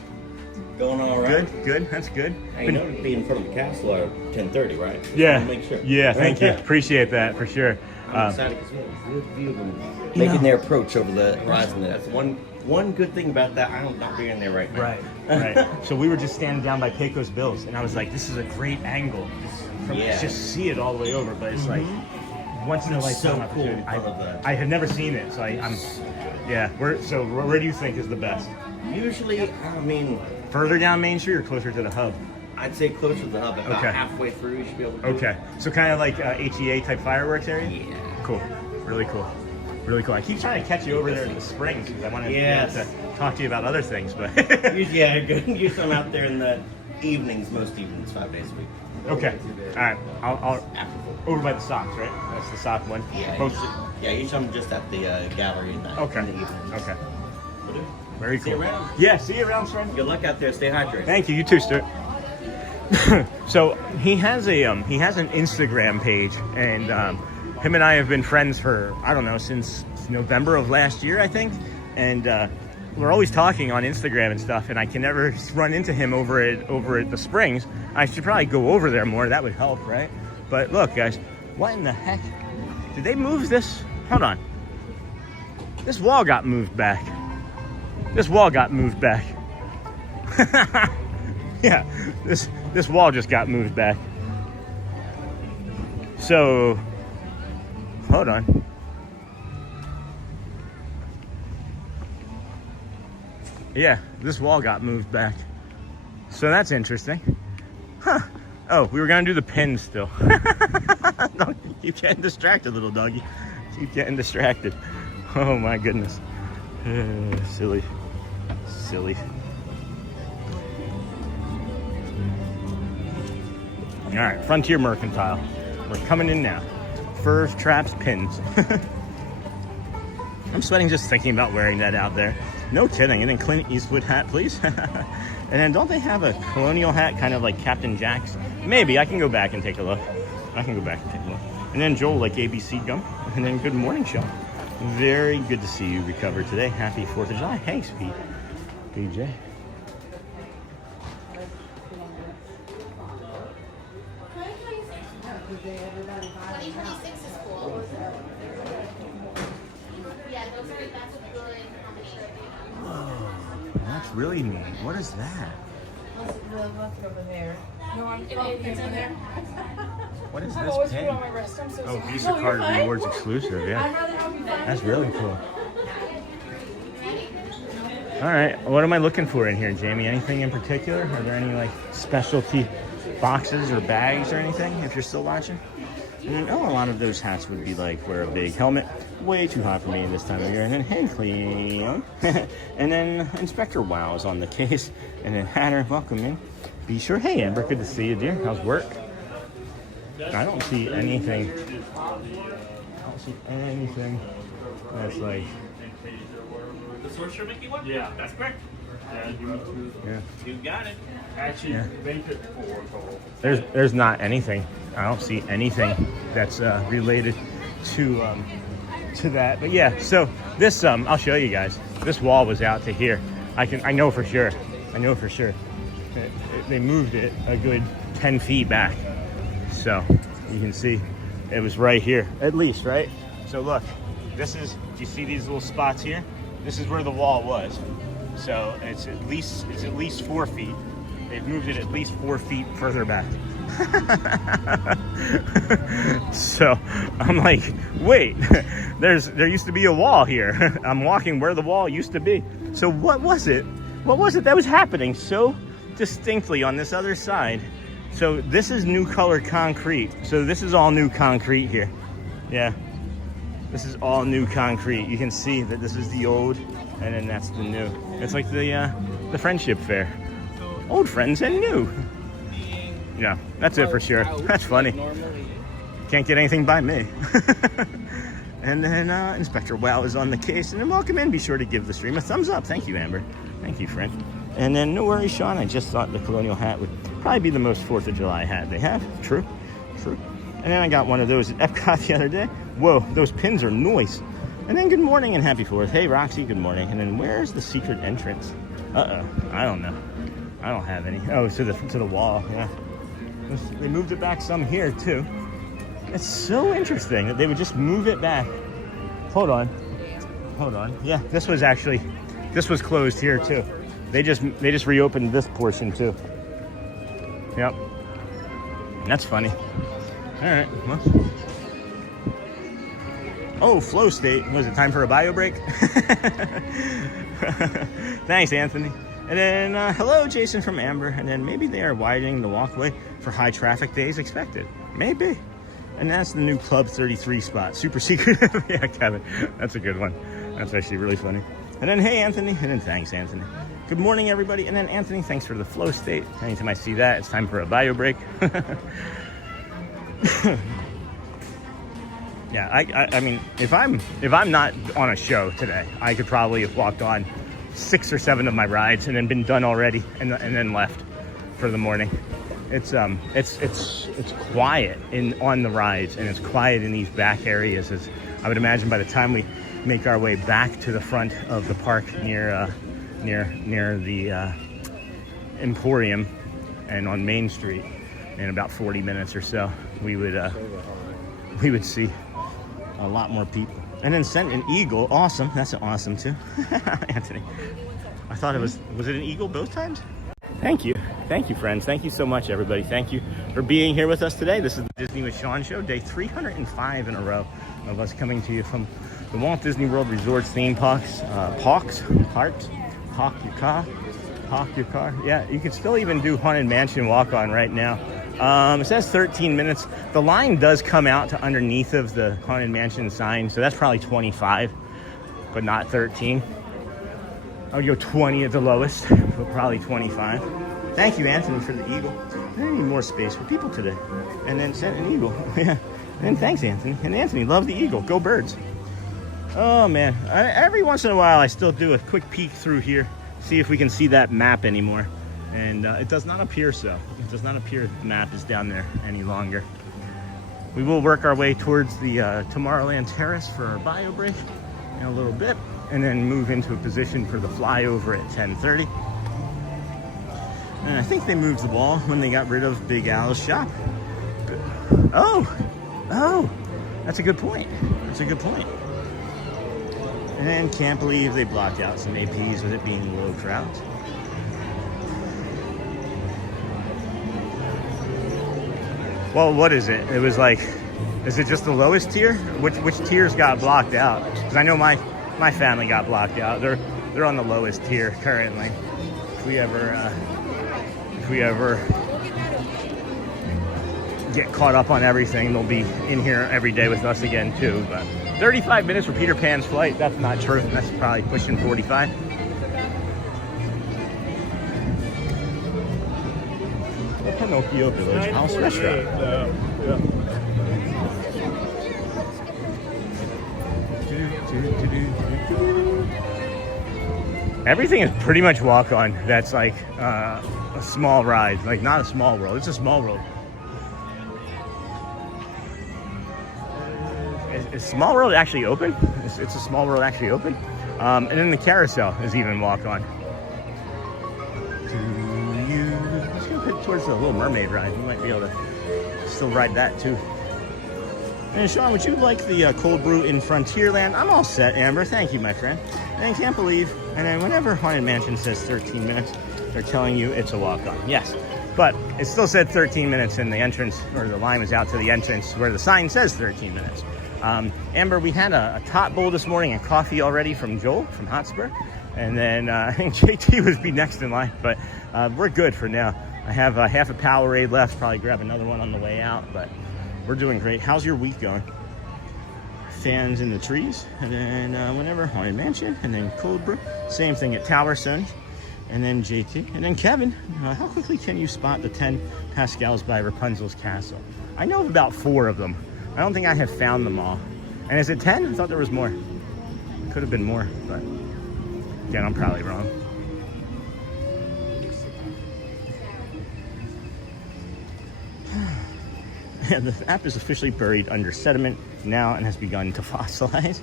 Going all right. Good. That's good. Hey, you know to be in front of the castle at 10:30, right? Just Yeah. wanna make sure. Yeah. Thank you. Appreciate that for sure. I'm excited because we have a good view of them making their approach over the horizon. That's one good thing about that. I don't not being there right now. Right. So we were just standing down by Pecos Bills, and I was like, "This is a great angle. Just see it all the way over." But it's like once in a lifetime opportunity. I have never seen it, so I'm. Yeah. Where do you think is the best? Usually, I mean, further down Main Street or closer to the hub? I'd say closer to the hub. About Okay. halfway through, you should be able to. Okay, so kind of like HEA type fireworks area? Yeah. Cool. Really cool. Really cool. I keep trying to catch you over there in the springs because I want to talk to you about other things, but Usually, usually I'm out there in the evenings, most evenings, 5 days a week. Okay. All right. I'll over by the socks, right? That's the sock one. Yeah. Mostly. Usually I'm just at the gallery in the evenings. Okay. Very cool. See you around. Yeah. See you around, friend. Good luck out there. Stay hydrated. Thank you. You too, Stuart. So he has an Instagram page, and him and I have been friends for I don't know since November of last year, I think, and we're always talking on Instagram and stuff. And I can never run into him over at the Springs. I should probably go over there more. That would help, right? But look, guys, what in the heck? Did they move this? Hold on. This wall got moved back. This wall got moved back. Yeah, this wall just got moved back. So, hold on. Yeah, this wall got moved back. So that's interesting. Huh. Oh, we were gonna do the pins still. Don't keep getting distracted, little doggy. Keep getting distracted. Oh my goodness. Silly. All right, Frontier Mercantile. We're coming in now. Furs, traps, pins. I'm sweating just thinking about wearing that out there. No kidding. And then Clint Eastwood hat, please. And then don't they have a colonial hat, kind of like Captain Jack's? Maybe. I can go back and take a look. And then Joel, like ABC gum. And then good morning, Sean. Very good to see you recover today. Happy 4th of July. Hey, Speed. BJ. 2026 is cool. Yeah, that's a good combination. Whoa, that's really neat. What is that? The left over there. No, I'm it's in there. What is I've this always pin? put on my wrist. I'm so Oh, sorry. Visa Card Rewards exclusive, yeah. I'd rather help you find That's really cool. All right, what am I looking for in here, Jamie? Anything in particular? Are there any like specialty boxes or bags or anything, if you're still watching? And then, a lot of those hats would be like, wear a big helmet. Way too hot for me this time of year. And then hand clean. And then Inspector Wow is on the case. And then Hatter, welcome in. Be sure. Hey, Amber, good to see you, dear. How's work? I don't see anything. That's like... The Sorcerer Mickey one? Yeah, that's correct. Yeah. You got it. Actually, Yeah. they took 4 total. There's not anything. I don't see anything that's related to that. But yeah, so this I'll show you guys. This wall was out to here. I know for sure. They moved it a good 10 feet back. So you can see it was right here, at least, right? So look, do you see these little spots here? This is where the wall was. So it's at least 4 feet. They've moved it at least 4 feet further back. So I'm like, wait, there used to be a wall here. I'm walking where the wall used to be. So what was it that was happening so distinctly on this other side? So this is new color concrete. So this is all new concrete here. Yeah, this is all new concrete. You can see that this is the old, and then that's the new. It's like the friendship fair. Old friends and new. Yeah, that's it for sure. That's funny. Can't get anything by me. And then Inspector Wow is on the case. And then welcome in. Be sure to give the stream a thumbs up. Thank you, Amber. Thank you, friend. And then no worries, Sean. I just thought the colonial hat would probably be the most 4th of July hat they have. True. And then I got one of those at Epcot the other day. Whoa, those pins are nice. And then good morning and happy 4th. Hey, Roxy, good morning. And then where's the secret entrance? I don't know. I don't have any. Oh, to the wall. Yeah. They moved it back some here too. It's so interesting that they would just move it back. Hold on. Yeah, this was closed here too. They just reopened this portion too. Yep. That's funny. All right. Well. Oh, flow state. Was it time for a bio break? Thanks, Anthony. And then, hello, Jason from Amber. And then maybe they are widening the walkway for high traffic days expected. Maybe. And that's the new Club 33 spot. Super secret. Yeah, Kevin. That's a good one. That's actually really funny. And then, hey, Anthony. And then, thanks, Anthony. Good morning, everybody. And then, Anthony, thanks for the flow state. Anytime I see that, it's time for a bio break. Yeah, I mean, if I'm not on a show today, I could probably have walked on 6 or 7 of my rides and then been done already, and then left for the morning. It's quiet on the rides, and it's quiet in these back areas. As I would imagine, by the time we make our way back to the front of the park near the Emporium and on Main Street, in about 40 minutes or so, we would see a lot more people. And then sent an eagle. Awesome. That's awesome too. Anthony. I thought it was it an eagle both times? Thank you, friends. Thank you so much, everybody. Thank you for being here with us today. This is the Disney with Sean show, day 305 in a row of us coming to you from the Walt Disney World Resorts theme parks. Park your car. Yeah, you can still even do Haunted Mansion walk on right now. It says 13 minutes. The line does come out to underneath of the Haunted Mansion sign, so that's probably 25, but not 13. I would go 20 at the lowest, but probably 25. Thank you, Anthony, for the eagle. I need more space for people today. And then sent an eagle. Yeah. And thanks, Anthony. And Anthony, love the eagle. Go Birds. Oh, man. Every once in a while, I still do a quick peek through here, see if we can see that map anymore. And it does not appear so. It does not appear the map is down there any longer. We will work our way towards the Tomorrowland Terrace for our bio break in a little bit, and then move into a position for the flyover at 10:30. And I think they moved the wall when they got rid of Big Al's shop. Oh, that's a good point. And can't believe they blocked out some APs with it being low crowds. Well, what is it? It was like, is it just the lowest tier? Which tiers got blocked out? Because I know my family got blocked out. They're on the lowest tier currently. If we ever get caught up on everything, they'll be in here every day with us again too. But 35 minutes for Peter Pan's flight. That's not true. That's probably pushing 45. Pinocchio Village House Restaurant. Everything is pretty much walk on. That's like a small ride, like not a small world. It's a small world. Is Small World actually open? It's a Small World actually open. And then the Carousel is even walk on. Towards the Little Mermaid ride. You might be able to still ride that too. And Sean, would you like the cold brew in Frontierland? I'm all set, Amber. Thank you, my friend. And I can't believe, and then whenever Haunted Mansion says 13 minutes, they're telling you it's a walk-on. Yes, but it still said 13 minutes in the entrance, or the line was out to the entrance where the sign says 13 minutes. Amber, we had a top bowl this morning and coffee already from Joel from Hotspur. And then I think JT would be next in line, but we're good for now. I have half a Powerade left, probably grab another one on the way out, but we're doing great. How's your week going? Fans in the trees, and then whenever Haunted Mansion, and then cold brew. Same thing at Tower Sony, and then JT, and then Kevin. How quickly can you spot the 10 Pascals by Rapunzel's castle? I know of about 4 of them. I don't think I have found them all. And is it 10? I thought there was more. It could have been more, but again, I'm probably wrong. Yeah, the app is officially buried under sediment now and has begun to fossilize.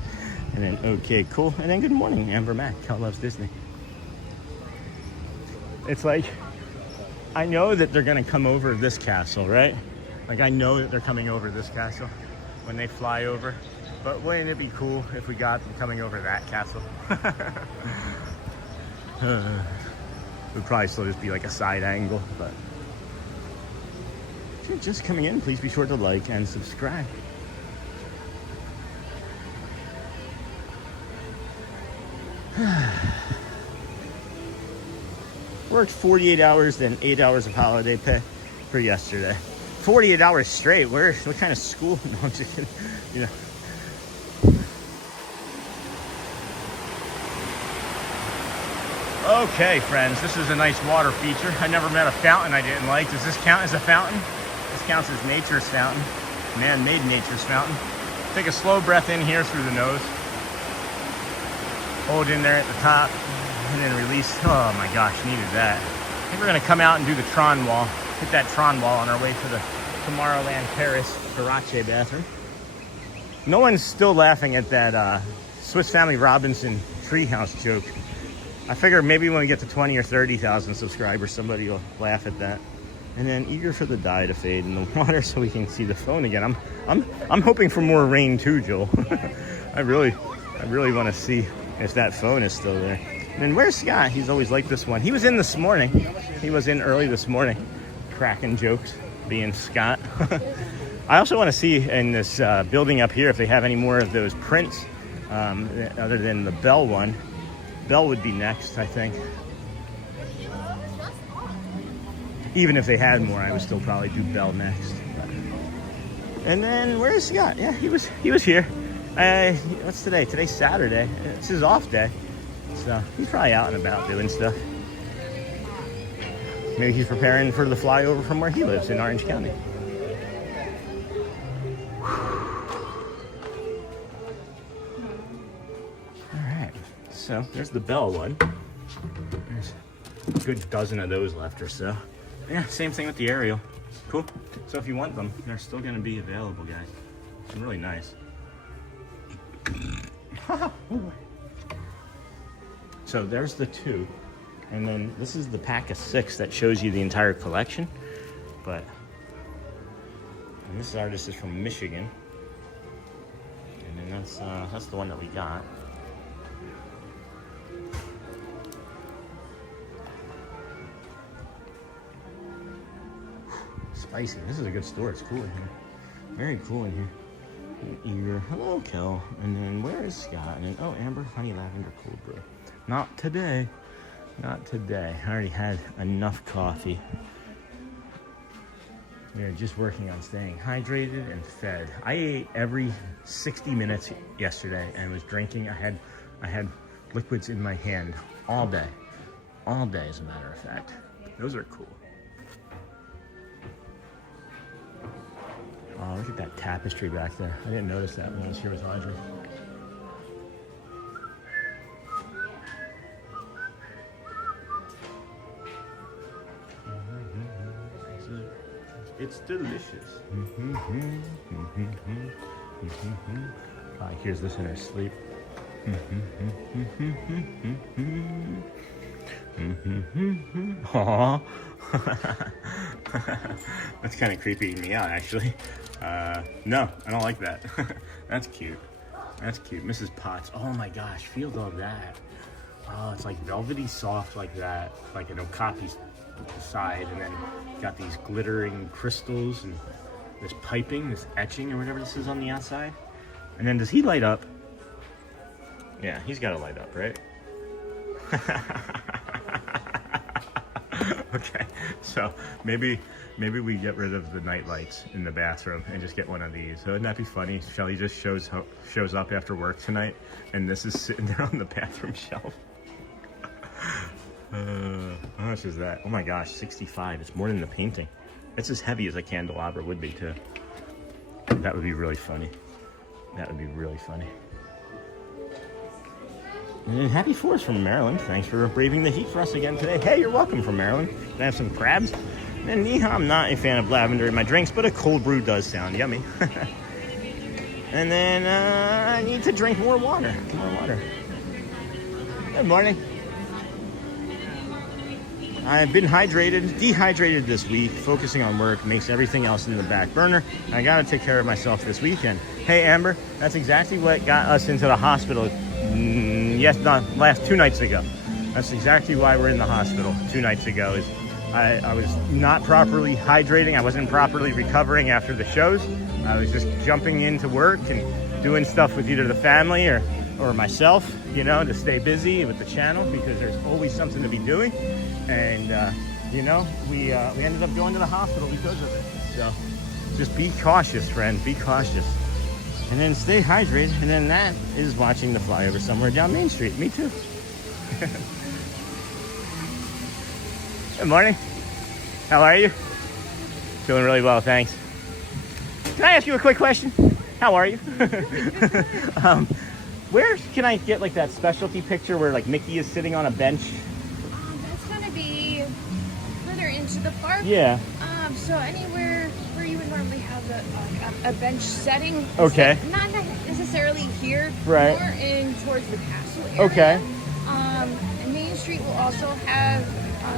And then, okay, cool. And then good morning, Amber Mack. Cal loves Disney. It's like I know that they're gonna come over this castle, right? Like, I know that they're coming over this castle when they fly over. But wouldn't it be cool if we got them coming over that castle? It would probably still just be like a side angle, but if you're just coming in, please be sure to like and subscribe. Worked 48 hours, then 8 hours of holiday pay for yesterday. 48 hours straight. What kind of school? No, I'm just kidding. You know. Okay, friends, this is a nice water feature. I never met a fountain I didn't like. Does this count as a fountain? This counts as nature's fountain. Man-made nature's fountain. Take a slow breath in here through the nose. Hold in there at the top, and then release. Oh my gosh, needed that. I think we're gonna come out and do the Tron wall. Hit that Tron wall on our way to the Tomorrowland Paris Garage bathroom. No one's still laughing at that Swiss Family Robinson treehouse joke. I figure maybe when we get to 20 or 30,000 subscribers, somebody will laugh at that. And then eager for the dye to fade in the water so we can see the phone again. I'm hoping for more rain too, Joel. I really want to see if that phone is still there. And then where's Scott? He's always like this one. He was in this morning. He was in early this morning, cracking jokes, being Scott. I also want to see in this building up here if they have any more of those prints other than the Bell one. Bell would be next, I think. Even if they had more, I would still probably do Bell next. And then where's Scott? Yeah, he was here. What's today? Today's Saturday. It's his off day, so he's probably out and about doing stuff. Maybe he's preparing for the flyover from where he lives in Orange County. So there's the Bell one. There's a good dozen of those left or so. Yeah, same thing with the Ariel. Cool. So if you want them, they're still going to be available, guys. It's really nice. So there's the two. And then this is the pack of 6 that shows you the entire collection. And this artist is from Michigan. And then that's the one that we got. Spicy. This is a good store. It's cool in here. Very cool in here. Eager. Hello, Kel. And then where is Scott? And then, oh, Amber, honey, lavender, cold brew. Not today. Not today. I already had enough coffee. We're just working on staying hydrated and fed. I ate every 60 minutes yesterday and was drinking. I had liquids in my hand all day. All day, as a matter of fact. Those are cool. Oh, look at that tapestry back there. I didn't notice that when I was here with Audrey. It's delicious. Probably hears this in her sleep. Aww. That's kind of creeping me out, actually. No, I don't like that. That's cute. That's cute. Mrs. Potts. Oh my gosh, feel all that. Oh, it's like velvety soft like that. Like an okapi side, and then got these glittering crystals and this piping, this etching or whatever this is on the outside. And then does he light up? Yeah, he's got to light up, right? Okay, so maybe we get rid of the night lights in the bathroom and just get one of these. So wouldn't that be funny? Shelly just shows up after work tonight, and this is sitting there on the bathroom shelf. How much is that? Oh my gosh, 65. It's more than the painting. It's as heavy as a candelabra would be too. That would be really funny. That would be really funny. And happy 4th from Maryland. Thanks for braving the heat for us again today. Hey, you're welcome from Maryland. Can I have some crabs? And I'm not a fan of lavender in my drinks, but a cold brew does sound yummy. And then I need to drink more water. More water. Good morning. I've been dehydrated this week, focusing on work, makes everything else in the back burner. I gotta take care of myself this weekend. Hey Amber, that's exactly what got us into the hospital, 2 nights ago. That's exactly why we're in the hospital 2 nights ago. Is I was not properly hydrating, I wasn't properly recovering after the shows. I was just jumping into work and doing stuff with either the family or myself, you know, to stay busy with the channel because there's always something to be doing. And you know, we ended up going to the hospital because of it. So just be cautious, friend, be cautious. And then stay hydrated, and then that is watching the flyover somewhere down Main Street. Me too. Good morning. How are you? Doing really well, thanks. Can I ask you a quick question? How are you? Where can I get like that specialty picture where like Mickey is sitting on a bench? That's gonna be further into the park. Yeah. So anywhere where you would normally have a bench setting. Okay. Not necessarily here. Right. More in towards the castle area. Okay. And Main Street will also have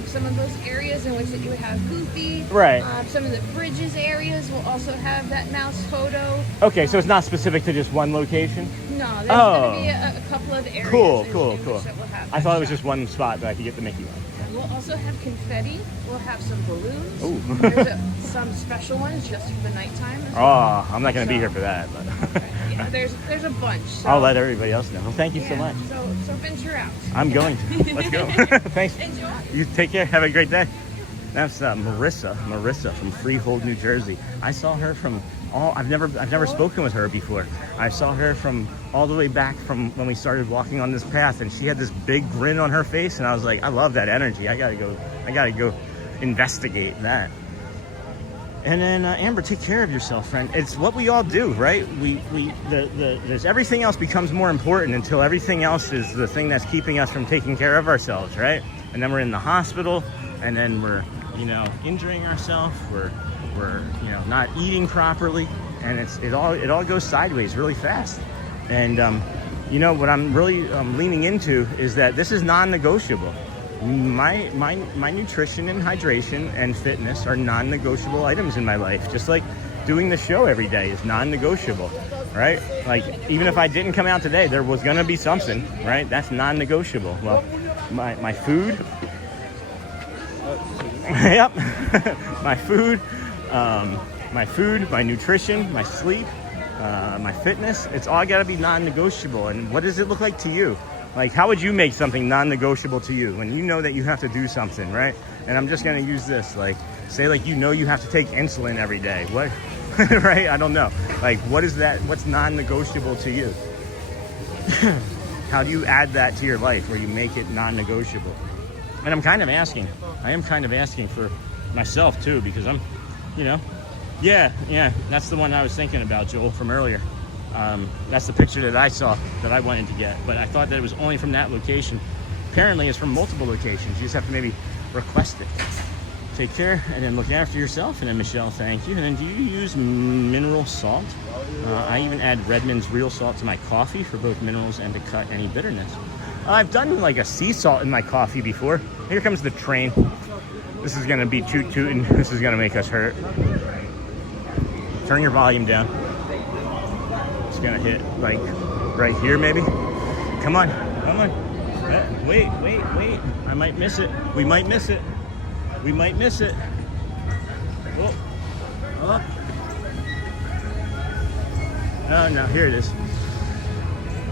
some of those areas in which that you would have Goofy. Right. Some of the bridges areas will also have that mouse photo. Okay, so it's not specific to just one location? No, there's going to be a couple of areas. Cool. That will have I thought it was just one spot that I could get the Mickey one. We'll also have confetti. We'll have some balloons. Ooh. There's some special ones just for the nighttime. Oh, I'm not going to be here for that. But Yeah, there's a bunch. So, I'll let everybody else know. Well, thank you so much. So venture out. I'm going to. Let's go. Thanks. Enjoy. You take care. Have a great day. That's Marissa from Freehold, New Jersey. I saw her from I've never spoken with her before. I saw her from all the way back from when we started walking on this path, and she had this big grin on her face, and I was like, I love that energy. I gotta go investigate that. And then Amber, take care of yourself, friend. It's what we all do, right? There's everything else becomes more important until everything else is the thing that's keeping us from taking care of ourselves, right? And then we're in the hospital, and then we're, you know, injuring ourselves. We're you know, not eating properly, and it all goes sideways really fast. And you know what I'm really leaning into is that this is non-negotiable. My nutrition and hydration and fitness are non-negotiable items in my life. Just like doing the show every day is non-negotiable, right? Like even if I didn't come out today, there was gonna be something, right? That's non-negotiable. Well, my food, yep, my food, my nutrition, my sleep, my fitness, it's all gotta be non-negotiable. And what does it look like to you? Like, how would you make something non-negotiable to you when you know that you have to do something, right? And I'm just gonna use this, like, say like you know you have to take insulin every day. What, right? I don't know. Like, what is that? What's non-negotiable to you? How do you add that to your life where you make it non-negotiable? And I am kind of asking for myself too, because I'm, you know, yeah, that's the one I was thinking about, Joel, from earlier. That's the picture that I saw that I wanted to get, but I thought that it was only from that location. Apparently it's from multiple locations. You just have to maybe request it. Take care, and then look after yourself. And then Michelle, thank you. And then do you use mineral salt? I even add Redmond's real salt to my coffee for both minerals and to cut any bitterness. I've done like a sea salt in my coffee before. Here comes the train. This is gonna be toot-tootin'. This is gonna make us hurt. Turn your volume down. It's gonna hit like right here maybe. Come on. Wait. I might miss it. We might miss it. Oh. Oh no, here it is.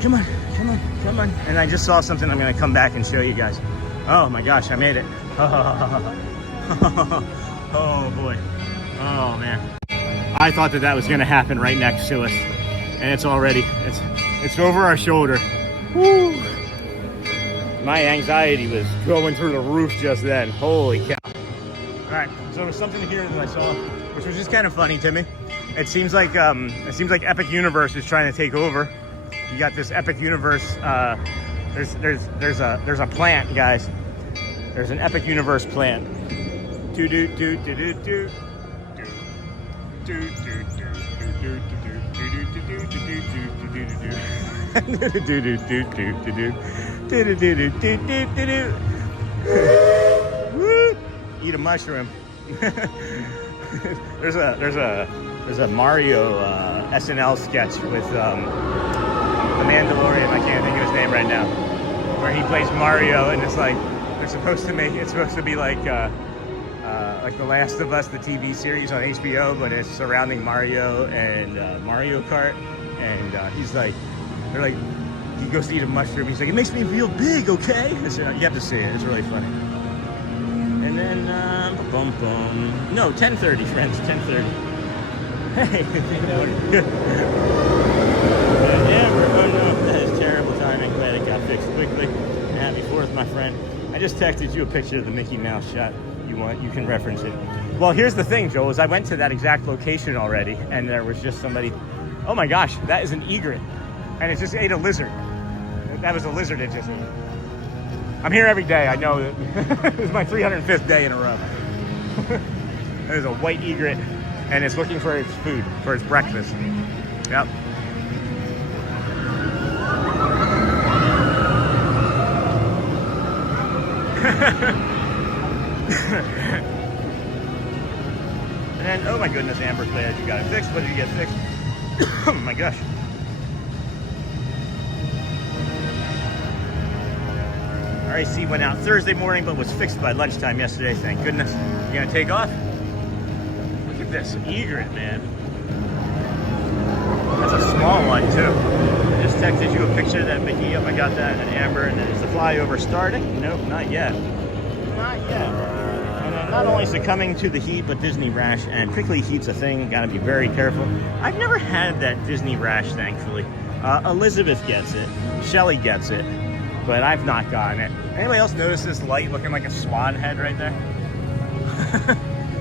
Come on. And I just saw something I'm gonna come back and show you guys. Oh my gosh, I made it. Oh boy. Oh man. I thought that was gonna happen right next to us. And it's already, it's over our shoulder. Woo! My anxiety was going through the roof just then. Holy cow. All right, so there was something here that I saw, which was just kind of funny to me. It seems like Epic Universe is trying to take over. You got this Epic Universe, there's a plant, guys. There's an Epic Universe plant. Woo! eat a mushroom. there's a Mario SNL sketch with the Mandalorian. I can't think of his name right now, where he plays Mario, and it's like it's supposed to be like The Last of Us, the TV series on HBO, but it's surrounding Mario and Mario Kart, and they're like, he goes to eat a mushroom. He's like, it makes me feel big, okay? You have to see it. It's really funny. And then, no, 10:30, friends, 10:30. Hey, good. Amber, oh no, that is terrible timing. Glad it got fixed quickly. Happy 4th, my friend. I just texted you a picture of the Mickey Mouse shot. You can reference it. Well, here's the thing, Joel, is I went to that exact location already, and there was just somebody, oh my gosh, that is an egret. And it just ate a lizard. That was a lizard it just ate. I'm here every day, I know that. This is my 305th day in a row. There's a white egret, and it's looking for its food, for its breakfast. Yep. And then, oh my goodness, Amber, glad you got it fixed. What did you get fixed? Oh my gosh. RAC went out Thursday morning, but was fixed by lunchtime yesterday, thank goodness. You gonna take off? Look at this egret, man. That's a small one, too. I just texted you a picture of that Mickey. Yep, I got that, and Amber. And then is the flyover starting? Nope, not yet. Not yet. And then not only succumbing to the heat, but Disney rash, and prickly heat's a thing. Gotta be very careful. I've never had that Disney rash, thankfully. Elizabeth gets it. Shelly gets it. But I've not gotten it. Anybody else notice this light looking like a swan head right there?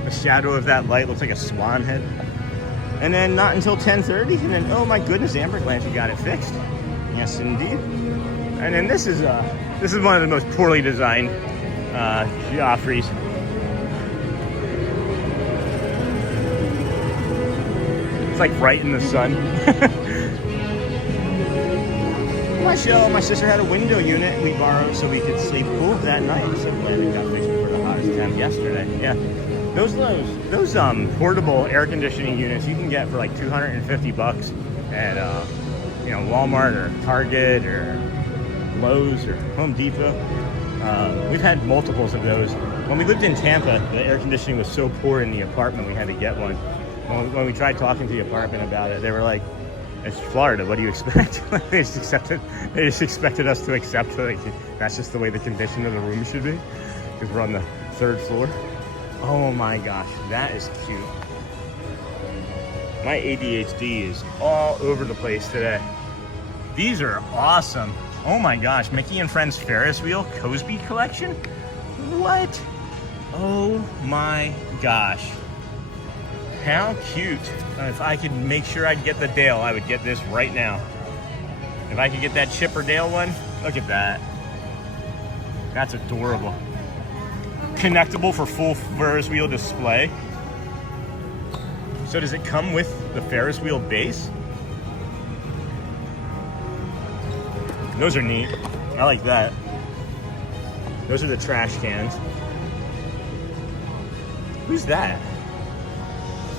The shadow of that light looks like a swan head. And then not until 10:30, and then, oh my goodness, Amber, glad you got it fixed. Yes, indeed. And then this is one of the most poorly designed Joffreys. It's like right in the sun. My sister had a window unit we borrowed so we could sleep cool that night. So glad it got fixed for the hottest temp yesterday. Yeah, those portable air conditioning units you can get for like $250 at Walmart or Target or Lowe's or Home Depot. We've had multiples of those. When we lived in Tampa, the air conditioning was so poor in the apartment we had to get one. When we tried talking to the apartment about it, they were like, it's Florida, what do you expect? They just expected us to accept that's just the way the condition of the room should be, because we're on the 3rd floor. Oh my gosh, that is cute. My ADHD is all over the place today. These are awesome. Oh my gosh, Mickey and Friends Ferris wheel Cosby collection? What? Oh my gosh. How cute. If I could make sure I'd get the Dale, I would get this right now. If I could get that Chipper Dale one, look at that. That's adorable. Connectable for full Ferris wheel display. So does it come with the Ferris wheel base? Those are neat. I like that. Those are the trash cans. Who's that?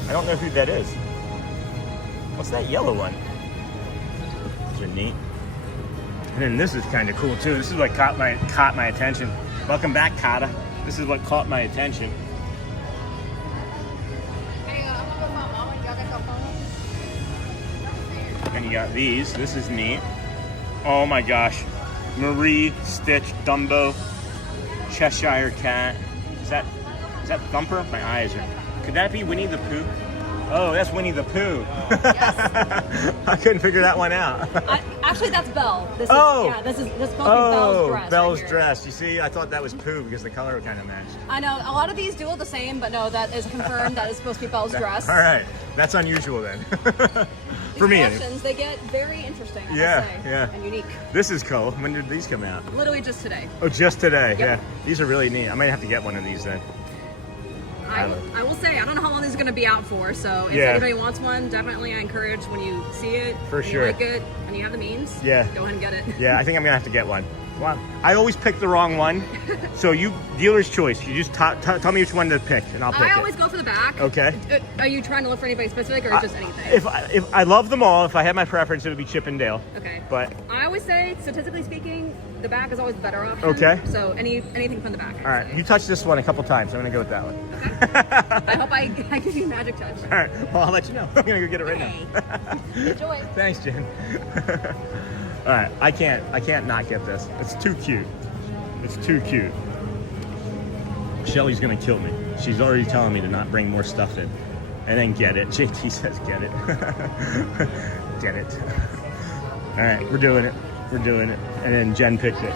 I don't know who that is. What's that yellow one? Those are neat. And then this is kind of cool too. This is what caught my attention. Welcome back, Kata. This is what caught my attention. And you got these. This is neat. Oh my gosh. Marie, Stitch, Dumbo, Cheshire Cat. Is that Thumper? My eyes are... Could that be Winnie the Pooh? Oh, that's Winnie the Pooh. Yes. I couldn't figure that one out. Actually, that's Belle. This is Bell's dress. Bell's dress. You see, I thought that was Pooh because the color kind of matched. I know a lot of these do look the same, but no, that is confirmed. That is supposed to be Belle's dress. All right, that's unusual then. For me, collections, they get very interesting. I yeah, must say, yeah, and unique. This is cool. When did these come out? Literally just today. Oh, just today. Yep. Yeah, these are really neat. I might have to get one of these then. I will say, I don't know how long these are going to be out for, so if anybody wants one, definitely I encourage when you see it, for and sure, you like it, and you have the means, go ahead and get it. Yeah, I think I'm going to have to get one. Well, I always pick the wrong one. So you, dealer's choice. You just tell me which one to pick, and I'll pick it. I always go for the back. Okay. Are you trying to look for anybody specific or just anything? If I love them all, if I had my preference, it would be Chip and Dale. Okay. But I always say, statistically speaking, the back is always the better option. Okay. So anything from the back. all right, you touched this one a couple times. I'm gonna go with that one. I hope I give you a magic touch. All right. Well, I'll let you know. I'm gonna go get it right now. Enjoy. Thanks, Jen. All right, I can't not get this. It's too cute. It's too cute. Shelly's gonna kill me. She's already telling me to not bring more stuff in. And then get it. JT says get it. Get it. All right, we're doing it. We're doing it. And then Jen picked it.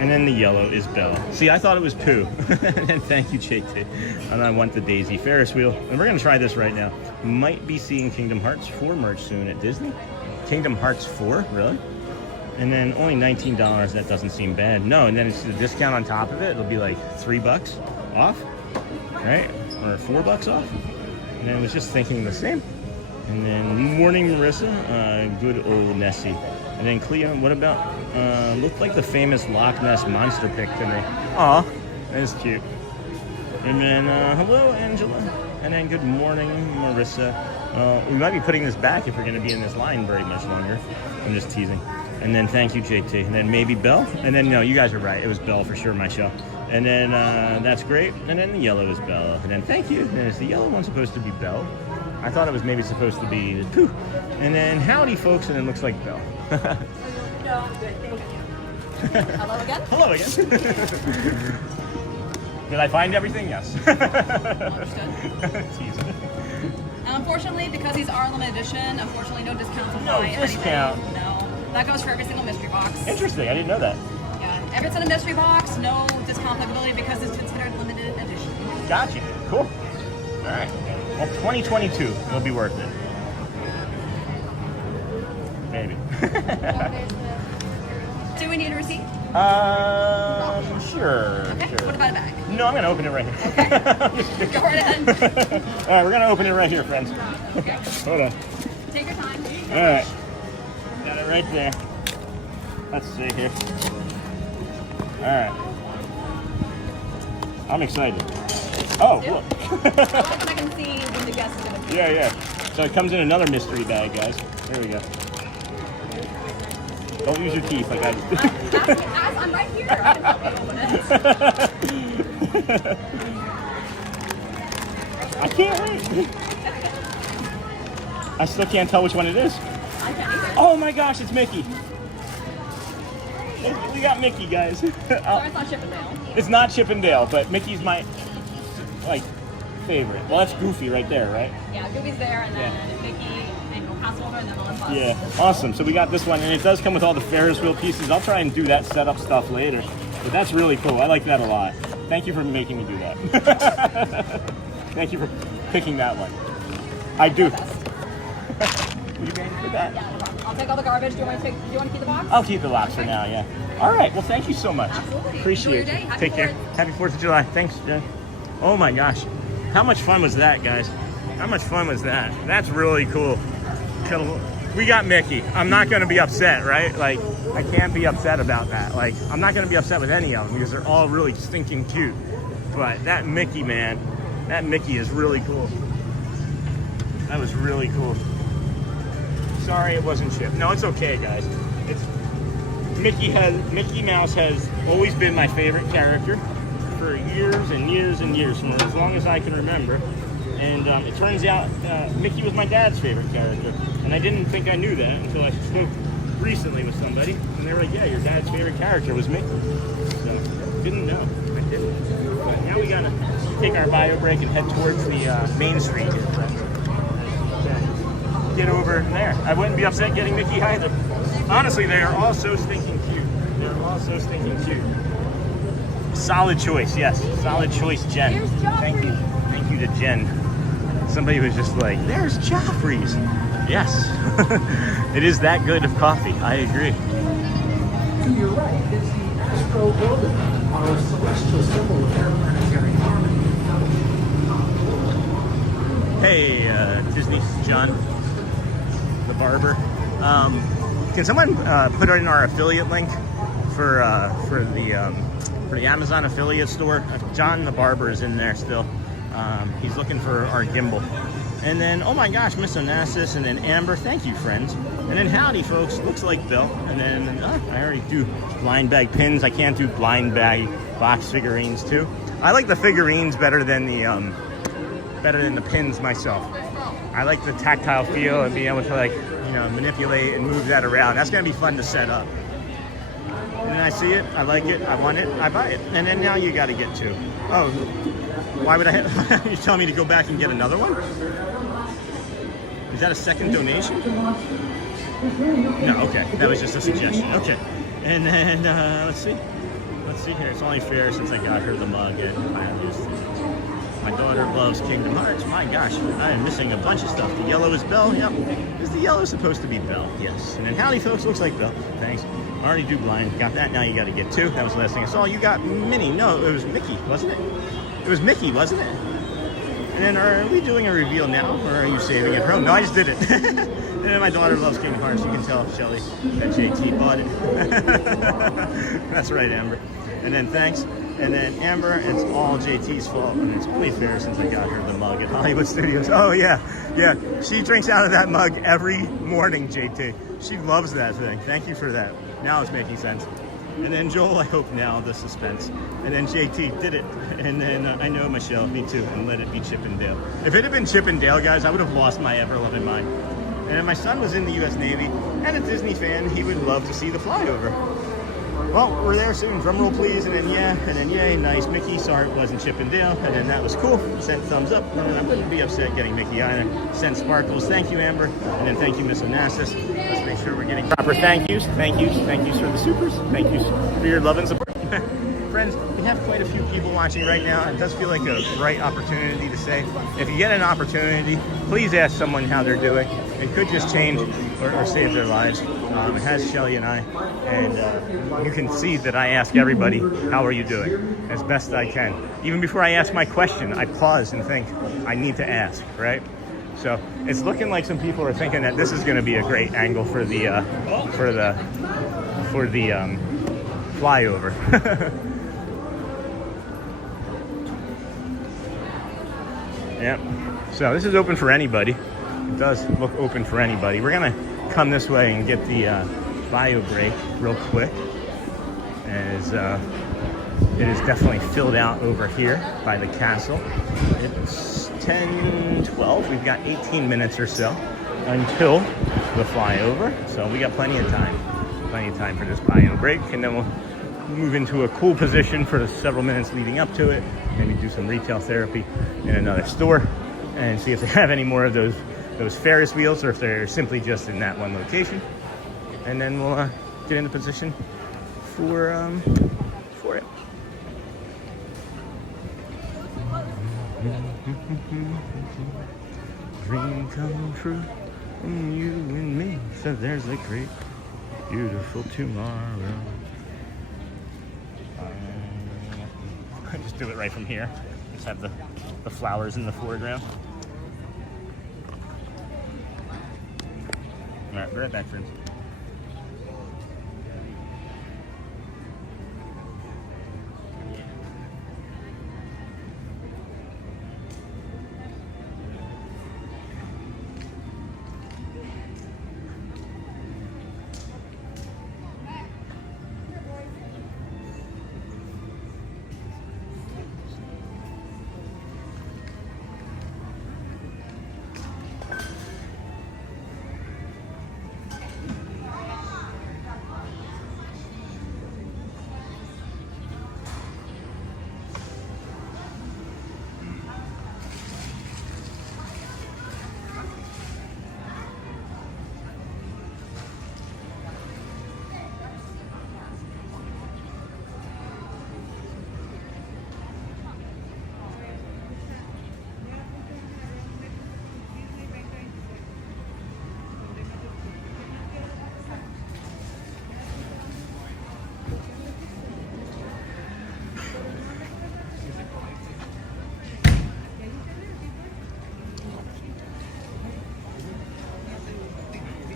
And then the yellow is Belle. See, I thought it was Pooh. And thank you, JT. And I want the Daisy Ferris wheel. And we're gonna try this right now. Might be seeing Kingdom Hearts 4 merch soon at Disney. Kingdom Hearts 4, really? And then only $19, that doesn't seem bad. No, and then it's the discount on top of it. It'll be like $3 off, right? Or $4 off. And then I was just thinking the same. And then Morning Marissa, good old Nessie. And then Cleo, what about, looked like the famous Loch Ness monster pick to me. Aw, that is cute. And then, hello, Angela. And then good morning, Marissa. We might be putting this back if we're going to be in this line very much longer. I'm just teasing. And then thank you, JT. And then maybe Belle. And then, no, you guys are right. It was Belle for sure, my show. And then that's great. And then the yellow is Belle. And then thank you. And is the yellow one supposed to be Belle? I thought it was maybe supposed to be Pooh. And then howdy, folks. And it looks like Belle. No, I'm good. Thank you. Hello again? Hello again. Did I find everything? Yes. Understood. Teasing. And unfortunately, because these are limited edition, unfortunately, no discounts apply. No discount. Anything. No. That goes for every single mystery box. Interesting. I didn't know that. Yeah. If it's in a mystery box, no discount applicability because it's considered limited edition. Gotcha. Cool. All right. Well, 2022 will be worth it. Maybe. Do we need a receipt? Sure. Okay. Sure. What about a bag? No, I'm gonna open it right here. Okay. Go right ahead. All right, we're gonna open it right here, friends. Okay. Hold on. Take your time. All right. Got it right there. Let's see here. All right. I'm excited. Oh, look. I can see when the guest is gonna be. Yeah. So it comes in another mystery bag, guys. There we go. Don't use your teeth like I just did. I'm right here. I can help you open it. I can't wait. I still can't tell which one it is. I can't either. Oh my gosh, it's Mickey. We got Mickey, guys. Sorry, it's not Chip and Dale. It's not Chip and Dale, but Mickey's my, favorite. Well, that's Goofy right there, right? Yeah, Goofy's there, and then Mickey, and go pass over, and then on the bus. Yeah, awesome. So we got this one, and it does come with all the Ferris wheel pieces. I'll try and do that setup stuff later, but that's really cool. I like that a lot. Thank you for making me do that. Thank you for picking that one. I do. Will you manage with that? Yeah, no problem. I'll take all the garbage. Do you want to keep the box? I'll keep the box for now, yeah. All right, well, thank you so much. Absolutely. Appreciate Enjoy your it. day. Happy Take care. 4th. Happy 4th of July. Thanks, Jen. Oh my gosh. How much fun was that, guys? How much fun was that? That's really cool. We got Mickey. I'm not going to be upset, right? Like, I can't be upset about that. Like, I'm not going to be upset with any of them because they're all really stinking cute. But that Mickey, man, that Mickey is really cool. That was really cool. Sorry it wasn't Chip. No, it's okay, guys. Mickey Mouse has always been my favorite character for years and years and years, for as long as I can remember. And it turns out Mickey was my dad's favorite character. And I didn't think I knew that until I spoke recently with somebody. And they were like, yeah, your dad's favorite character was Mickey. So, didn't know. I didn't. But now we gotta take our bio break and head towards the main street. Get over there. I wouldn't be upset getting Mickey either. Honestly, they are all so stinking cute. They're all so stinking cute. Solid choice, yes. Solid choice, Jen. Thank you. Thank you to Jen. Somebody was just like, there's Joffrey's. Yes. It is that good of coffee. I agree. To your right is the Astro Building, our celestial symbol of interplanetary harmony. Hey, Disney John, the barber. Can someone put in our affiliate link for the Amazon affiliate store? John the barber is in there still. He's looking for our gimbal. And then, oh my gosh, Miss Onassis, and then Amber, thank you, friends. And then howdy, folks, looks like Bill. And then I already do blind bag pins. I can't do blind bag box figurines too. I like the figurines better than the pins myself. I like the tactile feel and being able to, like, you know, manipulate and move that around. That's gonna be fun to set up. And then I see it, I like it, I want it, I buy it. And then now you got to get two. Oh, why would I have, you tell me to go back and get another one? Is that a second donation? No, okay, that was just a suggestion. Okay, and then let's see here. It's only fair since I got her the mug, and my daughter loves Kingdom Hearts. My gosh, I am missing a bunch of stuff. The yellow is Belle. Yep, is the yellow supposed to be Belle? Yes. And then howdy, folks. Looks like Belle. Thanks. I already do blind. Got that. Now you got to get two. That was the last thing I saw. You got Minnie. No, it was Mickey, wasn't it? It was Mickey, wasn't it? And then are we doing a reveal now, or are you saving it for home? No, I just did it. And then my daughter loves Kingdom Hearts. You can tell, Shelly, that JT bought it. That's right, Amber. And then thanks. And then Amber, it's all JT's fault, and it's only fair since I got her the mug at Hollywood Studios. Oh yeah. She drinks out of that mug every morning, JT. She loves that thing. Thank you for that. Now it's making sense. And then Joel, I hope now, the suspense. And then JT did it. And then I know Michelle, me too, and let it be Chip and Dale. If it had been Chip and Dale, guys, I would have lost my ever-loving mind. And then my son was in the U.S. Navy and a Disney fan. He would love to see the flyover. Well, we're there soon. Drum roll, please. And then yeah, and then yay, nice. Mickey, sorry it wasn't Chip and Dale. And then that was cool. Sent thumbs up. And then I wouldn't be upset getting Mickey either. Sent sparkles. Thank you, Amber. And then thank you, Miss Onassis. Let's make sure we're getting proper thank yous. Thank yous for the supers. Thank yous for your love and support. Friends, we have quite a few people watching right now. It does feel like a right opportunity to say, if you get an opportunity, please ask someone how they're doing. It could just change or save their lives. It has Shelly and I, and you can see that I ask everybody, how are you doing, as best I can. Even before I ask my question, I pause and think, I need to ask, right? So it's looking like some people are thinking that this is going to be a great angle for the flyover. Yep. So this is open for anybody. It does look open for anybody. We're gonna come this way and get the bio break real quick, as it is definitely filled out over here by the castle. It's 10:12. We've got 18 minutes or so until the flyover, so we got plenty of time for this bio break, and then we'll move into a cool position for the several minutes leading up to it. Maybe do some retail therapy in another store and see if they have any more of those Ferris wheels, or if they're simply just in that one location. And then we'll get into position for it. Dream come true, you and me. So there's a great, beautiful tomorrow. Just do it right from here. Just have the flowers in the foreground. All right, be right back, friends.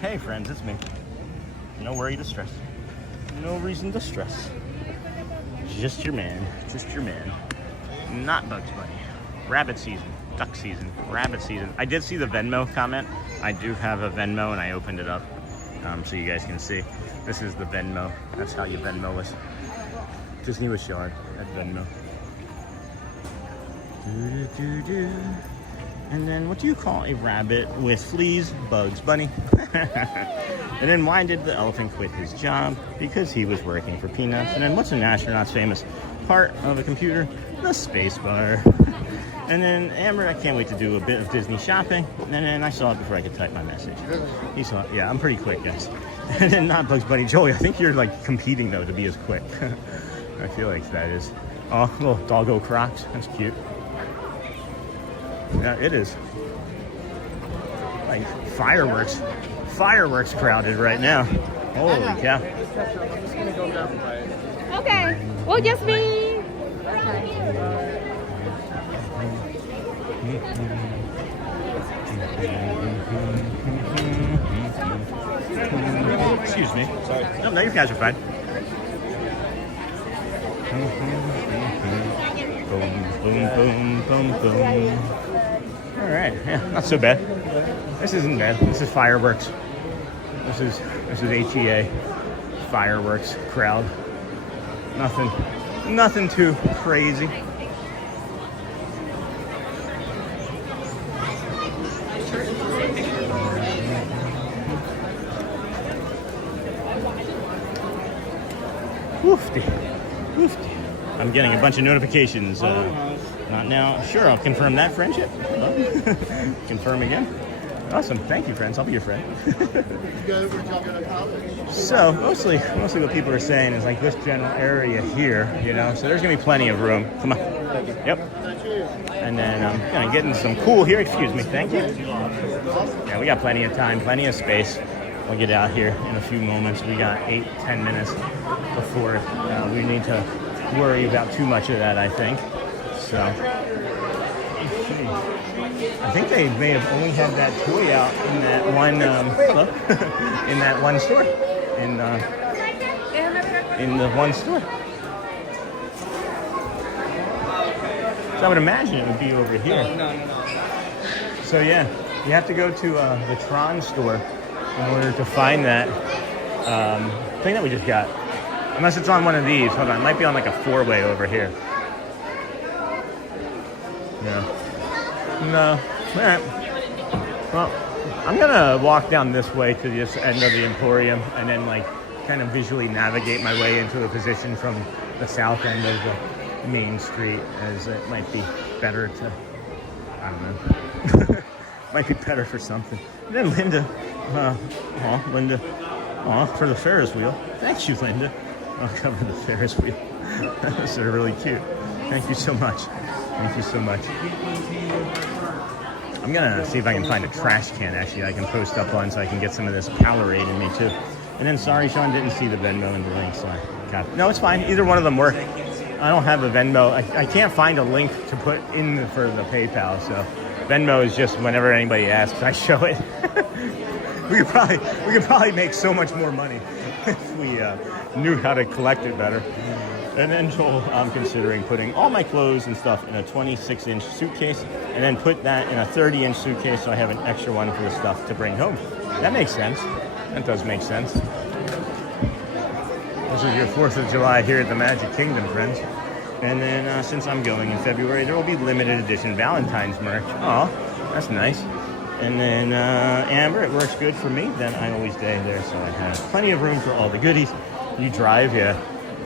Hey friends, it's me. No worry to stress. No reason to stress. Just your man. Just your man. Not Bugs Bunny. Rabbit season. Duck season. Rabbit season. I did see the Venmo comment. I do have a Venmo and I opened it up so you guys can see. This is the Venmo. That's how you Venmo us. Disney Wish Yard at Venmo. And then what do you call a rabbit with fleas? Bugs Bunny. And then why did the elephant quit his job? Because he was working for peanuts. And then what's an astronaut's famous part of a computer? The space bar. And then Amber, I can't wait to do a bit of Disney shopping. And then I saw it before I could type my message. He saw it. Yeah, I'm pretty quick, guys. And then not Bugs Bunny. Joey, I think you're like competing though to be as quick. I feel like that is. Oh, little doggo Crocs. That's cute. Yeah, it is. Like fireworks. Fireworks crowded right now. Holy cow. Okay. Well, just me. Excuse me. Sorry. No, you guys are fine. Boom, boom, boom, boom, boom. All right, yeah, not so bad. This isn't bad. This is fireworks. This is HEA fireworks crowd. Nothing too crazy. Woofty. Woofty. I'm getting a bunch of notifications. Not now. Sure, I'll confirm that friendship. Confirm again. Awesome. Thank you, friends. I'll be your friend. So, mostly what people are saying is like this general area here, you know, so there's going to be plenty of room. Come on. Yep. And then I'm going to get in some cool here. Excuse me. Thank you. Yeah, we got plenty of time, plenty of space. We'll get out here in a few moments. We got 8-10 minutes before we need to worry about too much of that, I think. So, I think they may have only had that toy out in that one, in that one store, in the one store. So I would imagine it would be over here. So yeah, you have to go to the Tron store in order to find that thing that we just got. Unless it's on one of these. Hold on, it might be on like a 4-way over here. No. All right. Well, I'm gonna walk down this way to this end of the Emporium and then like kind of visually navigate my way into a position from the south end of the main street, as it might be better to, I don't know, might be better for something. And then Linda, for the Ferris wheel. Thank you, Linda. I'll cover the Ferris wheel. Those are really cute. Thank you so much. Thank you so much. I'm gonna see if I can find a trash can actually I can post up on so I can get some of this Powerade in me too. And then sorry Sean didn't see the Venmo in the link, so I got it. No, it's fine. Either one of them work. I don't have a Venmo. I can't find a link to put in for the PayPal, so Venmo is just whenever anybody asks, I show it. we could probably make so much more money if we knew how to collect it better. And then Joel, I'm considering putting all my clothes and stuff in a 26-inch suitcase and then put that in a 30-inch suitcase so I have an extra one for the stuff to bring home. That makes sense. That does make sense. This is your 4th of July here at the Magic Kingdom, friends. And then since I'm going in February, there will be limited edition Valentine's merch. Oh, that's nice. And then Amber, it works good for me. Then I always stay there, so I have plenty of room for all the goodies. You drive, yeah.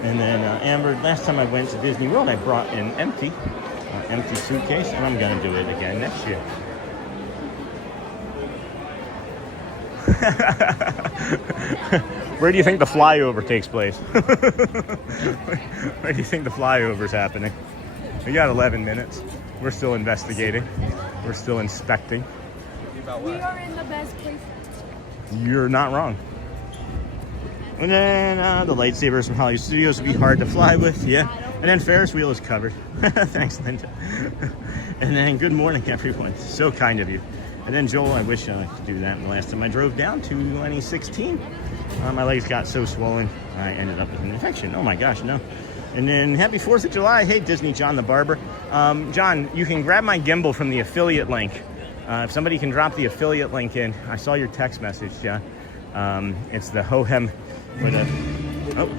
And then Amber, last time I went to Disney World, I brought an empty suitcase, and I'm gonna do it again next year. Where do you think the flyover takes place? Where do you think the flyover's happening? We got 11 minutes. We're still investigating. We're still inspecting. We are in the best place. You're not wrong. And then the lightsabers from Hollywood Studios will be hard to fly with, yeah. And then Ferris wheel is covered. Thanks, Linda. And then good morning, everyone. So kind of you. And then Joel, I wish I could do that. And the last time I drove down to 2016, my legs got so swollen, I ended up with an infection. Oh my gosh, no. And then happy 4th of July. Hey, Disney John the Barber. John, you can grab my gimbal from the affiliate link. If somebody can drop the affiliate link in. I saw your text message, John. It's the Hohem with a... Oh.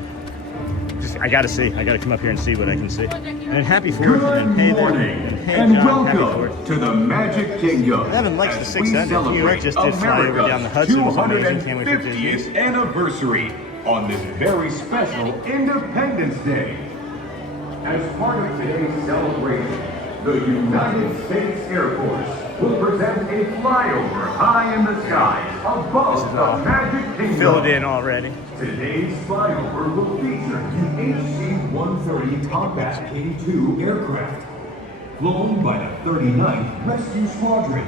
I gotta come up here and see what I can see. And happy 4th. Good morning, hey, and John, welcome to the Magic Kingdom. Evan likes the as 600. we You just did flyover down the Hudson. It was amazing. Can't wait for Disney. 250th anniversary on this very special Independence Day. As part of today's celebration, the United States Air Force will present a flyover high in the sky above the Magic Kingdom. Filled in already. Today's flyover will feature the HC-130 Combat K-2 aircraft, flown by the 39th Rescue Squadron,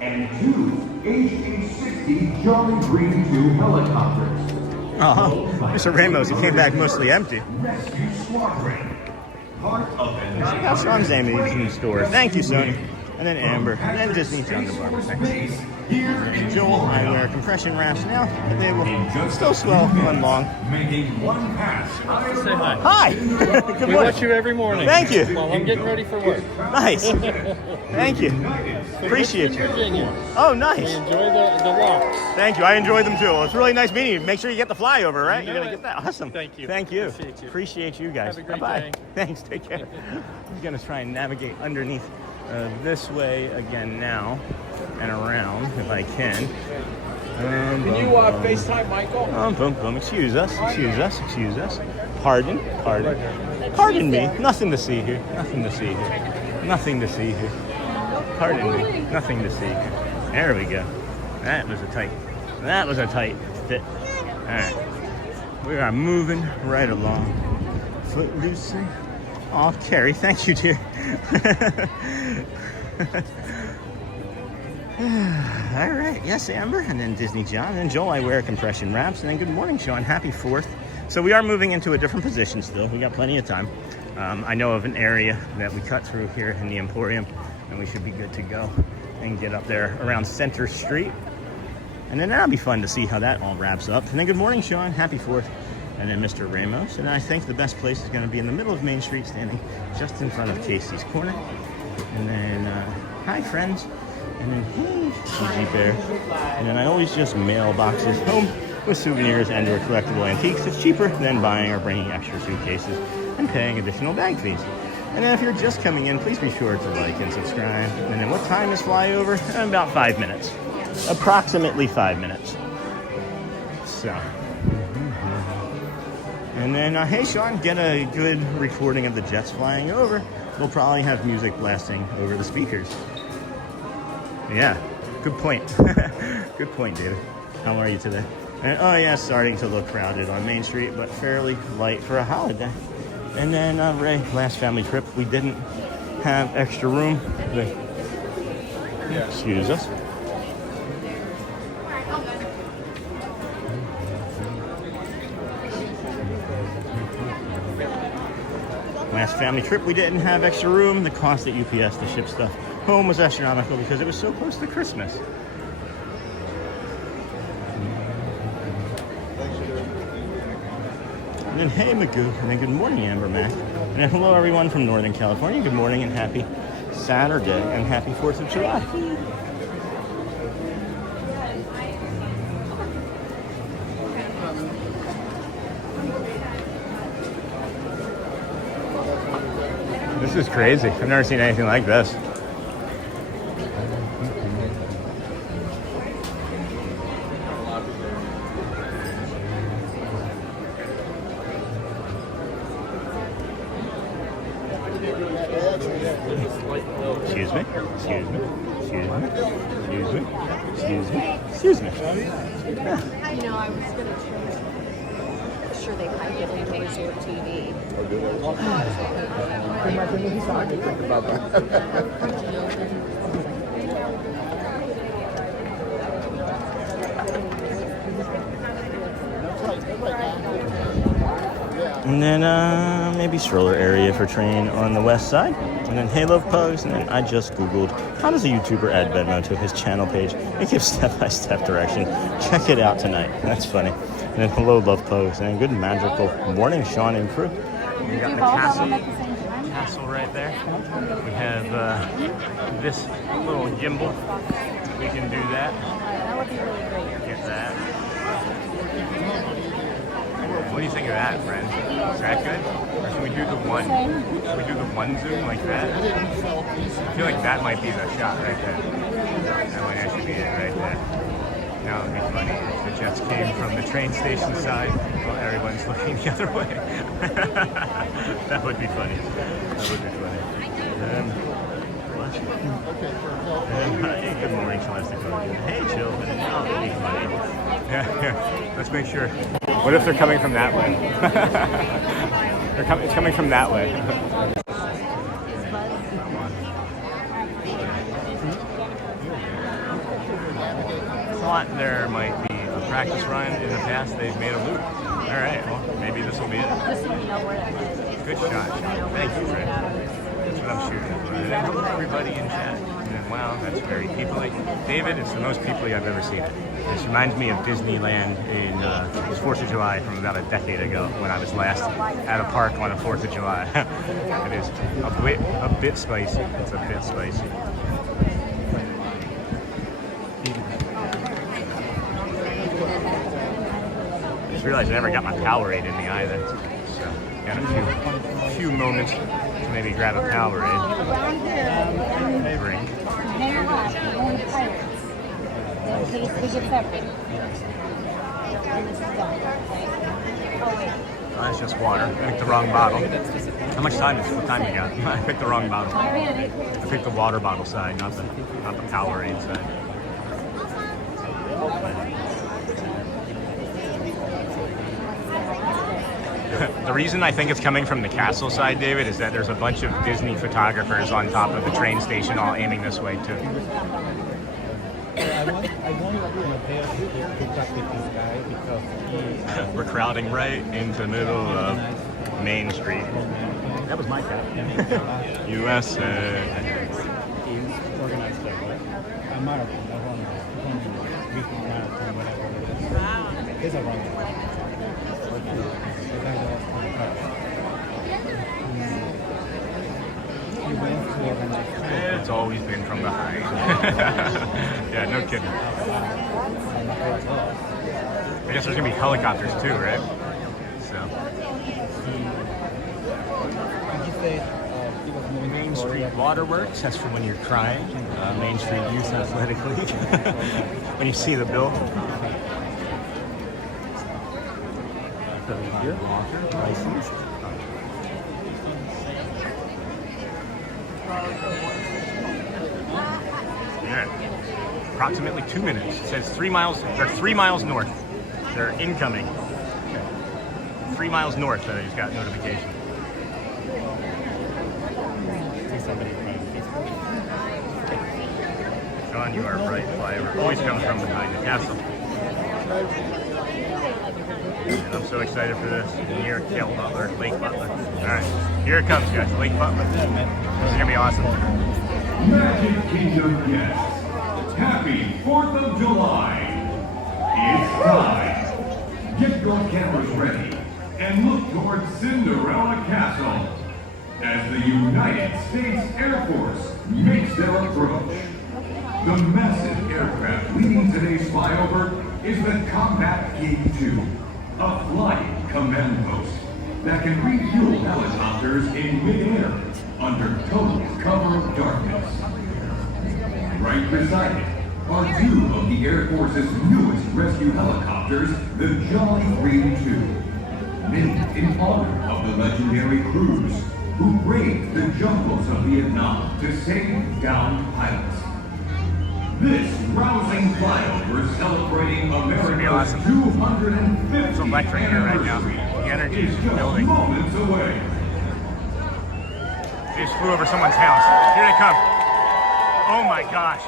and 2 HC-60 Jolly Green 2 helicopters. Mr. Ramos, he came back mostly empty. Rescue Squadron. Part of the Check out Sean's name in the store. Thank you, Sony. And then Amber. And then Disney John the Barber. Thanks. And Joel, I wear compression wraps now. But they will still swell one long. Making one pass. Say hi. Hi! Good morning. We watch you every morning. Thank you. While I'm getting ready for work. Nice. Thank you. Appreciate you. Virginia. Oh, nice. We enjoy the walks. Thank you. I enjoyed them too. Well, it's really nice meeting you. Make sure you get the flyover, right? You're going to get that. Awesome. Thank you. Thank you. Appreciate you. Appreciate you guys. Have a great Bye-bye. day. Thanks. Take care. I'm going to try and navigate underneath this way again now and around if I can. Can you FaceTime Michael? Boom. Excuse us. Pardon me. Nothing to see here. Pardon me. Nothing to see here. There we go. That was a tight fit. All right. We are moving right along. Footloosely. Oh, Carrie, thank you, dear. All right, yes, Amber, and then Disney John, and Joel, I wear compression wraps, and then good morning, Sean, happy 4th. So we are moving into a different position still. We got plenty of time. I know of an area that we cut through here in the Emporium, and we should be good to go and get up there around Center Street. And then that'll be fun to see how that all wraps up. And then good morning, Sean, happy 4th. And then Mr. Ramos, and I think the best place is going to be in the middle of Main Street, standing just in front of Casey's Corner. And then, hi friends, and then hey, CG Bear. And then I always just mail boxes home with souvenirs and or collectible antiques. It's cheaper than buying or bringing extra suitcases and paying additional bag fees. And then if you're just coming in, please be sure to like and subscribe. And then what time is flyover? About 5 minutes, approximately 5 minutes. So. And then, hey Sean, get a good recording of the jets flying over. We'll probably have music blasting over the speakers. Yeah, good point. Good point, David. How are you today? And, oh yeah, starting to look crowded on Main Street, but fairly light for a holiday. And then, Ray, last family trip, we didn't have extra room. Excuse us. Last family trip, we didn't have extra room. The cost at UPS to ship stuff home was astronomical because it was so close to Christmas. And then, hey, Magoo. And then, good morning, Amber Mac. And then, hello, everyone from Northern California. Good morning and happy Saturday and happy 4th of July. This is crazy. I've never seen anything like this. Excuse me. You know, I was going to sure they pipe it into Resort TV. Think about that. And then maybe maybe stroller area for train on the west side. And then Hey Love Pugs, and then I just Googled, how does a YouTuber add Venmo to his channel page? It gives step-by-step direction. Check it out tonight. That's funny. And then Hello Love Pugs, and good magical morning, Sean and crew. We got the castle right there. We have this little gimbal. We can do that. That would be really great. Get that. What do you think of that, friend? Is that good? Or should we do the one? Should we do the one zoom like that? I feel like that might be the shot right there. That might actually be it right there. Now it would be funny if the jets came from the train station side while everyone's looking the other way. That would be funny. That would be funny. Hey, good morning, Celeste. Hey, Jill. That would be funny. Yeah. Let's make sure. What if they're coming from that way? It's coming from that way. Thought there might be a practice run in the past. They've made a loop. All right. Well, maybe this will be it. Good shot. Thank you, Fred. That's what I'm shooting for. And then hello everybody in chat. And wow, that's very peoply. David, it's the most peoply I've ever seen. This reminds me of Disneyland in it was 4th of July from about a decade ago when I was last at a park on a 4th of July. It is a bit spicy. It's a bit spicy. I just realized I never got my Powerade in me either. So got a few moments to maybe grab a Powerade. Drink. Oh, that's just water. I picked the wrong bottle. How much time is what time you got? I picked the wrong bottle. I picked the water bottle side, not the Powerade side. The reason I think it's coming from the castle side, David, is that there's a bunch of Disney photographers on top of the train station all aiming this way too. We're crowding right into the middle of Main Street. That was my cat. USA. It's always been from behind. Yeah, no kidding. I guess there's gonna be helicopters too, right? So. Main Street Waterworks, that's for when you're crying. Main Street Youth Athletic League. When you see the bill. License. Yeah. Approximately 2 minutes. It says 3 miles. They're 3 miles north. They're incoming. 3 miles north that I just got notification. John, you are right. Flyover always comes from behind the castle. And I'm so excited for this. Near Lake Butler. Alright, here it comes, guys. Lake Butler. This is gonna be awesome. Magic Kingdom guests, happy 4th of July. It's time. Get your cameras ready and look towards Cinderella Castle as the United States Air Force makes their approach. The massive aircraft leading today's flyover is the Combat King 2, a flying command post that can refuel helicopters in midair under total cover of darkness. Right beside it are 2 of the Air Force's newest rescue helicopters, the Jolly Green 2, named in honor of the legendary crews who braved the jungles of Vietnam to save downed pilots. This rousing flyover celebrating America's 250th It's electric here right now. The energy is building. moments away. They just flew over someone's house. Here they come. Oh my gosh.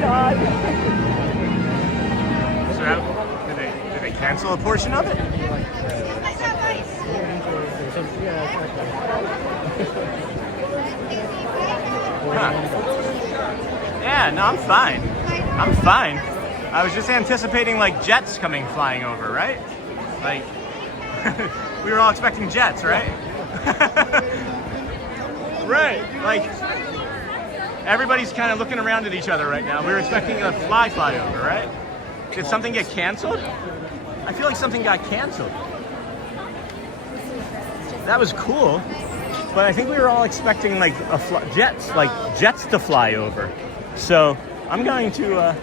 God. So did they cancel a portion of it? Huh. Yeah, no, I'm fine. I'm fine. I was just anticipating like jets coming flying over, right? Like, we were all expecting jets, right? Right, like, everybody's kind of looking around at each other right now. We were expecting a flyover, right? Did something get canceled? I feel like something got canceled. That was cool, but I think we were all expecting like jets to fly over. So I'm going to,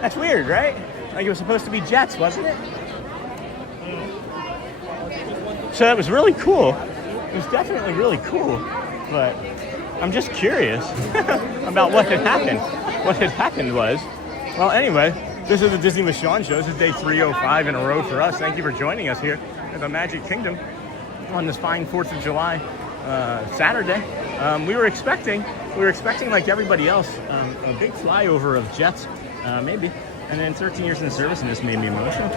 that's weird, right? Like it was supposed to be jets, wasn't it? So that was really cool. It was definitely really cool, but I'm just curious about what had happened. What had happened was, well, anyway, this is the Disney with Sean show. This is day 305 in a row for us. Thank you for joining us here at the Magic Kingdom on this fine 4th of July Saturday. We were expecting like everybody else, a big flyover of jets, maybe. And then 13 years in service, and this made me emotional.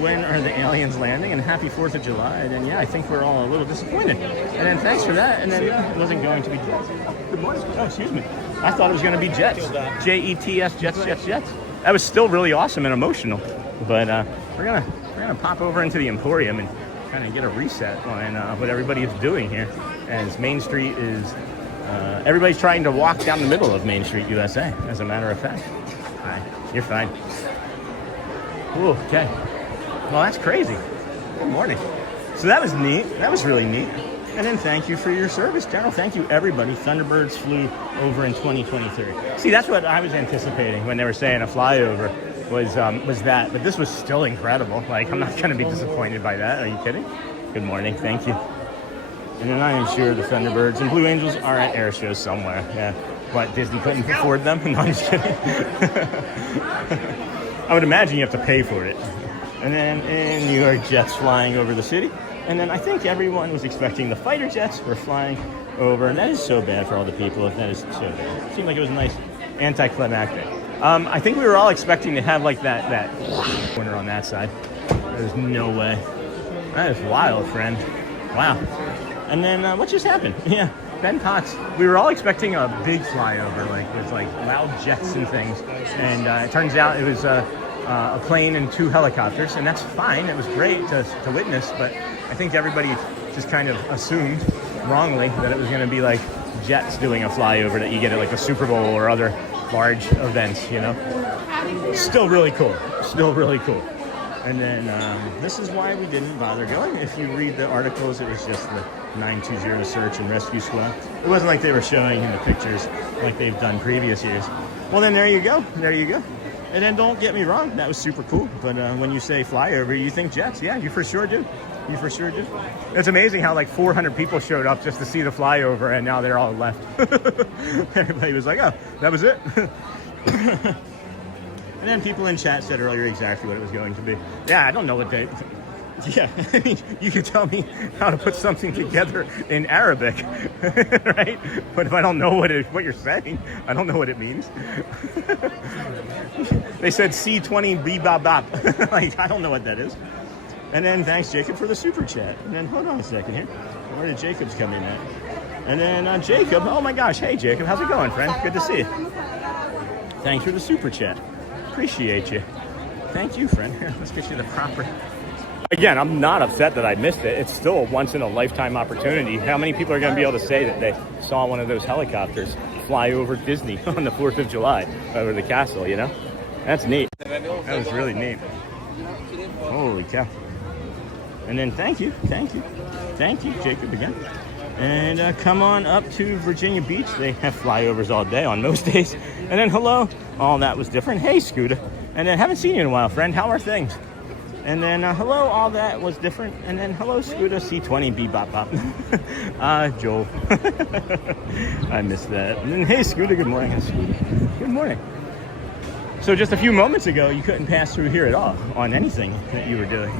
When are the aliens landing? And happy 4th of July. And then, yeah, I think we're all a little disappointed. And then thanks for that. And then it wasn't going to be jets. Good morning. Oh, excuse me. I thought it was going to be jets. J-E-T-S, jets. That was still really awesome and emotional. But we're gonna pop over into the Emporium and kind of get a reset on what everybody is doing here. As Main Street is, everybody's trying to walk down the middle of Main Street, USA, as a matter of fact. Hi, you're fine. Ooh, okay. Well, that's crazy. Good morning. So that was neat. That was really neat. And then thank you for your service, General. Thank you, everybody. Thunderbirds flew over in 2023. See, that's what I was anticipating when they were saying a flyover was that. But this was still incredible. Like, I'm not going to be disappointed by that. Are you kidding? Good morning. Thank you. And then I am sure the Thunderbirds and Blue Angels are at air shows somewhere. Yeah. What, Disney couldn't afford them? No, I'm just kidding. I would imagine you have to pay for it. And then in New York, jets flying over the city. And then I think everyone was expecting the fighter jets were flying over. And that is so bad for all the people. That is so bad. It seemed like it was a nice anticlimactic. I think we were all expecting to have like that corner on that side. There's no way. That is wild, friend. Wow. And then what just happened? Yeah. Ben Potts, we were all expecting a big flyover, like with like loud jets and things, and it turns out it was a plane and 2 helicopters, and that's fine. It was great to witness, but I think everybody just kind of assumed wrongly that it was going to be like jets doing a flyover that you get at like a Super Bowl or other large events, you know. Still really cool. Still really cool. And then this is why we didn't bother going. If you read the articles, it was just the 920 Search and Rescue Squad. It wasn't like they were showing in the pictures like they've done previous years. Well, then there you go. There you go. And then don't get me wrong, that was super cool. But when you say flyover, you think jets. Yeah, you for sure do. You for sure do. It's amazing how like 400 people showed up just to see the flyover, and now they're all left. Everybody was like, oh, that was it? And then people in chat said earlier exactly what it was going to be. Yeah, I don't know what they... Yeah, I mean, you can tell me how to put something together in Arabic, right? But if I don't know what you're saying, I don't know what it means. They said C20 bebop. Like, I don't know what that is. And then thanks, Jacob, for the super chat. And then hold on a second here. Where did Jacob's come in at? And then Jacob, oh my gosh, hey Jacob, how's it going, friend? Good to see you. Thanks for the super chat. Appreciate you. Thank you, friend. Here, let's get you the proper... Again, I'm not upset that I missed it. It's still a once-in-a-lifetime opportunity. How many people are going to be able to say that they saw one of those helicopters fly over Disney on the 4th of July, over the castle, you know? That's neat. That was really neat. Holy cow. And then thank you, Jacob, again. And come on up to Virginia Beach. They have flyovers all day on most days. And then hello. All that was different. Hey, Scooter. And then haven't seen you in a while, friend. How are things? And then hello, all that was different. And then hello, Scooter, C20 bebop bop. Joel. I missed that. And then hey, Scooter, good morning. Scooter. Good morning. So just a few moments ago, you couldn't pass through here at all on anything that you were doing.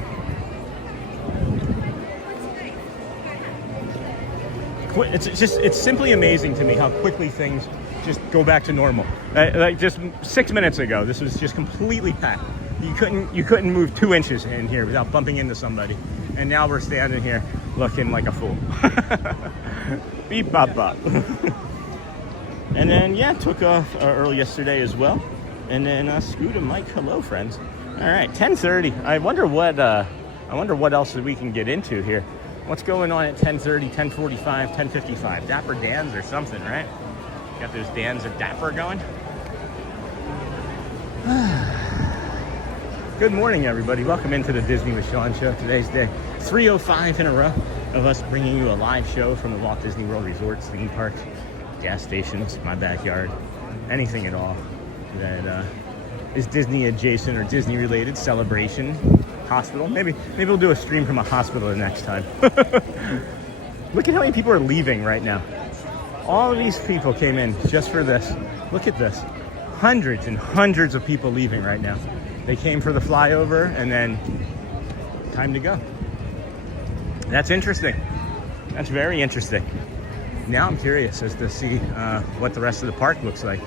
it's simply amazing to me how quickly things just go back to normal. Like just 6 minutes ago, this was just completely packed. You couldn't move 2 inches in here without bumping into somebody. And now we're standing here looking like a fool. Beep bop bop. And then yeah, took off early yesterday as well. And then Scooter Mike, hello friends. All right, 10:30. I wonder what else we can get into here. What's going on at 10:30, 10:45, 10:55? Dapper Dans or something, right? Got those Dans at Dapper going. Good morning, everybody. Welcome into the Disney with Sean show. Today's day 305 in a row of us bringing you a live show from the Walt Disney World resorts, theme parks, gas stations, my backyard, anything at all that is Disney adjacent or Disney related. Celebration, hospital. Maybe we'll do a stream from a hospital the next time. Look at how many people are leaving right now. All of these people came in just for this. Look at this. Hundreds and hundreds of people leaving right now. They came for the flyover and then time to go. That's interesting. That's very interesting. Now I'm curious as to see what the rest of the park looks like,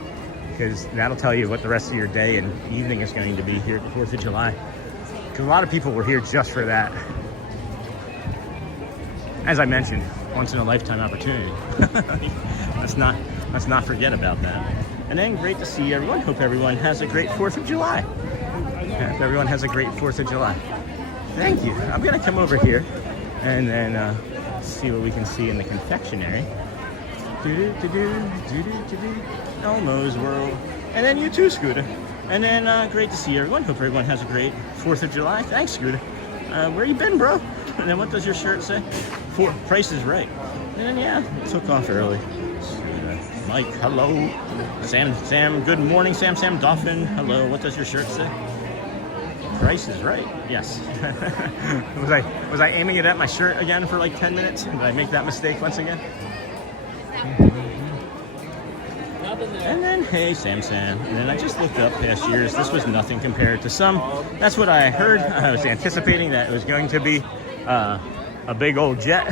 because that'll tell you what the rest of your day and evening is going to be here at the 4th of July. Because a lot of people were here just for that. As I mentioned, once in a lifetime opportunity. Let's not forget about that. And then great to see everyone. Hope everyone has a great 4th of July. Hope everyone has a great 4th of July. Thank you. I'm gonna come over here and then see what we can see in the confectionery. Elmo's World. And then you too, Scooter. And then great to see everyone. Hope everyone has a great 4th of July. Thanks, Scooter. Where you been, bro? And then what does your shirt say? Price is Right. And then yeah, took off early. Mike, hello. Sam, good morning. Sam Dolphin, hello. What does your shirt say? Price is Right. Yes. was I aiming it at my shirt again for like 10 minutes? Did I make that mistake once again? And then, hey, Sam. And then I just looked up past years. This was nothing compared to some. That's what I heard. I was anticipating that it was going to be a big old jet,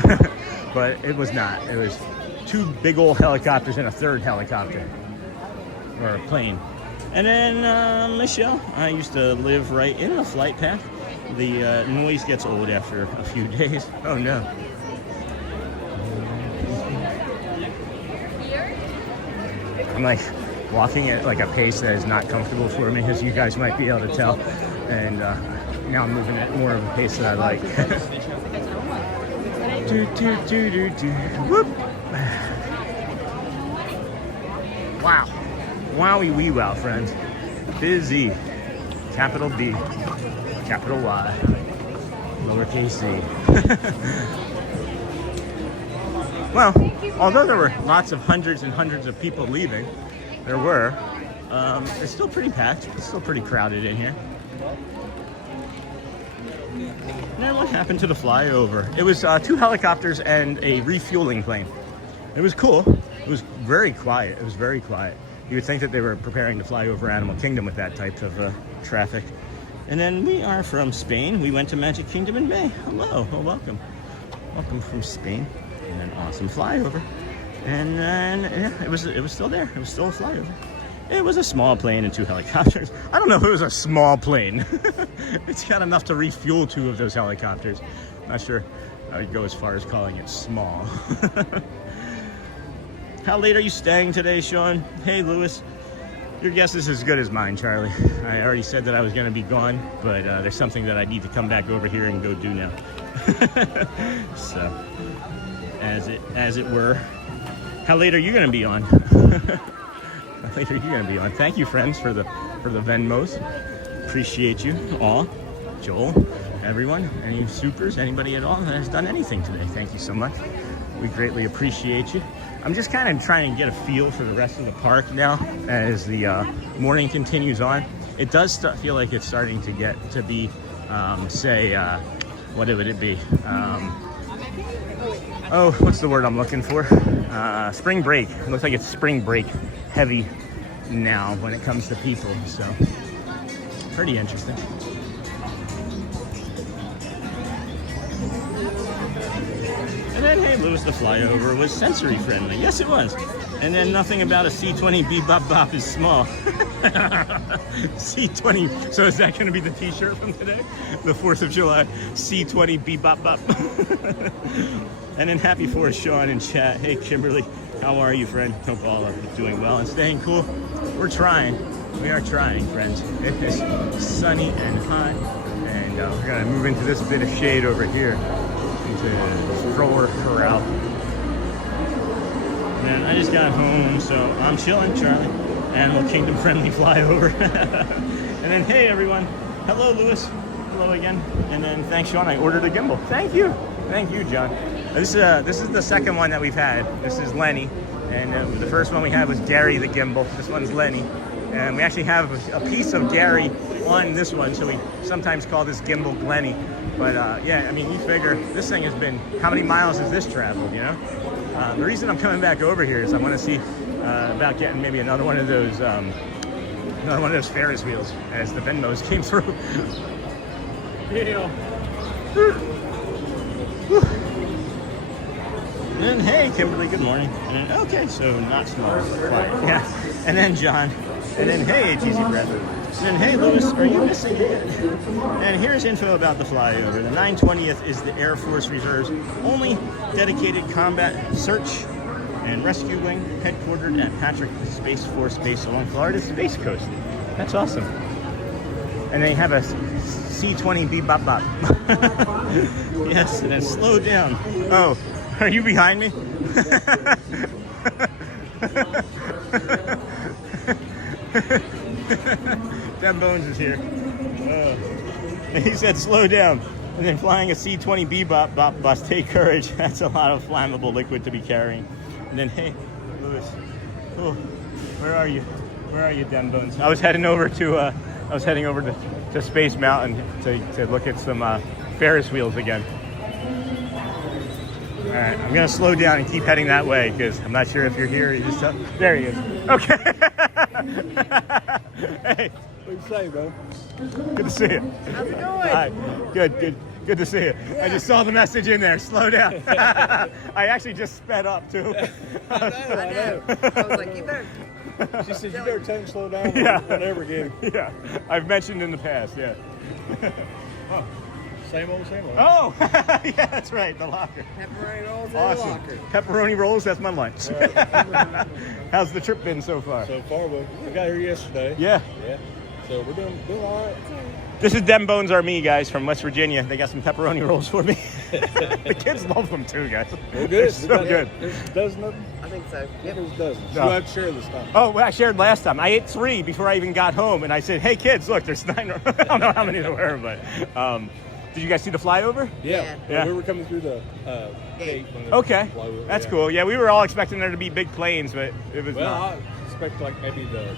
but it was not. It was 2 big old helicopters and a 3rd helicopter, or a plane. And then, Michelle, I used to live right in the flight path. The noise gets old after a few days. Oh no. I'm like walking at like a pace that is not comfortable for me, as you guys might be able to tell. And now I'm moving at more of a pace that I like. Whoop. Wow. Wowie wee wow, friends. Busy. Capital B. Capital Y. Lowercase c. Well, although there were lots of hundreds and hundreds of people leaving, it's still pretty packed. It's still pretty crowded in here. And then what happened to the flyover? It was 2 helicopters and a refueling plane. It was cool. It was very quiet. You would think that they were preparing to fly over Animal Kingdom with that type of traffic. And then we are from Spain. We went to Magic Kingdom in May. Hello, welcome. Welcome from Spain. And an awesome flyover. And then yeah, it was still there. It was still a flyover. It was a small plane and 2 helicopters. I don't know if it was a small plane. It's got enough to refuel 2 of those helicopters. Not sure I would go as far as calling it small. How late are you staying today, Sean? Hey, Lewis. Your guess is as good as mine, Charlie. I already said that I was going to be gone, but there's something that I need to come back over here and go do now. So, as it were. How late are you going to be on? How late are you going to be on? Thank you, friends, for the Venmos. Appreciate you all. Joel, everyone, any supers, anybody at all that has done anything today. Thank you so much. We greatly appreciate you. I'm just kind of trying to get a feel for the rest of the park now as the morning continues on. It does feel like it's starting to get to be, what would it be? What's the word I'm looking for? Spring break. It looks like it's spring break heavy now when it comes to people, so pretty interesting. And then, hey, Lewis, the flyover was sensory friendly. Yes, it was. And then nothing about a C20 Beep Bop Bop is small. C20. So is that going to be the t-shirt from today? The 4th of July. C20 Beep Bop Bop. And then happy 4th, Sean in chat. Hey, Kimberly. How are you, friend? Hope all are doing well and staying cool. We're trying. We are trying, friends. It is sunny and hot. And we're going to move into this bit of shade over here. Into stroller corral. And I just got home, so I'm chilling, Charlie. Animal Kingdom friendly flyover. And then, hey everyone. Hello, Lewis. Hello again. And then, thanks, Sean. I ordered a gimbal. Thank you. Thank you, John. This is the second one that we've had. This is Lenny. And the first one we had was Gary the gimbal. This one's Lenny. And we actually have a piece of Gary on this one, so we sometimes call this gimbal Glenny. But yeah, I mean, you figure this thing has been, how many miles has this traveled, you know? The reason I'm coming back over here is I want to see about getting maybe another one of those Ferris wheels as the Venmos came through. Yeah. And hey, Kimberly, good morning. And then, okay, so not small, fine. Yeah. And then John. And then hey, Cheesy Breath. And then hey, Lewis, are you missing it? And here's info about the flyover. The 920th is the Air Force Reserve's only dedicated combat search and rescue wing, headquartered at Patrick Space Force Base along Florida's Space Coast. That's awesome. And they have a C-20 Beep Bop Bop. Yes, and then slow down. Oh, are you behind me? Dan Bones is here. And he said slow down. And then flying a C-20 Bebop Bop Bus, take courage. That's a lot of flammable liquid to be carrying. And then hey, Lewis. Oh, where are you? Where are you, Dan Bones? I was heading over to Space Mountain to look at some Ferris wheels again. All right, I'm gonna slow down and keep heading that way because I'm not sure if you're here. You just there he is. Okay. Hey, what you say, bro? Good to see you. How's it going? Hi. Good to see you. Yeah. I just saw the message in there. Slow down. I actually just sped up too. I know. I was like, you better. She said, you better tell him to slow down whenever again. Yeah, I've mentioned in the past, yeah. Oh, same old. Oh, yeah, that's right, the locker. Pepperoni rolls in awesome. the locker. Pepperoni rolls, that's my lunch. How's the trip been so far? So far, we got here yesterday. Yeah. Yeah. So we're doing all right. This is Dem Bones are me, guys, from West Virginia. They got some pepperoni rolls for me. The kids love them too, guys. They're good. They're so good. There's a dozen of them? I think so. Yeah, there's dozens. No. You'll have to share this time. Oh, well, I shared last time. I ate 3 before I even got home, and I said, hey, kids, look, there's 9. I don't know how many there were, but did you guys see the flyover? Yeah. We were coming through the gate. Okay, that's cool. Yeah, we were all expecting there to be big planes, but it was not. I expect like maybe the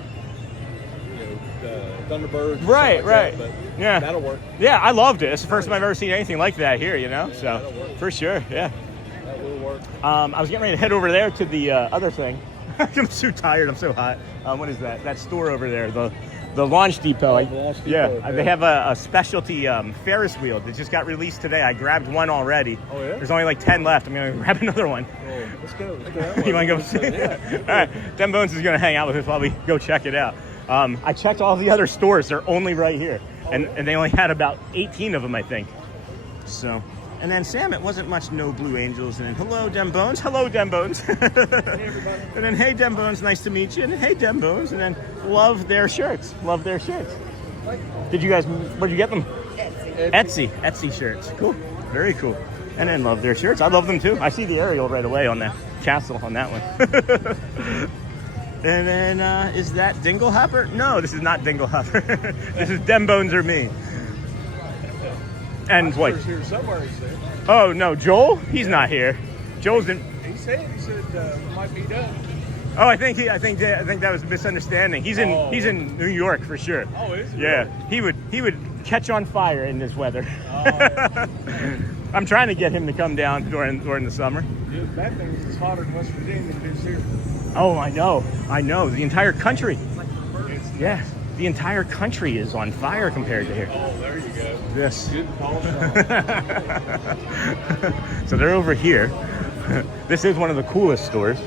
Thunderbirds. Right. That, but yeah, that'll work. Yeah, I loved it. It's the first time I've ever seen anything like that here, you know? Yeah, so, for sure, yeah. That will work. I was getting ready to head over there to the other thing. I'm so tired. I'm so hot. What is that? That store over there, the launch depot. The launch depot. Yeah, they have a specialty Ferris wheel that just got released today. I grabbed one already. Oh, yeah? There's only like 10 left. I'm going to grab another one. Oh, let's go. You want to go see it? Yeah. All right. Dem Bones is going to hang out with us while we go check it out. I checked all the other stores. They're only right here. And they only had about 18 of them, I think. So, and then Sam, it wasn't much no Blue Angels. And then hello, Dem Bones. Hello, Dem Bones. Hey, everybody. And then hey, Dem Bones, nice to meet you. And hey, Dem Bones. And then love their shirts. Love their shirts. Did you guys, where'd you get them? Etsy shirts. Cool. Very cool. And then love their shirts. I love them too. I see the aerial right away on the castle on that one. And then, is that Dinglehopper? No, this is not Dinglehopper. This is Dem Bones or me. And what? Here somewhere, he said. Oh, no, Joel? He's not here. Joel's in... He said might be done. Oh, I think that was a misunderstanding. He's in New York for sure. Oh, is he? Yeah, he would catch on fire in this weather. Oh, yeah. I'm trying to get him to come down during the summer. Yeah, that thing is hotter in West Virginia than it is here. Oh, I know. The entire country. Yeah. the entire country is on fire compared to here. Oh, there you go. This. Good call. So they're over here. This is one of the coolest stores.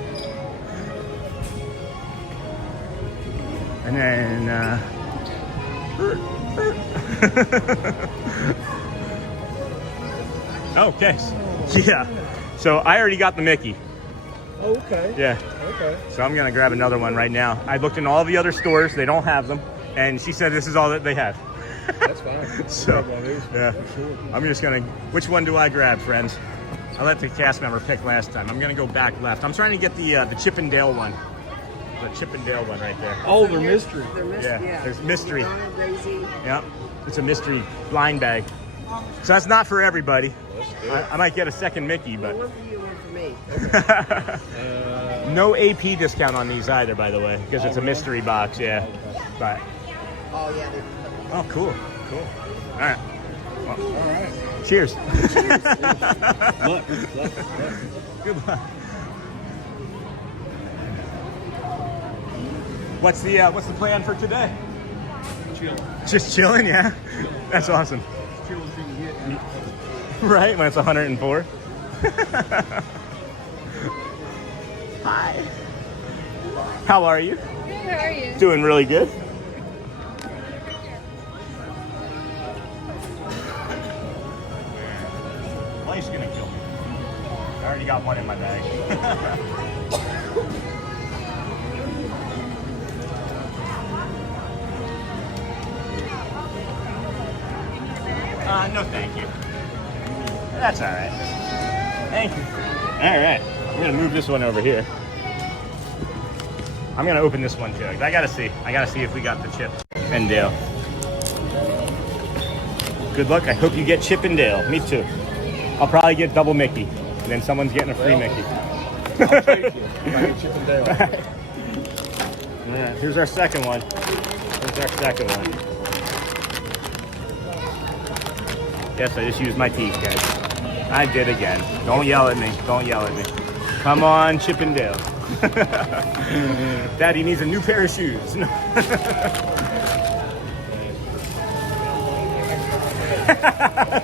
And then, okay. Yeah. So I already got the Mickey. Oh, okay. Yeah. Okay. So I'm gonna grab another one right now. I looked in all the other stores; they don't have them, and she said this is all that they have. That's fine. So yeah, Sure. I'm just gonna. Which one do I grab, friends? I let the cast member pick last time. I'm gonna go back left. I'm trying to get the Chip and Dale one. The Chip and Dale one right there. Oh, they're mystery. Yeah, there's mystery. Yep, it's a mystery blind bag. So that's not for everybody. I might get a second Mickey, but no AP discount on these either, by the way, because it's a mystery box. Yeah, but oh, cool. All right. Well, All right. cheers. Look. Good luck. What's the plan for today? Chill. Just chilling, yeah. That's awesome. As chill as you can get. Right when it's 104. Hi. How are you? Good, how are you? Doing really good. Life's gonna kill me. I already got one in my bag. No, thank you. That's all right. Thank you. All right. I'm gonna move this one over here. I'm gonna open this one too. I gotta see if we got the Chip and Dale. Good luck. I hope you get Chip and Dale. Me too. I'll probably get double Mickey, and then someone's getting a free Mickey. I'll take you. I get Chip and Dale. All right. Here's our second one. Yes, I just used my teeth, guys. I did again. Don't yell at me. Come on, Chip and Dale. Daddy needs a new pair of shoes.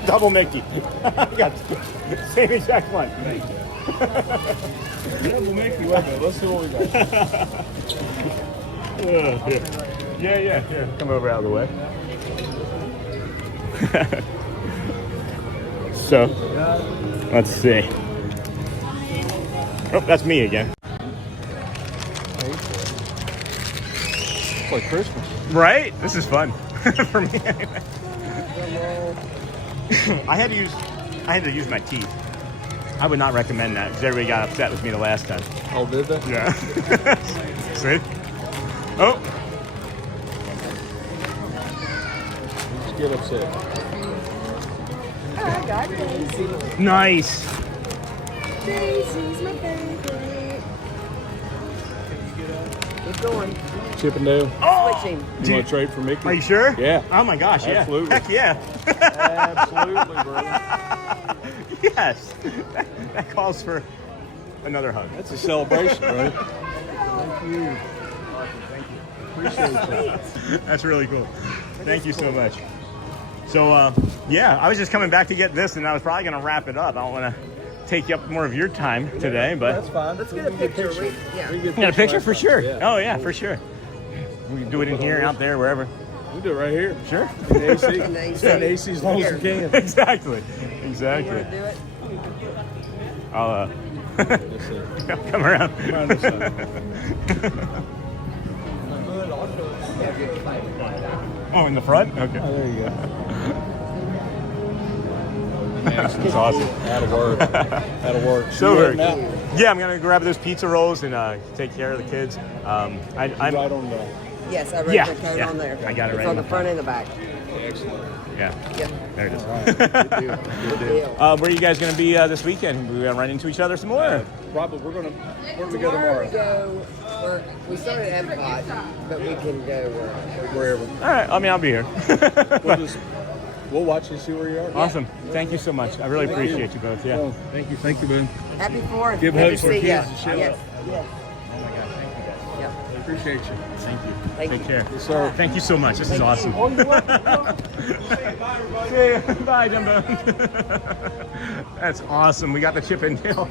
Double Mickey. Got same exact one. Double Mickey. Wait a minute. Let's see what we got. Yeah. Here, come over out of the way. So, let's see. Oh, that's me again. It's like Christmas. Right? This is fun. For me anyway. I had to use my teeth. I would not recommend that because everybody got upset with me the last time. Oh, did they? Yeah. See? Oh. Just get upset. I got Daisy. Nice. Daisy's my favorite. Keep going. Chip and Dale. Oh! Switching. You want to trade for Mickey? Are you sure? Yeah. Oh my gosh, yeah. Absolutely. Heck yeah. Absolutely, brother. Yes. That calls for another hug. That's a celebration, bro. Thank you. Appreciate you. That's really cool. Thank you so much. So, yeah, I was just coming back to get this, and I was probably going to wrap it up. I don't want to take up more of your time today, but... That's fine. Let's get a picture. You got a picture for sure? Yeah. Oh, yeah, for sure. We can do it in here, out there, wherever. We do it right here. Sure. In the AC. Stay in the AC as long as you can. Exactly. You want to do it? I'll come around. Come around this side. Oh, in the front? Okay. Oh, there you go. That's awesome. That'll work. So You very heading cool. out? Yeah, I'm gonna grab those pizza rolls and take care of the kids. I'm right on the... Yes, I read Yeah, the code yeah. on there. I got it it's right on in the the front and the back. Excellent. Yeah. Yep. There it is. All right. Good deal. Good deal. Where are you guys gonna be this weekend? We gonna run into each other some more? Probably. Where do we go Tomorrow tomorrow? we started at Epcot, but we can go Wherever. All right. I mean, I'll be here. We'll watch and see where you are. Awesome. Thank you so much. I really appreciate you both. Yeah. Oh, thank you. Thank you, Ben. Happy 4th. Give Good hugs to for see kids ya. and shit. Yes. Oh my God. Thank you guys. Yep. Appreciate you. Thank you. Thank Take you. care. Yes, sir. Thank you so much. This is awesome. Oh, you're welcome. See you. Bye, Dumbo. That's awesome. We got the Chip and Dale.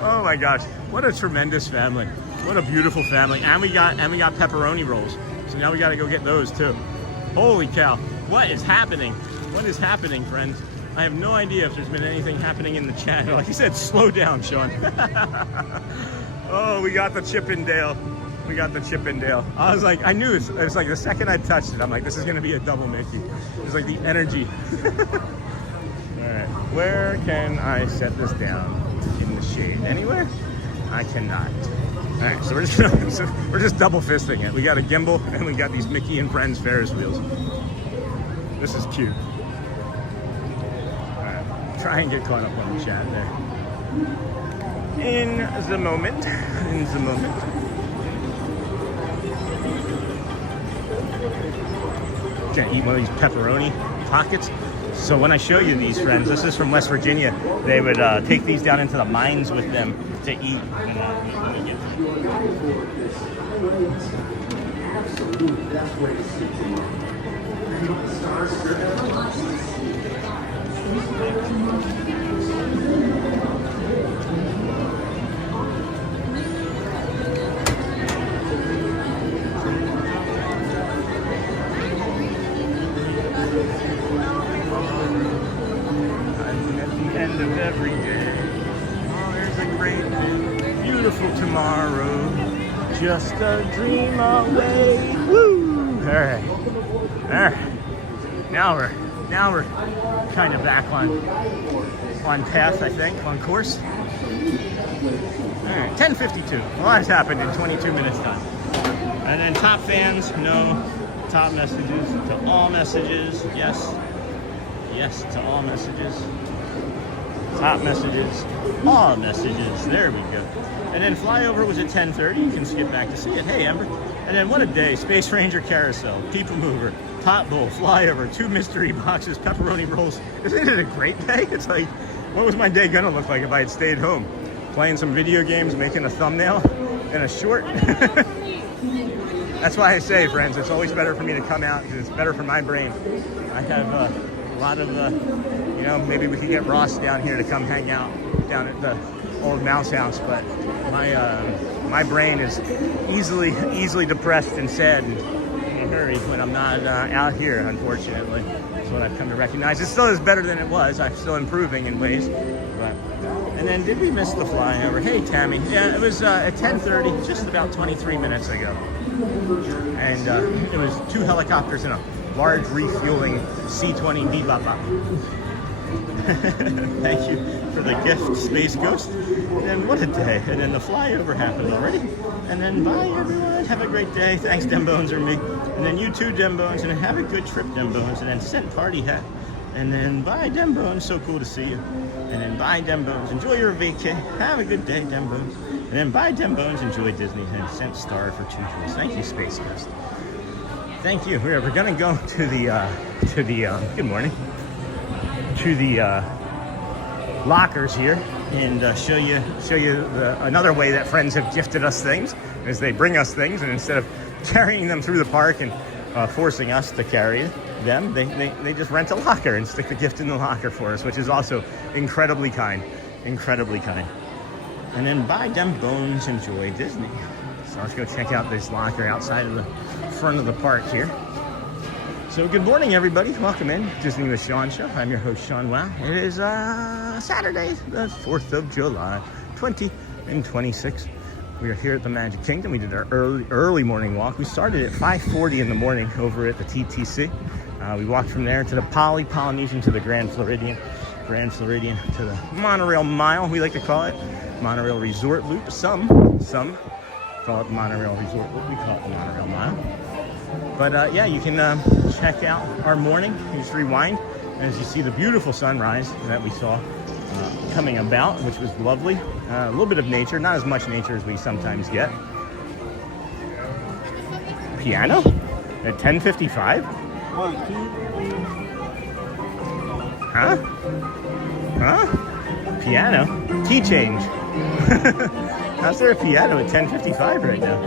Oh my gosh, what a tremendous family. What a beautiful family. And we got pepperoni rolls. So now we got to go get those too. Holy cow. What is happening? What is happening, friends? I have no idea if there's been anything happening in the chat. Like you said, slow down, Sean. Oh, we got the Chip and Dale. We got the Chip and Dale. I was like, I knew it was like the second I touched it, I'm like, this is gonna be a double Mickey. It was like the energy. All right, where can I set this down in the shade? Anywhere? I cannot. All right, so we're just double fisting it. We got a gimbal and we got these Mickey and Friends Ferris wheels. This is cute. All right, try and get caught up on the chat there. In the moment. Gonna eat one of these pepperoni pockets. So when I show you these, friends, this is from West Virginia. They would take these down into the mines with them to eat. End of every day. Oh, there's a great big, beautiful tomorrow. Just a dream away. Woo! All right. Now we're kind of back on path, I think, on course. All right, 10:52. A lot has happened in 22 minutes time. And then top fans, no. Top messages to all messages. Yes. Yes to all messages. Top messages, all messages. There we go. And then flyover was at 10:30. You can skip back to see it. Hey, Ember. And then what a day. Space Ranger Carousel, PeopleMover, Top Bowl, flyover, 2 mystery boxes, pepperoni rolls. Isn't it a great day? It's like, what was my day gonna look like if I had stayed home? Playing some video games, making a thumbnail and a short. That's why I say, friends, it's always better for me to come out because it's better for my brain. I have a lot of, you know, maybe we could get Ross down here to come hang out down at the old mouse house, but my brain is easily depressed and sad and in a hurry when I'm not out here, unfortunately. That's what I've come to recognize. It still is better than it was. I'm still improving in ways. But and then did we miss the flyover? Hey, Tammy. Yeah, it was at 10:30, just about 23 minutes ago. And it was 2 helicopters and a large refueling C-20 Bebop. Thank you for the gift, Space Ghost. And what a day. And then the flyover happened already. And then bye, everyone. Have a great day. Thanks, Dembones or me. And then you too, Dembones. And then have a good trip, Dembones. And then send party hat. And then bye, Dembones. So cool to see you. And then bye, Dembones. Enjoy your vacation. Have a good day, Dembones. And then bye, Dembones. Enjoy Disney. And sent star for 2 jewels. Thank you, Space Ghost. Thank you. We're gonna go to the good morning, to the lockers here and show you another way that friends have gifted us things is they bring us things, and instead of carrying them through the park and forcing us to carry them, they just rent a locker and stick the gift in the locker for us, which is also incredibly kind. And then buy them bones, enjoy Disney. So let's go check out this locker outside of the front of the park here. So good morning, everybody. Welcome in Disney with Sean Show. I'm your host, Sean Wow. It is Saturday, the 4th of July, 2026. We are here at the Magic Kingdom. We did our early morning walk. We started at 5:40 in the morning over at the TTC. We walked from there to the Polynesian to the Grand Floridian to the Monorail Mile, we like to call it. Monorail Resort Loop. Some call it the Monorail Resort Loop. We call it the Monorail Mile. But yeah, you can check out our morning. You just rewind. As you see the beautiful sunrise that we saw coming about, which was lovely. A little bit of nature, not as much nature as we sometimes get. Piano at 10:55? Huh? Piano? Key change. How's there a piano at 10:55 right now?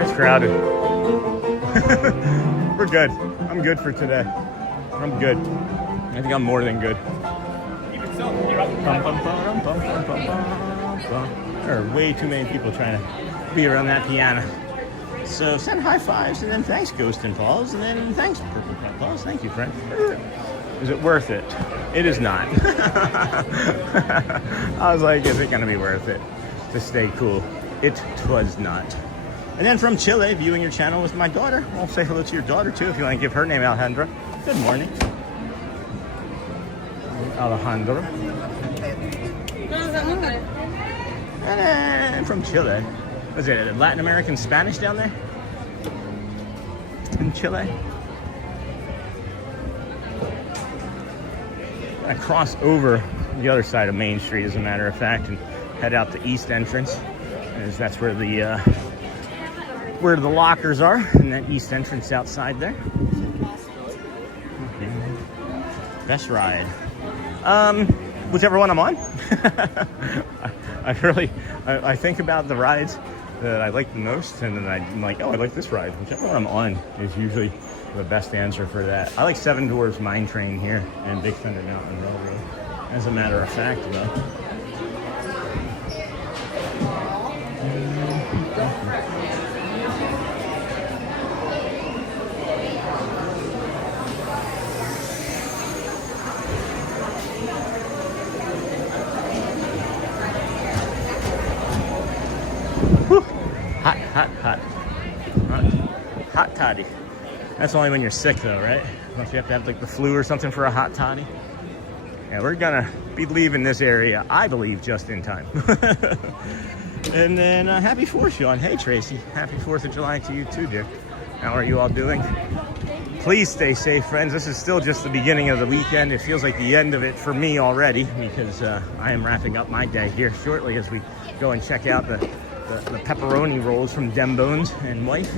It's crowded. We're good. I'm good for today. I'm good. I think I'm more than good. There are way too many people trying to be around that piano. So send high fives and then thanks, Ghost and Paws, and then thanks, Purple Paws. Thank you, friend. Is it worth it? It is not. I was like, is it going to be worth it to stay cool? It was not. And then from Chile, viewing your channel with my daughter. I'll say hello to your daughter too if you want to give her name, Alejandra. Good morning. Alejandra. And then from Chile. Was it Latin American Spanish down there? In Chile? I cross over the other side of Main Street, as a matter of fact, and head out the east entrance, as that's where the lockers are, and that east entrance outside there. Okay. Best ride. Whichever one I'm on. I think about the rides that I like the most, and then I'm like, oh, I like this ride. Whichever one I'm on is usually the best answer for that. I like Seven Dwarfs Mine Train here and Big Thunder Mountain Railroad, as a matter of fact, though. Hot toddy. That's only when you're sick though, right? Unless you have to have like the flu or something for a hot toddy. Yeah, we're gonna be leaving this area, I believe, just in time. And then happy 4th, Sean. Hey Tracy, happy 4th of July to you too, dear. How are you all doing? Please stay safe, friends. This is still just the beginning of the weekend. It feels like the end of it for me already, because I am wrapping up my day here shortly as we go and check out the pepperoni rolls from Dem Bones and Wife.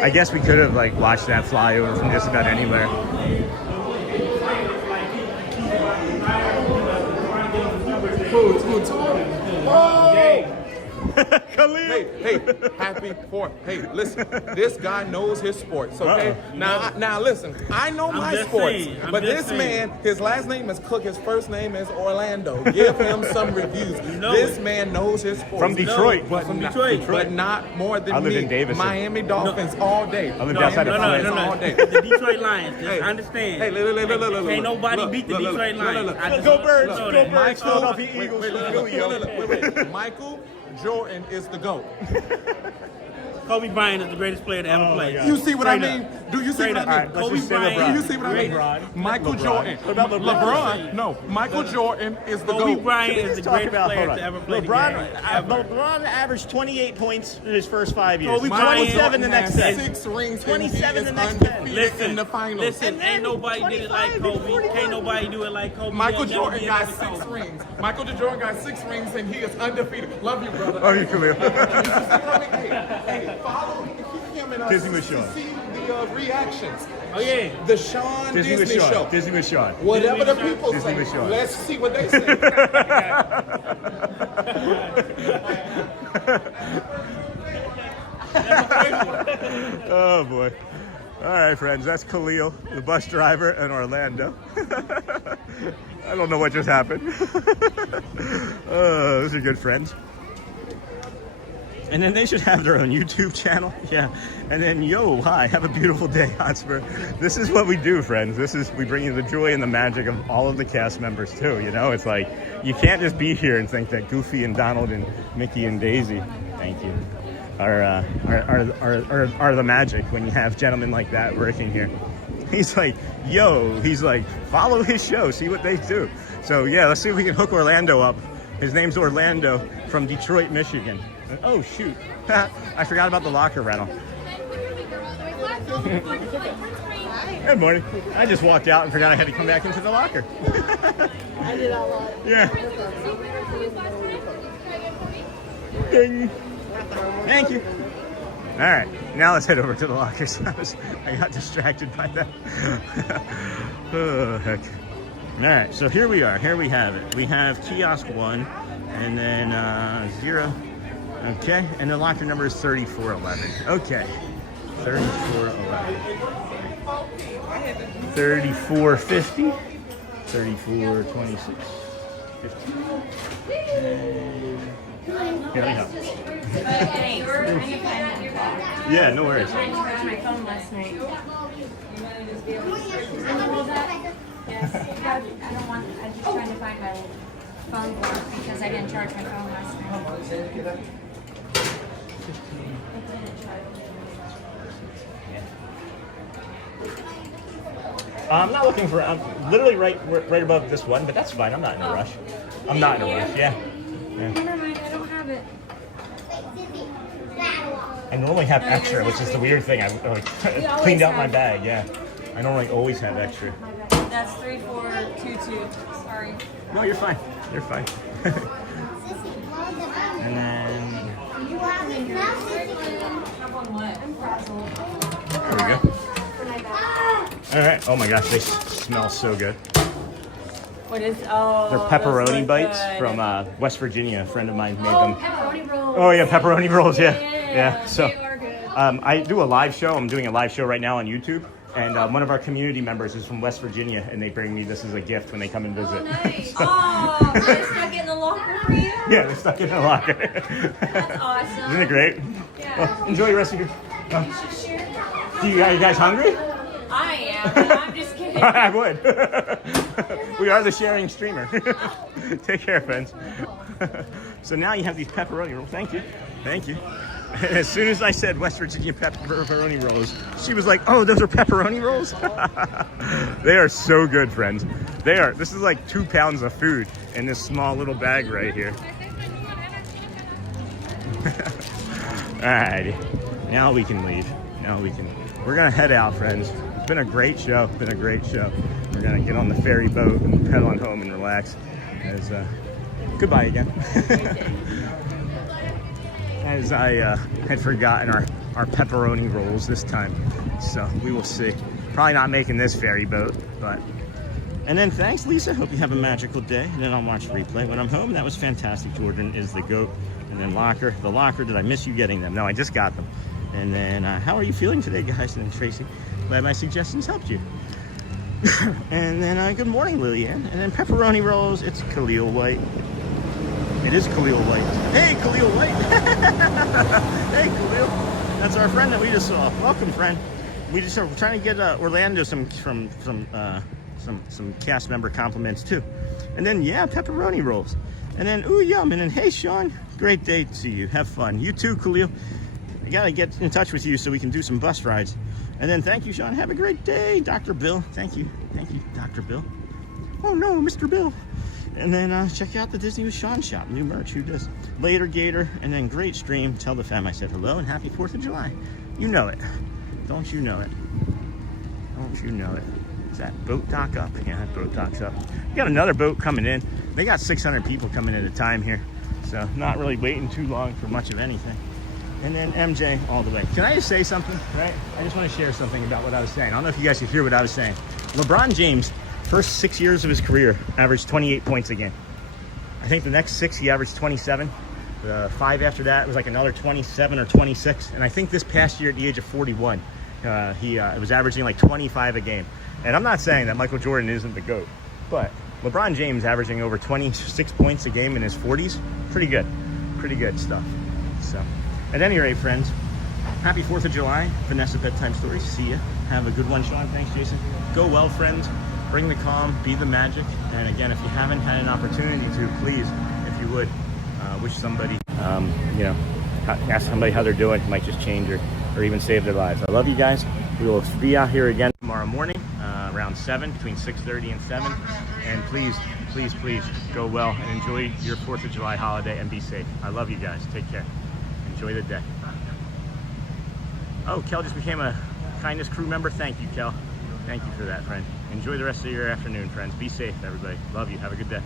I guess we could have like watched that flyover from just about anywhere. Hey, happy 4th. Hey, listen, this guy knows his sports, okay? Now listen, I know my sports, but this man, his last name is Cook, his first name is Orlando. Give him some reviews. This man knows his sports. From Detroit. But not more than I live me. in Davison. Miami Dolphins all day. I live outside of Florida all day. The Detroit Lions. Just understand. Hey, look. Can't nobody beat the Detroit Lions. Go Birds, go Birds. Philadelphia Eagles. Wait. Michael Jordan is the GOAT. Kobe Bryant is the greatest player to ever play. You see what I mean? Do you see what I mean? Kobe Bryant. Do you see what I mean? Michael Jordan. What about LeBron? No, Michael Jordan is the Kobe GOAT. Bryant is the greatest player to ever play the game. LeBron averaged 28 points in his first 5 years. Kobe Bryant 27 the next day. 6 rings. 27 the next day. Listen, in the finals. Listen, ain't nobody did it like Kobe. Can't nobody do it like Kobe. Michael Jordan got 6 rings. Michael Jordan got 6 rings, and he is undefeated. Love you, brother. Love you, Khalil. Hey, follow him and Disney with Sean. see the reactions. Oh yeah, the Sean Disney with Sean. show. Disney with Sean. Whatever the people Disney say, with Sean. let's see what they say. Oh boy. All right, friends, that's Khalil, the bus driver in Orlando. I don't know what just happened. Those are good friends. And then they should have their own YouTube channel. Yeah. And then, yo, hi, have a beautiful day, Hotspur. This is what we do, friends. We bring you the joy and the magic of all of the cast members too. You know, it's like, you can't just be here and think that Goofy and Donald and Mickey and Daisy, thank you, are the magic when you have gentlemen like that working here. He's like, yo, he's like, follow his show, see what they do. So yeah, let's see if we can hook Orlando up. His name's Orlando from Detroit, Michigan. Oh shoot! I forgot about the locker rental. Good morning. I just walked out and forgot I had to come back into the locker. I did a lot. Yeah. Ding. Thank you. All right, now let's head over to the lockers. I got distracted by that. Oh, heck. All right, so here we are. Here we have it. We have kiosk 1 and then 0. Okay, and the locker number is 3411. Okay, 3411. 3450. 3426. 50. Here we go. Yeah, no worries. I charged my phone last night. Yes. I don't want. I'm just trying to find my phone book because I didn't charge my phone last night. I'm not looking for. I'm literally right above this one, but that's fine. I'm not in a rush. I'm not in a rush. Yeah. Never mind. I don't have it. I normally have extra, which is the weird thing. I like, cleaned out my bag. Yeah. I normally always have extra. That's 3422. Sorry. No, you're fine. You're fine. And then there we go. All right. Oh my gosh, they smell so good. What is? Oh. They're pepperoni bites from West Virginia. A friend of mine made them. Pepperoni rolls. Oh yeah, pepperoni rolls. Yeah. So, They are good. I do a live show. I'm doing a live show right now on YouTube. And one of our community members is from West Virginia, and they bring me this as a gift when they come and visit. Oh, nice. Oh, they're stuck in the locker for you? Yeah, they're stuck in the locker. That's awesome. Isn't it great? Yeah. Well, enjoy the rest of your... are you guys hungry? I am, but I'm just kidding. I would. We are the sharing streamer. Take care, friends. So now you have these pepperoni rolls. Thank you. Thank you. As soon as I said West Virginia pepperoni rolls, she was like, oh, those are pepperoni rolls? They are so good, friends. They are. This is like 2 pounds of food in this small little bag right here. Alrighty. Now we can leave. We're going to head out, friends. It's been a great show. We're going to get on the ferry boat and head on home and relax. Goodbye again. As I had forgotten our pepperoni rolls this time. So we will see. Probably not making this ferry boat, but... And then thanks, Lisa. Hope you have a magical day. And then I'll watch replay when I'm home. That was fantastic. Jordan is the goat. And then the locker. Did I miss you getting them? No, I just got them. And then how are you feeling today, guys? And then Tracy, glad my suggestions helped you. And then good morning, Lillian. And then pepperoni rolls. It's Khalil White. It is Khalil White. Hey, Khalil White. Hey, Khalil. That's our friend that we just saw. Welcome, friend. We're trying to get Orlando some cast member compliments too. And then yeah, pepperoni rolls. And then ooh yum. And then hey, Sean. Great day to you. Have fun. You too, Khalil. I gotta get in touch with you so we can do some bus rides. And then thank you, Sean. Have a great day, Dr. Bill. Thank you, Dr. Bill. Oh no, Mr. Bill. And then check out the Disney with Sean shop. New merch. Who does? Later, Gator. And then great stream. Tell the fam I said hello and happy 4th of July. You know it. Don't you know it? Don't you know it? Is that boat dock up? Yeah, that boat dock's up. We got another boat coming in. They got 600 people coming at a time here. So not really waiting too long for much of anything. And then MJ all the way. Can I just say something, right? I just want to share something about what I was saying. I don't know if you guys could hear what I was saying. LeBron James, first 6 years of his career, averaged 28 points a game. I think the next 6 he averaged 27. The 5 after that was like another 27 or 26. And I think this past year at the age of 41, he was averaging like 25 a game. And I'm not saying that Michael Jordan isn't the GOAT, but LeBron James averaging over 26 points a game in his 40s, pretty good stuff. So. At any rate, friends, happy 4th of July. Vanessa Bedtime Stories. See ya. Have a good one, Sean. Thanks, Jason. Go well, friends. Bring the calm. Be the magic. And again, if you haven't had an opportunity to, please, if you would, wish somebody, ask somebody how they're doing. It might just change or even save their lives. I love you guys. We will be out here again tomorrow morning around 7, between 6:30 and 7. And please, please, please go well and enjoy your 4th of July holiday and be safe. I love you guys. Take care. enjoy the day. Oh, Kel just became a kindness crew member. Thank you, Kel. Thank you for that, friend. Enjoy the rest of your afternoon, friends. Be safe, everybody. Love you. Have a good day.